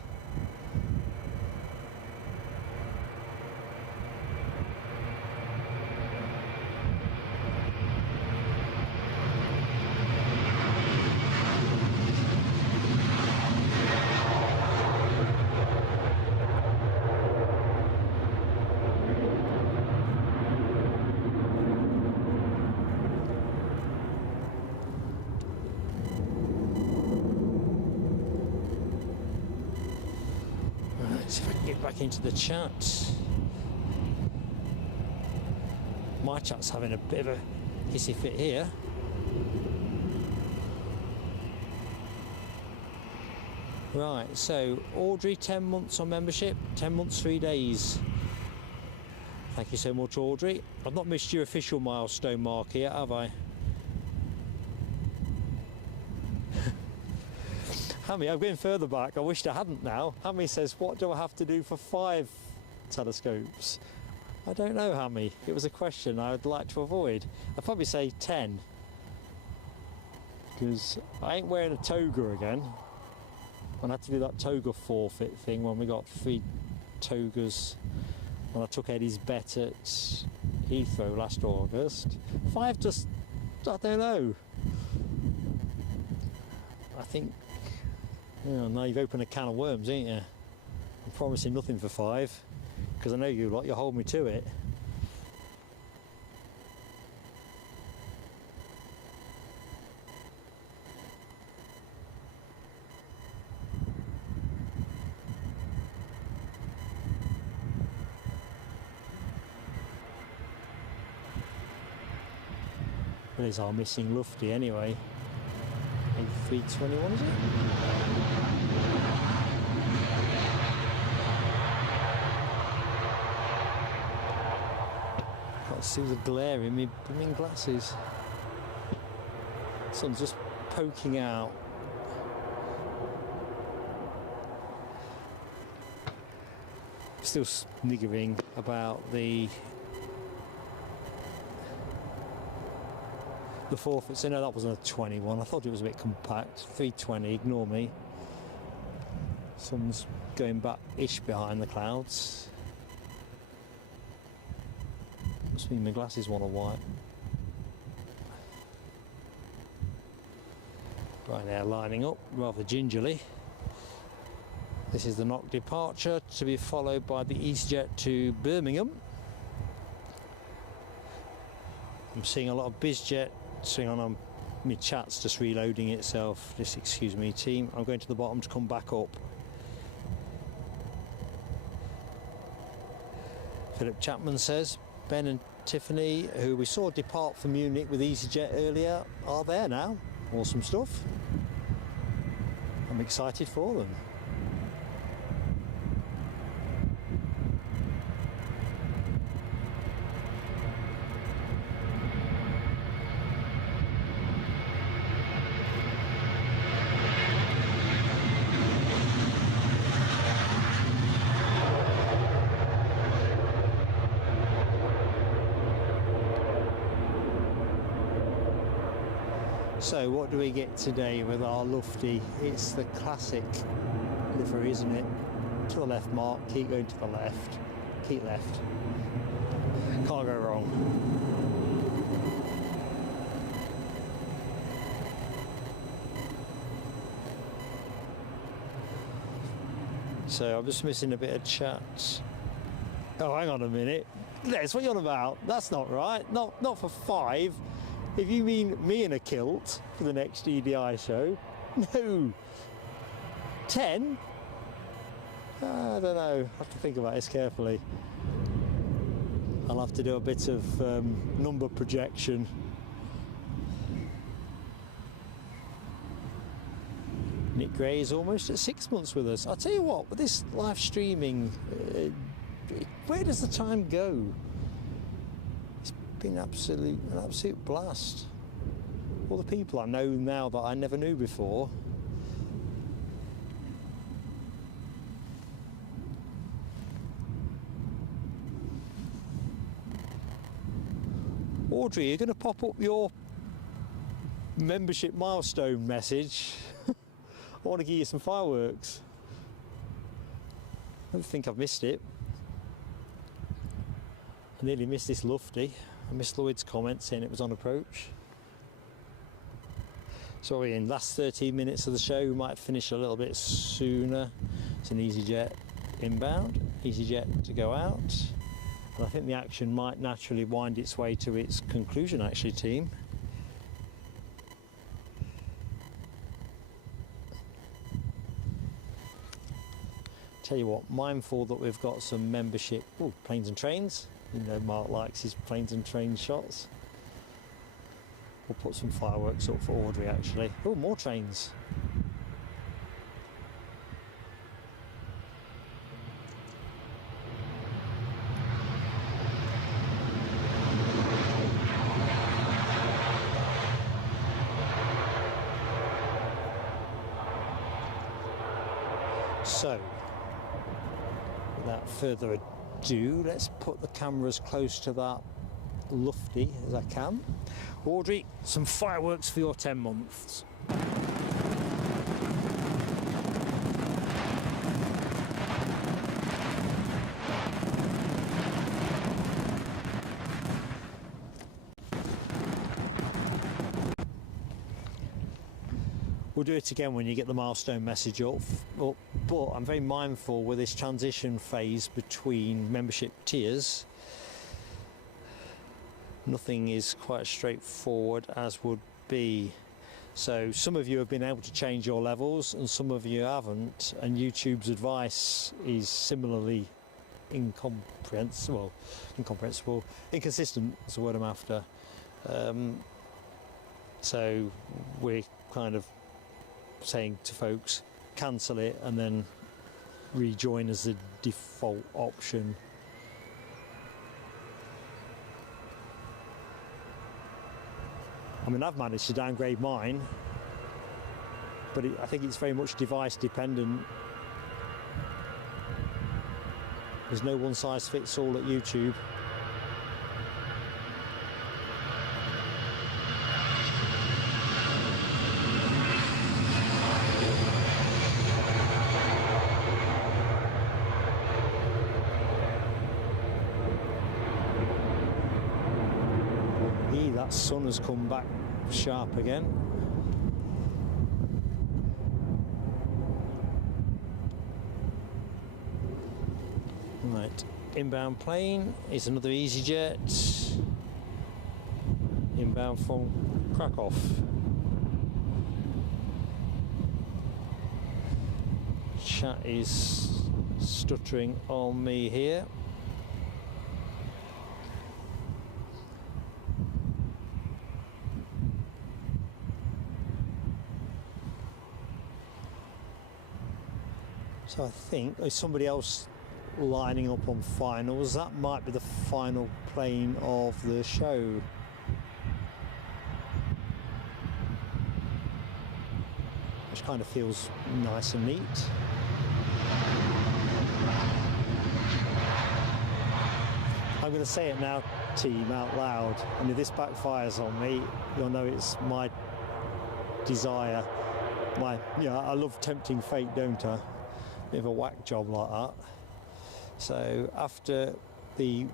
See if I can get back into the chat. My chat's having a bit of a hissy fit here. Right, so Audrey, 10 months on membership, 10 months, 3 days. Thank you so much, Audrey. I've not missed your official milestone mark here, have I? Hammy, I'm going further back. I wished I hadn't now. Hammy says, what do I have to do for 5 telescopes? I don't know, Hammy. It was a question I would like to avoid. I'd probably say 10. Because I ain't wearing a toga again. I had to do that toga forfeit thing when we got 3 togas when I took Eddie's bet at Heathrow last August. 5 just, I don't know. I think, yeah, now you've opened a can of worms, ain't you? I'm promising nothing for 5, because I know you lot, you hold me to it. Well, there's our missing Lufty anyway. A321, is it? Can't see the glare in me blooming glasses. Sun's just poking out. Still sniggering about the forfeits. No, that wasn't a 21. I thought it was a bit compact. 320, ignore me. Sun's going back-ish behind the clouds. Must mean my glasses want to wipe. Right now, lining up rather gingerly. This is the Knock departure, to be followed by the EasyJet to Birmingham. I'm seeing a lot of BizJet. Hang on, my chat's just reloading itself. Just excuse me, team. I'm going to the bottom to come back up. Philip Chapman says, Ben and Tiffany, who we saw depart from Munich with EasyJet earlier, are there now. Awesome stuff. I'm excited for them. So what do we get today with our Lufty? It's the classic livery, isn't it? To the left, Mark, keep going to the left, keep left. Can't go wrong. So I'm just missing a bit of chat. Oh, hang on a minute. Les, what are you on about? That's not right. Not for 5. If you mean me in a kilt for the next EDI show, no. 10? I don't know. I have to think about this carefully. I'll have to do a bit of number projection. Nick Gray is almost at 6 months with us. I'll tell you what, with this live streaming, where does the time go? It's been an absolute blast. All the people I know now that I never knew before. Audrey, you're going to pop up your membership milestone message. I want to give you some fireworks. I don't think I've missed it. I nearly missed this Lufty. I missed Lloyd's comment saying it was on approach. Sorry, in the last 13 minutes of the show we might finish a little bit sooner. It's an EasyJet inbound, EasyJet to go out. And I think the action might naturally wind its way to its conclusion actually, team. Tell you what, mindful that we've got some membership planes and trains. You know Mark likes his planes and train shots. We'll put some fireworks up for Audrey actually. Oh, more trains. So, without further ado, let's put the cameras close to that Lufty as I can. Audrey, some fireworks for your 10 months. We'll do it again when you get the milestone message up, but I'm very mindful with this transition phase between membership tiers. Nothing is quite as straightforward as would be. So some of you have been able to change your levels and some of you haven't, and YouTube's advice is similarly inconsistent is the word I'm after. So we're kind of saying to folks, cancel it and then rejoin as the default option. I mean, I've managed to downgrade mine, but I think it's very much device dependent. There's no one size fits all at YouTube. That sun has come back sharp again. Right, inbound plane is another EasyJet. Inbound from Krakow. Chat is stuttering on me here. So I think there's somebody else lining up on finals. That might be the final plane of the show. Which kind of feels nice and neat. I'm going to say it now, team, out loud. And if this backfires on me, you'll know it's my desire. I love tempting fate, don't I? Bit of a whack job like that. So after the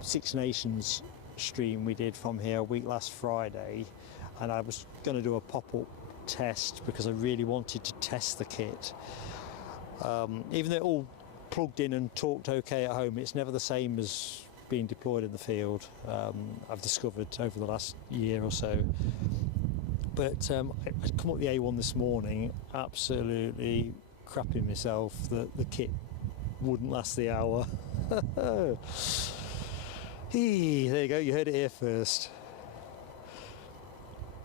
Six Nations stream we did from here a week last Friday, and I was going to do a pop-up test because I really wanted to test the kit. Even though it all plugged in and talked okay at home, it's never the same as being deployed in the field. I've discovered over the last year or so. But I come up the A1 this morning, absolutely crapping myself that the kit wouldn't last the hour. There you go, you heard it here first.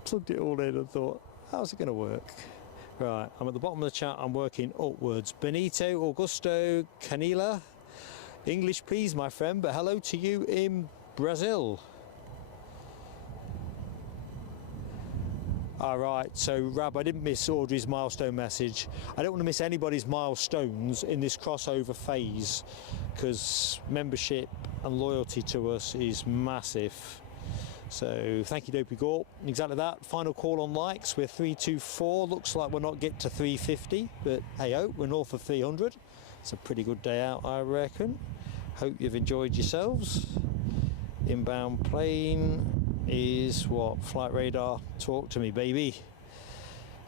Plugged it all in and thought, how's it going to work? Right, I'm at the bottom of the chat, I'm working upwards. Benito, Augusto, Canila. English please, my friend, but hello to you in Brazil. All right, so Rab, I didn't miss Audrey's milestone message. I don't want to miss anybody's milestones in this crossover phase, because membership and loyalty to us is massive. So thank you, Dopey Gorp. Exactly that. Final call on likes. We're 324. Looks like we'll not get to 350, but hey ho, we're north of 300. It's a pretty good day out, I reckon. Hope you've enjoyed yourselves. Inbound plane is what? Flight radar, talk to me, baby.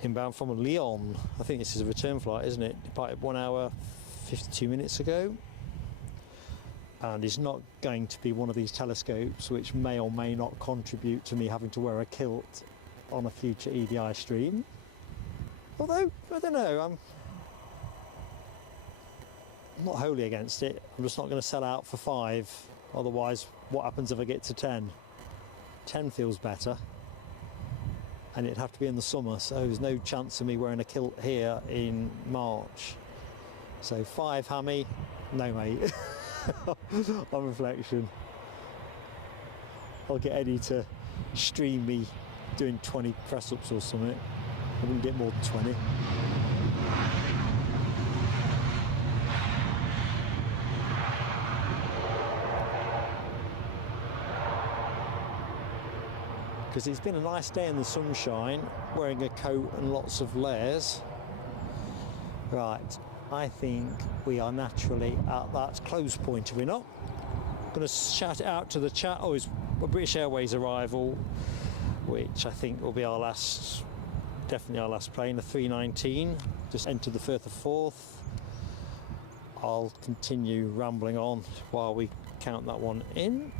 Inbound from Lyon. I think this is a return flight, isn't it? Departed 1 hour 52 minutes ago. And is not going to be one of these telescopes which may or may not contribute to me having to wear a kilt on a future EDI stream. Although, I don't know, I'm not wholly against it. I'm just not going to sell out for 5. Otherwise, what happens if I get to 10? 10 feels better. And it'd have to be in the summer, so there's no chance of me wearing a kilt here in March. So 5 hammy, no mate. On reflection, I'll get Eddie to stream me doing 20 press-ups or something. I wouldn't get more than 20. Because it's been a nice day in the sunshine, wearing a coat and lots of layers. Right, I think we are naturally at that close point, are we not? I'm going to shout it out to the chat. Oh, it's a British Airways arrival, which I think will be our last, definitely our last plane, a 319. Just entered the Firth of Forth. I'll continue rambling on while we count that one in.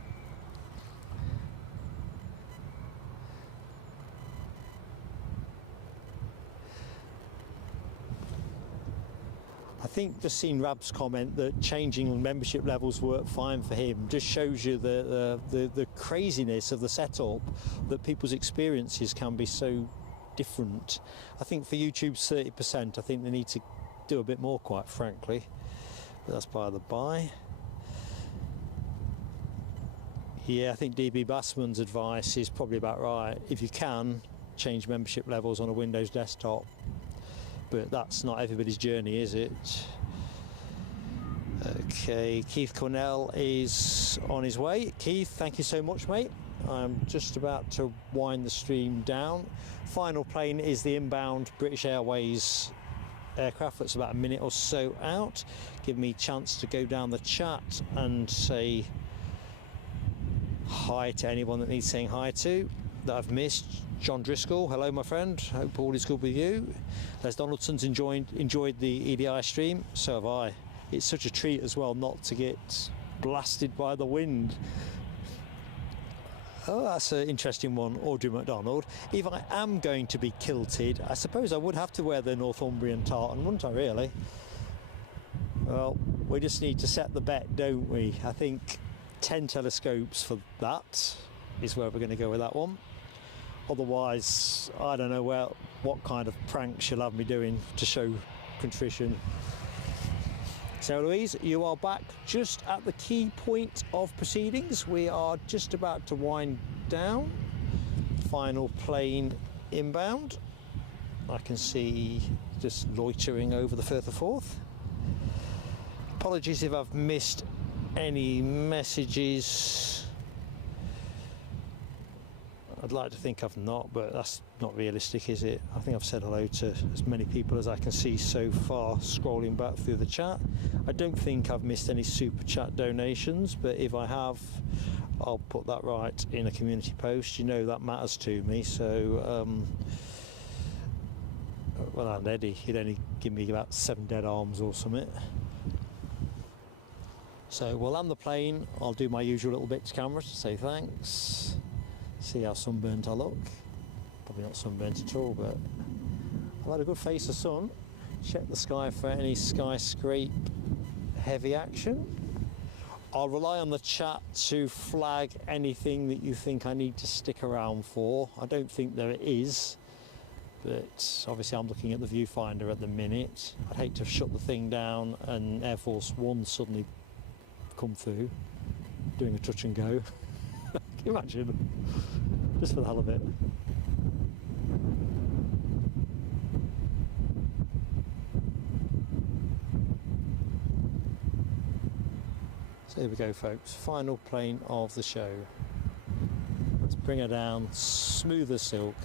I think just seeing Rab's comment that changing membership levels work fine for him just shows you the craziness of the setup, that people's experiences can be so different. I think for YouTube's 30%, I think they need to do a bit more, quite frankly. But that's by the by. Yeah, I think DB Bassman's advice is probably about right. If you can, change membership levels on a Windows desktop. But that's not everybody's journey, is it? Okay, Keith Cornell is on his way. Keith, thank you so much, mate. I'm just about to wind the stream down. Final plane is the inbound British Airways aircraft that's about a minute or so out. Give me a chance to go down the chat and say hi to anyone that needs saying hi to that I've missed. John Driscoll, hello my friend, hope all is good with you. Les Donaldson's enjoyed the EDI stream, so have I. It's such a treat as well not to get blasted by the wind. Oh, that's an interesting one, Audrey MacDonald. If I am going to be kilted, I suppose I would have to wear the Northumbrian tartan, wouldn't I really? Well, we just need to set the bet, don't we? I think 10 telescopes for that is where we're going to go with that one. Otherwise, I don't know what kind of prank she'll have me doing to show contrition. So Louise, you are back just at the key point of proceedings. We are just about to wind down. Final plane inbound. I can see just loitering over the Firth of Forth. Apologies if I've missed any messages. I'd like to think I've not, but that's not realistic, is it? I think I've said hello to as many people as I can see so far, scrolling back through the chat. I don't think I've missed any super chat donations, but if I have, I'll put that right in a community post. You know that matters to me. So, well, and Eddie, he'd only give me about 7 dead arms or something. So we'll land the plane. I'll do my usual little bit to camera to say thanks. See how sunburnt I look. Probably not sunburnt at all, but I've had a good face of sun. Check the sky for any skyscrape heavy action. I'll rely on the chat to flag anything that you think I need to stick around for. I don't think there is, but obviously I'm looking at the viewfinder at the minute. I'd hate to shut the thing down and Air Force One suddenly come through doing a touch and go. Can you imagine? Just for the hell of it. So here we go, folks. Final plane of the show. Let's bring her down smooth as silk.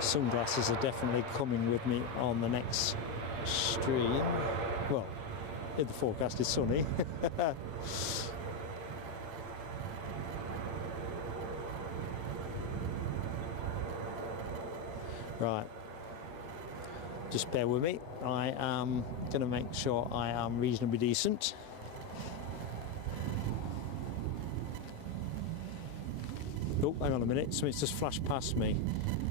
Sunglasses are definitely coming with me on the next stream. Well, if the forecast is sunny. Right, just bear with me. I am going to make sure I am reasonably decent. Oh, hang on a minute, something's just flashed past me.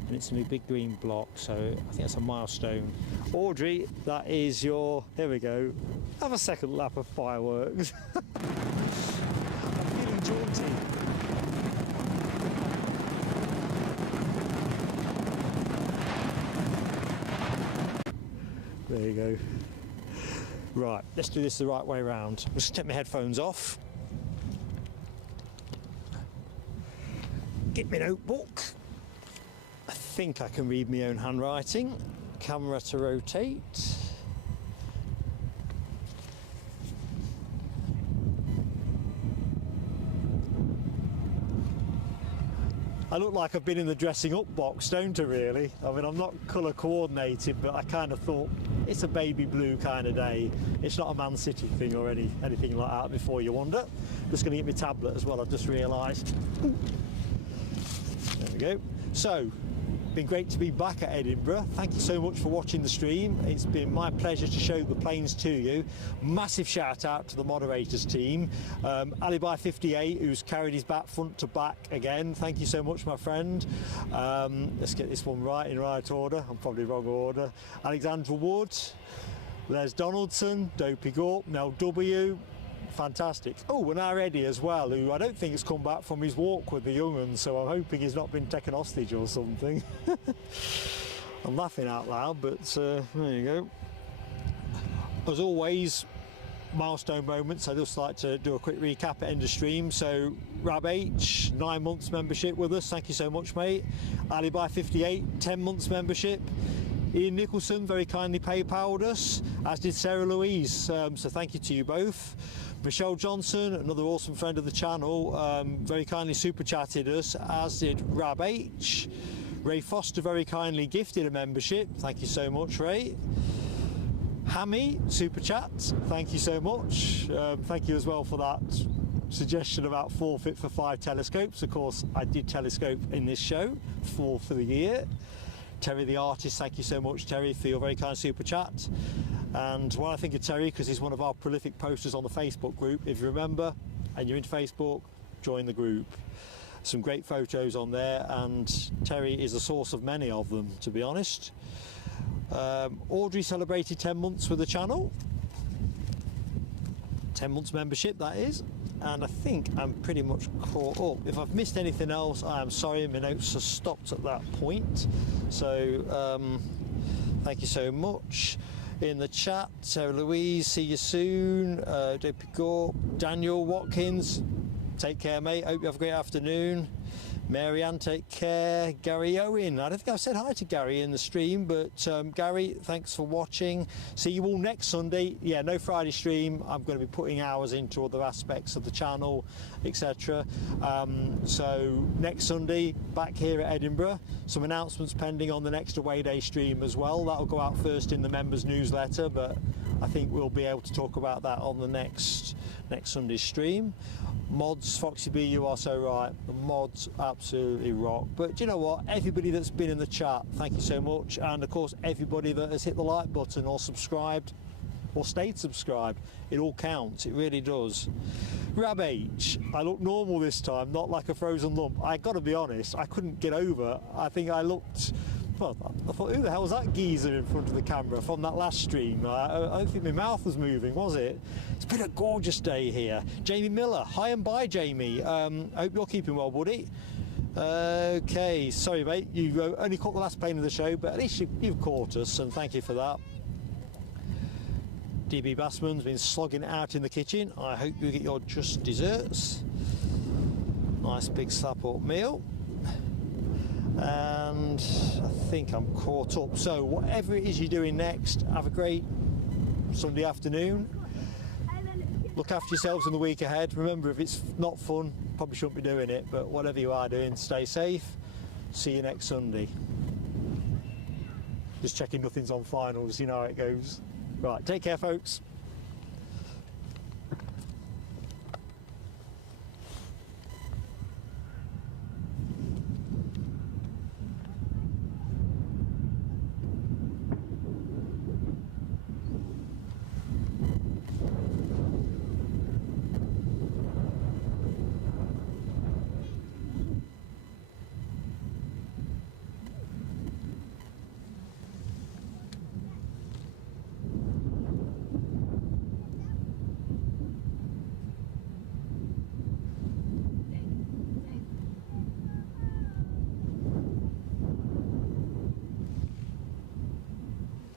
And it's a new big green block, so I think that's a milestone. Audrey, that is your, here we go, have a second lap of fireworks. I'm feeling jaunty. There you go. Right, let's do this the right way around. I'll just take my headphones off. Get my notebook. I think I can read my own handwriting. Camera to rotate. I look like I've been in the dressing up box, don't I really? I mean, I'm not colour coordinated, but I kind of thought it's a baby blue kind of day. It's not a Man City thing or anything like that before you wonder. Just going to get my tablet as well, I've just realised. There we go. So, been great to be back at Edinburgh. Thank you so much for watching the stream. It's been my pleasure to show the planes to you. Massive shout out to the moderators team. Alibi 58, who's carried his bat front to back again. Thank you so much, my friend. Let's get this one right in right order. I'm probably wrong order. Alexandra Wood, Les Donaldson, Dopey Gorp, Mel W. Fantastic. Oh, and our Eddie as well, who I don't think has come back from his walk with the young ones, so I'm hoping he's not been taken hostage or something. I'm laughing out loud, but there you go. As always, milestone moments. I'd just like to do a quick recap at end of stream. So Rab H, 9 months membership with us. Thank you so much, mate. Alibi 58, 10 months membership. Ian Nicholson very kindly PayPal'd us, as did Sarah Louise, so thank you to you both. Michelle Johnson, another awesome friend of the channel, very kindly super chatted us, as did Rab H. Ray Foster very kindly gifted a membership, thank you so much, Ray. Hammy, super chat, thank you so much. Thank you as well for that suggestion about forfeit for 5 telescopes. Of course, I did telescope in this show, 4 for the year. Terry the artist, thank you so much, Terry, for your very kind super chat. And when I think of Terry, because he's one of our prolific posters on the Facebook group, if you remember and you're into Facebook, join the group. Some great photos on there, and Terry is a source of many of them, to be honest. Audrey celebrated 10 months with the channel. 10 months membership, that is. And I think I'm pretty much caught up. If I've missed anything else, I am sorry, my notes are stopped at that point. So thank you so much. In the chat, Sarah Louise, see you soon. Dopey Gorp, Daniel Watkins, take care, mate. Hope you have a great afternoon. Mary Ann, take care. Gary Owen, I don't think I've said hi to Gary in the stream, but Gary, thanks for watching. See you all next Sunday. Yeah, no Friday stream. I'm going to be putting hours into other aspects of the channel, etc. So next Sunday, back here at Edinburgh. Some announcements pending on the next away day stream as well. That'll go out first in the members newsletter, but I think we'll be able to talk about that on the next Sunday's stream. Mods, Foxy B, you are so right. The mods absolutely rock. But do you know what? Everybody that's been in the chat, thank you so much. And of course, everybody that has hit the like button or subscribed or stayed subscribed. It all counts. It really does. Rab H, I look normal this time, not like a frozen lump. I got to be honest, I couldn't get over. I think I looked. Well, I thought, who the hell was that geezer in front of the camera from that last stream? I don't think my mouth was moving, was it? It's been a gorgeous day here. Jamie Miller, hi and bye, Jamie. I hope you're keeping well, buddy. Okay, sorry, mate. You only caught the last plane of the show, but at least you've caught us, and thank you for that. DB Bassman's been slogging it out in the kitchen. I hope you get your just desserts. Nice big slap up meal. And I think I'm caught up. So whatever it is you're doing next, have a great Sunday afternoon. Look after yourselves in the week ahead. Remember, if it's not fun, probably shouldn't be doing it, but whatever you are doing, stay safe. See you next Sunday. Just checking nothing's on finals, you know how it goes. Right, take care, folks.